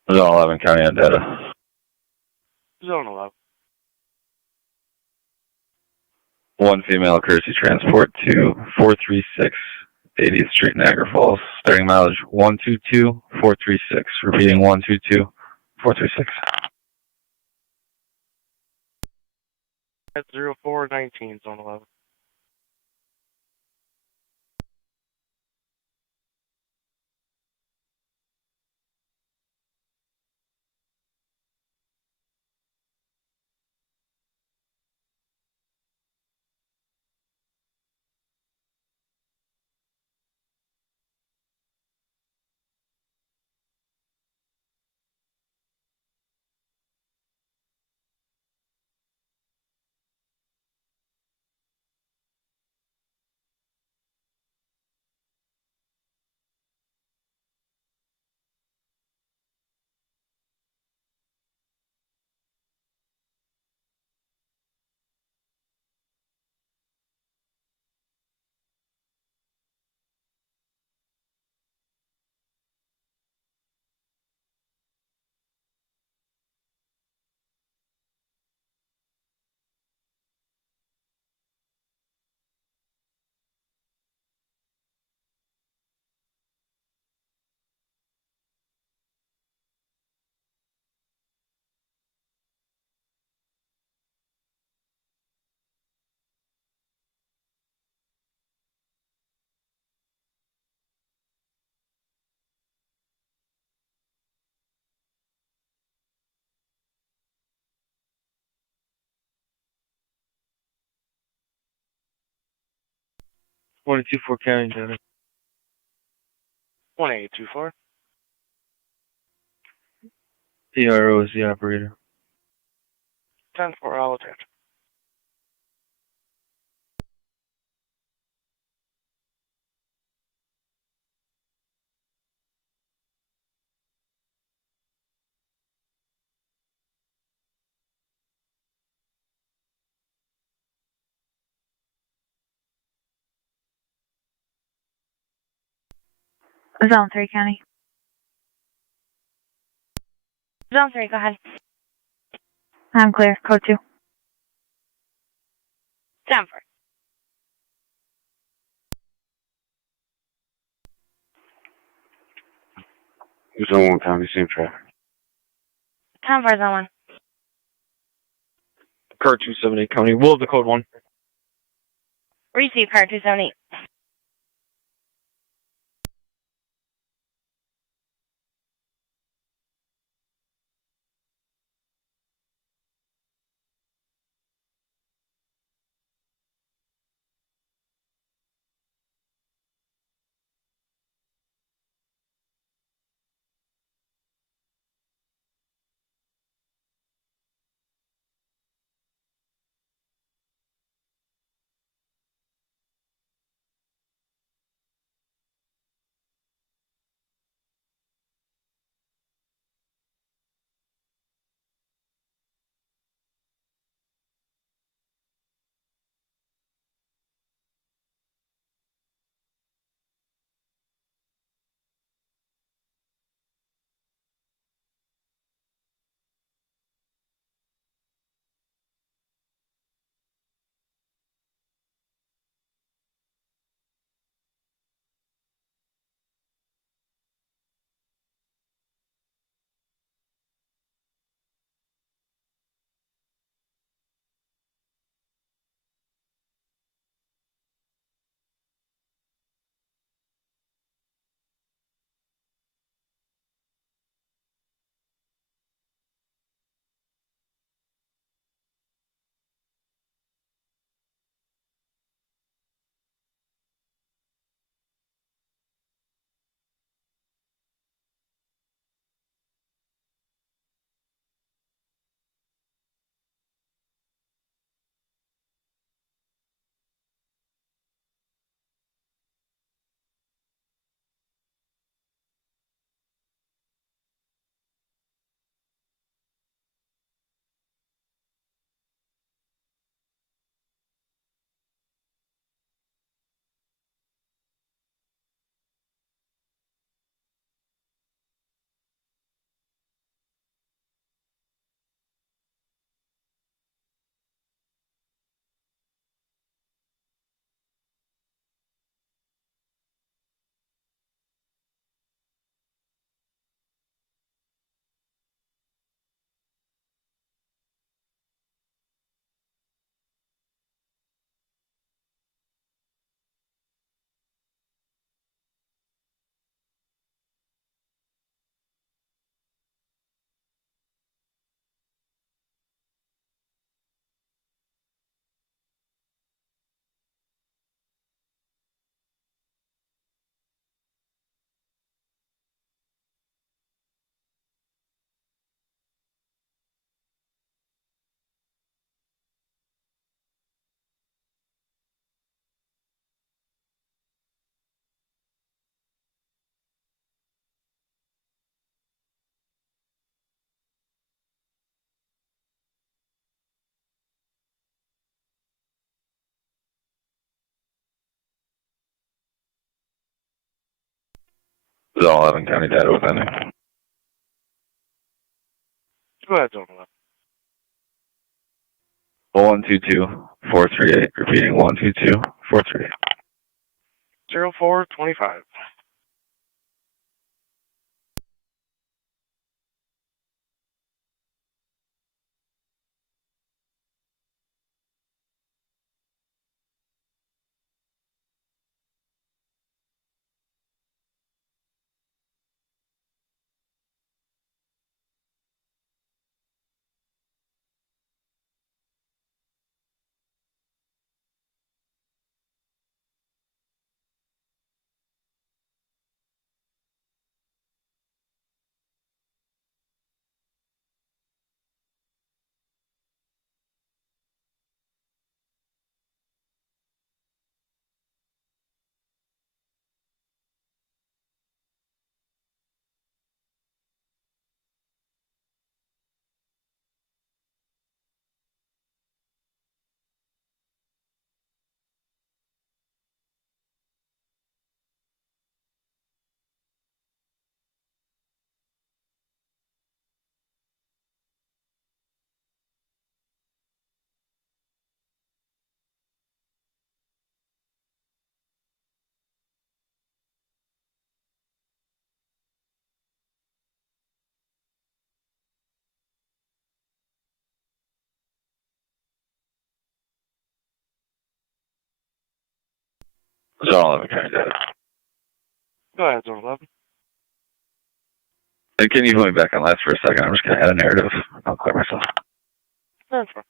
Zone 11, county on data. Zone 11. One female courtesy transport to 436 80th Street, Niagara Falls. Starting mileage 122-436. Repeating 122-436. At 0419, Zone 11. One two four county data. 1824. PRO is the operator. 10-4, I'll attach. Zone 3, County. Zone 3, go ahead. I'm clear. Code 2. Zone 4. Zone 1, county, same traffic. 10-4, Zone 1. Car 278 county. We'll have the code 1. Receive car 278. Zone 11 County data with ending. Go ahead, Zone 11. 122-438, repeating 122-438. 0425. Zone 11 County data. Go ahead, Zone 11. And can you put me back on last for a second? I'm just going to add a narrative. I'll clear myself. That's fine.